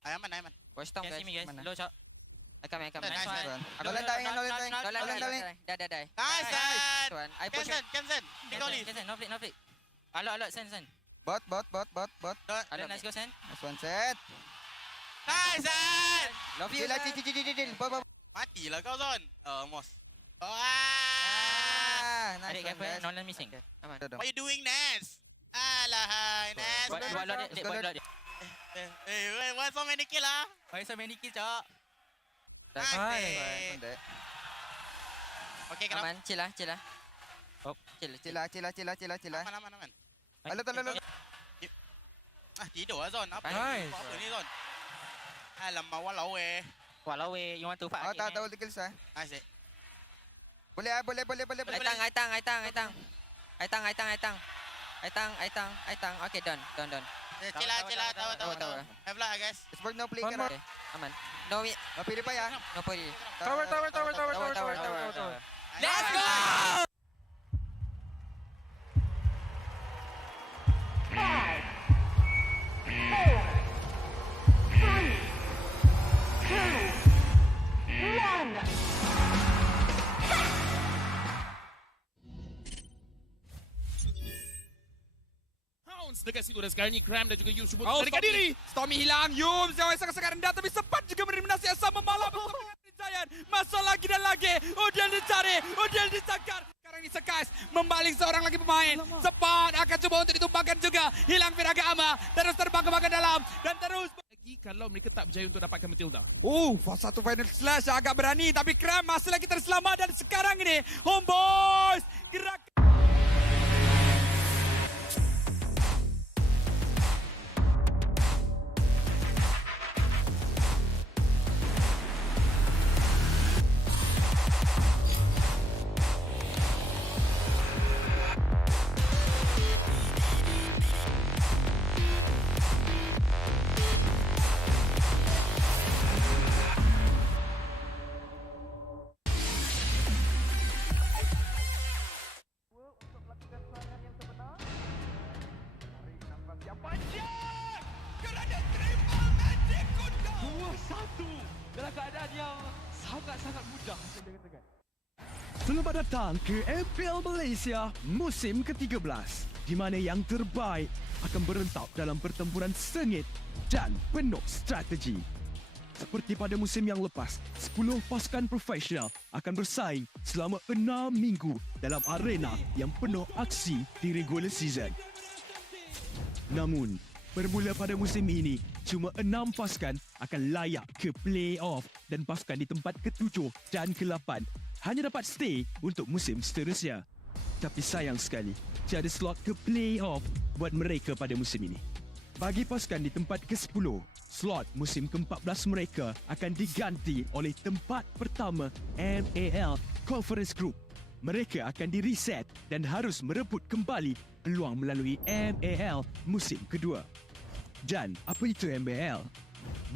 Aman. Watch down guys. Mana? Low shot. I come. Nice one. Aku lentang. Dah. Nice one. I push. Cancel. Take all leave. No flick. Alot, send. Bot. Nice go send. Nice one set. Nice one. Love you. Cil. Matilah kau Zon. Almost. Adik careful, Nolan missing. Aman. What are you doing, Nance? Alahai, Nance. Buat lot dia. Why so many kill ah? Why so many kill, Cok? Nice. Okay, kenapa? Aman, chill lah. Chill. Aman. Alot. Tidur lah Zon. Apa ni Zon? Alamak, walau you want to fight? Tahu kills ah. Nice. Boleh. Aitang. Okay, done. Chill lah, tahu. Have luck guys. It's work no play One kara. more. Aman. No, Pilih pa ya. no puri. Tower. Let's go! dekat situ dan sekarang ni Cram dan juga Yum cuba melarikan diri. Stormy hilang, Yum sangat rendah tapi sempat juga menerminasi yang sama malam bersama Giant. Masuk lagi dan lagi. Udiel dicari, Udiel ditangkap. Sekarang ini Sekais membaling seorang lagi pemain. Sempat akan coba untuk ditumpahkan juga. Hilang Firaga Ama. Terus terbang ke dalam dan terus lagi kalau mereka tak berjaya untuk dapatkan Matilda. Satu final slash agak berani tapi Cram masih lagi terselamat dan sekarang ini Homebois gerak. Selamat datang ke MPL Malaysia musim ke-13 di mana yang terbaik akan berentap dalam pertempuran sengit dan penuh strategi. Seperti pada musim yang lepas, 10 pasukan profesional akan bersaing selama 6 minggu dalam arena yang penuh aksi di regular season. Namun, bermula pada musim ini, cuma 6 pasukan akan layak ke play-off dan pasukan di tempat ke-7 dan ke-8 hanya dapat stay untuk musim seterusnya. Tapi sayang sekali, tiada slot ke play-off buat mereka pada musim ini. Bagi pasukan di tempat ke-10, slot musim ke-14 mereka akan diganti oleh tempat pertama MPL Conference Group. Mereka akan di-reset dan harus merebut kembali peluang melalui MPL musim kedua. Dan apa itu MPL?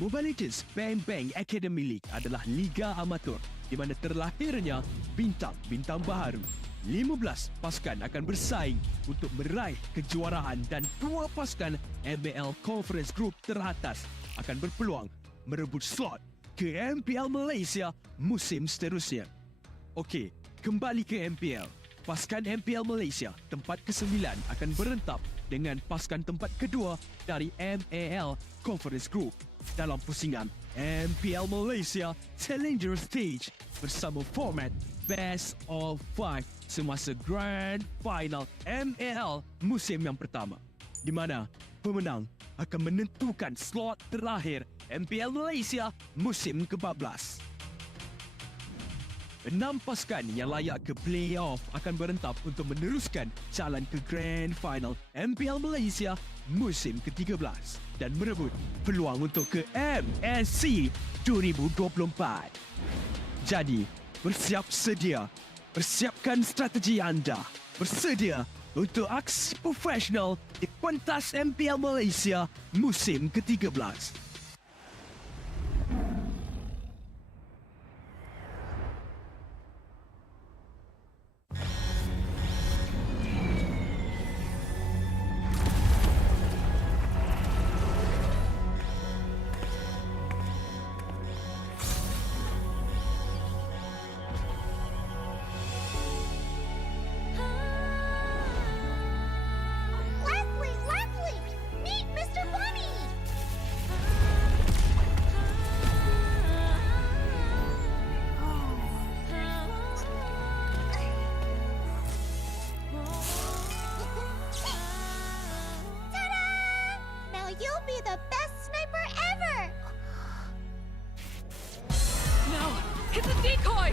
Mobile Legends Bang Bang Academy League adalah liga amatur di mana terlahirnya bintang-bintang baharu. 15 pasukan akan bersaing untuk meraih kejuaraan dan 2 pasukan MPL Conference Group teratas akan berpeluang merebut slot ke MPL Malaysia musim seterusnya. Okey, kembali ke MPL. Pasukan MPL Malaysia tempat ke-9 akan berentap dengan pasukan tempat kedua dari MPL Conference Group dalam pusingan MPL Malaysia Challenger Stage bersama format Best of 5 semasa Grand Final MPL musim yang pertama, di mana pemenang akan menentukan slot terakhir MPL Malaysia musim ke-14. 6 pasukan yang layak ke play-off akan berentap untuk meneruskan jalan ke Grand Final MPL Malaysia musim ke-13 dan merebut peluang untuk ke MSC 2024. Jadi, bersiap sedia. Persiapkan strategi anda. Bersedia untuk aksi profesional di pentas MPL Malaysia musim ke-13. You'll be the best sniper ever! No! It's a decoy!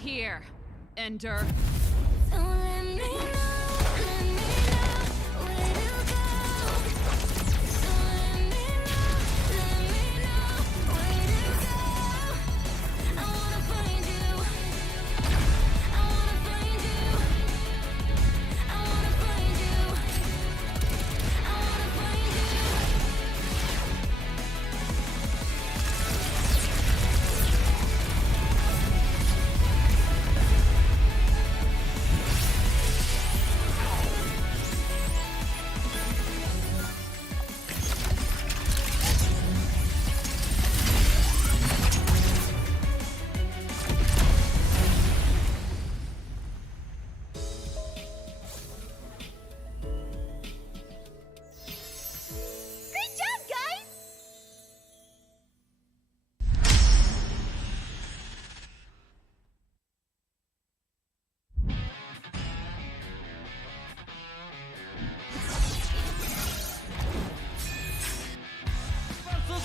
here, Ender.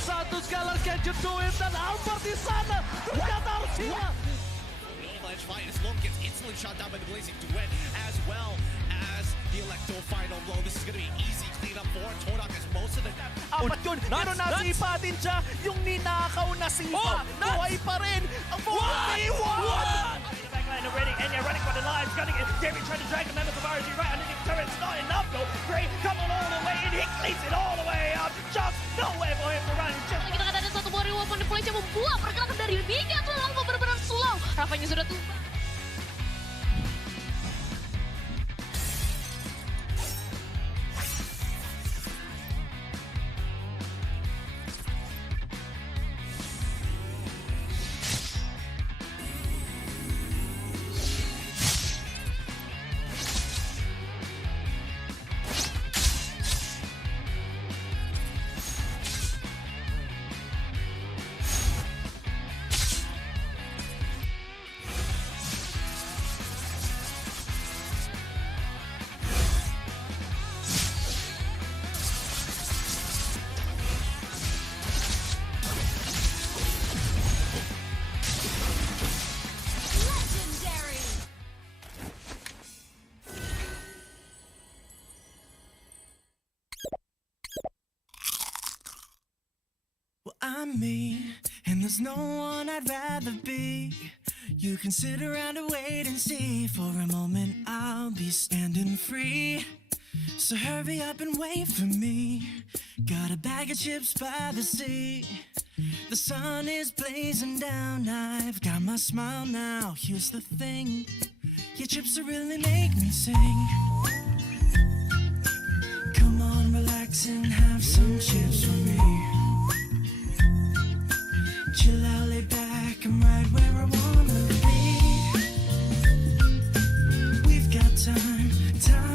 Satu Scalar can you do it? Dan Albert di sana ternyata harus hilang. Finest Look gets instantly shot down by the Blazing Duet as well as the Electro final blow. This is going to be easy cleanup for Todak as most of the... Apat yun, pero nasipa din siya yung ninakaw na sipa. Buhay pa rin ang 41! Backline already, Enya running for the lines, gunning it. Gary trying to drag the members of RG right underneath the turret. It's not enough though. Gray coming all the way in, he cleans it all the way up. Just nowhere for him to run. Kita akan ada satu warrior weapon deploy yang membuat pergerakan dari hingga ke lama benar-benar slow. Rafanya sudah tumbang. I'm me, and there's no one I'd rather be. You can sit around and wait and see. For a moment I'll be standing free. So hurry up and wait for me. Got a bag of chips by the sea. The sun is blazing down. I've got my smile now. Here's the thing, your chips will really make me sing. Come on, relax and have some chips for me. Chill out, lay back, I'm right where I wanna be. We've got time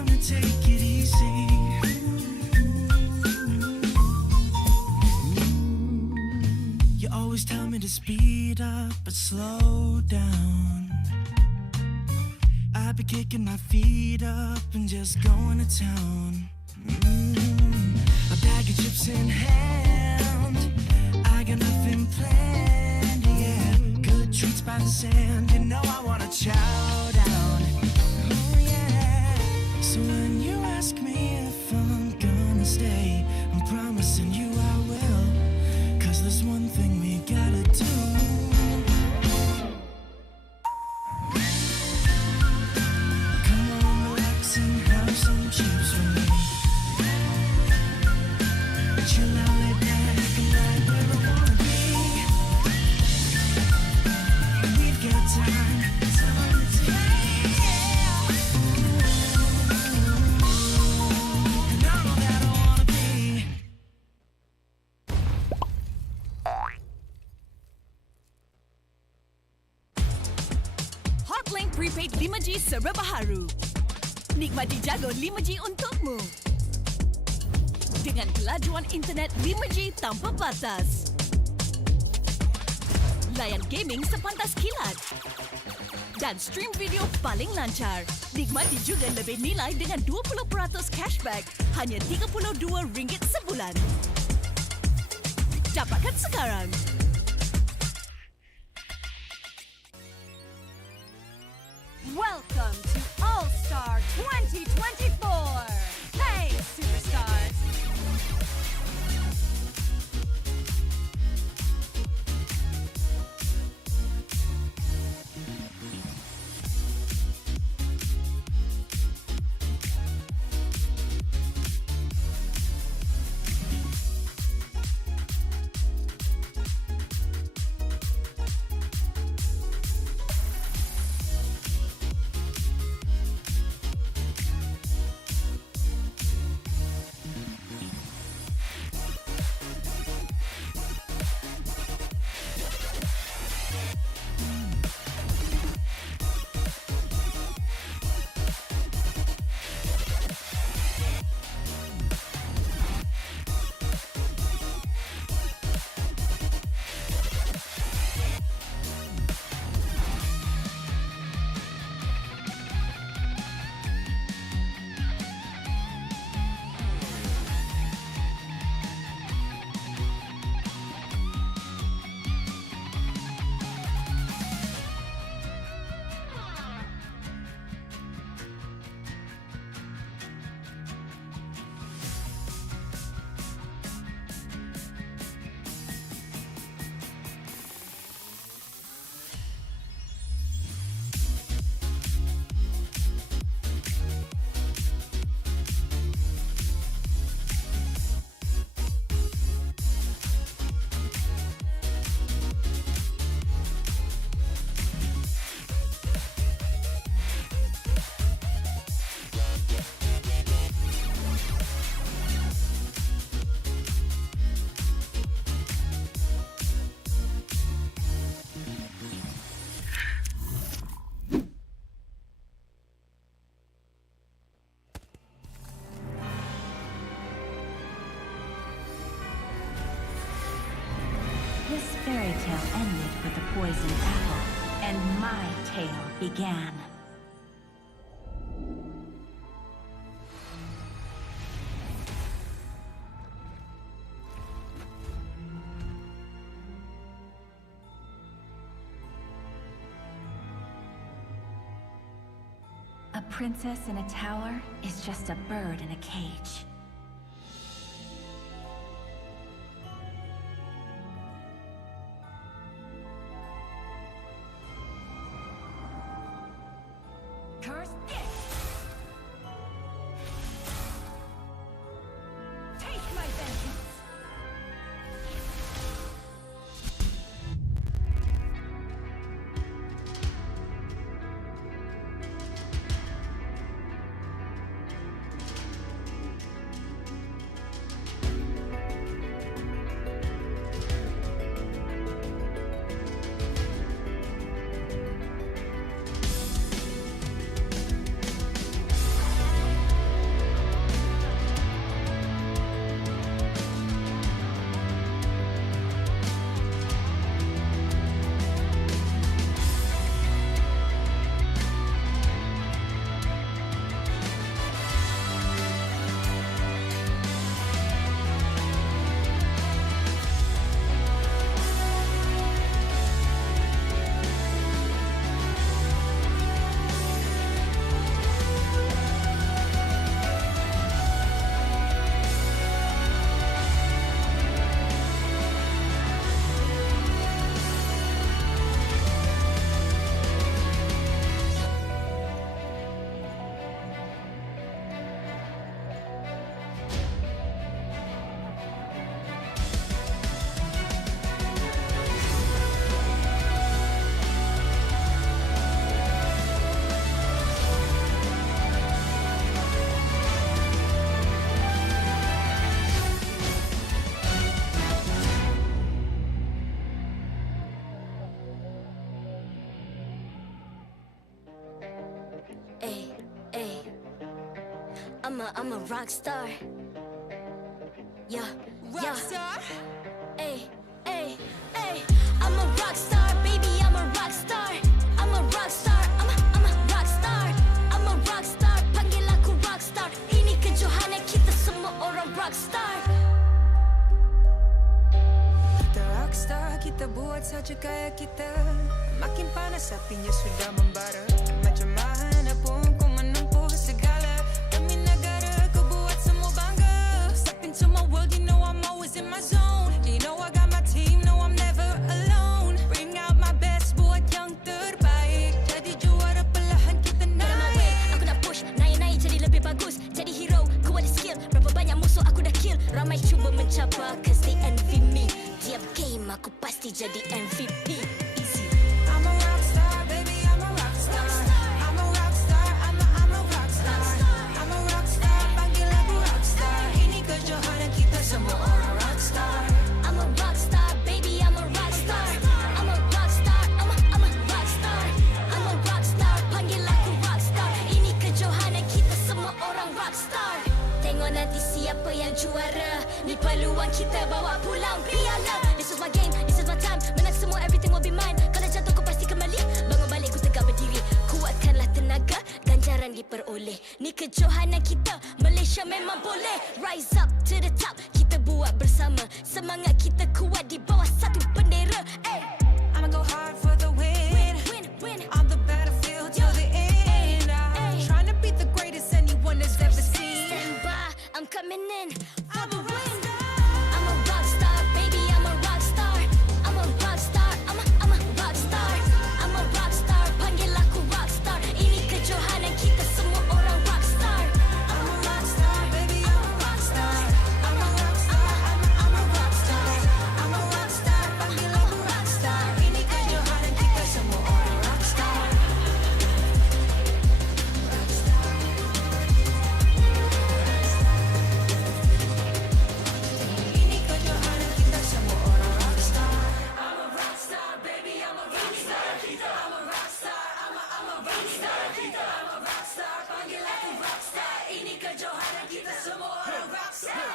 to take it easy. You always tell me to speed up, but slow down. I've been kicking my feet up and just going to town. A bag of chips in hand, I got nothing planned, yeah. Good treats by the sand, you know I wanna chow down. Oh yeah. So when you ask me if I'm gonna stay, I'm promising you I will. 'Cause there's one thing we gotta do. Come on, relax and have some chips for me. Chill out, lay back, and right where I wanna be. We've got time to take it easy. And I'm all that I wanna be. Hotlink Prepaid 5G serba baharu. Nikmati jago 5G untukmu. Dengan kelajuan internet 5G tanpa batas. Layan gaming sepantas kilat. Dan stream video paling lancar. Nikmati juga lebih nilai dengan 20% cashback. Hanya RM32 sebulan. Dapatkan sekarang. Welcome to All-Star 2024. Hey, superstars. This fairy tale ended with a poison apple, and my tale began. A princess in a tower is just a bird in a cage. Cursed gift. Take my vengeance. I'm a rock star. Yeah, rock star. Ay, ay, ay. I'm a rock star, baby. I'm a rock star. I'm a rock star. I'm a rock star. I'm a rock star. Panggil aku rock star. Ini kejohanan kita semua orang rock star. The rock star kita kita buat saja gaya kita. Makin panas apinya sudah membara. Macam mana pun ku menempuh segala demi negara, ku buat semua bangga. Step into my world, you know I'm always in my zone. You know I got my team, no I'm never alone. Bring out my best, buat yang terbaik. Jadi juara perlahan kita naik. Aku nak push, naik-naik jadi lebih bagus. Jadi hero, ku ada skill. Berapa banyak musuh aku dah kill. Ramai cuba mencapai, cause they envy me. Tiap game aku pasti jadi MVP. I'm a rockstar, baby, I'm a rockstar. I'm a rockstar, I'm a rockstar. I'm a rockstar, panggil aku rockstar. Ini kejohanan kita semua orang rockstar. I'm a rockstar, baby, I'm a rockstar. I'm a rockstar, I'm a rockstar. I'm a rockstar, panggil aku rockstar. Ini kejohanan kita semua orang rockstar. Tengok nanti siapa yang juara. Ni peluang kita bawa pulang piala. This is my game, this is my time. Menang semua, everything will be mine. Kalau jatuh kau pasti kembali. Bangun balik ku tegak berdiri. Kuatkanlah tenaga, ganjaran diperoleh. Ni kejohanan kita, Malaysia memang boleh. Rise up to the top, kita buat bersama. Semangat kita kuat di bawah satu bendera. I'ma go hard for the win. On the battlefield till the end. I'm trying to beat the greatest anyone has ever seen. Stand by, I'm coming in for the win. I'm a rockstar, baby, I'm a rockstar. I'm a rockstar, I'm a rockstar. I'm a rockstar, panggil aku rockstar. Ini kejohanan kita semua orang rockstar. I'm a rockstar, baby, I'm a rockstar. I'm a rockstar, I'm a rockstar. I'm a rockstar, panggil aku rockstar. Ini kejohanan kita semua orang rockstar. Rockstar. Ini kejohanan kita semua orang rockstar. I'm a rockstar, baby, I'm a rockstar. I'm a rockstar, I'm a rockstar. I'm a rockstar, panggil aku rockstar. Ini kejohanan kita semua orang rockstar.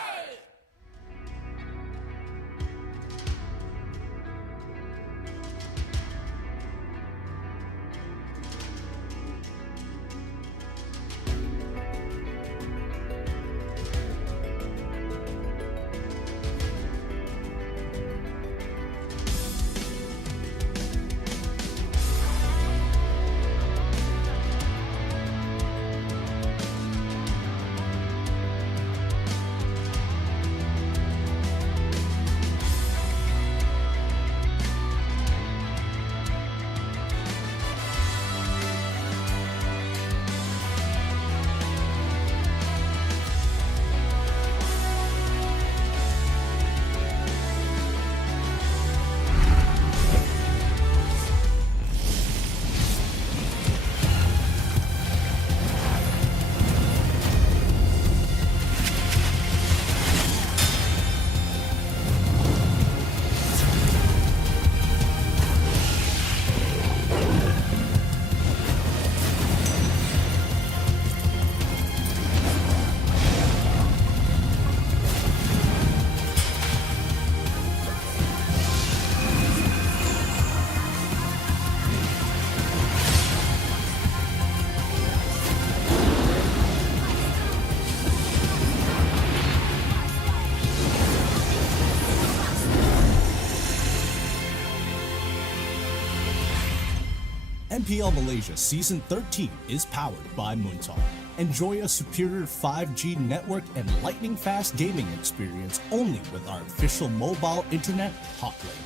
MPL Malaysia Season 13 is powered by Bountee. Enjoy a superior 5G network and lightning-fast gaming experience only with our official mobile internet hotline.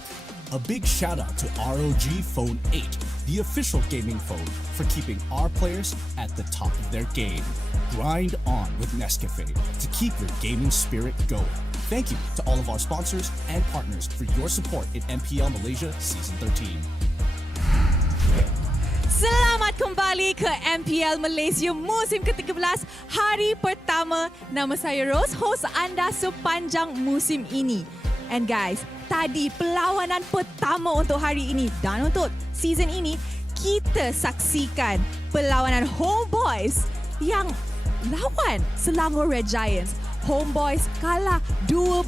A big shout out to ROG Phone 8, the official gaming phone, for keeping our players at the top of their game. Grind on with Nescafe to keep your gaming spirit going. Thank you to all of our sponsors and partners for your support in MPL Malaysia Season 13. Selamat kembali ke MPL Malaysia musim ke-13 hari pertama. Nama saya Rose, host anda sepanjang musim ini. And guys, tadi perlawanan pertama untuk hari ini dan untuk season ini, kita saksikan perlawanan Homebois yang lawan Selangor Red Giants. Homebois kalah 2-0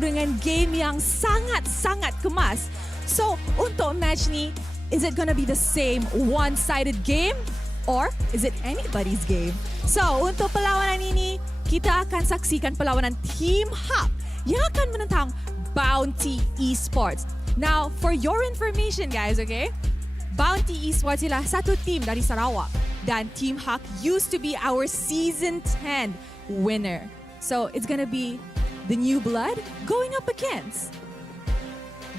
dengan game yang sangat-sangat kemas. So, untuk match ni, is it gonna be the same one-sided game or is it anybody's game? So, untuk perlawanan ini, kita akan saksikan perlawanan Team Hub yang akan menentang Bountee Esports. Now, for your information guys, okay? Bountee Esports ialah satu team dari Sarawak dan Team Hawk used to be our Season 10 winner. So, it's gonna be the new blood going up against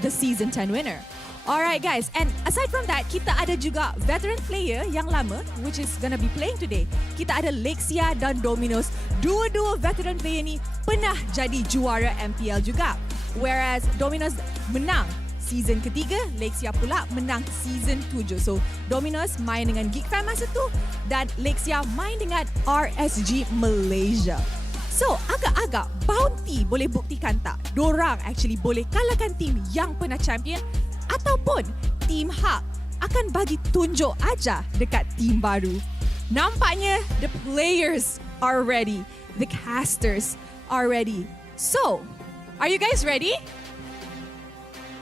the Season 10 winner. Alright guys, and aside from that, kita ada juga veteran player yang lama which is gonna be playing today. Kita ada Lexia dan Dominus. Dua-dua veteran player ni pernah jadi juara MPL juga. Whereas Dominus menang season ketiga, Lexia pula menang season 7. So Dominus main dengan Geek Fam masa tu dan Lexia main dengan RSG Malaysia. So agak-agak Bountee boleh buktikan tak dorang actually boleh kalahkan tim yang pernah champion ataupun Team Hawk akan bagi tunjuk aja dekat tim baru. Nampaknya the players are ready, the casters are ready. So, are you guys ready?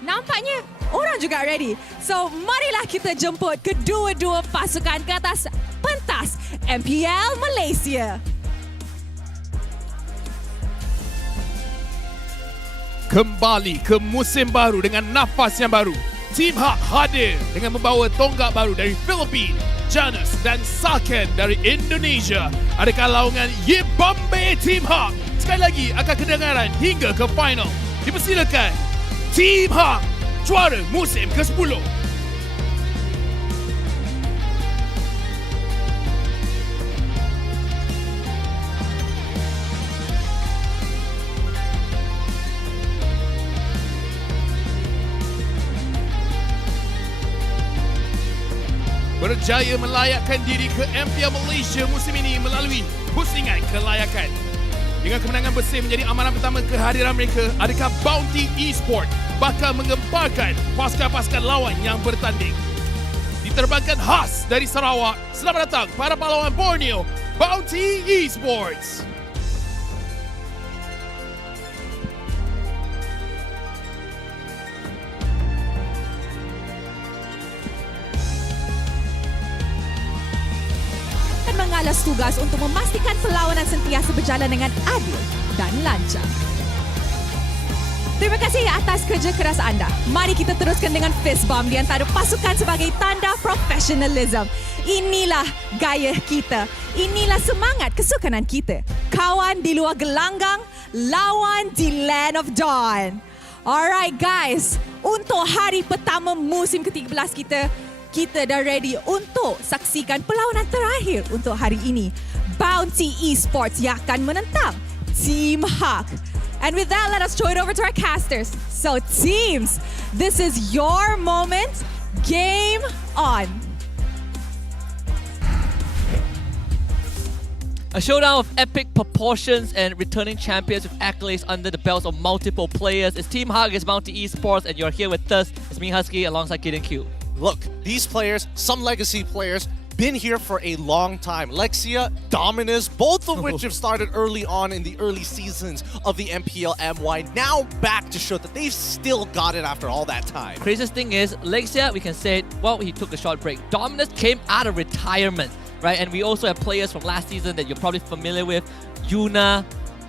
Nampaknya orang juga ready. So, marilah kita jemput kedua-dua pasukan ke atas pentas MPL Malaysia. Kembali ke musim baru dengan nafas yang baru. Team Hawk hadir dengan membawa tonggak baru dari Filipina, Janus dan Saken dari Indonesia. Adakah lawangan Yibambe Team Hawk sekali lagi akan kedengaran hingga ke final? Dipersilakan Team Hawk, juara musim ke-10. Berjaya melayakkan diri ke MPL Malaysia musim ini melalui pusingan kelayakan. Dengan kemenangan bersih menjadi amanah pertama kehadiran mereka, adakah Bountee Esports bakal menggemparkan pasukan-pasukan lawan yang bertanding? Diterbangkan khas dari Sarawak, selamat datang para pahlawan Borneo, Bountee Esports. Mengalas tugas untuk memastikan perlawanan sentiasa berjalan dengan adil dan lancar. Terima kasih atas kerja keras anda. Mari kita teruskan dengan fist bump di antara pasukan sebagai tanda profesionalism. Inilah gaya kita. Inilah semangat kesukanan kita. Kawan di luar gelanggang, lawan di Land of Dawn. Alright guys, untuk hari pertama musim ke-13 kita dah ready untuk saksikan perlawanan terakhir untuk hari ini. Bountee Esports yang akan menentang Team Hawk. And with that, let us throw it over to our casters. So teams, this is your moment. Game on. A showdown of epic proportions and returning champions with accolades under the belts of multiple players. It's Team Hawk against Bountee Esports, and you're here with us. It's me, Husky, alongside Kid and Q. Look, these players, some legacy players, been here for a long time. Lexia, Dominus, both of which have started early on in the early seasons of the MPL MY, now back to show that they've still got it after all that time. Craziest thing is, Lexia, we can say, well, he took a short break. Dominus came out of retirement, right? And we also have players from last season that you're probably familiar with. Yuna,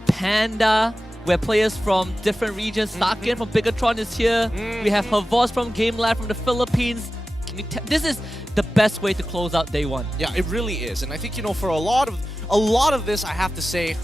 Panda, we have players from different regions. Saken from Bigatron is here. We have Homebois from Game Lab from the Philippines. This is the best way to close out day one. Yeah, it really is. And I think, you know, for a lot of this, I have to say,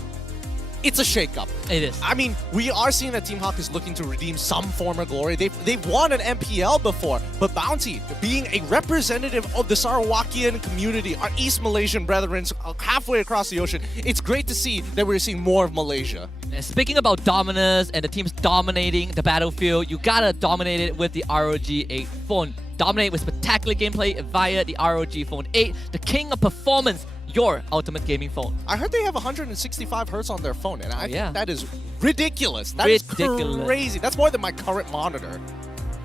it's a shakeup. It is. I mean, we are seeing that Team Hawk is looking to redeem some former glory. They've won an MPL before, but Bountee, being a representative of the Sarawakian community, our East Malaysian brethren halfway across the ocean, it's great to see that we're seeing more of Malaysia. And speaking about Dominus and the teams dominating the battlefield, you gotta dominate it with the ROG 8 phone. Dominate with spectacular gameplay via the ROG Phone 8, the king of performance, your ultimate gaming phone. I heard they have 165 Hz on their phone, and I think that is ridiculous. That is crazy. That's more than my current monitor.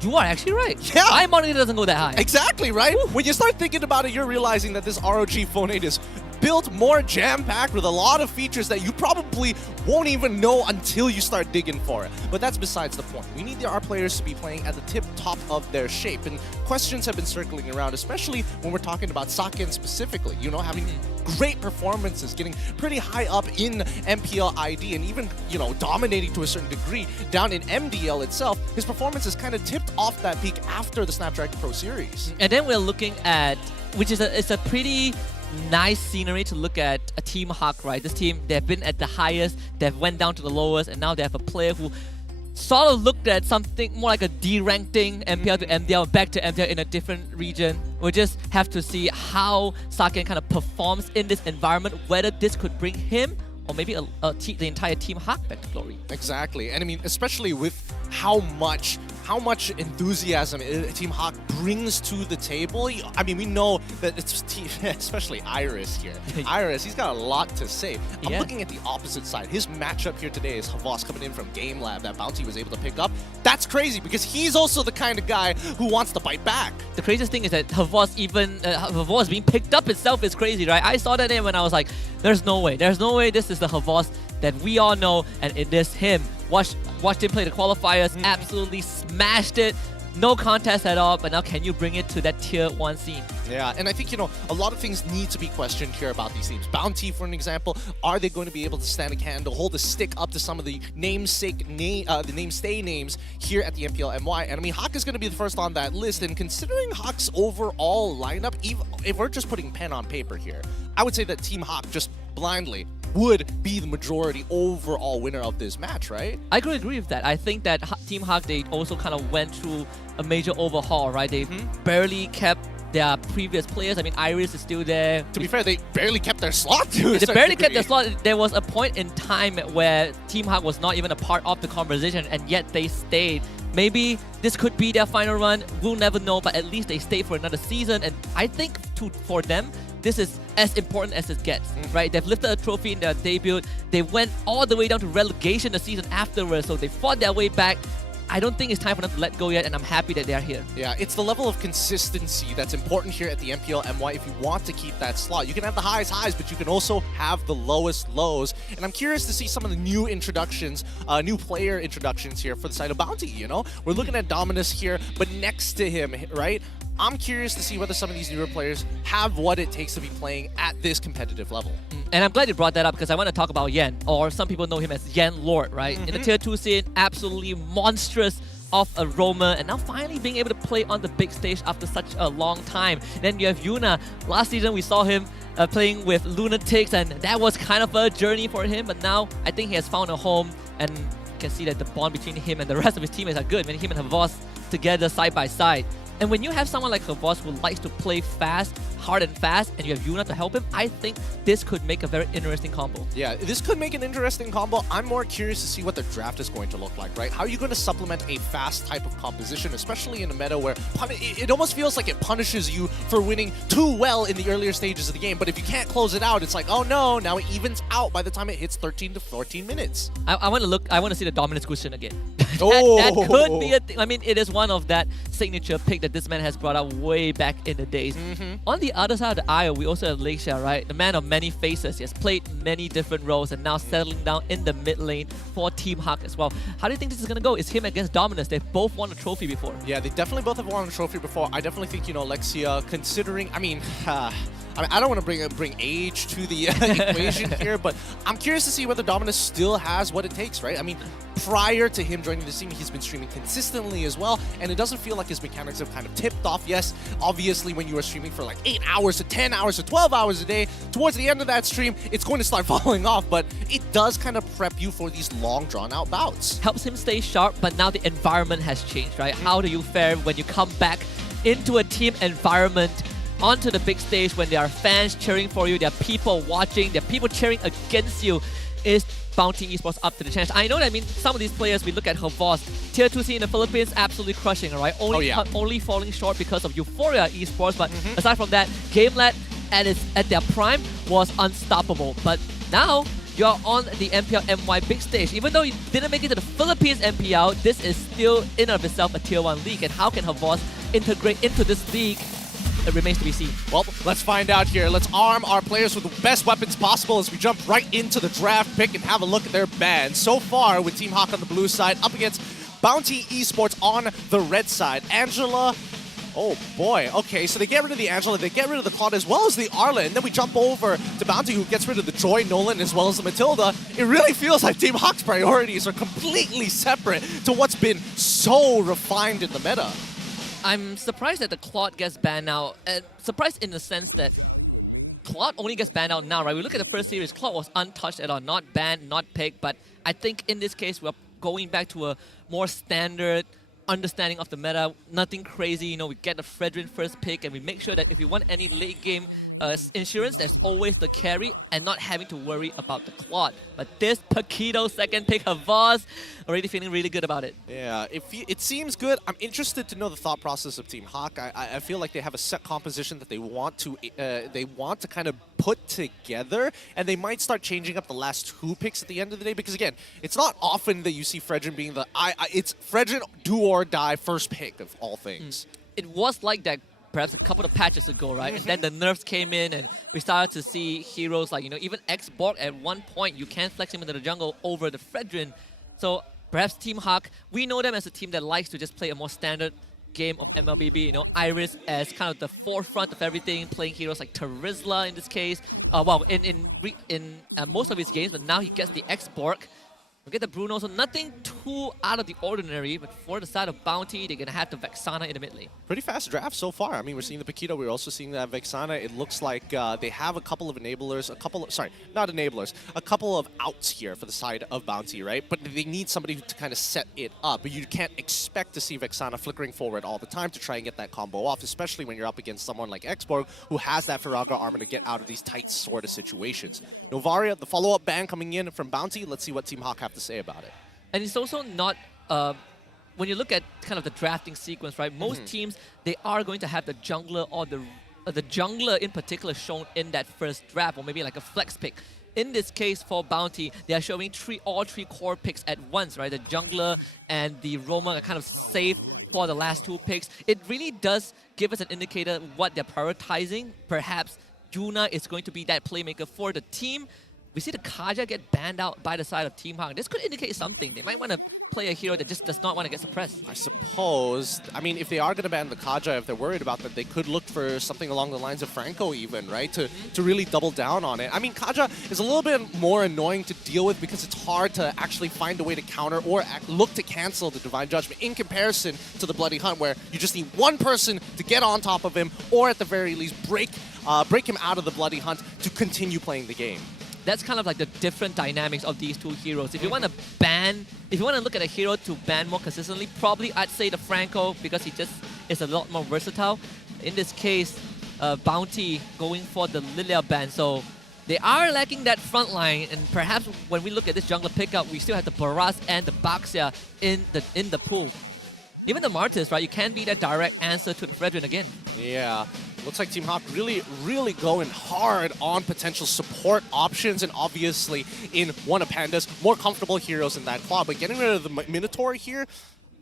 You are actually right. Yeah. My monitor doesn't go that high. Exactly, right? When you start thinking about it, you're realizing that this ROG Phone 8 is built, more jam-packed with a lot of features that you probably won't even know until you start digging for it. But that's besides the point. We need our players to be playing at the tip top of their shape. And questions have been circling around, especially when we're talking about Saken specifically. You know, having great performances, getting pretty high up in MPL ID, and even, you know, dominating to a certain degree down in MDL itself. His performance is kind of tipped off that peak after the Snapdragon Pro Series. And then we're looking at, which is it's a pretty nice scenery to look at a Team Hawk, right? This team, they've been at the highest, they've went down to the lowest, and now they have a player who sort of looked at something more like a D-rank thing, MPL to MDL, back to MPL in a different region. We'll just have to see how Saken kind of performs in this environment, whether this could bring him or maybe the entire Team Hawk back to glory. Exactly, and I mean, especially with how much enthusiasm Team Hawk brings to the table. I mean, we know that it's especially Iris here. Iris, he's got a lot to say. I'm looking at the opposite side. His matchup here today is Homebois coming in from Game Lab that Bountee was able to pick up. That's crazy because he's also the kind of guy who wants to bite back. The craziest thing is that Homebois being picked up itself is crazy, right? I saw that name when I was like, there's no way this is the Homebois that we all know, and it is him. Watched him play the qualifiers, absolutely smashed it. No contest at all, but now can you bring it to that tier 1 scene? Yeah, and I think, you know, a lot of things need to be questioned here about these teams. Bountee, for an example, are they going to be able to stand a candle, hold a stick up to some of the namestay names here at the MPL MY? And I mean, Hawk is going to be the first on that list, and considering Hawk's overall lineup, even if we're just putting pen on paper here, I would say that Team Hawk just blindly would be the majority overall winner of this match, right? I could agree with that. I think that Team Hawk, they also kind of went through a major overhaul, right? They barely kept their previous players. I mean, Iris is still there. To be fair, they barely kept their slot. They barely kept their slot. There was a point in time where Team Hawk was not even a part of the conversation, and yet they stayed. Maybe this could be their final run. We'll never know, but at least they stayed for another season. And I think for them, this is as important as it gets, right? They've lifted a trophy in their debut. They went all the way down to relegation the season afterwards, so they fought their way back. I don't think it's time for them to let go yet, and I'm happy that they're here. Yeah, it's the level of consistency that's important here at the MPL MY if you want to keep that slot. You can have the highest highs, but you can also have the lowest lows. And I'm curious to see some of the new introductions, new player introductions here for the side of Bountee, you know? We're looking at Dominus here, but next to him, right? I'm curious to see whether some of these newer players have what it takes to be playing at this competitive level. And I'm glad you brought that up because I want to talk about Yen, or some people know him as Yen Lord, right? In the tier 2 scene, absolutely monstrous of a roamer, and now finally being able to play on the big stage after such a long time. Then you have Yuna. Last season we saw him playing with Lunatics, and that was kind of a journey for him, but now I think he has found a home, and you can see that the bond between him and the rest of his teammates are good. When him and Homebois together side by side. And when you have someone like Homebois who likes to play fast, hard and fast, and you have Yuna to help him, I think this could make a very interesting combo. Yeah, this could make an interesting combo. I'm more curious to see what the draft is going to look like, right? How are you going to supplement a fast type of composition, especially in a meta where it almost feels like it punishes you for winning too well in the earlier stages of the game, but if you can't close it out, it's like, oh no, now it evens out by the time it hits 13 to 14 minutes. I want to see the Dominus cushion again. that could be a thing. I mean, it is one of that signature pick that this man has brought out way back in the days. On the other side of the aisle, we also have Leisha, right? The man of many faces. He has played many different roles and now settling down in the mid lane for Team Hawk as well. How do you think this is going to go? It's him against Dominus. They've both won a trophy before. Yeah, they definitely both have won a trophy before. I definitely think, you know, Lexia, considering, I mean, I don't want to bring age to the equation here, but I'm curious to see whether Dominus still has what it takes, right? I mean, prior to him joining the team, he's been streaming consistently as well, and it doesn't feel like his mechanics have kind of tipped off. Yes, obviously when you are streaming for like 8 hours to 10 hours to 12 hours a day, towards the end of that stream, it's going to start falling off, but it does kind of prep you for these long drawn-out bouts. Helps him stay sharp, but now the environment has changed, right? How do you fare when you come back into a team environment, onto the big stage when there are fans cheering for you, there are people watching, there are people cheering against you? Is Bountee Esports up to the chance? I know that, I mean, some of these players, we look at Homebois, tier 2 scene in the Philippines, absolutely crushing, right? Only falling short because of Euphoria Esports, but aside from that, GameLab at their prime was unstoppable. But now, you're on the MPL MY big stage. Even though you didn't make it to the Philippines MPL, this is still in and of itself a tier 1 league. And how can Homebois integrate into this league it remains to be seen. Well, let's find out here. Let's arm our players with the best weapons possible as we jump right into the draft pick and have a look at their band. So far, with Team Hawk on the blue side, up against Bountee Esports on the red side. Angela, oh boy, okay, so they get rid of the Angela, they get rid of the Claude as well as the Arla, and then we jump over to Bountee, who gets rid of the Joy, Nolan, as well as the Matilda. It really feels like Team Hawk's priorities are completely separate to what's been so refined in the meta. I'm surprised that the Claude gets banned now. Surprised in the sense that Claude only gets banned out now, right? We look at the first series, Claude was untouched at all, not banned, not picked, but I think in this case we're going back to a more standard understanding of the meta, nothing crazy. You know, we get the Fredrin first pick and we make sure that if we want any late game insurance, there's always the carry and not having to worry about the Claude. But this Paquito second pick, Havaz, already feeling really good about it. Yeah, it seems good. I'm interested to know the thought process of Team Hawk. I feel like they have a set composition that they want to kind of put together, and they might start changing up the last two picks at the end of the day, because again, it's not often that you see Fredrin being the it's Fredrin do or die first pick of all things. It was like that perhaps a couple of patches ago, right? And then the nerfs came in and we started to see heroes like, you know, even X-Borg at one point, you can flex him into the jungle over the Fredrin. So perhaps Team Hawk, we know them as a team that likes to just play a more standard game of MLBB, you know, Iris as kind of the forefront of everything, playing heroes like Terizla in this case. Well, in most of his games, and now he gets the X-Borg. We get the Bruno, so nothing too out of the ordinary, but for the side of Bountee, they're going to have the Vexana in the mid lane. Pretty fast draft so far. I mean, we're seeing the Paquito, we're also seeing that Vexana. It looks like they have a couple of enablers, a couple of outs here for the side of Bountee, right? But they need somebody to kind of set it up. But you can't expect to see Vexana flickering forward all the time to try and get that combo off, especially when you're up against someone like X-Borg, who has that Firaga armor to get out of these tight sort of situations. Novaria, the follow-up ban coming in from Bountee. Let's see what Team Hawk have to say about it. And it's also not, when you look at kind of the drafting sequence, right? Most teams, they are going to have the jungler or the jungler in particular shown in that first draft, or maybe like a flex pick. In this case for Bountee, they are showing all three core picks at once, right? The jungler and the roamer are kind of saved for the last two picks. It really does give us an indicator what they're prioritizing. Perhaps Yuna is going to be that playmaker for the team. We see the Kaja get banned out by the side of Team Hawk. This could indicate something. They might want to play a hero that just does not want to get suppressed. I suppose. I mean, if they are going to ban the Kaja, if they're worried about that, they could look for something along the lines of Franco even, right? To really double down on it. I mean, Kaja is a little bit more annoying to deal with because it's hard to actually find a way to counter or look to cancel the Divine Judgment in comparison to the Bloody Hunt, where you just need one person to get on top of him or at the very least break him out of the Bloody Hunt to continue playing the game. That's kind of like the different dynamics of these two heroes. If you want to look at a hero to ban more consistently, probably I'd say the Franco, because he just is a lot more versatile. In this case, Bountee going for the Lilia ban, so they are lacking that front line, and perhaps when we look at this jungler pickup, we still have the Baras and the Baxia in the pool. Even the Martyrs, right? You can't be that direct answer to Fredrin again. Yeah. Looks like Team Hawk really going hard on potential support options, and obviously in one of Panda's more comfortable heroes in that claw. But getting rid of the Minotaur here,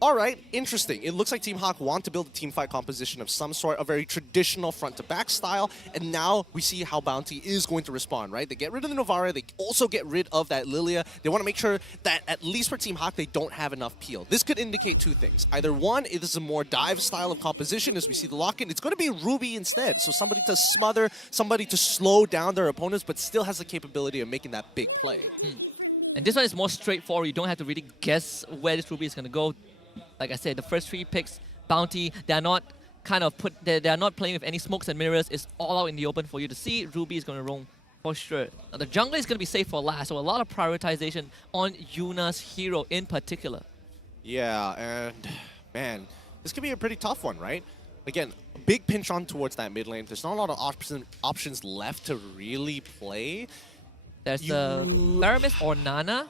all right, interesting. It looks like Team Hawk want to build a team fight composition of some sort, a very traditional front-to-back style, and now we see how Bountee is going to respond, right? They get rid of the Novara, they also get rid of that Lilia. They want to make sure that, at least for Team Hawk, they don't have enough peel. This could indicate two things. Either one, it is a more dive style of composition, as we see the lock-in. It's going to be Ruby instead, so somebody to smother, somebody to slow down their opponents, but still has the capability of making that big play. No one can take you from me. And this one is more straightforward. You don't have to really guess where this Ruby is going to go. Like I said, the first three picks, Bountee, they're not playing with any smokes and mirrors. It's all out in the open for you to see. Ruby is going to roam for sure. Now, the jungler is going to be safe for last, so a lot of prioritization on Yuna's hero in particular. Yeah, and man, this could be a pretty tough one, right? Again, a big pinch on towards that mid lane. There's not a lot of options left to really play. There's the Theramis or Nana.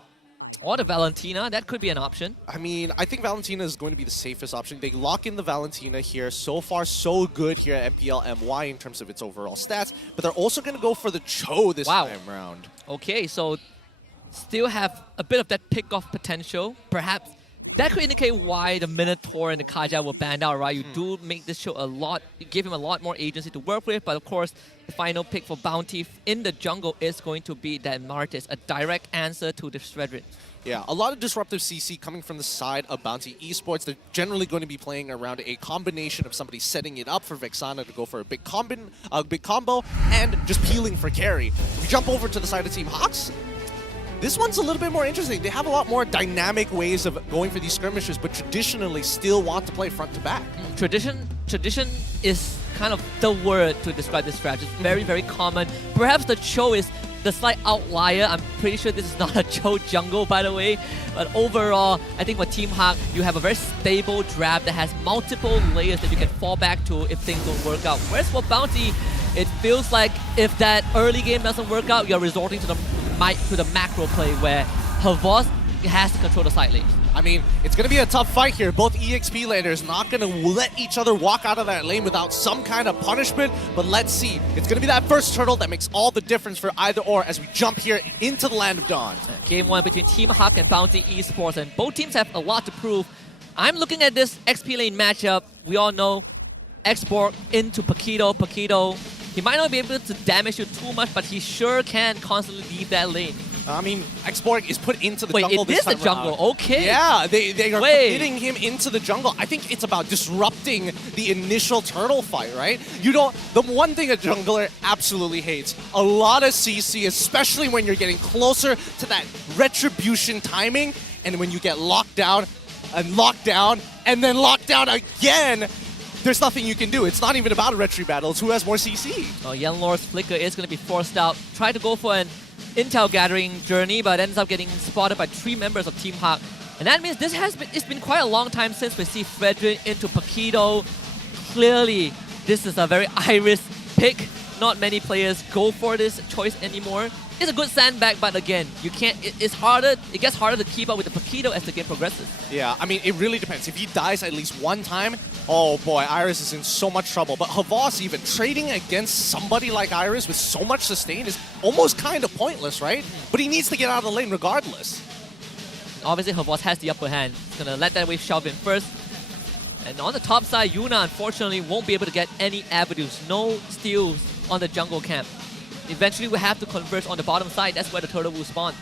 Or the Valentina, that could be an option. I mean, I think Valentina is going to be the safest option. They lock in the Valentina here. So far, so good here at MPL MY in terms of its overall stats. But they're also going to go for the Cho this time round. Okay, so still have a bit of that pick-off potential. Perhaps That could indicate why the Minotaur and the Kaja were banned out, right? You do make this show a lot, you give him a lot more agency to work with, but of course, the final pick for Bountee in the jungle is going to be that Martis, a direct answer to the Shredrin. Yeah, a lot of disruptive CC coming from the side of Bountee Esports. They're generally going to be playing around a combination of somebody setting it up for Vexana to go for a big combo, and just peeling for carry. You jump over to the side of Team Hawks. This one's a little bit more interesting. They have a lot more dynamic ways of going for these skirmishes, but traditionally still want to play front to back. Tradition is kind of the word to describe this strategy. It's very, very common. Perhaps the Cho is the slight outlier. I'm pretty sure this is not a Cho jungle, by the way. But overall, I think for Team Hawk, you have a very stable draft that has multiple layers that you can fall back to if things don't work out. Whereas for Bountee, it feels like if that early game doesn't work out, you're resorting to the macro play where Homebois has to control the side lanes. I mean, it's going to be a tough fight here. Both EXP laners not going to let each other walk out of that lane without some kind of punishment, but let's see. It's going to be that first turtle that makes all the difference for either or as we jump here into the land of Dawn. Game 1 between Team Hawk and Bountee Esports, and both teams have a lot to prove. I'm looking at this XP lane matchup. We all know X-Borg into Paquito. He might not be able to damage you too much, but he sure can constantly leave that lane. I mean, X-Borg is put into the jungle this time it is the jungle, around. okay. Yeah, they are committing him into the jungle. I think it's about disrupting the initial turtle fight, right? The one thing a jungler absolutely hates, a lot of CC, especially when you're getting closer to that retribution timing, and when you get locked down, and then locked down again, there's nothing you can do. It's not even about a retry battle, it's who has more CC. Oh, Yenlord's flicker is going to be forced out. Try to go for an intel gathering journey, but ends up getting spotted by 3 members of Team Hawk. And that means it's been quite a long time since we see Fredrin into Paquito. Clearly, this is a very Iris pick. Not many players go for this choice anymore. It's a good sandbag, but again, you can't. It gets harder to keep up with the Paquito as the game progresses. Yeah, I mean, it really depends. If he dies at least one time, oh boy, Iris is in so much trouble. But Homebois, even trading against somebody like Iris with so much sustain is almost kind of pointless, right? But he needs to get out of the lane regardless. Obviously, Homebois has the upper hand. He's gonna let that wave shove in first. And on the top side, Yuna unfortunately won't be able to get any avenues. No steals on the jungle camp. Eventually, we have to converge on the bottom side. That's where the turtle will spawn.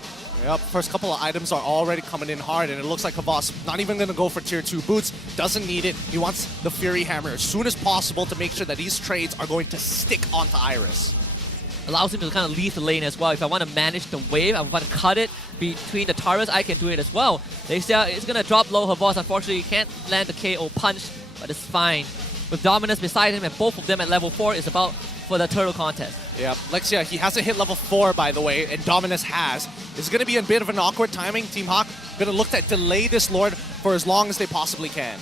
Yep, first couple of items are already coming in hard, and it looks like Homebois not even going to go for tier 2 boots. Doesn't need it. He wants the Fury Hammer as soon as possible to make sure that these trades are going to stick onto Iris. Allows him to kind of leave the lane as well. If I want to manage the wave, I want to cut it between the turrets, I can do it as well. Lexia is going to drop low. Homebois, unfortunately, can't land the KO punch, but it's fine. With Dominus beside him and both of them at level 4, it's about for the turtle contest. Yeah, Lexia, he hasn't hit level 4, by the way, and Dominus has. This is going to be a bit of an awkward timing. Team Hawk going to look to delay this Lord for as long as they possibly can.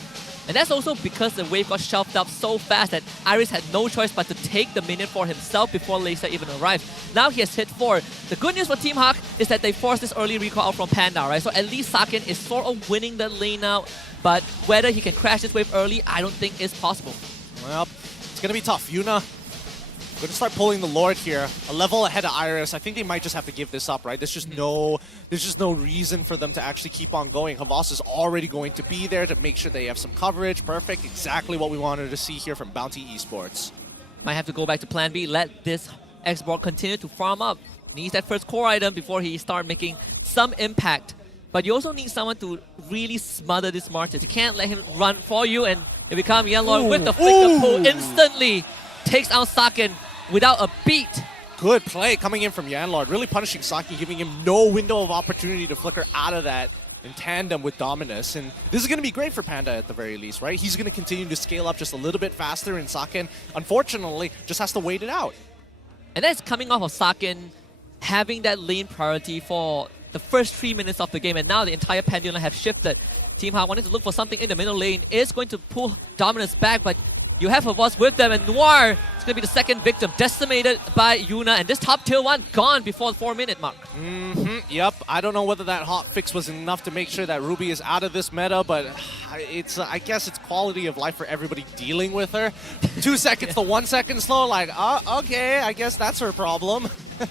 And that's also because the wave got shoved up so fast that Iris had no choice but to take the minion for himself before Lexia even arrived. Now he has hit 4. The good news for Team Hawk is that they forced this early recall out from Panda, right? So at least Saken is sort of winning the lane now, but whether he can crash this wave early, I don't think is possible. Well, it's going to be tough. Yuna going to start pulling the Lord here. A level ahead of Iris. I think they might just have to give this up, right? There's just no reason for them to actually keep on going. Homebois is already going to be there to make sure they have some coverage. Perfect. Exactly what we wanted to see here from Bountee Esports. Might have to go back to plan B. Let this X-Borg continue to farm up. Needs that first core item before he start making some impact. But you also need someone to really smother this Martis. You can't let him run for you, and it becomes Yenlord with the flicker pull instantly takes out Saken without a beat. Good play coming in from Yenlord, really punishing Saki, giving him no window of opportunity to flicker out of that in tandem with Dominus. And this is going to be great for Panda at the very least, right? He's going to continue to scale up just a little bit faster, and Saken, unfortunately, just has to wait it out. And that's coming off of Saken having that lane priority for the first 3 minutes of the game, and now the entire pendulum has shifted. Team Hawk wanting to look for something in the middle lane is going to pull Dominus back, but you have Homebois with them, and Noir is going to be the second victim, decimated by Yuna, and this top tier 1 gone before the 4-minute mark. Yep, I don't know whether that hot fix was enough to make sure that Ruby is out of this meta, but it's I guess it's quality of life for everybody dealing with her. 2 seconds to 1 second slow, like, okay, I guess that's her problem.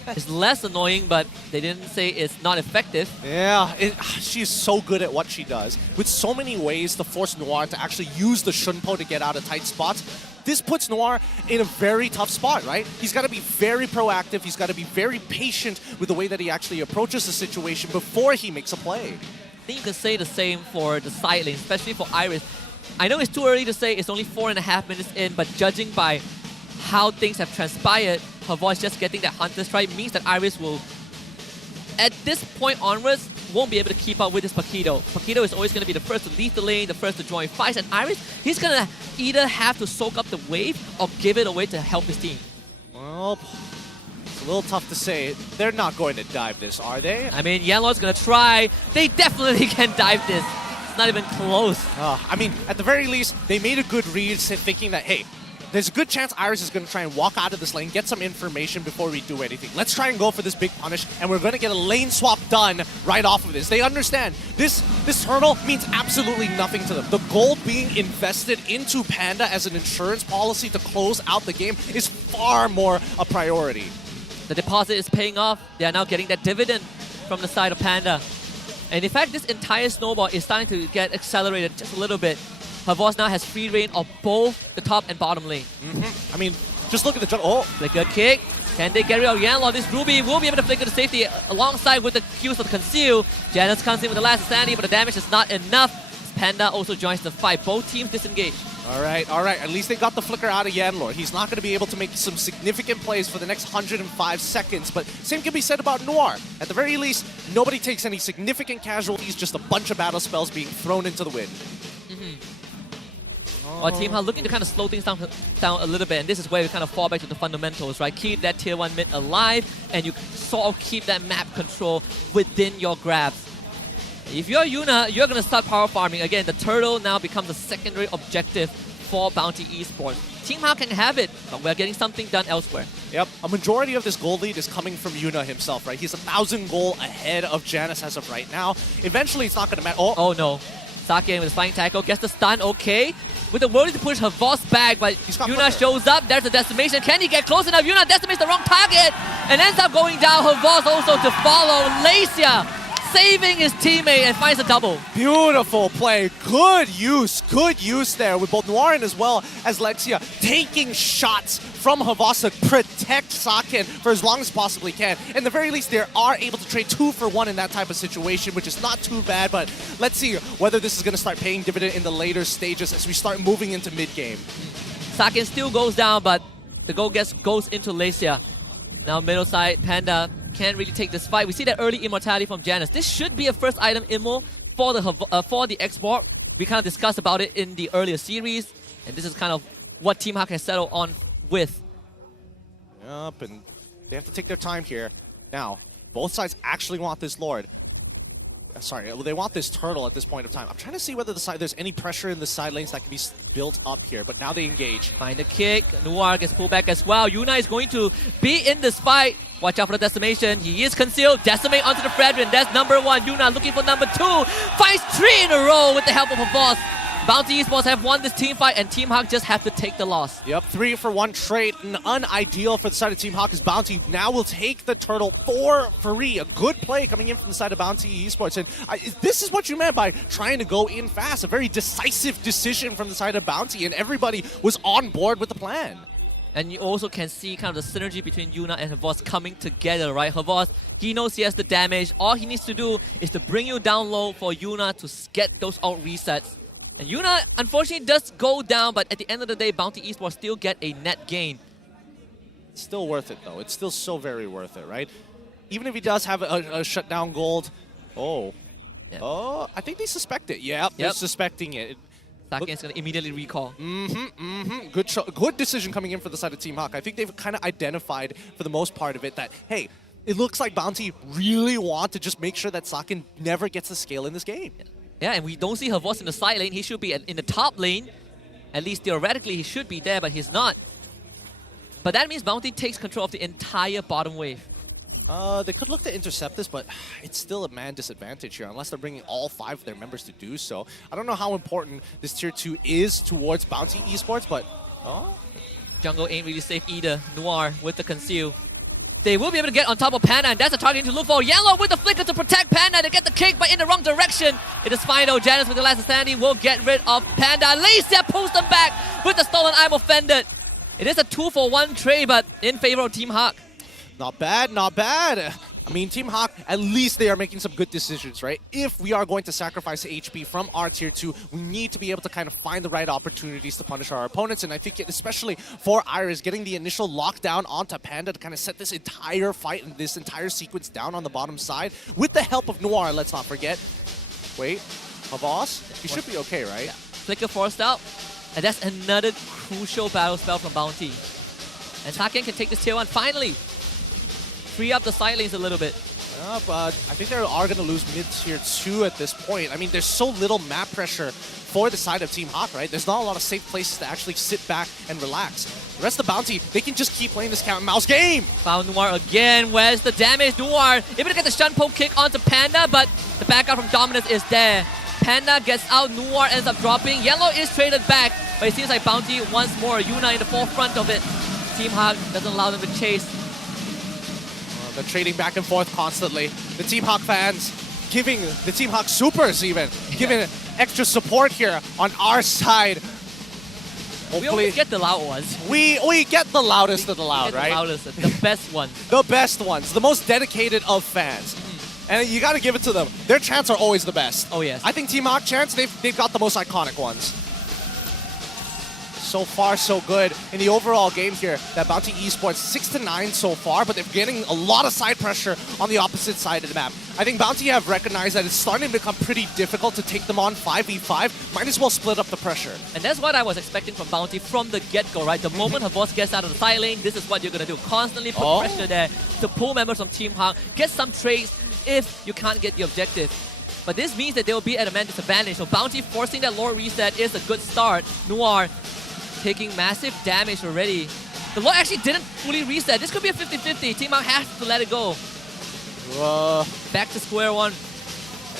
It's less annoying, but they didn't say it's not effective. Yeah, she's so good at what she does. With so many ways to force Noir to actually use the Shunpo to get out of tight spots, this puts Noir in a very tough spot, right? He's got to be very proactive. He's got to be very patient with the way that he actually approaches the situation before he makes a play. I think you can say the same for the side lane, especially for Iris. I know it's too early to say, it's only 4.5 minutes in, but judging by how things have transpired, her voice just getting that Hunter Strike means that Iris will, at this point onwards, won't be able to keep up with this Paquito. Paquito is always going to be the first to leave the lane, the first to join fights, and Iris, he's going to either have to soak up the wave or give it away to help his team. Well, it's a little tough to say. They're not going to dive this, are they? I mean, Yanlor's going to try. They definitely can dive this. It's not even close. I mean, at the very least, they made a good read thinking that, hey, there's a good chance Iris is going to try and walk out of this lane, get some information before we do anything. Let's try and go for this big punish, and we're going to get a lane swap done right off of this. They understand this hurdle means absolutely nothing to them. The gold being invested into Panda as an insurance policy to close out the game is far more a priority. The deposit is paying off. They are now getting that dividend from the side of Panda. And in fact, this entire snowball is starting to get accelerated just a little bit. Her boss now has free reign of both the top and bottom lane. I mean, just look at the jump. Oh, the good kick. Can they get rid of Yanlor? This Ruby will be able to flicker the safety alongside with the Qs of Conceal. Janus comes in with the last sanity, but the damage is not enough. Panda also joins the fight. Both teams disengage. All right. At least they got the flicker out of Yanlor. He's not going to be able to make some significant plays for the next 105 seconds, but same can be said about Noir. At the very least, nobody takes any significant casualties, just a bunch of battle spells being thrown into the wind. Well, Team Hawk looking to kind of slow things down a little bit, and this is where we kind of fall back to the fundamentals, right? Keep that tier 1 mid alive, and you sort of keep that map control within your grabs. If you're Yuna, you're going to start power farming. Again, the turtle now becomes a secondary objective for Bountee Esports. Team Hawk can have it, but we're getting something done elsewhere. Yep, a majority of this gold lead is coming from Yuna himself, right? He's 1,000 gold ahead of Janus as of right now. Eventually, it's not going to matter. Oh no. Sake with a flying tackle, gets the stun, okay. With the worry to push her boss back, but Yuna shows up, there's the decimation. Can he get close enough? Yuna decimates the wrong target and ends up going down. Her boss also to follow. Malaysia saving his teammate and finds a double. Beautiful play. Good use there with both Noir and as well as Lexia taking shots from Havas to protect Saken for as long as possibly can. In the very least, they are able to trade 2 for 1 in that type of situation, which is not too bad, but let's see whether this is going to start paying dividend in the later stages as we start moving into mid-game. Saken still goes down, but the goal goes into Lexia. Now middle side, Panda can't really take this fight. We see that early immortality from Janus. This should be a first item immo for the export. We kind of discussed about it in the earlier series, and this is kind of what Team Hawk has settled on with. Yup, and they have to take their time here. Now, both sides actually want this Lord. Sorry, they want this turtle at this point in time. I'm trying to see whether there's any pressure in the side lanes that can be built up here, but now they engage. Find a kick. Noir gets pulled back as well. Yuna is going to be in this fight. Watch out for the decimation. He is concealed. Decimate onto the Fredrin. That's number 1. Yuna looking for number 2. Fights 3 in a row with the help of a boss. Bountee Esports have won this team fight, and Team Hawk just have to take the loss. Yep, 3 for 1 trade. Unideal for the side of Team Hawk as Bountee now will take the turtle for free. A good play coming in from the side of Bountee Esports. And this is what you meant by trying to go in fast. A very decisive decision from the side of Bountee, and everybody was on board with the plan. And you also can see kind of the synergy between Yuna and her boss coming together, right? Her boss, he knows he has the damage. All he needs to do is to bring you down low for Yuna to get those ult resets. And Yuna, unfortunately, does go down, but at the end of the day, Bountee Esports still get a net gain. It's still worth it, though. It's still so very worth it, right? Even if he does have a shutdown gold. Oh. Yeah. Oh, I think they suspect it. Yeah, they're suspecting it. Sake is going to immediately recall. Good decision coming in for the side of Team Hawk. I think they've kind of identified, for the most part of it, that, hey, it looks like Bountee really want to just make sure that Sake never gets the scale in this game. Yeah, and we don't see her boss in the side lane. He should be in the top lane. At least theoretically, he should be there, but he's not. But that means Bountee takes control of the entire bottom wave. They could look to intercept this, but it's still a man disadvantage here, unless they're bringing all 5 of their members to do so. I don't know how important this Tier 2 is towards Bountee Esports, but... Jungle ain't really safe either. Noir with the conceal. They will be able to get on top of Panda, and that's the target to look for. Yellow with the flicker to protect Panda. They get the kick, but in the wrong direction. It is fine though. Janus with the last insanity will get rid of Panda. Lacia pulls them back with the stolen I'm offended. It is a 2-for-1 trade, but in favor of Team Hawk. Not bad, not bad. I mean, Team Hawk, at least they are making some good decisions, right? If we are going to sacrifice HP from our tier 2, we need to be able to kind of find the right opportunities to punish our opponents. And I think especially for Iris, getting the initial lockdown onto Panda to kind of set this entire fight and this entire sequence down on the bottom side with the help of Noir, let's not forget. Wait, Havas? He should be okay, right? Yeah. Flicker forced out, and that's another crucial battle spell from Bountee. And Taken can take this tier 1 finally. Free up the side lanes a little bit. Yeah, but I think they are going to lose mid-tier 2 at this point. I mean, there's so little map pressure for the side of Team Hawk, right? There's not a lot of safe places to actually sit back and relax. The rest of Bountee, they can just keep playing this cat and mouse game. Found Noir again. Where's the damage? Noir able to get the stun poke kick onto Panda, but the backup from Dominus is there. Panda gets out, Noir ends up dropping. Yellow is traded back, but it seems like Bountee once more. Yuna in the forefront of it. Team Hawk doesn't allow them to chase. They're trading back and forth constantly. The Team Hawk fans giving the Team Hawk supers even, giving extra support here on our side. Hopefully, we always get the loud ones. We get the loudest of the loud, right? The loudest, the best ones. The best ones, the most dedicated of fans. And you got to give it to them. Their chants are always the best. Oh, yes. I think Team Hawk chants, they've got the most iconic ones. So far, so good in the overall game here. That Bountee Esports 6-9 so far, but they're getting a lot of side pressure on the opposite side of the map. I think Bountee have recognized that it's starting to become pretty difficult to take them on 5v5. Might as well split up the pressure. And that's what I was expecting from Bountee from the get-go, right? The moment her boss gets out of the side lane, this is what you're going to do. Constantly put pressure there to pull members from Team Hawk, get some trades if you can't get the objective. But this means that they will be at a man disadvantage. So Bountee forcing that lore reset is a good start. Noir taking massive damage already. The lore actually didn't fully reset. This could be a 50-50. Team Hawk has to let it go. Back to square one.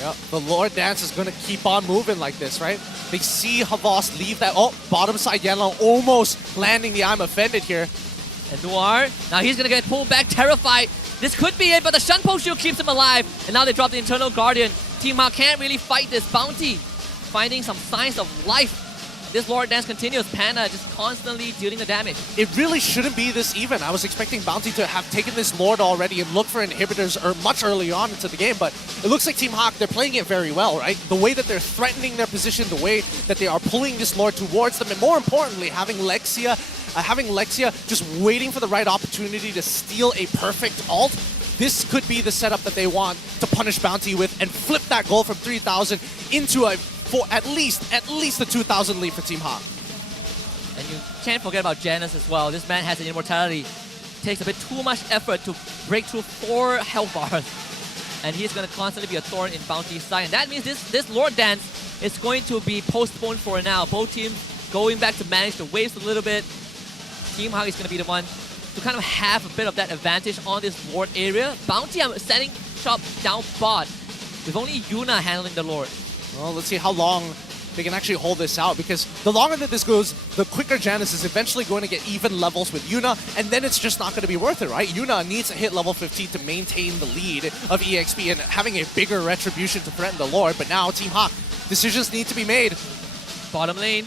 Yep, the lore dance is going to keep on moving like this, right? They see Havas leave that, bottom side yellow, almost landing the I'm offended here. And Noir, now he's going to get pulled back, terrified. This could be it, but the Shunpo shield keeps him alive. And now they drop the Internal Guardian. Team Hawk can't really fight this. Bountee finding some signs of life. This Lord Dance continues. Panda just constantly dealing the damage. It really shouldn't be this even. I was expecting Bountee to have taken this Lord already and look for inhibitors much early on into the game, but it looks like Team Hawk, they're playing it very well, right? The way that they're threatening their position, the way that they are pulling this Lord towards them, and more importantly, having Lexia just waiting for the right opportunity to steal a perfect ult. This could be the setup that they want to punish Bountee with and flip that goal from 3,000 into at least a 2,000 lead for Team Hawk. And you can't forget about Janus as well. This man has an immortality. Takes a bit too much effort to break through 4 health bars. And he's going to constantly be a thorn in Bountee's side. And that means this Lord Dance is going to be postponed for now. Both teams going back to manage the waves a little bit. Team Hawk is going to be the one to kind of have a bit of that advantage on this Lord area. Bountee, I'm setting shop down bot with only Yuna handling the Lord. Well, let's see how long they can actually hold this out, because the longer that this goes, the quicker Janus is eventually going to get even levels with Yuna, and then it's just not going to be worth it, right? Yuna needs to hit level 15 to maintain the lead of EXP and having a bigger retribution to threaten the Lord, but now Team Hawk, decisions need to be made. Bottom lane,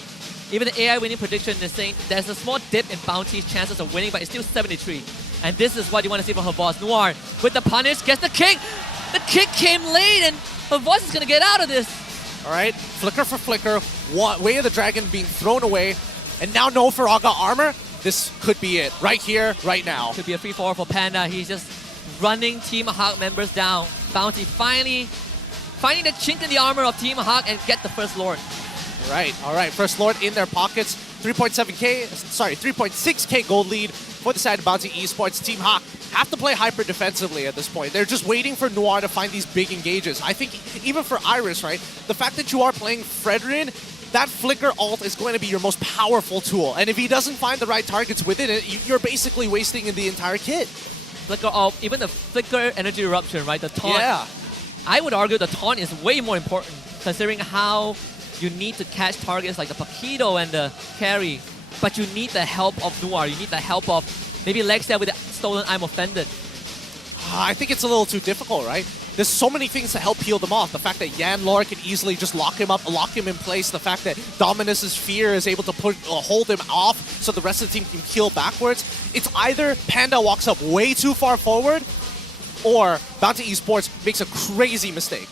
even the AI winning prediction is saying there's a small dip in Bountee's chances of winning, but it's still 73. And this is what you want to see from her boss. Noir with the punish, gets the kick! The kick came late, and her boss is going to get out of this. All right, flicker for flicker, Way of the Dragon being thrown away, and now no Faraga armor. This could be it, right here, right now. Could be a free for Panda. He's just running Team Hawk members down. Bountee finally finding the chink in the armor of Team Hawk and get the first Lord. All right, first Lord in their pockets. 3.6k gold lead for the side of Bountee Esports. Team Hawk have to play hyper defensively at this point. They're just waiting for Noir to find these big engages. I think even for Iris, right, the fact that you are playing Fredrin, that flicker ult is going to be your most powerful tool. And if he doesn't find the right targets within it, you're basically wasting the entire kit. Flicker ult, even the flicker energy eruption, right, the taunt. Yeah. I would argue the taunt is way more important, considering how you need to catch targets like the Paquito and the carry, but you need the help of Noir. You need the help of maybe Lexia with the stolen I'm offended. I think it's a little too difficult, right? There's so many things to help peel them off. The fact that Yan Lore can easily just lock him up, lock him in place. The fact that Dominus's fear is able to hold him off so the rest of the team can heal backwards. It's either Panda walks up way too far forward or Bountee Esports makes a crazy mistake.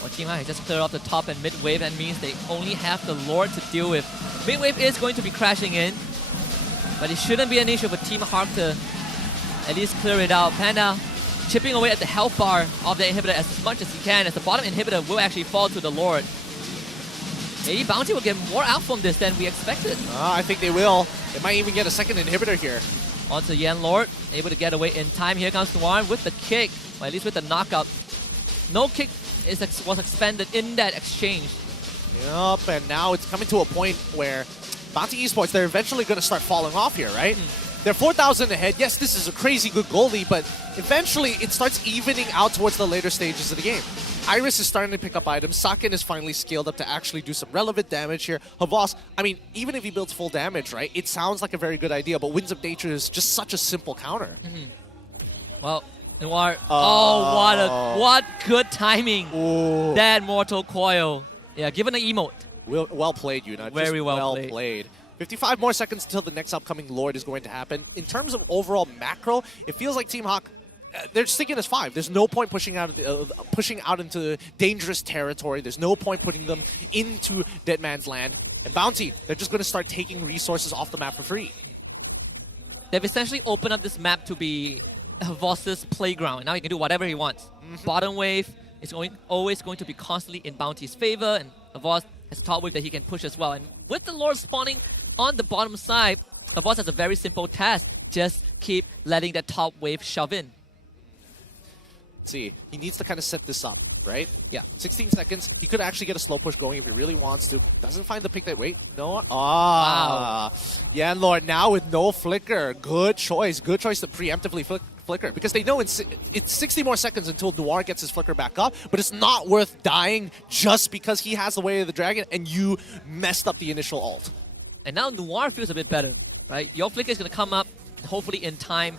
Well, Team Hawk just cleared off the top and mid wave. That means they only have the Lord to deal with. Mid wave is going to be crashing in, but it shouldn't be an issue for Team Hawk to at least clear it out. Panda chipping away at the health bar of the inhibitor as much as he can, as the bottom inhibitor will actually fall to the Lord. Maybe Bountee will get more out from this than we expected. I think they will. They might even get a second inhibitor here. Onto Yan Lord, able to get away in time. Here comes Noir with the kick, or at least with the knockout. No kick was expended in that exchange. Yup, and now it's coming to a point where Bountee Esports, they're eventually going to start falling off here, right? They're 4,000 ahead. Yes, this is a crazy good goalie, but eventually it starts evening out towards the later stages of the game. Iris is starting to pick up items. Saken is finally scaled up to actually do some relevant damage here. Havas, I mean, even if he builds full damage, right, it sounds like a very good idea, but Winds of Nature is just such a simple counter. Well, Noir, what good timing. Ooh. That Mortal Coil. Yeah, given the emote. Well played, Yuna. Very just well played. 55 more seconds until the next upcoming Lord is going to happen. In terms of overall macro, it feels like Team Hawk, they're sticking as 5. There's no point pushing out into dangerous territory. There's no point putting them into Dead Man's Land. And Bountee, they're just going to start taking resources off the map for free. They've essentially opened up this map to be Havas's playground. Now he can do whatever he wants. Bottom wave is always going to be constantly in Bountee's favor, and Havas has top wave that he can push as well. And with the Lord spawning on the bottom side, Havas has a very simple task. Just keep letting that top wave shove in. Let's see, he needs to kind of set this up, right? Yeah, 16 seconds. He could actually get a slow push going if he really wants to. Doesn't find the pick that wait. You know what? Wow. Yan Lord now with no flicker. Good choice. Good choice to preemptively flicker, because they know it's 60 more seconds until Duar gets his flicker back up, but it's not worth dying just because he has the way of the dragon and you messed up the initial ult. And now Noir feels a bit better, right? Your flicker is going to come up, hopefully in time,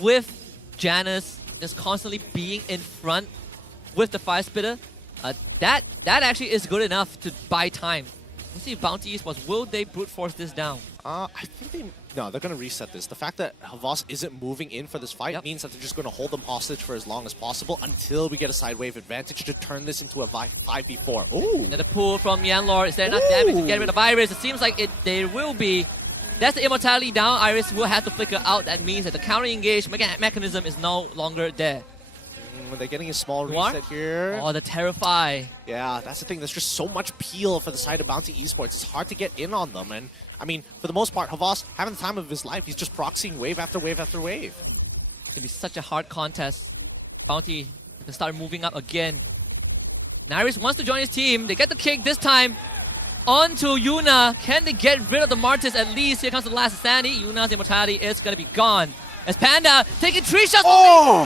with Janus just constantly being in front with the Fire Spitter. That actually is good enough to buy time. Let's see if Bountee Esports, will they brute force this down? I think they're going to reset this. The fact that Havas isn't moving in for this fight means that they're just going to hold them hostage for as long as possible until we get a side wave advantage to turn this into a 5v4. Ooh! And the pull from Yan Lore. Is there enough damage to get rid of Iris? It seems like there will be. That's the immortality down. Iris will have to flicker out. That means that the counter engage mechanism is no longer there. They're getting a small reset here. Oh, the Terrify. Yeah, that's the thing. There's just so much peel for the side of Bountee Esports. It's hard to get in on them. And, I mean, for the most part, Havas having the time of his life. He's just proxying wave after wave after wave. It's going to be such a hard contest. Bountee can start moving up again. Iris wants to join his team. They get the kick this time onto Yuna. Can they get rid of the Martyrs at least? Here comes the last sanity. Yuna's immortality is going to be gone. As Panda taking 3 shots.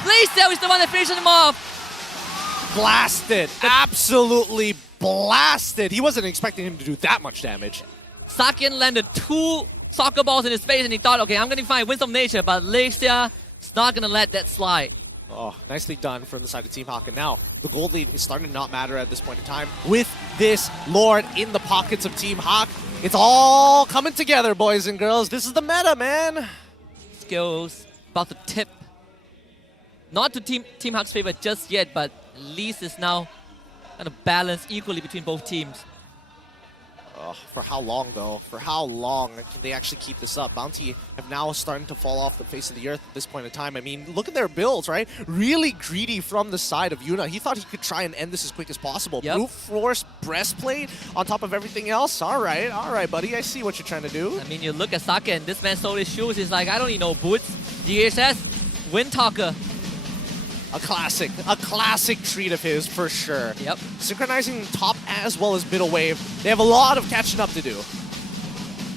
Blaisdell is the one that finishes him off. Blasted. Absolutely blasted. He wasn't expecting him to do that much damage. Saken landed 2 soccer balls in his face and he thought, okay, I'm going to find Winds of Nature, but Blaisdell is not going to let that slide. Oh, nicely done from the side of Team Hawk. And now the gold lead is starting to not matter at this point in time. With this Lord in the pockets of Team Hawk, it's all coming together, boys and girls. This is the meta, man. Skills about to tip. Not to Team Hawk's favor just yet, but at least it's now kind of balanced equally between both teams. For how long, though? For how long can they actually keep this up? Bountee have now started to fall off the face of the earth at this point in time. I mean, look at their builds, right? Really greedy from the side of Yuna. He thought he could try and end this as quick as possible. Brute Force Breastplate on top of everything else. All right, buddy. I see what you're trying to do. I mean, you look at Saken. This man sold his shoes. He's like, I don't need no boots. DHS, Wind Talker. A classic treat of his for sure. Yep. Synchronizing top as well as middle wave. They have a lot of catching up to do.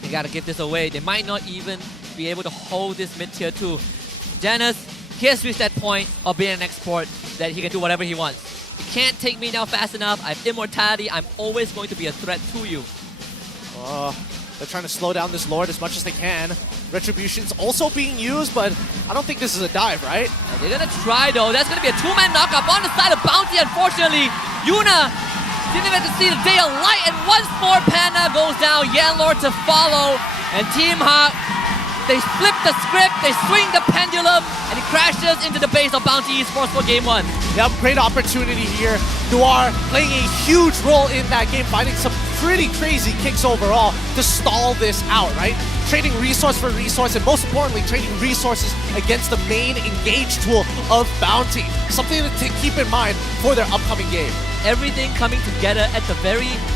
They gotta give this away. They might not even be able to hold this mid tier 2. Janus, he has reached that point of being an export that he can do whatever he wants. You can't take me down fast enough. I have immortality. I'm always going to be a threat to you. They're trying to slow down this Lord as much as they can. Retribution's also being used, but I don't think this is a dive, right? They're gonna try though. That's gonna be a two-man knockup on the side of Bountee. Unfortunately, Yuna didn't get to see the day of light, and once more Panda goes down. Yanlord to follow, and Team Hawk, they flip the script, they swing the pendulum, and it crashes into the base of Bountee Esports for game 1. Yep, great opportunity here. Noir playing a huge role in that game, finding some pretty crazy kicks overall to stall this out, right? Trading resource for resource, and most importantly, trading resources against the main engage tool of Bountee. Something to keep in mind for their upcoming game. Everything coming together at the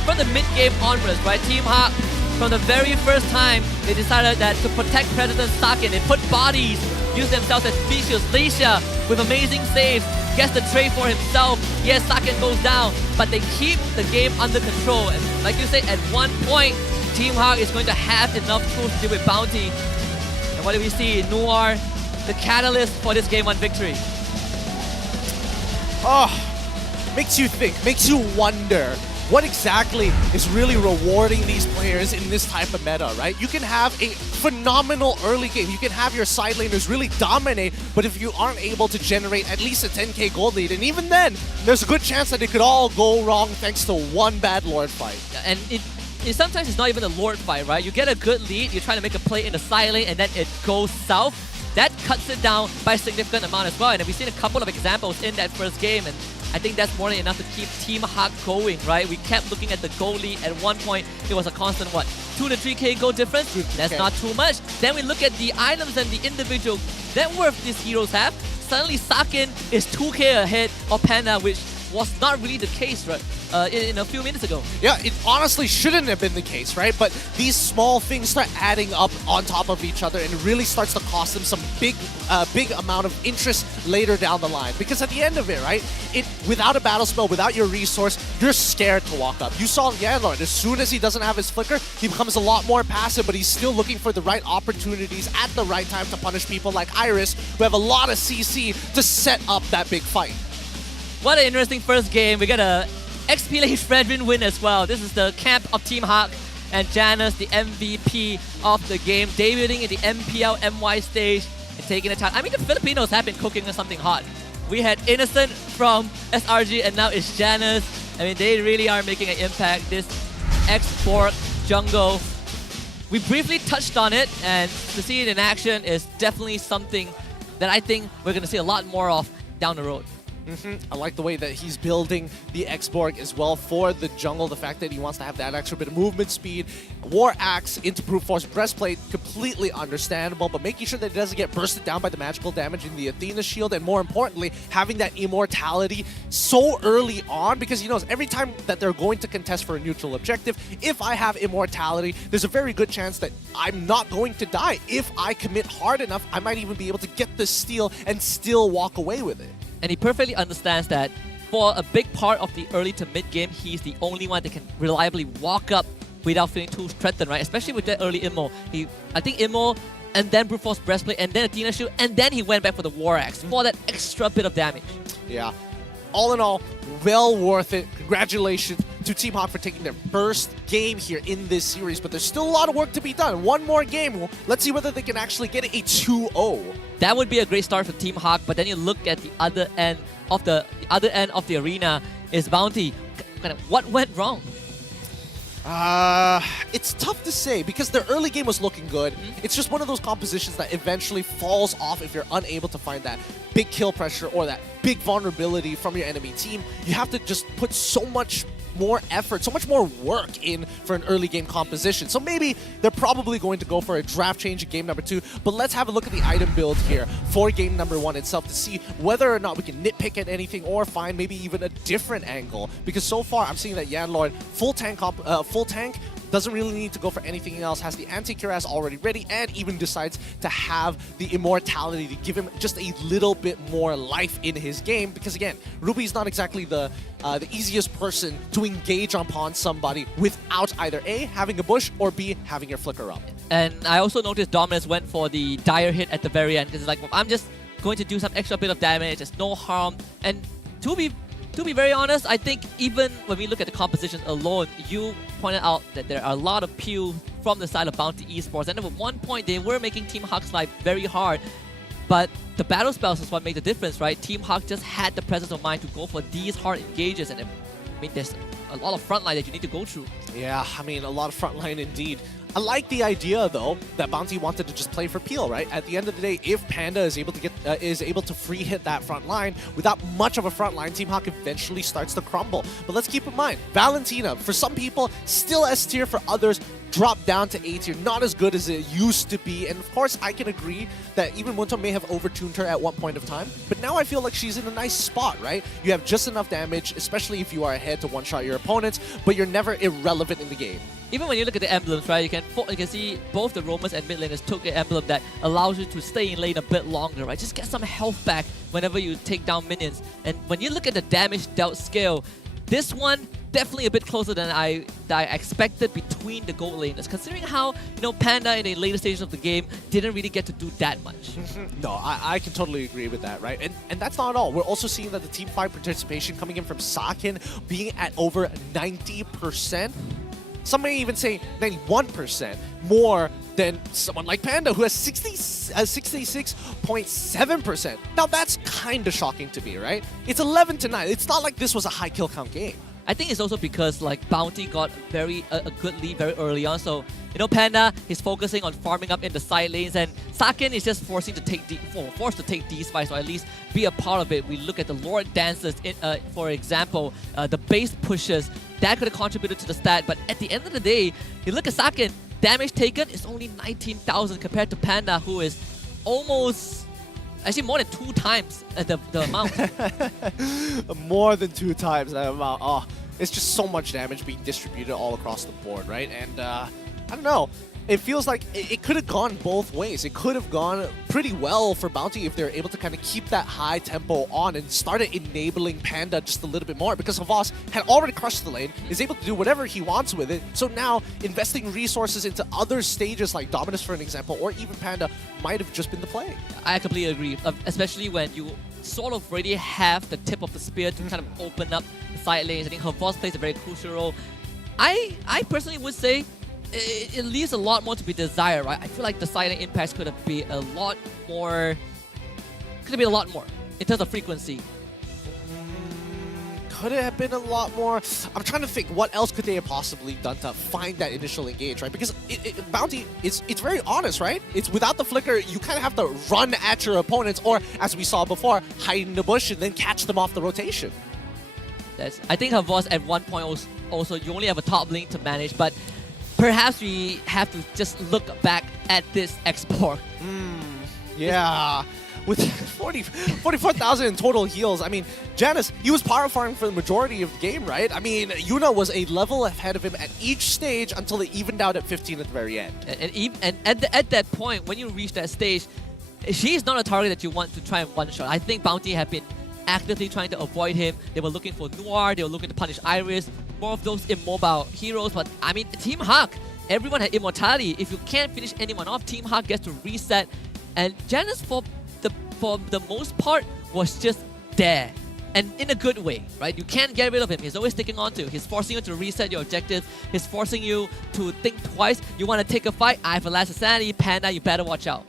from the mid-game onwards, right? Team Hawk, from the very first time, they decided that to protect Predator Sakin, they put bodies, use themselves as species. Leisha, with amazing saves, gets the trade for himself. Yes, Sakin goes down, but they keep the game under control. And like you said, at one point, Team Hawk is going to have enough tools to deal with Bountee. And what do we see? Noir, the catalyst for this game 1 victory. Oh, makes you think, makes you wonder what exactly is really rewarding these players in this type of meta, right? You can have a phenomenal early game. You can have your side laners really dominate, but if you aren't able to generate at least a 10k gold lead, and even then, there's a good chance that it could all go wrong thanks to one bad Lord fight. And sometimes it's not even a Lord fight, right? You get a good lead, you're trying to make a play in the side lane, and then it goes south. That cuts it down by a significant amount as well. And we've seen a couple of examples in that first game, and I think that's more than enough to keep Team Hawk going, right? We kept looking at the goal lead. At one point, it was a constant, 2 to 3k goal difference? That's not too much. Then we look at the items and the individual net worth these heroes have. Suddenly, Sakin is 2k ahead of Panda, which was not really the case, right? In a few minutes ago. Yeah, it honestly shouldn't have been the case, right? But these small things start adding up on top of each other, and it really starts to cost them some big amount of interest later down the line. Because at the end of it, right, without a battle spell, without your resource, you're scared to walk up. You saw Yanlord, as soon as he doesn't have his flicker, he becomes a lot more passive, but he's still looking for the right opportunities at the right time to punish people like Iris, who have a lot of CC to set up that big fight. What an interesting first game. We got a XP Fredrin win as well. This is the camp of Team Hawk, and Janus, the MVP of the game, debuting in the MPL MY stage and taking the time. I mean, the Filipinos have been cooking us something hot. We had Innocent from SRG, and now it's Janus. I mean, they really are making an impact. This X-Borg jungle, we briefly touched on it, and to see it in action is definitely something that I think we're going to see a lot more of down the road. I like the way that he's building the X-Borg as well for the jungle. The fact that he wants to have that extra bit of movement speed. War Axe into Brute Force Breastplate, completely understandable, but making sure that it doesn't get bursted down by the magical damage in the Athena shield, and more importantly, having that immortality so early on, because he knows every time that they're going to contest for a neutral objective, if I have immortality, there's a very good chance that I'm not going to die. If I commit hard enough, I might even be able to get the steal and still walk away with it. And he perfectly understands that for a big part of the early to mid game, he's the only one that can reliably walk up without feeling too threatened, right? Especially with that early immo. I think immo, and then Brute Force Breastplate, and then Athena Shield, and then he went back for the War Axe for that extra bit of damage. Yeah. All in all, well worth it. Congratulations to Team Hawk for taking their first game here in this series, but there's still a lot of work to be done. One more game. Let's see whether they can actually get a 2-0. That would be a great start for Team Hawk, but then you look at the other end of the arena is Bountee. What went wrong? It's tough to say because their early game was looking good. It's just one of those compositions that eventually falls off if you're unable to find that big kill pressure or that big vulnerability from your enemy team. You have to just put so much more effort, so much more work in for an early game composition. So maybe they're probably going to go for a draft change in game number 2, but let's have a look at the item build here for game number 1 itself to see whether or not we can nitpick at anything or find maybe even a different angle. Because so far I'm seeing that Yanlord full tank doesn't really need to go for anything else, has the anti-cuirass already ready, and even decides to have the immortality to give him just a little bit more life in his game. Because again, Ruby's not exactly the easiest person to engage upon somebody without either A, having a bush, or B, having your flicker up. And I also noticed Dominus went for the dire hit at the very end. It's like, I'm just going to do some extra bit of damage, there's no harm. And to be very honest, I think even when we look at the composition alone, you pointed out that there are a lot of pew from the side of Bountee Esports. And at one point, they were making Team Hawk's life very hard. But the battle spells is what made the difference, right? Team Hawk just had the presence of mind to go for these hard engages. And I mean, there's a lot of frontline that you need to go through. Yeah, I mean, a lot of frontline indeed. I like the idea, though, that Bountee wanted to just play for Peel, right? At the end of the day, if Panda is able to free hit that front line without much of a front line, Team Hawk eventually starts to crumble. But let's keep in mind, Valentina, for some people, still S tier, for others, dropped down to A tier. Not as good as it used to be. And of course, I can agree that even Bountee may have overtuned her at one point of time. But now I feel like she's in a nice spot, right? You have just enough damage, especially if you are ahead to one-shot your opponents, but you're never irrelevant in the game. Even when you look at the emblems, right, you can see both the roamers and mid laners took the emblem that allows you to stay in lane a bit longer, right? Just get some health back whenever you take down minions. And when you look at the damage dealt scale, this one definitely a bit closer than I expected between the gold laners, considering how, you know, Panda in the later stages of the game didn't really get to do that much. No, I can totally agree with that, right? And that's not all. We're also seeing that the team fight participation coming in from Sakin being at over 90%. Some may even say 91% more than someone like Panda, who has 66.7%. Now that's kind of shocking to me, right? It's 11-9. It's not like this was a high kill count game. I think it's also because like Bountee got a good lead very early on, so you know Panda is focusing on farming up in the side lanes, and Sakin is just forced to take these fights, or at least be a part of it. We look at the Lord Dancers, for example, the base pushes that could have contributed to the stat, but at the end of the day, you look at Sakin, damage taken is only 19,000 compared to Panda, who is almost. Actually, more than 2 times the amount. More than 2 times that amount. Oh, it's just so much damage being distributed all across the board, right? And I don't know. It feels like it could have gone both ways. It could have gone pretty well for Bountee if they're able to kind of keep that high tempo on and started enabling Panda just a little bit more, because Havas had already crushed the lane, is able to do whatever he wants with it. So now investing resources into other stages like Dominus, for an example, or even Panda might have just been the play. I completely agree, especially when you sort of already have the tip of the spear to kind of open up the side lanes. I think Havas plays a very crucial role. I personally would say it leaves a lot more to be desired, right? I feel like the silent impacts could have been a lot more in terms of frequency. Could it have been a lot more? I'm trying to think, what else could they have possibly done to find that initial engage, right? Because Bountee, it's very honest, right? It's without the flicker, you kind of have to run at your opponents, or as we saw before, hide in the bush and then catch them off the rotation. I think Havas at one point also, you only have a top lane to manage, but perhaps we have to just look back at this export. Yeah. With 44,000 in total heals. I mean, Janus, he was power farming for the majority of the game, right? I mean, Yuna was a level ahead of him at each stage until they evened out at 15 at the very end. And at that point, when you reach that stage, she's not a target that you want to try and one-shot. I think Bountee have been actively trying to avoid him. They were looking for Noir, they were looking to punish Iris, more of those immobile heroes. But I mean, Team Hawk, everyone had immortality. If you can't finish anyone off, Team Hawk gets to reset. And Janus, for the most part, was just there. And in a good way, right? You can't get rid of him. He's always sticking on to. He's forcing you to reset your objective. He's forcing you to think twice. You want to take a fight? I have a last sanity. Panda, you better watch out.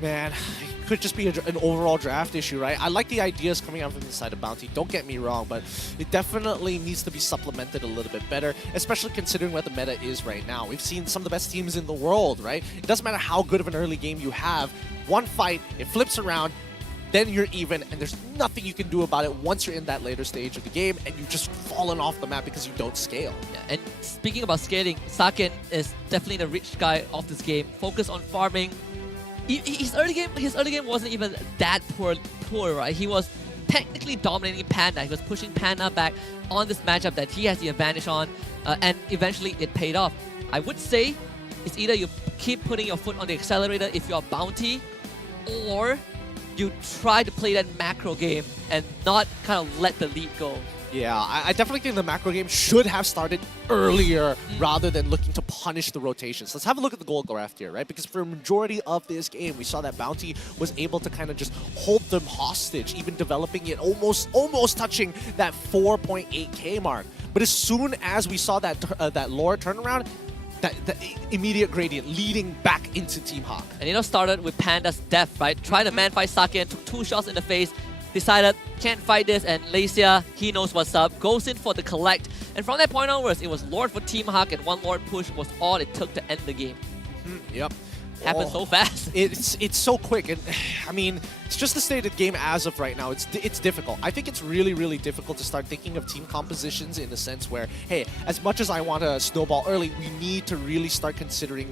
Man, it could just be an overall draft issue, right? I like the ideas coming out from the side of Bountee, don't get me wrong, but it definitely needs to be supplemented a little bit better, especially considering what the meta is right now. We've seen some of the best teams in the world, right? It doesn't matter how good of an early game you have. One fight, it flips around, then you're even, and there's nothing you can do about it once you're in that later stage of the game, and you've just fallen off the map because you don't scale. Yeah, and speaking about scaling, Sakin is definitely the rich guy of this game. Focus on farming. His early game wasn't even that poor, right? He was technically dominating Panda. He was pushing Panda back on this matchup that he has the advantage on, and eventually it paid off. I would say it's either you keep putting your foot on the accelerator if you're Bountee, or you try to play that macro game and not kind of let the lead go. Yeah, I definitely think the macro game should have started earlier rather than looking to punish the rotations. Let's have a look at the goal graph here, right? Because for a majority of this game, we saw that Bountee was able to kind of just hold them hostage, even developing it almost touching that 4.8k mark. But as soon as we saw that Lord turnaround, that immediate gradient leading back into Team Hawk. And started with Panda's death, right? Tried to man fight Sake and took 2 shots in the face. Decided, can't fight this, and Malaysia, he knows what's up, goes in for the collect. And from that point onwards, it was Lord for Team Hawk, and 1 Lord push was all it took to end the game. Yep. Happened so fast. It's so quick, and I mean, it's just the stated game as of right now. It's difficult. I think it's really, really difficult to start thinking of team compositions in the sense where, hey, as much as I want to snowball early, we need to really start considering.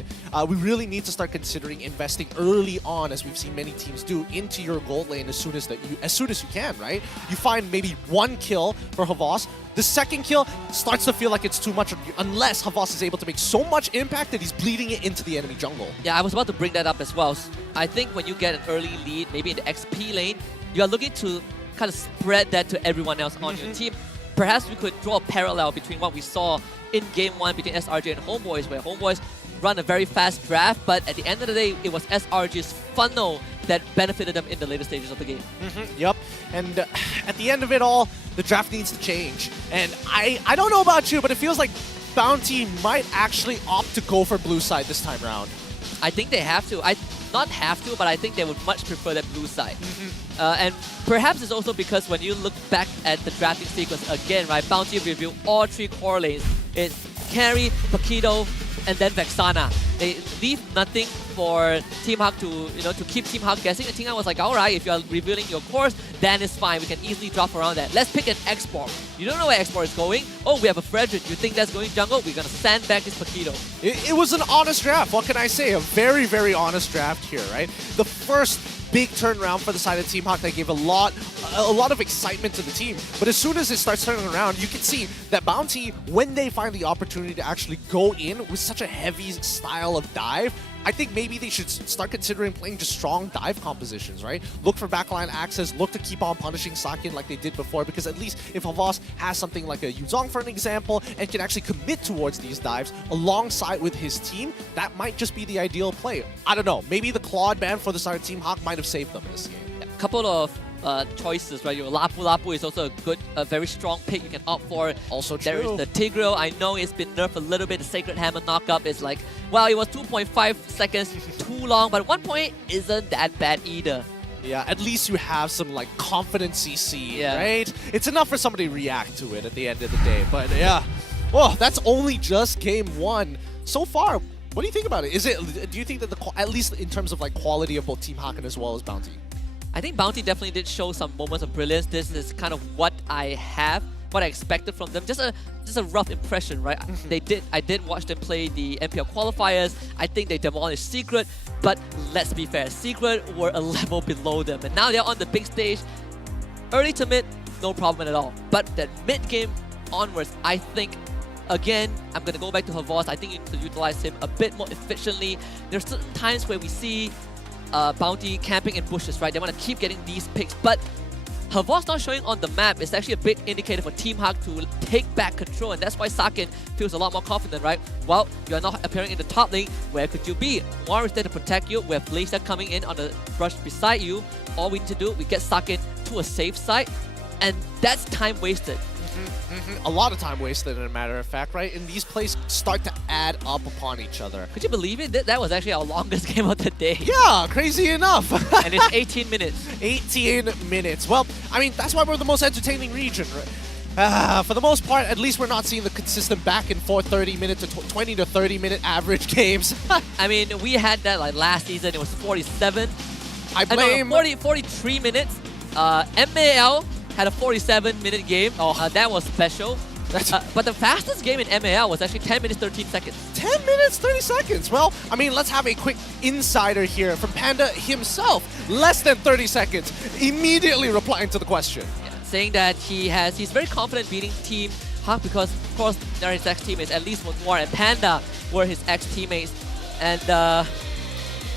We really need to start considering investing early on, as we've seen many teams do, into your gold lane as soon as you can. Right? You find maybe 1 kill for Havas. The second kill starts to feel like it's too much, unless Havas is able to make so much impact that he's bleeding it into the enemy jungle. Yeah, I was about to bring that up as well. I think when you get an early lead, maybe in the XP lane, you are looking to kind of spread that to everyone else on your team. Perhaps we could draw a parallel between what we saw in Game 1 between SRG and Homebois, where Homebois run a very fast draft, but at the end of the day, it was SRG's funnel that benefited them in the later stages of the game. Yep, and at the end of it all, the draft needs to change. And I don't know about you, but it feels like Bountee might actually opt to go for blue side this time around. I think they have to. Not have to, but I think they would much prefer that blue side. And perhaps it's also because when you look back at the drafting sequence again, right, Bountee revealed all 3 core lanes. It's Carry, Paquito, and then Vexana. They leave nothing for Team Hawk to keep Team Hawk guessing. And Team Hawk was like, alright, if you're revealing your cores, then it's fine. We can easily drop around that. Let's pick an export. You don't know where export is going. Oh, we have a Frederick. You think that's going jungle? We're gonna sandbag this Paquito. It was an honest draft. What can I say? A very, very honest draft here, right? The first big turnaround for the side of Team Hawk that gave a lot of excitement to the team. But as soon as it starts turning around, you can see that Bountee, when they find the opportunity to actually go in with such a heavy style of dive, I think maybe they should start considering playing just strong dive compositions, right? Look for backline access, look to keep on punishing Sakin like they did before, because at least if Havas has something like a Yuzong, for an example, and can actually commit towards these dives alongside with his team, that might just be the ideal play. I don't know, maybe the Claude ban for the side of Team Hawk might have saved them this year. A couple of choices, right? Your Lapu is also a very strong pick you can opt for. Also there true. is the Tigreal. I know it's been nerfed a little bit. The Sacred Hammer knockup is like, well, it was 2.5 seconds too long, but 1 point isn't that bad either. Yeah, at least you have some like confident CC, right? It's enough for somebody to react to it at the end of the day. But yeah, well, that's only just Game 1 so far. What do you think about it? Do you think that at least in terms of like quality of both Team Hawk and as well as Bountee? I think Bountee definitely did show some moments of brilliance. This is kind of what I expected from them. Just a rough impression, right? I did watch them play the MPL qualifiers. I think they demolished Secret, but let's be fair, Secret were a level below them, and now they're on the big stage. Early to mid, no problem at all. But that mid game onwards, I think, again, I'm gonna go back to Havas. I think you need to utilize him a bit more efficiently. There's certain times where we see Bountee camping in bushes, right? They want to keep getting these picks, but Havas not showing on the map is actually a big indicator for Team Hawk to take back control, and that's why Sakin feels a lot more confident, right? Well, you're not appearing in the top lane, where could you be? War is there to protect you, we have Blazer coming in on the brush beside you. All we need to do, we get Sakin to a safe side, and that's time wasted. A lot of time wasted, in a matter of fact, right? And these plays start to add up upon each other. Could you believe it? That was actually our longest game of the day. Yeah, crazy enough. And it's 18 minutes. 18 minutes. Well, I mean, that's why we're the most entertaining region, right? For the most part, at least we're not seeing the consistent back and forth 30-minute to 20 to 30-minute average games. I mean, we had that like last season. It was 47. I blame... 43 minutes. MPL had a 47-minute game. That was special. But the fastest game in MPL was actually 10 minutes, 13 seconds. 10 minutes, 30 seconds. Well, I mean, let's have a quick insider here from Panda himself. Less than 30 seconds. Immediately replying to the question. Yeah, saying that he's very confident beating Team Hawk because, of course, they're his ex-teammates. At least War and Panda were his ex-teammates. And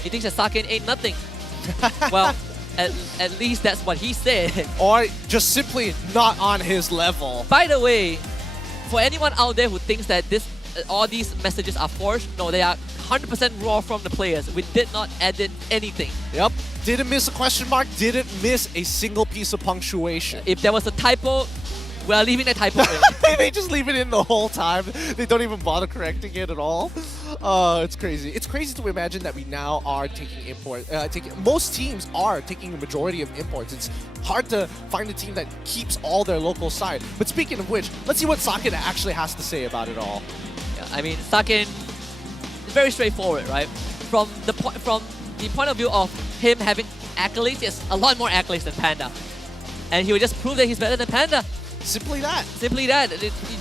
he thinks that Sakin ain't nothing. Well, at least that's what he said. Or just simply not on his level. By the way, for anyone out there who thinks that all these messages are forged, no, they are 100% raw from the players. We did not edit anything. Yep. Didn't miss a question mark, didn't miss a single piece of punctuation. If there was a typo, We are leaving that typo in. They just leave it in the whole time. They don't even bother correcting it at all. It's crazy. It's crazy to imagine that we now are taking import. Most teams are taking the majority of imports. It's hard to find a team that keeps all their local side. But speaking of which, let's see what Sakin actually has to say about it all. Yeah, I mean, Sakin is very straightforward, right? From the point of view of him having accolades, yes, a lot more accolades than Panda. And he will just prove that he's better than Panda. Simply that. Simply that.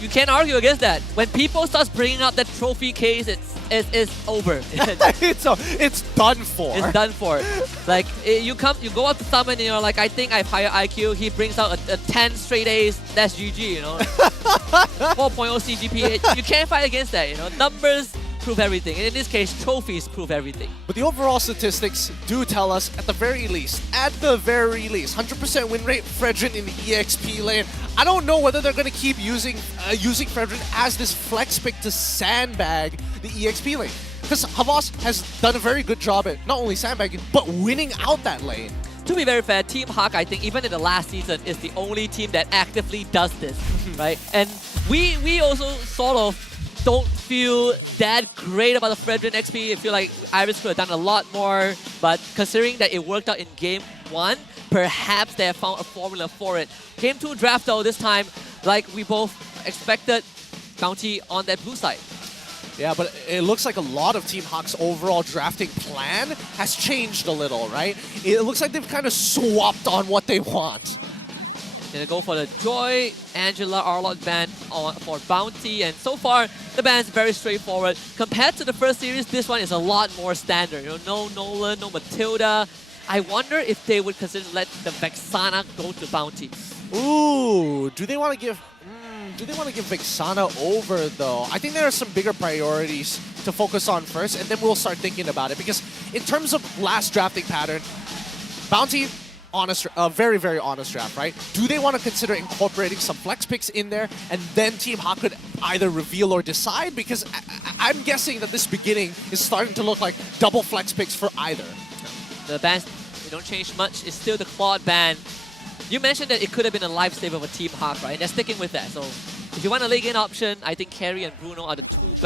You can't argue against that. When people start bringing up that trophy case, it's over. It's done for. It's done for. Like, you go up to someone and you're like, I think I have higher IQ. He brings out a 10 straight A's. That's GG, you know. 4.0 CGPA. You can't fight against that, you know. Numbers prove everything. And in this case, trophies prove everything. But the overall statistics do tell us, at the very least, 100% win rate Fredrin in the EXP lane. I don't know whether they're going to keep using Fredrin as this flex pick to sandbag the EXP lane. Because Havas has done a very good job at not only sandbagging, but winning out that lane. To be very fair, Team Hawk, I think, even in the last season, is the only team that actively does this, right? And we also sort of don't feel that great about the Fredrin XP. I feel like Iris could have done a lot more, but considering that it worked out in Game 1, perhaps they have found a formula for it. Game 2 draft though, this time, like we both expected, Bountee on that blue side. Yeah, but it looks like a lot of Team Hawk's overall drafting plan has changed a little, right? It looks like they've kind of swapped on what they want. Gonna go for the Joy, Angela, Arlott ban for Bountee, and so far the ban's very straightforward. Compared to the first series, this one is a lot more standard. You know, no Nolan, no Matilda. I wonder if they would consider let the Vexana go to Bountee. Ooh, do they want to give Vexana over though? I think there are some bigger priorities to focus on first, and then we'll start thinking about it. Because in terms of last drafting pattern, Bountee, very, very honest draft, right? Do they want to consider incorporating some flex picks in there, and then Team Hawk could either reveal or decide? Because I'm guessing that this beginning is starting to look like double flex picks for either. The bans, they don't change much. It's still the Claude ban. You mentioned that it could have been a lifesaver for Team Hawk, right? And they're sticking with that. So if you want a late game option, I think Carry and Bruno are the two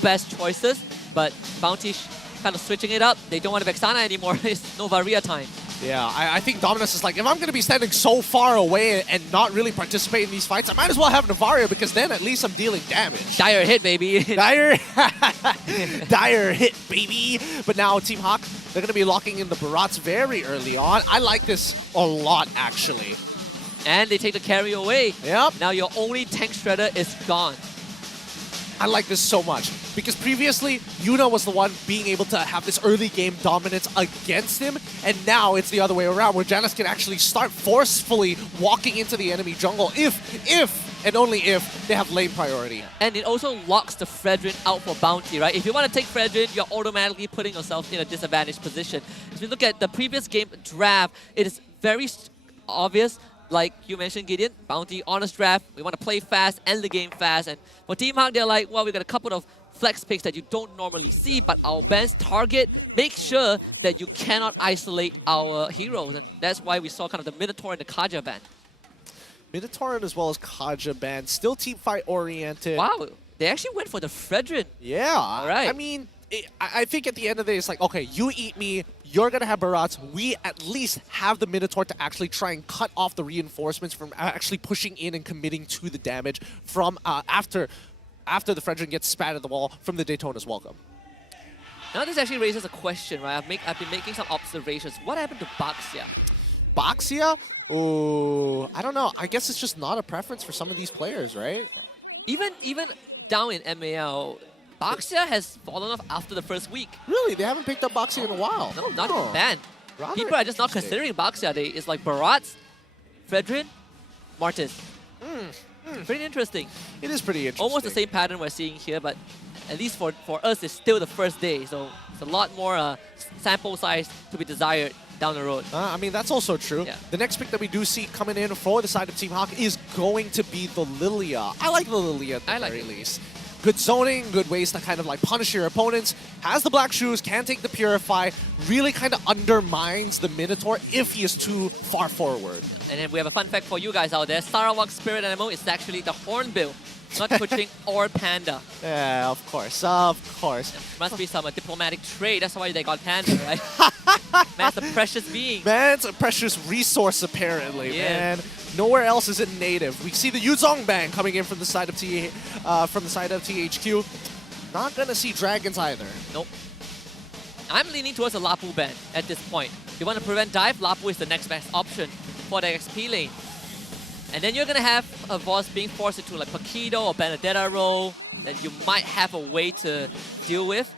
best choices. But Bountee kind of switching it up. They don't want Vexana anymore. It's Novaria time. Yeah, I think Dominus is like, if I'm going to be standing so far away and not really participate in these fights, I might as well have Novaria, because then at least I'm dealing damage. Dire hit, baby. Dire hit, baby. But now Team Hawk, they're going to be locking in the Barats very early on. I like this a lot, actually. And they take the carry away. Yep. Now your only tank shredder is gone. I like this so much, because previously Yuna was the one being able to have this early game dominance against him, and now it's the other way around, where Janus can actually start forcefully walking into the enemy jungle if and only if they have lane priority. And it also locks the Fredrin out for Bountee, right? If you want to take Fredrin, you're automatically putting yourself in a disadvantaged position. If you look at the previous game draft, it is very obvious. Like you mentioned, Gideon, Bountee, honest draft. We want to play fast, end the game fast. And for Team Hawk, they're like, well, we got a couple of flex picks that you don't normally see, but our best target, make sure that you cannot isolate our heroes. And that's why we saw kind of the Minotaur and the Kaja ban. Minotaur as well as Kaja ban, still team fight oriented. Wow, they actually went for the Fredrin. Yeah. All right. I mean, I think at the end of the day, it's like, okay, you eat me, you're going to have Barats. We at least have the Minotaur to actually try and cut off the reinforcements from actually pushing in and committing to the damage from after the Fredrin gets spat at the wall from the Daytona's welcome. Now this actually raises a question, right? I've been making some observations. What happened to Baxia? Baxia? Oh, I don't know. I guess it's just not a preference for some of these players, right? Even down in MAL, Baxia has fallen off after the first week. Really? They haven't picked up Baxia in a while. No, not banned. People are just not considering Baxia. It's like Barats, Fredrin, Martis. Pretty interesting. It is pretty interesting. Almost the same pattern we're seeing here, but at least for us, it's still the first day. So it's a lot more sample size to be desired down the road. I mean, that's also true. Yeah. The next pick that we do see coming in for the side of Team Hawk is going to be the Lilia. I like the Lilia at the very least. good zoning, good ways to kind of like punish your opponents. Has the black shoes, can take the Purify, really kind of undermines the Minotaur if he is too far forward. And then we have a fun fact for you guys out there. Sarawak spirit animal is actually the Hornbill, not Kuching or Panda. Yeah, of course, of course. Must be some diplomatic trade, that's why they got Panda, right? Man's a precious being. Man's a precious resource, apparently, man. Nowhere else is it native. We see the Yuzong Bang coming in from the side of THQ. Not gonna see dragons either. Nope. I'm leaning towards a Lapu ban at this point. You want to prevent dive, Lapu is the next best option for the XP lane. And then you're gonna have a boss being forced into like Pakido or Benedetta role that you might have a way to deal with.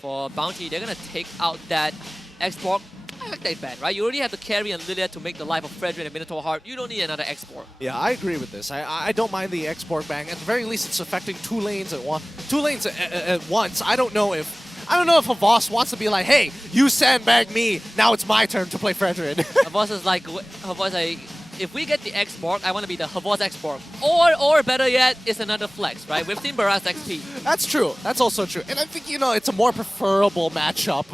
For Bountee, they're gonna take out that export. I like that ban, right? You already have the carry and Lilia to make the life of Frederick and Minotaur hard. You don't need another export. Yeah, I agree with this. I don't mind the export bang. At the very least, it's affecting two lanes at once. I don't know if Havas wants to be like, hey, you sandbag me. Now it's my turn to play Frederick. Havas is like, if we get the export, I want to be the Havas export. Or better yet, it's another flex, right? We've seen Baras XP. That's true. That's also true. And I think, it's a more preferable matchup.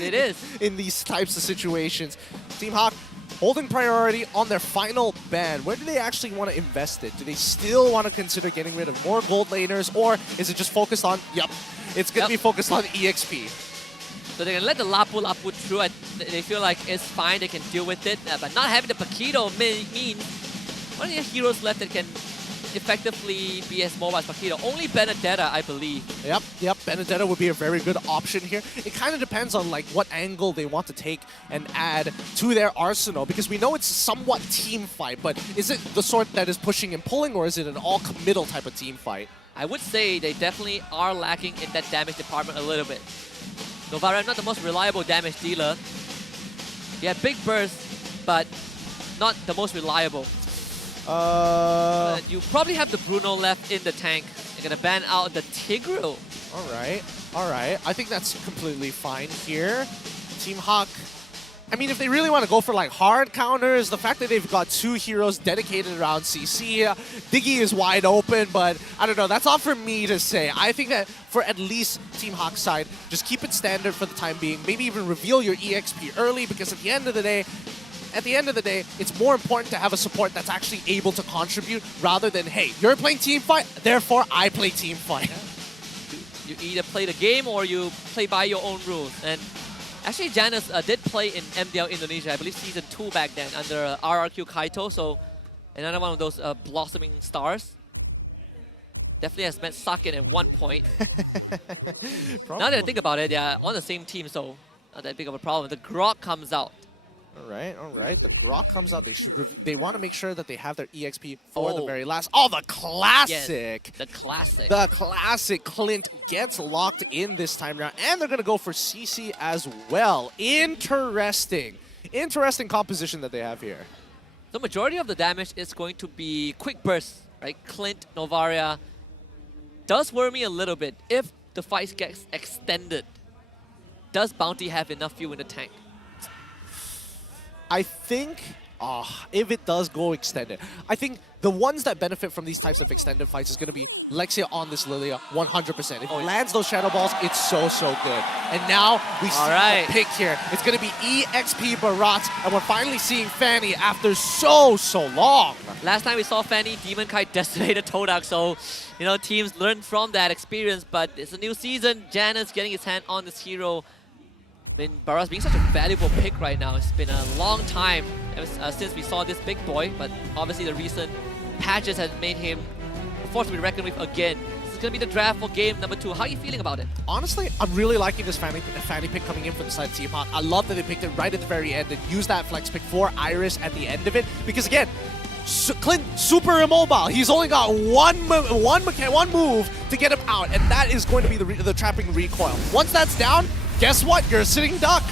It is. In these types of situations. Team Hawk holding priority on their final ban. Where do they actually want to invest it? Do they still want to consider getting rid of more gold laners? Or is it just focused on, it's going to be focused on EXP. So they're going to let the Lapu through. They feel like it's fine, they can deal with it. But not having the Pakido means one of the heroes left that can effectively be as mobile as Pakido. Only Benedetta, I believe. Yep. Benedetta would be a very good option here. It kind of depends on like what angle they want to take and add to their arsenal, because we know it's a somewhat team fight, but is it the sort that is pushing and pulling, or is it an all-committal type of team fight? I would say they definitely are lacking in that damage department a little bit. Novaria, not the most reliable damage dealer. Yeah, big burst, but not the most reliable. You probably have the Bruno left in the tank. You're gonna ban out the Tigreal. Alright. I think that's completely fine here. Team Hawk, I mean, if they really want to go for like hard counters, the fact that they've got two heroes dedicated around CC, Diggy is wide open, but I don't know, that's not for me to say. I think that for at least Team Hawk's side, just keep it standard for the time being. Maybe even reveal your EXP early, because at the end of the day, it's more important to have a support that's actually able to contribute rather than, hey, you're playing team fight, therefore I play team fight. You either play the game or you play by your own rules. And actually, Janus did play in MPL Indonesia, I believe Season 2 back then, under RRQ Kaito, so another one of those blossoming stars. Definitely has met Sakin at one point. Now that I think about it, yeah, on the same team, so not that big of a problem. The Grok comes out. Alright. The Grok comes out. They want to make sure that they have their EXP for the very last. Oh, the classic! Yes, the classic Clint gets locked in this time around. And they're going to go for CC as well. Interesting composition that they have here. The majority of the damage is going to be quick bursts, right? Clint, Novaria. Does worry me a little bit. If the fight gets extended, does Bountee have enough fuel in the tank? I think, if it does go extended, I think the ones that benefit from these types of extended fights is going to be Lexia on this Lilia, 100%. If he lands those Shadow Balls, it's so good. And now we see a pick here. It's going to be EXP Barat, and we're finally seeing Fanny after so long. Last time we saw Fanny, Demon Kite decimated Todak, so teams learn from that experience, but it's a new season. Janus getting his hand on this hero. Baras being such a valuable pick right now. It's been a long time since we saw this big boy, but obviously the recent patches have made him forced to be reckoned with again. It's going to be the draft for game number 2. How are you feeling about it? Honestly, I'm really liking this Fanny pick coming in from the side of Team Hawk. I love that they picked it right at the very end and used that flex pick for Iris at the end of it, because again, Clint, super immobile. He's only got one move to get him out, and that is going to be the trapping recoil. Once that's down, guess what? You're a sitting duck.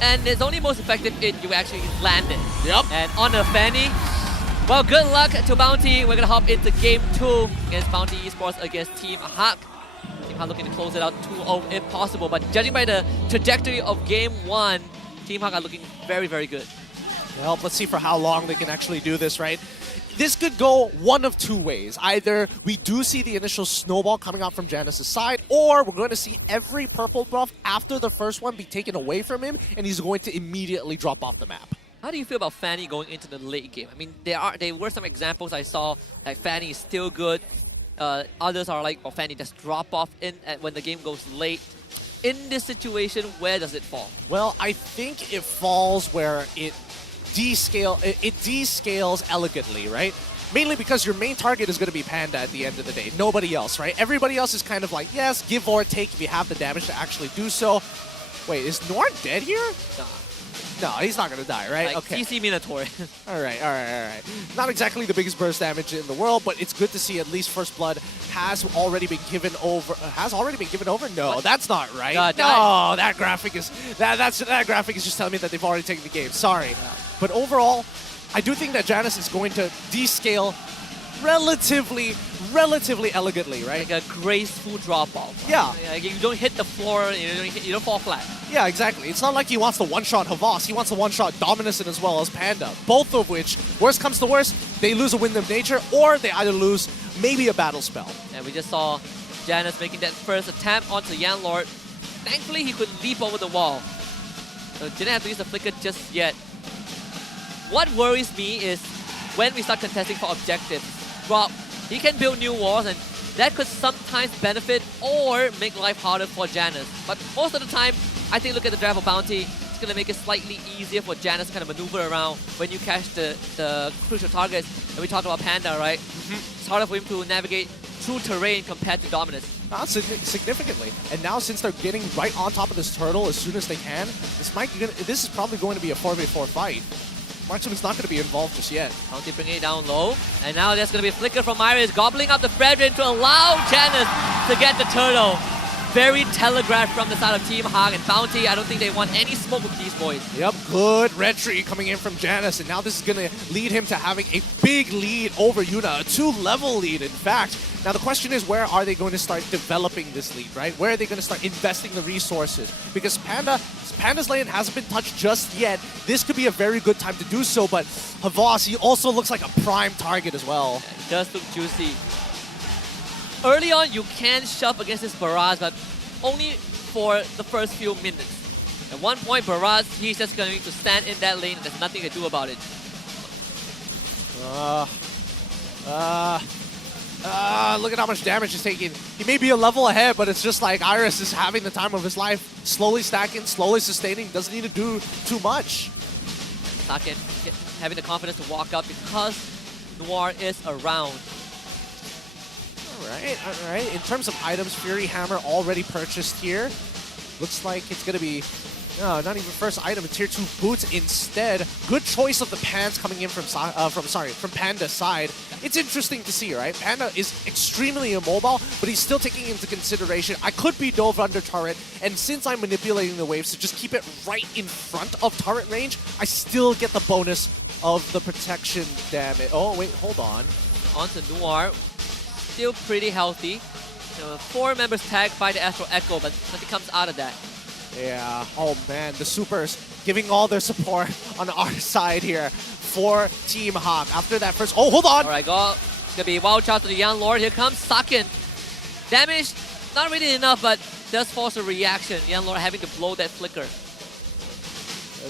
And it's only most effective if you actually land it. Yep. And on a Fanny, well, good luck to Bountee. We're going to hop into game 2 against Bountee Esports against Team Hawk. Team Hawk looking to close it out 2-0 if possible, but judging by the trajectory of game 1, Team Hawk are looking very good. Well, let's see for how long they can actually do this, right? this could go one of two ways. Either we do see the initial snowball coming out from Janus' side, or we're going to see every purple buff after the first one be taken away from him, and he's going to immediately drop off the map. How do you feel about Fanny going into the late game? I mean, there were some examples I saw, like Fanny is still good. Others are like, oh, Fanny just drop off when the game goes late. In this situation, where does it fall? Well, I think it falls where it descales elegantly, right? Mainly because your main target is going to be Panda at the end of the day. Nobody else, right? Everybody else is kind of like, yes, give or take if you have the damage to actually do so. Wait, is Noir dead here? No, he's not going to die, right? Like okay. CC Minotaur. All right. Not exactly the biggest burst damage in the world, but it's good to see at least First Blood has already been given over. No, what? That's not right. God, no, that graphic is that graphic is just telling me that they've already taken the game. Sorry, but overall, I do think that Janus is going to descale relatively elegantly, right? Like a graceful drop-off. Yeah. Like you don't hit the floor, you don't fall flat. Yeah, exactly. It's not like he wants to one-shot Havas. He wants to one-shot Dominus as well as Panda. Both of which, worst comes to worst, they lose a Wind of Nature, or they either lose maybe a Battle Spell. And we just saw Janus making that first attempt onto Yan Lord. Thankfully, he could leap over the wall. So didn't have to use the flicker just yet. What worries me is when we start contesting for objectives. Rob, he can build new walls, and that could sometimes benefit or make life harder for Janus. But most of the time, I think look at the draft of Bountee, it's going to make it slightly easier for Janus to kind of maneuver around when you catch the crucial targets. And we talked about Panda, right? It's harder for him to navigate through terrain compared to Dominus. Significantly. And now since they're getting right on top of this turtle as soon as they can, this is probably going to be a 4v4 fight. Marksman's not going to be involved just yet. Bountee bringing it down low. And now there's going to be a flicker from Iris, gobbling up the Brethren to allow Janus to get the turtle. Very telegraphed from the side of Team Hawk, and Bountee, I don't think they want any smoke with these boys. Yep, good red tree coming in from Janus, and now this is going to lead him to having a big lead over Yuna, a 2-level lead, in fact. Now the question is, where are they going to start developing this lead, right? Where are they going to start investing the resources? Because Panda's lane hasn't been touched just yet. This could be a very good time to do so, but Havas, he also looks like a prime target as well. It does look juicy. Early on, you can shove against this barrage, but only for the first few minutes. At one point, barrage, he's just going to stand in that lane, and there's nothing to do about it. Look at how much damage he's taking. He may be a level ahead, but it's just like Iris is having the time of his life. Slowly stacking, slowly sustaining, doesn't need to do too much. Sakin having the confidence to walk up because Noir is around. Alright. In terms of items, Fury Hammer already purchased here. Looks like it's going to be not even first item, tier 2 boots instead. Good choice of the pants coming in from Panda's side. It's interesting to see, right? Panda is extremely immobile, but he's still taking into consideration, I could be dove under turret, and since I'm manipulating the waves to just keep it right in front of turret range, I still get the bonus of the protection damage. Oh, wait, hold on. On to Noir. Still pretty healthy. 4 members tagged by the Astral Echo, but nothing comes out of that. Yeah, oh man, the supers giving all their support on our side here for Team Hawk. After that first, oh, hold on! Alright, gonna be wild shot to the Young Lord. Here comes Sakin. Damage, not really enough, but does force a reaction. Young Lord having to blow that flicker.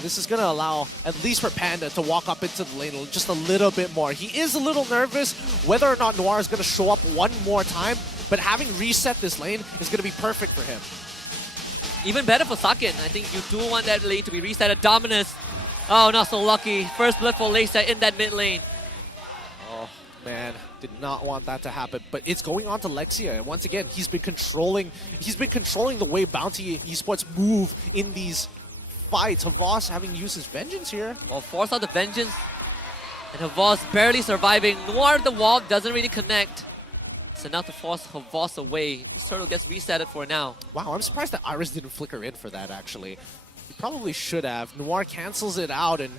This is going to allow, at least for Panda, to walk up into the lane just a little bit more. He is a little nervous whether or not Noir is going to show up one more time, but having reset this lane is going to be perfect for him. Even better for Sakin. I think you do want that lane to be reset at Dominus. Oh, not so lucky. First blood for Lacey in that mid lane. Oh, man. Did not want that to happen, but it's going on to Lexia. And once again, he's been controlling the way Bountee esports move in these fights. Havas having used his vengeance here. Well, force out the vengeance. And Havas barely surviving. Noir the wall doesn't really connect. It's enough to force Havas away. Turtle gets resetted for now. Wow, I'm surprised that Iris didn't flicker in for that, actually. He probably should have. Noir cancels it out, and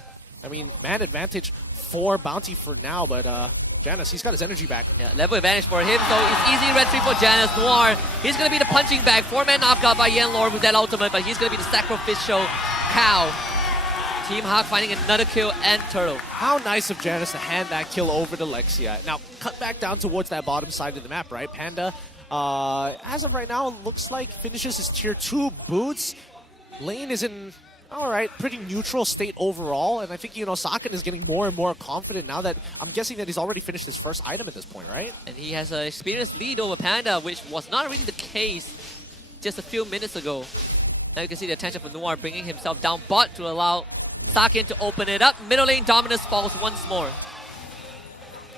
I mean, man advantage for Bountee for now, but Janus, he's got his energy back. Yeah, level advantage for him, so it's easy red tree for Janus. Noir, he's going to be the punching bag. 4-man knockout by Yan Lord with that ultimate, but he's going to be the sacrificial cow Team Hawk finding another kill and turtle. How nice of Janus to hand that kill over to Lexia. Now, cut back down towards that bottom side of the map, right? Panda, as of right now, looks like finishes his tier 2 boots. Lane is in, alright, pretty neutral state overall, and I think, Sakin is getting more and more confident now that I'm guessing that he's already finished his first item at this point, right? And he has an experienced lead over Panda, which was not really the case just a few minutes ago. Now you can see the attention from Noir bringing himself down bot to allow Sakin to open it up. Middle lane Dominus falls once more.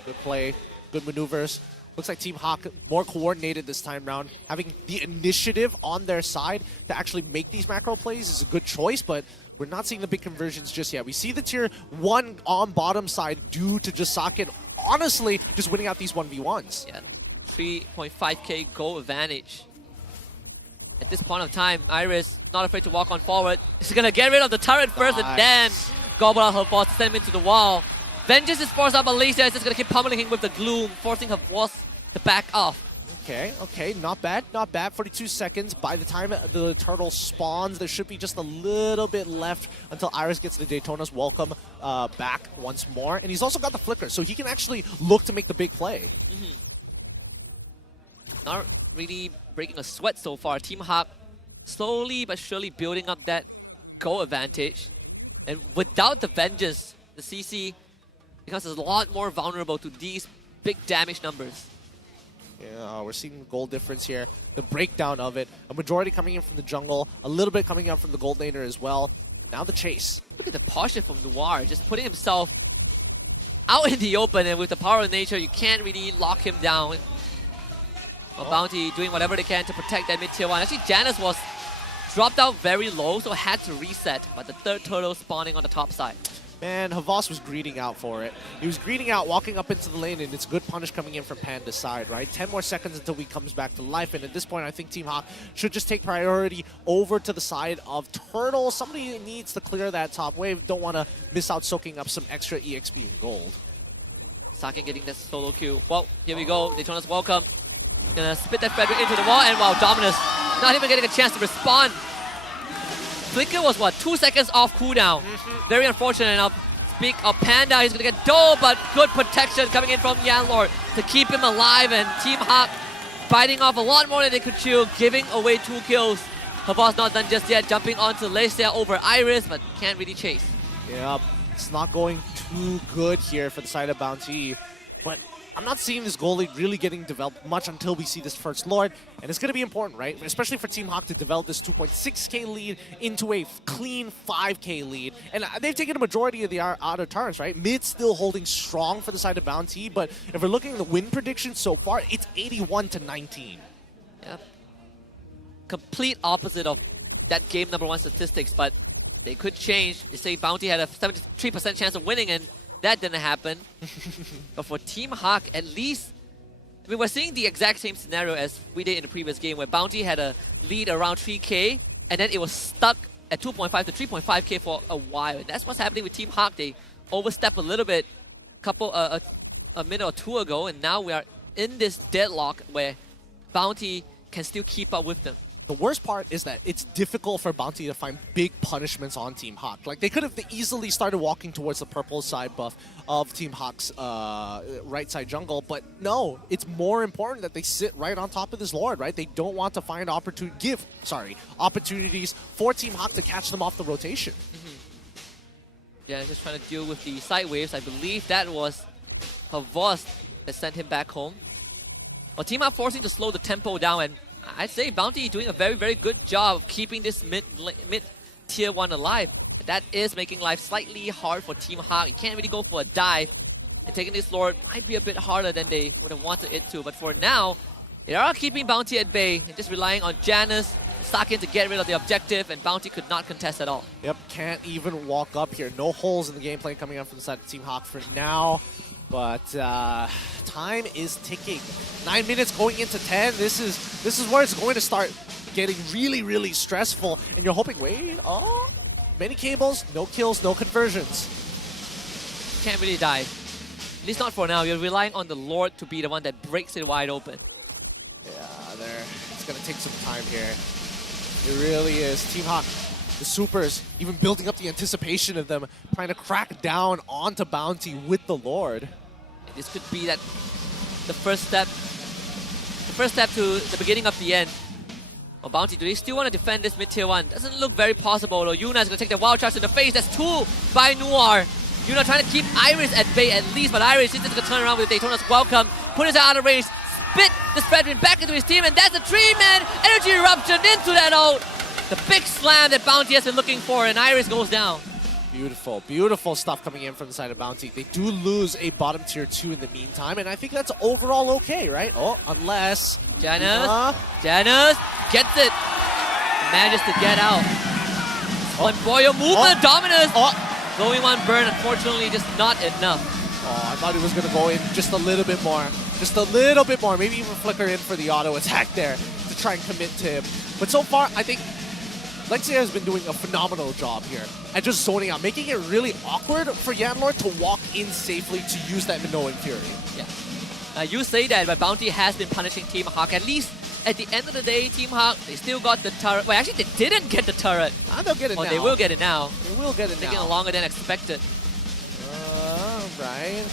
Good play, good maneuvers. Looks like Team Hawk more coordinated this time round. Having the initiative on their side to actually make these macro plays is a good choice, but we're not seeing the big conversions just yet. We see the tier 1 on bottom side due to just Sakin, honestly, just winning out these 1v1s. Yeah, 3.5k goal advantage. At this point of time, Iris not afraid to walk on forward. She's gonna get rid of the turret first and then gobble out her boss, send him into the wall. Vengeance is forced out, but Malaysia is just gonna keep pummeling him with the gloom, forcing her boss to back off. Okay, not bad, not bad. 42 seconds. By the time the turtle spawns, there should be just a little bit left until Iris gets the Daytona's welcome back once more. And he's also got the flicker, so he can actually look to make the big play. Not really breaking a sweat so far. Team Hawk slowly but surely building up that goal advantage. And without the Vengeance, the CC becomes a lot more vulnerable to these big damage numbers. Yeah, we're seeing goal difference here. The breakdown of it. A majority coming in from the jungle, a little bit coming out from the gold laner as well. Now the chase. Look at the posture from Noir, just putting himself out in the open, and with the power of nature, you can't really lock him down. Bountee doing whatever they can to protect that mid tier 1. Actually, Janus was dropped out very low, so had to reset, but the third turtle spawning on the top side. Man, Havas was greeting out for it. He was greeting out, walking up into the lane, and it's good punish coming in from Panda's side, right? 10 more seconds until he comes back to life, and at this point, I think Team Hawk should just take priority over to the side of Turtle. Somebody needs to clear that top wave. Don't want to miss out soaking up some extra EXP gold. Sakin getting this solo queue. Well, here we go. Daytona's welcome. Gonna spit that Frederick into the wall, and wow, Dominus not even getting a chance to respond. Flicker was, what, 2 seconds off cooldown. Very unfortunate. Now, speak of Panda, he's gonna get dole, but good protection coming in from Yanlord to keep him alive, and Team Hawk biting off a lot more than they could chew, giving away 2 kills. Havas not done just yet, jumping onto Leicester over Iris, but can't really chase. Yeah, it's not going too good here for the side of Bountee, but I'm not seeing this goalie really getting developed much until we see this first Lord, and it's going to be important, right? Especially for Team Hawk to develop this 2.6k lead into a clean 5k lead. And they've taken a majority of the outer turns, right? Mid still holding strong for the side of Bountee, but if we're looking at the win prediction so far, it's 81-19. Yeah. Complete opposite of that game #1 statistics, but they could change. They say Bountee had a 73% chance of winning, and that didn't happen. But for Team Hawk, at least, I mean, we're seeing the exact same scenario as we did in the previous game, where Bountee had a lead around 3k, and then it was stuck at 2.5 to 3.5k for a while. And that's what's happening with Team Hawk. They overstepped a little bit a minute or two ago, and now we are in this deadlock where Bountee can still keep up with them. The worst part is that it's difficult for Bountee to find big punishments on Team Hawk. Like, they could have easily started walking towards the purple side buff of Team Hawk's right side jungle, but no, it's more important that they sit right on top of this Lord, right? They don't want to find opportunities for Team Hawk to catch them off the rotation. Yeah, just trying to deal with the side waves. I believe that was Havas that sent him back home. Well, Team Hawk forcing to slow the tempo down, and I'd say Bountee doing a very, very good job of keeping this mid tier 1 alive. That is making life slightly hard for Team Hawk. You can't really go for a dive. And taking this Lord might be a bit harder than they would have wanted it to. But for now, they are keeping Bountee at bay and just relying on Janus, Sakin to get rid of the objective, and Bountee could not contest at all. Yep, can't even walk up here. No holes in the gameplay coming up from the side of Team Hawk for now. But time is ticking. 9 minutes going into 10. This is where it's going to start getting really, really stressful. And you're hoping, wait, oh, many cables, no kills, no conversions. Can't really dive. At least not for now. You're relying on the Lord to be the one that breaks it wide open. Yeah, it's going to take some time here. It really is. Team Hawk The supers even building up the anticipation of them trying to crack down onto Bountee with the Lord. This could be that the first step to the beginning of the end. Oh, Bountee, do they still want to defend this mid-tier 1? Doesn't look very possible though. Yuna is going to take the wild charge in the face. That's 2 by Noir. Yuna trying to keep Iris at bay at least, but Iris is just going to turn around with Daytona's welcome, put his out of range, spit the Spreadwind back into his team, and that's a 3-man energy eruption into that ult. The big slam that Bountee has been looking for, and Iris goes down. Beautiful, beautiful stuff coming in from the side of Bountee. They do lose a bottom tier 2 in the meantime, and I think that's overall okay, right? Oh, unless... Janus gets it. Manages to get out. Homebois movement, Dominus. Going one burn, unfortunately, just not enough. Oh, I thought he was going to go in just a little bit more. Just a little bit more. Maybe even flicker in for the auto attack there to try and commit to him. But so far, I think Lexia has been doing a phenomenal job here at just zoning out, making it really awkward for Yanlord to walk in safely to use that Minoan Fury. Yeah. You say that, but Bountee has been punishing Team Hawk. At least at the end of the day, Team Hawk, they still got the turret. Well, actually, they didn't get the turret. They'll get it now. They will get it now. They will get it Taking now. longer than expected. Right.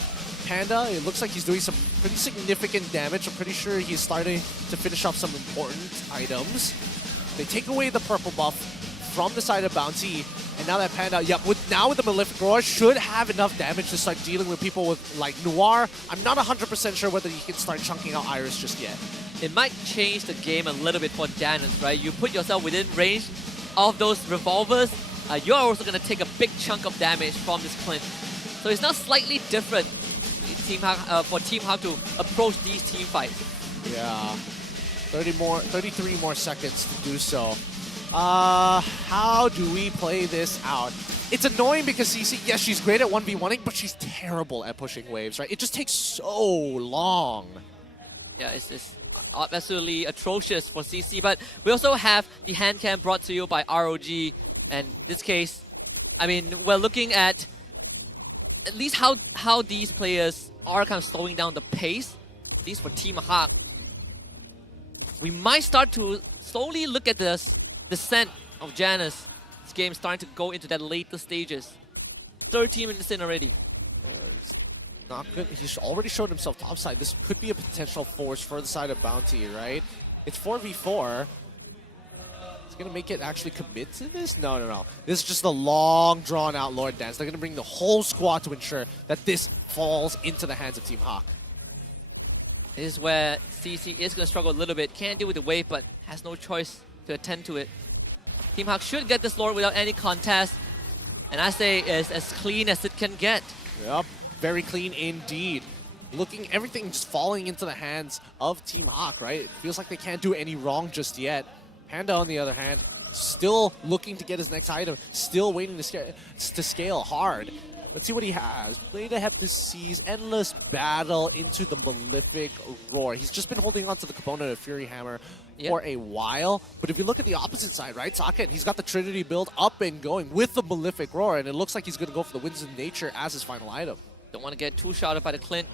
Panda, it looks like he's doing some pretty significant damage. I'm pretty sure he's starting to finish off some important items. They take away the purple buff from the side of Bountee, and now that Panda, with the Malefic Roar, should have enough damage to start dealing with people with like Noir. I'm not 100% sure whether he can start chunking out Iris just yet. It might change the game a little bit for Janus, right? You put yourself within range of those revolvers, you're also going to take a big chunk of damage from this Clint. So it's not slightly different for Team Hawk to approach these team fights. Yeah, 33 more seconds to do so. How do we play this out? It's annoying because CC, yes, she's great at 1v1ing, but she's terrible at pushing waves, right? It just takes so long. Yeah, it's absolutely atrocious for CC, but we also have the hand cam brought to you by ROG, and in this case, I mean, we're looking at least how these players are kind of slowing down the pace, at least for Team Hawk. We might start to slowly look at the descent of Janus. This game is starting to go into that later stages. 13 minutes in already. Not good. He's already showed himself topside. This could be a potential force for the side of Bountee, right? It's 4v4. It's gonna make it actually commit to this? No. This is just a long, drawn-out Lord Dance. They're gonna bring the whole squad to ensure that this falls into the hands of Team Hawk. This is where CC is gonna struggle a little bit. Can't deal with the wave, but has no choice to attend to it. Team Hawk should get this Lord without any contest, and I say it's as clean as it can get. Yep, very clean indeed. Everything just falling into the hands of Team Hawk, right? It feels like they can't do any wrong just yet. Panda, on the other hand, still looking to get his next item, still waiting to scale hard. Let's see what he has. Played ahead to seize endless battle into the Malefic Roar. He's just been holding on to the component of Fury Hammer for a while. But if you look at the opposite side, right, Socket, he's got the Trinity build up and going with the Malefic Roar, and it looks like he's going to go for the Winds of Nature as his final item. Don't want to get too shot by the Clint.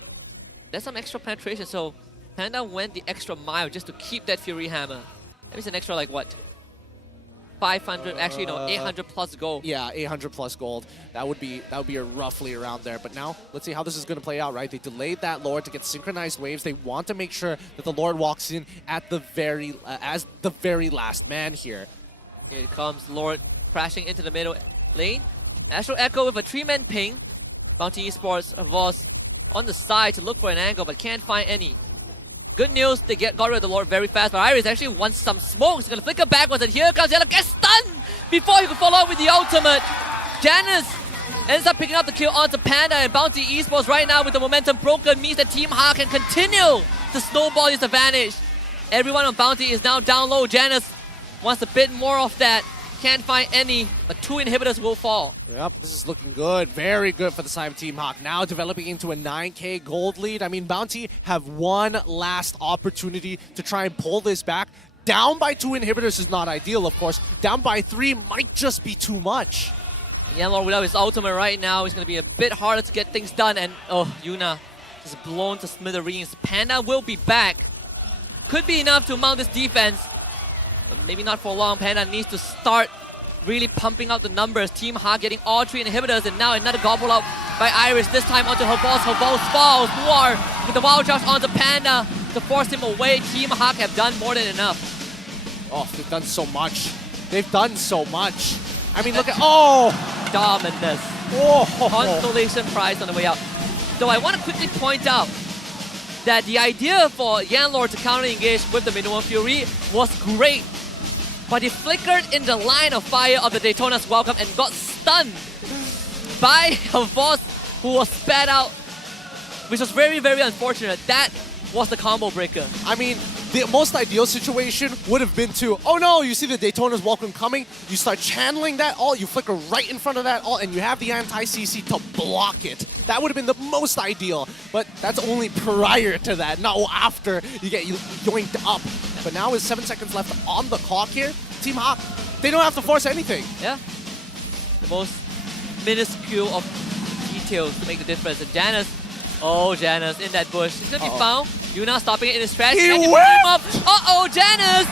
There's some extra penetration, so Panda went the extra mile just to keep that Fury Hammer. Maybe it's an extra, like, what? 500, actually no, 800 plus gold. Yeah, 800 plus gold. That would be roughly around there. But now, let's see how this is going to play out, right? They delayed that Lord to get synchronized waves. They want to make sure that the Lord walks in at the as the very last man here. Here comes Lord crashing into the middle lane. Astral Echo with a 3-man ping. Bountee Esports was on the side to look for an angle, but can't find any. Good news, they got rid of the Lord very fast, but Iris actually wants some smoke. He's gonna flicker backwards, and here comes Yellow, gets stunned before he can follow up with the ultimate. Janus ends up picking up the kill onto Panda, and Bountee Esports right now with the momentum broken means that Team Hawk can continue to snowball his advantage. Everyone on Bountee is now down low. Janus wants a bit more of that. Can't find any, but 2 inhibitors will fall. Yep, this is looking good. Very good for the side of Team Hawk. Now developing into a 9k gold lead. I mean, Bountee have one last opportunity to try and pull this back. Down by 2 inhibitors is not ideal, of course. Down by 3 might just be too much. Yanlord without his ultimate right now is going to be a bit harder to get things done. And, oh, Yuna is blown to smithereens. Panda will be back. Could be enough to mount this defense. Maybe not for long. Panda needs to start really pumping out the numbers. Team Hawk getting all 3 inhibitors, and now another gobble out by Iris, this time onto Homebois. Homebois falls. War with the wild charge onto Panda to force him away. Team Hawk have done more than enough. Oh, they've done so much. They've done so much. I mean, look at, oh! Dominus. Whoa. Consolation prize on the way out. So I want to quickly point out that the idea for Yanlord to counter-engage with the Minoan Fury was great, but he flickered in the line of fire of the Daytona's welcome and got stunned by Homebois, who was spat out, which was very, very unfortunate. That was the combo breaker. I mean, the most ideal situation would have been to, oh no, you see the Daytona's welcome coming, you start channeling that ult, you flicker right in front of that ult, and you have the anti-CC to block it. That would have been the most ideal, but that's only prior to that, not after you get yoinked up. But now with 7 seconds left on the clock here, Team Hawk, they don't have to force anything. Yeah. Most minuscule of details to make the difference. And Janus, oh, Janus in that bush. He's gonna be found. Yuna stopping it in his tracks. He Him up. Uh-oh, Janus!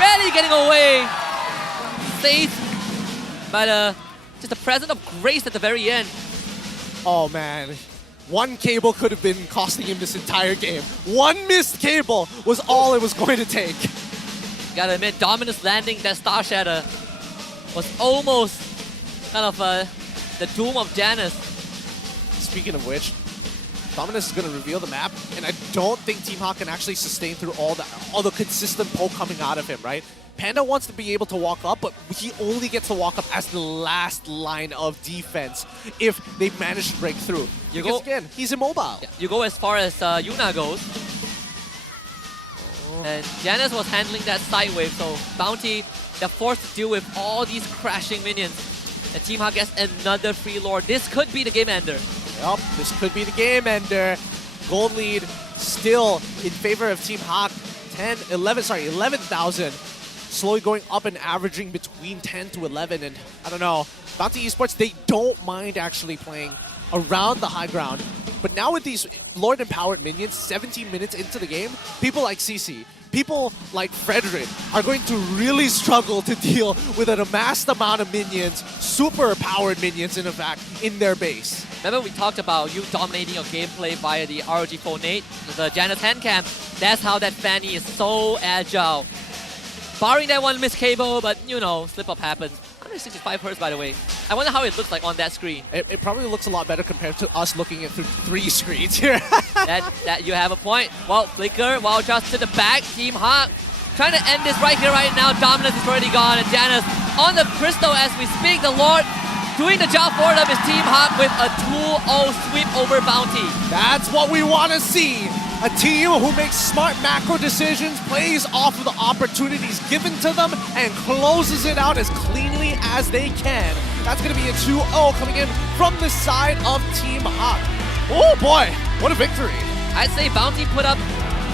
Barely getting away. Saved by just the presence of Grace at the very end. Oh man, one cable could have been costing him this entire game. One missed cable was all it was going to take. Gotta admit, Dominus landing that Star Shatter was almost kind of the doom of Janus. Speaking of which, Dominus is going to reveal the map, and I don't think Team Hawk can actually sustain through all the consistent pull coming out of him, right? Panda wants to be able to walk up, but he only gets to walk up as the last line of defense if they manage to break through. Because again, he's immobile. You go as far as Yuna goes. And Janus was handling that side wave, so Bountee, they're forced to deal with all these crashing minions. And Team Hawk gets another free lord. This could be the game ender. Yup, this could be the game ender. Gold lead still in favor of Team Hawk. 11,000. Slowly going up and averaging between 10 to 11. And I don't know, Bountee Esports, they don't mind actually playing around the high ground. But now with these Lord Empowered minions, 17 minutes into the game, people like CC, people like Frederick are going to really struggle to deal with an amassed amount of minions, super powered minions in fact, in their base. Remember we talked about you dominating your gameplay via the ROG Phone 8, the Janus handcam. That's how that Fanny is so agile. Barring that one missed cable, but you know, slip-up happens. 165 Hz, by the way. I wonder how it looks like on that screen. It probably looks a lot better compared to us looking at through 3 screens here. that you have a point. Well, Flicker, while just to the back, Team Hawk trying to end this right here, right now. Dominus is already gone, and Janus on the crystal as we speak. The Lord doing the job for them is Team Hawk with a 2-0 sweep over Bountee. That's what we want to see. A team who makes smart macro decisions, plays off of the opportunities given to them, and closes it out as cleanly as they can. That's going to be a 2-0 coming in from the side of Team Hawk. Oh boy, what a victory. I'd say Bountee put up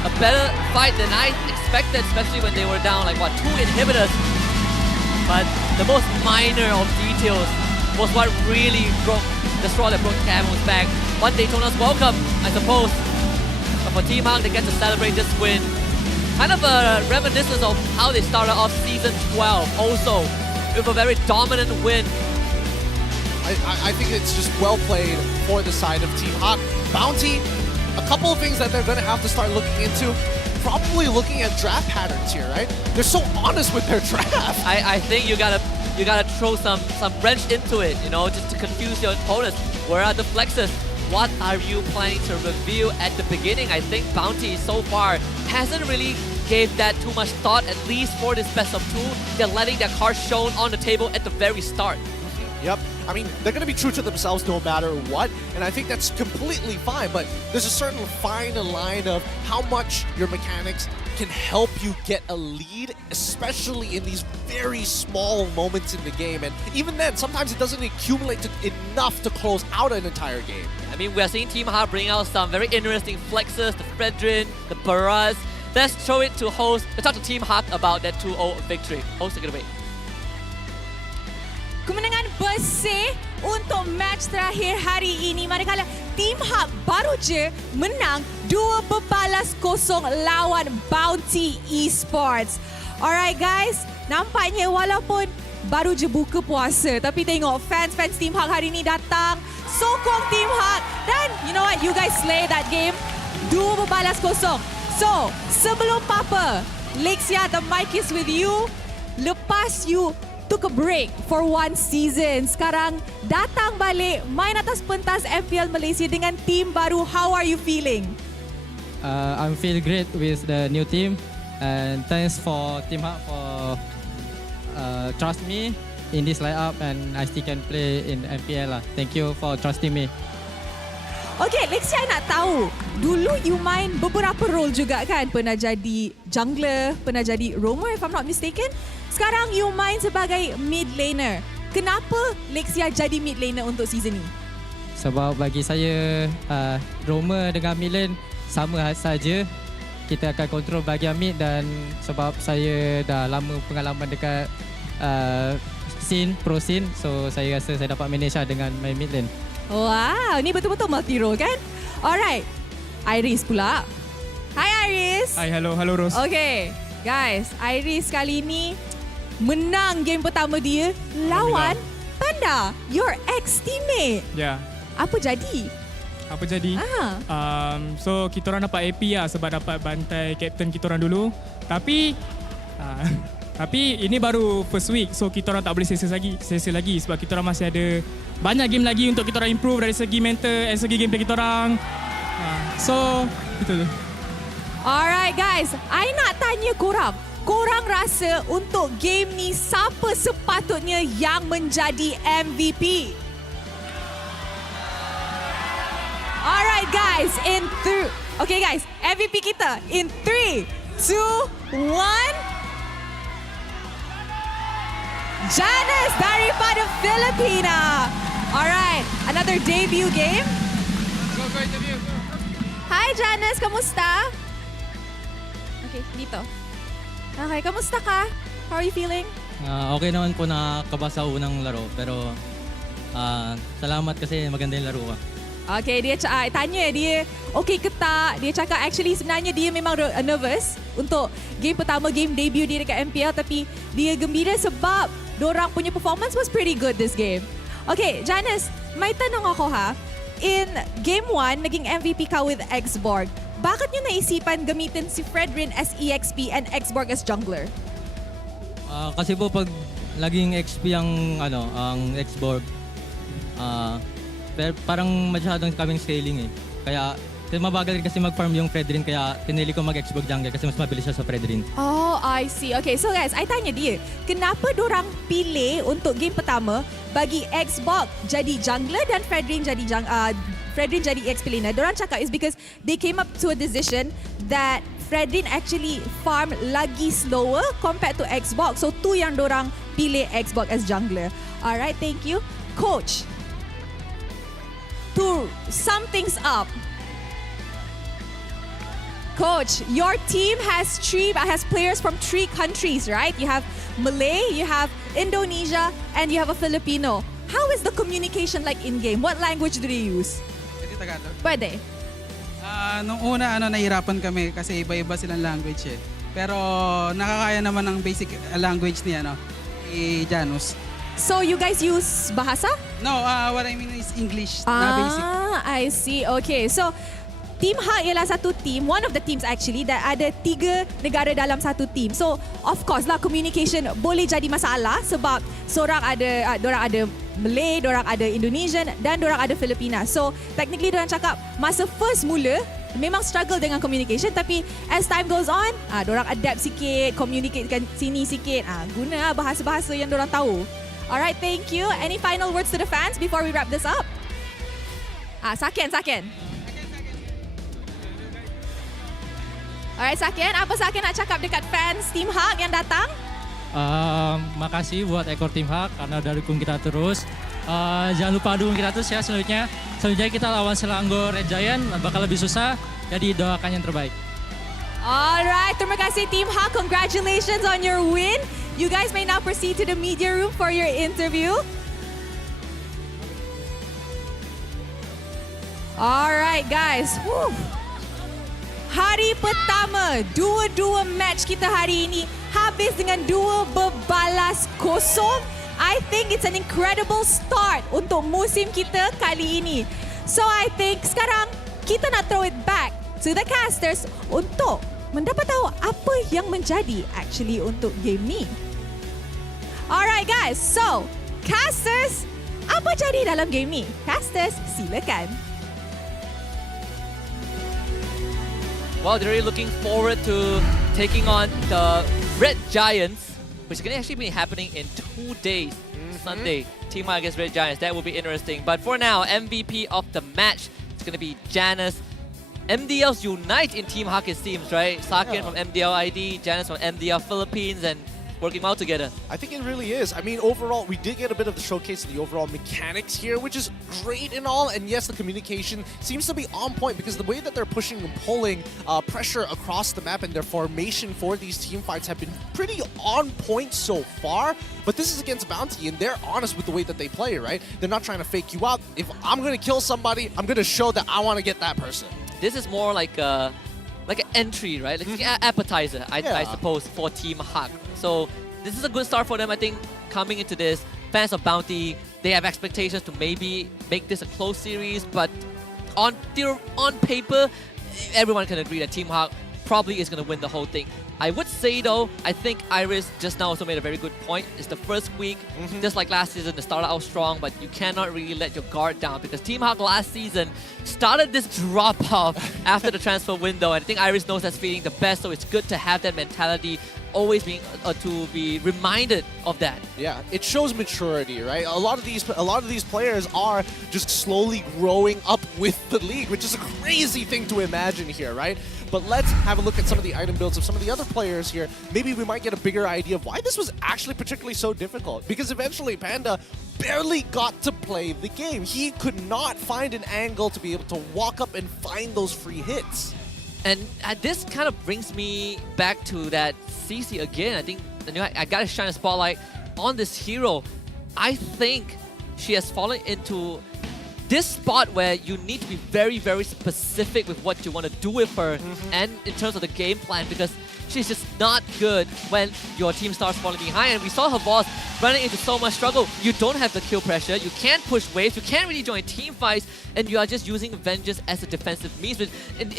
a better fight than I expected, especially when they were down like, what, 2 inhibitors. But the most minor of details was what really broke the straw that broke the camel's back. One Daytona's welcome, I suppose. But for Team Hawk, they get to celebrate this win. Kind of a reminiscence of how they started off Season 12 also, with a very dominant win. I think it's just well played for the side of Team Hawk. Bountee, a couple of things that they're going to have to start looking into. Probably looking at draft patterns here, right? They're so honest with their draft. I think you gotta throw some wrench into it, you know, just to confuse your opponents. Where are the flexes? What are you planning to reveal at the beginning? I think Bountee so far hasn't really gave that too much thought, at least for this best of 2. They're letting their cards shown on the table at the very start. Yep. I mean, they're going to be true to themselves no matter what, and I think that's completely fine, but there's a certain fine line of how much your mechanics can help you get a lead, especially in these very small moments in the game, and even then, sometimes it doesn't accumulate enough to close out an entire game. I mean, we are seeing Team Hawk bring out some very interesting flexes, the Fredrin, the Baraz. Let's show it to host. Let's talk to Team Hawk about that 2-0 victory. Host, take it away. Kemenangan bersih untuk match terakhir hari ini, manakala Team Hawk baru je menang 2-0 lawan Bountee Esports. Alright guys, nampaknya walaupun baru je buka puasa. Tapi tengok fans Team Hak hari ni datang sokong Team Hak. Dan you know what? You guys slay that game. 2 berbalas kosong. So, sebelum apa-apa, Lexia, the mic is with you. Lepas you took a break for 1 season, sekarang datang balik main atas pentas MPL Malaysia dengan team baru. How are you feeling? I'm feel great with the new team, and thanks for Team Hak for trust me in this lineup, and I still can play in MPL lah. Thank you for trusting me. Okay, Lexia nak tahu. Dulu you main beberapa role juga kan? Pernah jadi jungler, pernah jadi roamer if I'm not mistaken. Sekarang you main sebagai mid laner. Kenapa Lexia jadi mid laner untuk season ni? Sebab bagi saya, roamer dengan mid lane sama saja. Kita akan kontrol bahagian mid, dan sebab saya dah lama pengalaman dekat pro scene, so saya rasa saya dapat manage dengan main mid lane. Wow, ni betul-betul multi role kan? Alright, Iris pula. Hi Iris. Hi, hello Rose. Okay, guys, Iris kali ni menang game pertama dia lawan Panda, your ex-teammate. Ya. Yeah. Apa jadi? So kita orang dapat AP lah sebab dapat bantai captain kita orang dulu. Tapi ini baru first week, so kita orang tak boleh sesi lagi sebab kita orang masih ada banyak game lagi untuk kita orang improve dari segi mental, dari segi gameplay kita orang. So itu je. Alright guys, I nak tanya korang. Korang rasa untuk game ni siapa sepatutnya yang menjadi MVP? Alright guys, okay guys, MVP kita in 3, 2, 1. Janice daripada Filipina. Alright, another debut game. Go interview. Hi Janice, kamusta? Okay, dito. Okay, kamusta ka? How are you feeling? Okay naman po, nakakabasa unang laro, pero salamat kasi maganda yung laro ko. Okay, dia tanya dia okay ke tak. Dia cakap actually sebenarnya dia memang nervous untuk game pertama, game debut dia dekat MPL, tapi dia gembira sebab dorang punya performance was pretty good this game. Okay, Janice, may tanong ako ha. In game 1, naging MVP ka with Xborg. Bakit nyo naisipan gamitin si Fredrin as EXP and Xborg as jungler? Kasi po pag laging XP ang Xborg, parang masyadong kaming scaling eh. Kaya mabagal rin kasi mag-farm yung Fredrin, kaya pinili ko mag-Xborg jungle kasi mas mabilis siya sa Fredrin. Oh, I see. Okay, so guys, I tanya dia, kenapa dorang pilih untuk game pertama bagi Xborg jadi jungler dan Fredrin jadi EXP laner? Dorang cakap is because they came up to a decision that Fredrin actually farm lagi slower compared to Xborg. So tu yang dorang pilih Xborg as jungler. Alright, thank you. Coach, to sum things up, Coach, your team has players from 3 countries, right? You have Malay, you have Indonesia, and you have a Filipino. How is the communication like in-game? What language do they use? Tagalog? Pwede. Nung una, nahirapan kami kasi iba-iba silang language eh. Pero nakakaya naman ng basic language ni Janus. So you guys use bahasa? No, what I mean is English na basic. I see. Okay, so Team Hak ialah satu team, one of the teams actually, that ada 3 negara dalam satu team. So, of course lah, communication boleh jadi masalah sebab dorang ada Malay, dorang ada Indonesian dan dorang ada Filipina. So, technically dorang cakap masa first mula memang struggle dengan communication, tapi as time goes on, dorang adapt sikit, communicatekan sini sikit, guna bahasa-bahasa yang dorang tahu. Alright, thank you. Any final words to the fans before we wrap this up? Saken. Alright, Saken, apa Saken nak cakap dekat fans Team Hak yang datang? Makasih buat ekor Team Hak karena udah dukung kita terus. Jangan lupa dukung kita terus ya selanjutnya. Selanjutnya kita lawan Selangor Red Giant, bakal lebih susah. Jadi doakan yang terbaik. Alright, terima kasih Team Hak. Congratulations on your win. You guys may now proceed to the media room for your interview. Alright guys. Whew. Hari pertama, dua-dua match kita hari ini habis dengan 2 berbalas kosong. I think it's an incredible start untuk musim kita kali ini. So I think sekarang kita nak throw it back to the casters untuk mendapat tahu apa yang menjadi actually untuk game ni. Alright guys, so casters, apa jadi dalam game ni? Casters, silakan. Well, they're really looking forward to taking on the Red Giants, which is going to actually be happening in 2 days. Sunday, Team Hawk against Red Giants. That will be interesting. But for now, MVP of the match is going to be Janus. MDLs unite in Team Hawk, it seems, right? Sakin from MDL ID, Janus from MDL Philippines, and working well together. I think it really is. I mean, overall, we did get a bit of the showcase of the overall mechanics here, which is great and all. And yes, the communication seems to be on point because the way that they're pushing and pulling pressure across the map and their formation for these team fights have been pretty on point so far. But this is against Bountee, and they're honest with the way that they play, right? They're not trying to fake you out. If I'm going to kill somebody, I'm going to show that I want to get that person. This is more like an entry, right? Like an appetizer, I suppose, for Team Hawk. So this is a good start for them, I think, coming into this. Fans of Bountee, they have expectations to maybe make this a close series, but on paper, everyone can agree that Team Hawk probably is going to win the whole thing. I would say though, I think Iris just now also made a very good point. It's the first week, just like last season, they started out strong, but you cannot really let your guard down because Team Hawk last season started this drop-off after the transfer window, and I think Iris knows that's feeling the best, so it's good to have that mentality, always being to be reminded of that. Yeah, it shows maturity, right? A lot of these players are just slowly growing up with the league, which is a crazy thing to imagine here, right? But let's have a look at some of the item builds of some of the other players here. Maybe we might get a bigger idea of why this was actually particularly so difficult. Because eventually Panda barely got to play the game. He could not find an angle to be able to walk up and find those free hits. And this kind of brings me back to that CC again. I think I gotta shine a spotlight on this hero. I think she has fallen into this spot where you need to be very, very specific with what you want to do with her and in terms of the game plan, because she's just not good when your team starts falling behind. And we saw her boss running into so much struggle. You don't have the kill pressure, you can't push waves, you can't really join team fights, and you are just using Vengeance as a defensive means. But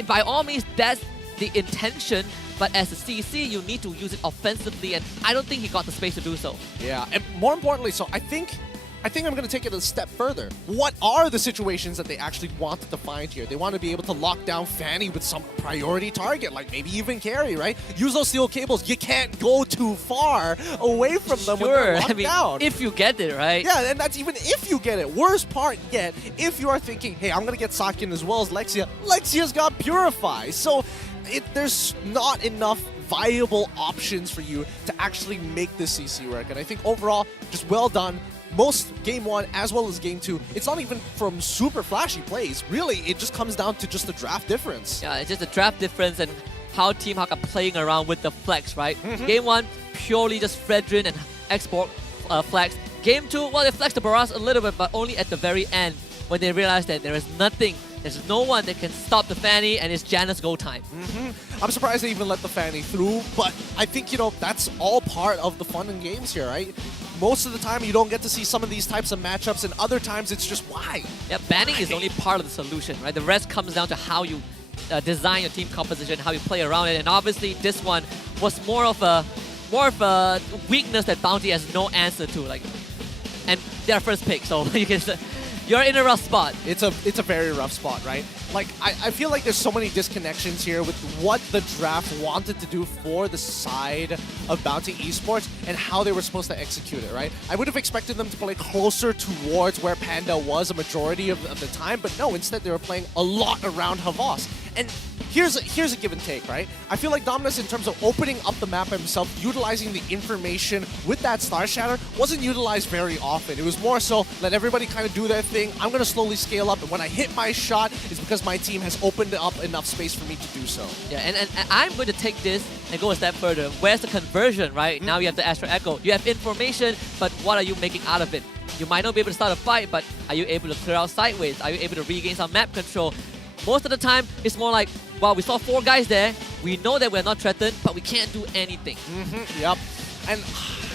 by all means, that's the intention, but as a CC, you need to use it offensively, and I don't think he got the space to do so. Yeah, and more importantly, so I think I'm going to take it a step further. What are the situations that they actually wanted to find here? They want to be able to lock down Fanny with some priority target, like maybe even carry, right? Use those steel cables. You can't go too far away from them when they're locked down. If you get it, right? Yeah, and that's even if you get it. Worst part yet, if you are thinking, hey, I'm going to get Sakin as well as Lexia, Lexia's got Purify. So there's not enough viable options for you to actually make this CC work. And I think overall, just well done. Most Game 1 as well as Game 2, it's not even from super flashy plays. Really, it just comes down to just the draft difference. Yeah, it's just the draft difference and how Team Hawk are playing around with the flex, right? Game 1, purely just Fredrin and export flex. Game 2, well, they flexed the Barras a little bit, but only at the very end when they realized that there is nothing, there's no one that can stop the Fanny, and it's Janus go time. I'm surprised they even let the Fanny through, but I think, that's all part of the fun in games here, right? Most of the time, you don't get to see some of these types of matchups, and other times, it's just why. Yeah, banning is only part of the solution, right? The rest comes down to how you design your team composition, how you play around it, and obviously this one was more of a weakness that Bountee has no answer to, and their first pick, so you can. You're in a rough spot. It's a very rough spot, right? I feel like there's so many disconnections here with what the draft wanted to do for the side of Bountee Esports and how they were supposed to execute it, right? I would have expected them to play closer towards where Panda was a majority of the time, but no, instead they were playing a lot around Havas. And here's a give and take, right? I feel like Dominus, in terms of opening up the map himself, utilizing the information with that Star Shatter, wasn't utilized very often. It was more so, let everybody kind of do their thing. I'm going to slowly scale up, and when I hit my shot, it's because my team has opened up enough space for me to do so. Yeah, and I'm going to take this and go a step further. Where's the conversion, right? Now you have the Astro Echo. You have information, but what are you making out of it? You might not be able to start a fight, but are you able to clear out sideways? Are you able to regain some map control? Most of the time, it's more like, well, we saw 4 guys there. We know that we're not threatened, but we can't do anything. Yep. And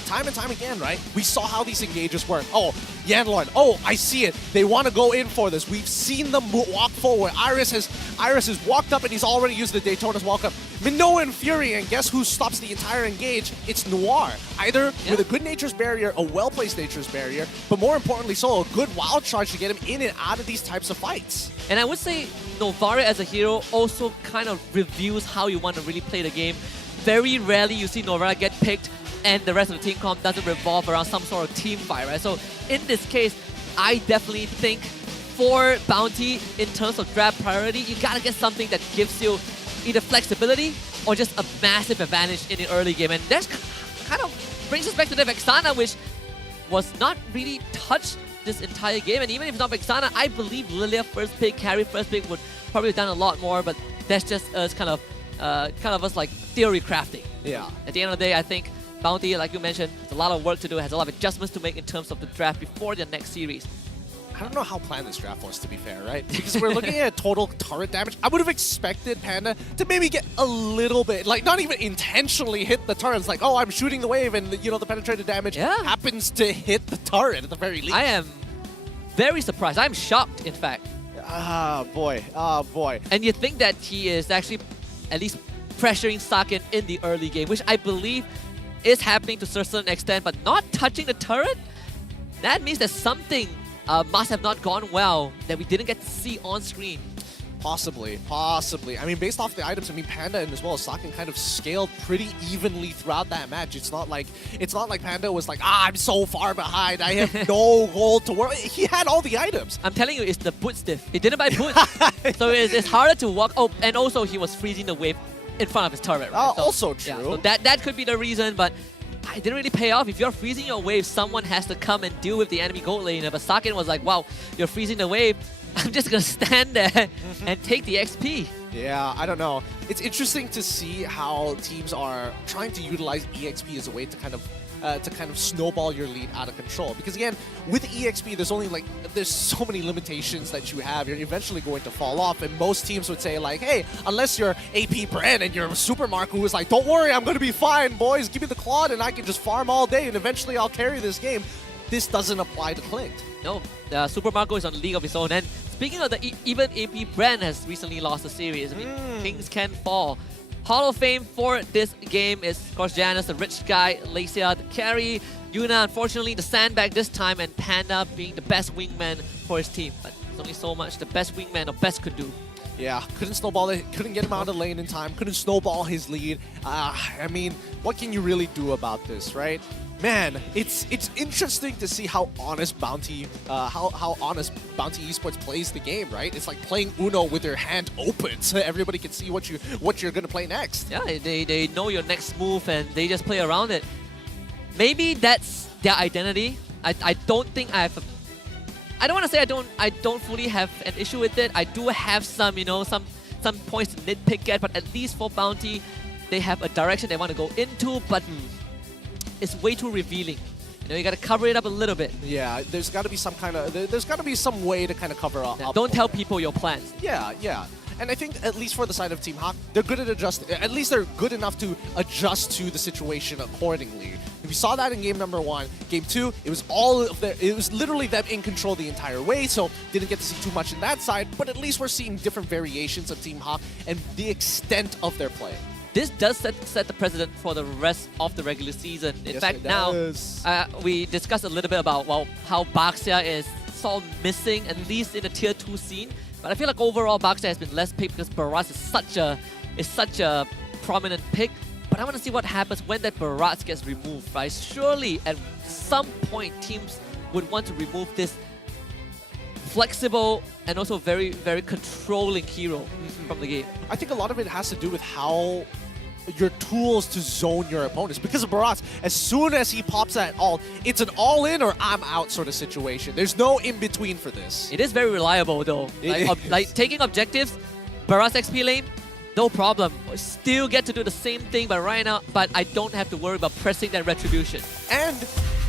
time again, right? We saw how these engages work. Oh, Yanlorn. Oh, I see it. They want to go in for this. We've seen them walk forward. Iris has walked up and he's already used the Daytona's welcome. Minoa and Fury, and guess who stops the entire engage? It's Noir. Either with a good Nature's Barrier, a well-placed Nature's Barrier, but more importantly so, a good wild charge to get him in and out of these types of fights. And I would say Novaria as a hero also kind of reveals how you want to really play the game. Very rarely you see Novaria get picked and the rest of the team comp doesn't revolve around some sort of team fight, right? So in this case, I definitely think for Bountee, in terms of draft priority, you gotta get something that gives you either flexibility or just a massive advantage in the early game. And that kind of brings us back to the Vexana, which was not really touched this entire game. And even if not Vexana, I believe Lilia first pick, Carry first pick would probably have done a lot more, but that's just us kind of us like theory crafting. Yeah. At the end of the day, I think Bountee, like you mentioned, has a lot of work to do, has a lot of adjustments to make in terms of the draft before the next series. I don't know how planned this draft was, to be fair, right? Because we're looking at total turret damage. I would have expected Panda to maybe get a little bit, like not even intentionally hit the turret. It's like, oh, I'm shooting the wave and, you know, the penetrated damage happens to hit the turret at the very least. I am very surprised. I'm shocked, in fact. Ah, boy. Ah, boy. And you think that he is actually at least pressuring Sakin in the early game, which I believe is happening to a certain extent, but not touching the turret? That means that something must have not gone well that we didn't get to see on screen. Possibly. I mean, based off the items, I mean, Panda and as well as Sakin kind of scaled pretty evenly throughout that match. It's not like Panda was like, I'm so far behind. I have no goal to work. He had all the items. I'm telling you, it's the boot stiff. He didn't buy boots. So it's harder to walk. Oh, and also he was freezing the wave in front of his turret. Right? So, also true. Yeah, so that could be the reason, but it didn't really pay off. If you're freezing your wave, someone has to come and deal with the enemy gold laner. But Sakin was like, wow, you're freezing the wave. I'm just going to stand there and take the XP. Yeah, I don't know. It's interesting to see how teams are trying to utilize EXP as a way to kind of snowball your lead out of control. Because again, with EXP, there's so many limitations that you have. You're eventually going to fall off, and most teams would say like, hey, unless you're AP Brand and you're Super Mark, who is like, don't worry, I'm going to be fine, boys. Give me the Claude and I can just farm all day and eventually I'll carry this game. This doesn't apply to Clint. No, Super Marco is on a league of its own. And speaking of even AP Brand has recently lost the series. I mean, Kings can fall. Hall of Fame for this game is, of course, Janus, the rich guy, Lacia, the carry, Yuna, unfortunately, the sandbag this time, and Panda being the best wingman for his team. But there's only so much the best wingman or best could do. Yeah, couldn't snowball it, couldn't get him out of the lane in time, couldn't snowball his lead. I mean, what can you really do about this, right? Man, it's interesting to see how honest Bountee Esports plays the game, right? It's like playing Uno with your hand open, so everybody can see what you're gonna play next. Yeah, they know your next move and they just play around it. Maybe that's their identity. I don't think I have. I don't want to say I don't fully have an issue with it. I do have some some points to nitpick at, but at least for Bountee, they have a direction they want to go into, but it's way too revealing. You got to cover it up a little bit. Yeah, there's got to be some way to kind of cover up. Don't tell people your plans. Yeah. And I think at least for the side of Team Hawk, they're good at at least they're good enough to adjust to the situation accordingly. We saw that in game number 1. Game 2, it was literally them in control the entire way, so didn't get to see too much in that side, but at least we're seeing different variations of Team Hawk and the extent of their play. This does set the precedent for the rest of the regular season. In fact, now we discussed a little bit about how Baxia is sort of missing, at least in the tier 2 scene. But I feel like overall Baxia has been less picked because Baraz is such a prominent pick. But I want to see what happens when that Baraz gets removed, right? Surely at some point teams would want to remove this flexible and also very, very controlling hero from the game. I think a lot of it has to do with how your tools to zone your opponents. Because of Baraz, as soon as he pops that ult, it's an all-in or I'm out sort of situation. There's no in-between for this. It is very reliable though. Like taking objectives, Baraz XP lane, no problem. Still get to do the same thing but right now, but I don't have to worry about pressing that retribution. And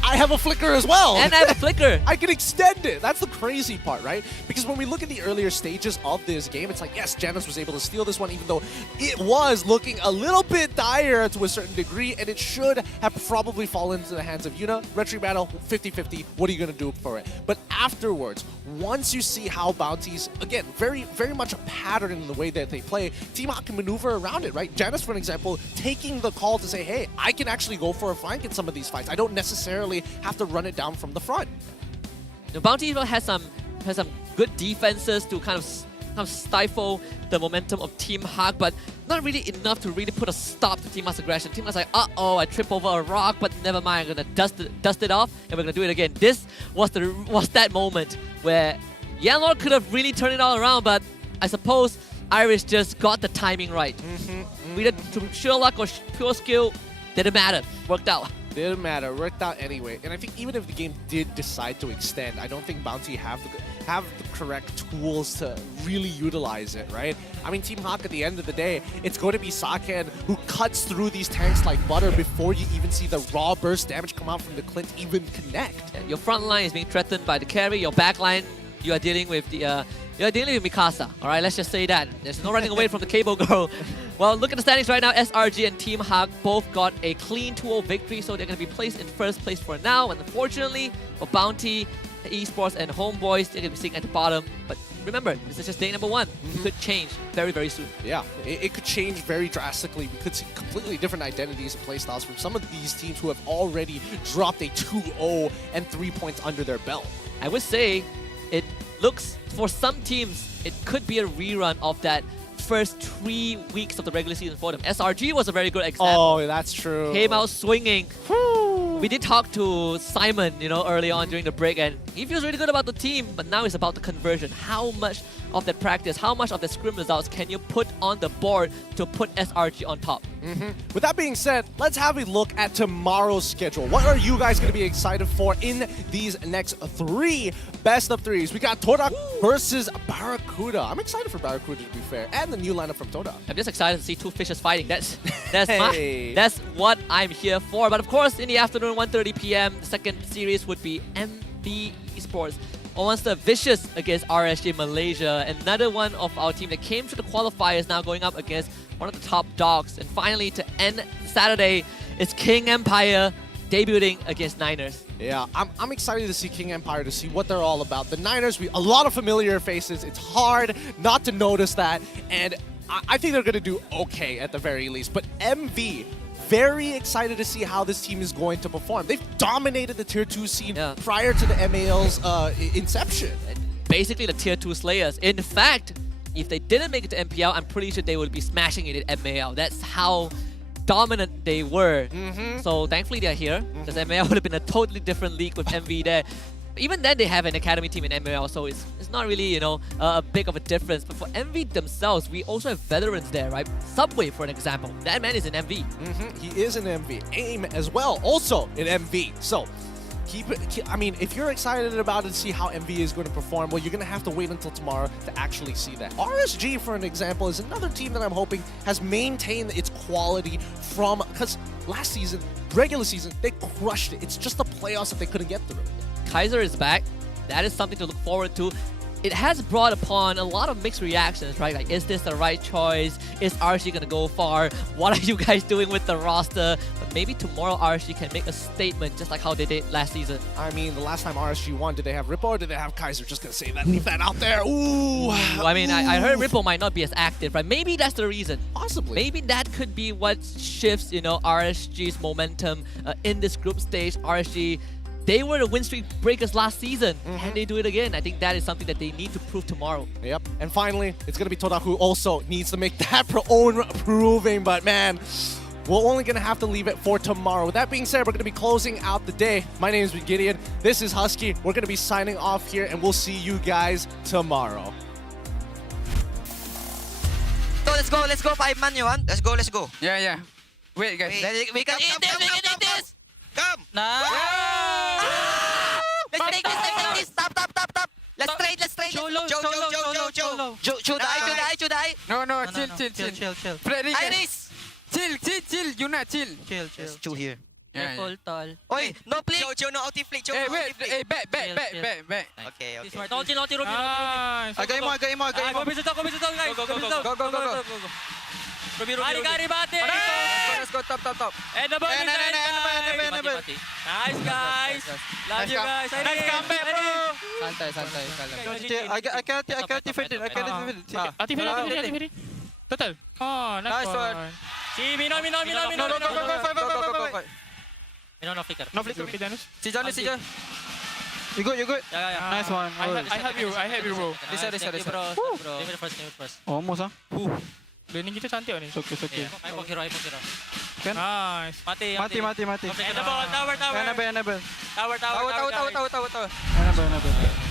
I have a flicker as well. And I have a flicker. I can extend it. That's the crazy part, right? Because when we look at the earlier stages of this game, it's like, yes, Janus was able to steal this one, even though it was looking a little bit dire to a certain degree, and it should have probably fallen into the hands of Yuna. Retry battle, 50-50. What are you going to do for it? But afterwards, once you see how Bountee's, again, very, very much a pattern in the way that they play, Team Hawk can maneuver around it, right? Janus, for example, taking the call to say, hey, I can actually go for a flank in some of these fights. I don't necessarily have to run it down from the front. The Bountee has some good defenses to kind of stifle the momentum of Team Hawk, but not really enough to really put a stop to Team Hawk's aggression. Team Hawk's like, uh-oh, I trip over a rock, but never mind, I'm gonna dust it off, and we're gonna do it again. This was that moment where Yanlord could have really turned it all around, but I suppose Irish just got the timing right. Either to sheer luck or pure skill, didn't matter. Worked out. Didn't matter. Worked out anyway. And I think even if the game did decide to extend, I don't think Bountee have the correct tools to really utilize it, right? I mean, Team Hawk, at the end of the day, it's going to be Saken who cuts through these tanks like butter before you even see the raw burst damage come out from the Clint even connect. Your front line is being threatened by the carry. Your back line, you are dealing with the you're dealing with Mikasa. All right, let's just say that. There's no running away from the cable girl. Well, look at the standings right now. SRG and Team Hawk both got a clean 2-0 victory, so they're going to be placed in first place for now. And unfortunately, for Bountee, Esports, and Homebois, they're going to be sitting at the bottom. But remember, this is just day number 1. It could change very, very soon. Yeah, it could change very drastically. We could see completely different identities and playstyles from some of these teams who have already dropped a 2-0 and 3 points under their belt. I would say it looks, for some teams, it could be a rerun of that first 3 weeks of the regular season for them. SRG was a very good example. Oh, that's true. Came out swinging. We did talk to Simon, early on during the break, and he feels really good about the team, but now it's about the conversion. How much of that practice, how much of the scrim results can you put on the board to put SRG on top? With that being said, let's have a look at tomorrow's schedule. What are you guys going to be excited for in these next 3 best of 3s? We got Todak versus Barracuda. I'm excited for Barracuda, to be fair, and the new lineup from Todak. I'm just excited to see 2 fishes fighting. That's Hey. that's what I'm here for. But of course, in the afternoon, 1:30 p.m., the second series would be MV Esports Monster Vicious against RSG Malaysia. Another one of our team that came to the qualifiers now going up against one of the top dogs. And finally, to end Saturday, it's King Empire debuting against Niners. Yeah, I'm excited to see King Empire, to see what they're all about. The Niners, a lot of familiar faces. It's hard not to notice that. And I think they're going to do okay at the very least. But MV, very excited to see how this team is going to perform. They've dominated the Tier 2 scene prior to the MAL's inception. Basically the Tier 2 slayers. In fact, if they didn't make it to MPL, I'm pretty sure they would be smashing it at MAL. That's how dominant they were. So thankfully they're here, because MAL would have been a totally different league with MV there. Even then, they have an academy team in MPL, so it's not really, a big of a difference. But for MV themselves, we also have veterans there, right? Subway, for an example. That man is in MV. He is in MV. AIM as well, also in MV. So, I mean, if you're excited about it to see how MV is going to perform, well, you're going to have to wait until tomorrow to actually see that. RSG, for an example, is another team that I'm hoping has maintained its quality from, because last season, regular season, they crushed it. It's just the playoffs that they couldn't get through. Kaiser is back. That is something to look forward to. It has brought upon a lot of mixed reactions, right? Like, is this the right choice? Is RSG going to go far? What are you guys doing with the roster? But maybe tomorrow RSG can make a statement just like how they did last season. I mean, the last time RSG won, did they have Ripple or did they have Kaiser? Just going to say that, leave that out there. Ooh. I mean, I heard Ripple might not be as active, right? Maybe that's the reason. Possibly. Maybe that could be what shifts, RSG's momentum in this group stage. RSG, they were the win streak breakers last season, and they do it again. I think that is something that they need to prove tomorrow. Yep. And finally, it's going to be Todak who also needs to make that own proving. But man, we're only going to have to leave it for tomorrow. With that being said, we're going to be closing out the day. My name is Gideon. This is Husky. We're going to be signing off here, and we'll see you guys tomorrow. So let's go 5-man, you want? Let's go. Yeah. Wait, guys. We can eat this. Come. Let's take this. Stop. Let's trade. Should I? No, chill. Chill. Freddy, Iris. Chill. Yuna, chill. Let's chew here. Careful, tall. Oi, no play. Chow, no outie flick. Eh, wait. Eh, back. Okay. Naughty, Ruby. Agay mo. Go, guys. Go. Ruby. Gary, bate. Let's go, top. And the ball is Enable. Nice, guys. Love you, guys. Nice comeback, bro. Santai. I can't defend it. Activate. Total. Oh, Nice one. Si Mino. Go. No flicker. No flicker. Si John. You good? Yeah. Nice one. I have you, bro. This side. Bro. Give it first. Almost, ah. Learning kita cantik ni. Okay. I'm hero. Can? Nice. Mati. And the ball, tower. Enable. Tower. Tower. Enable.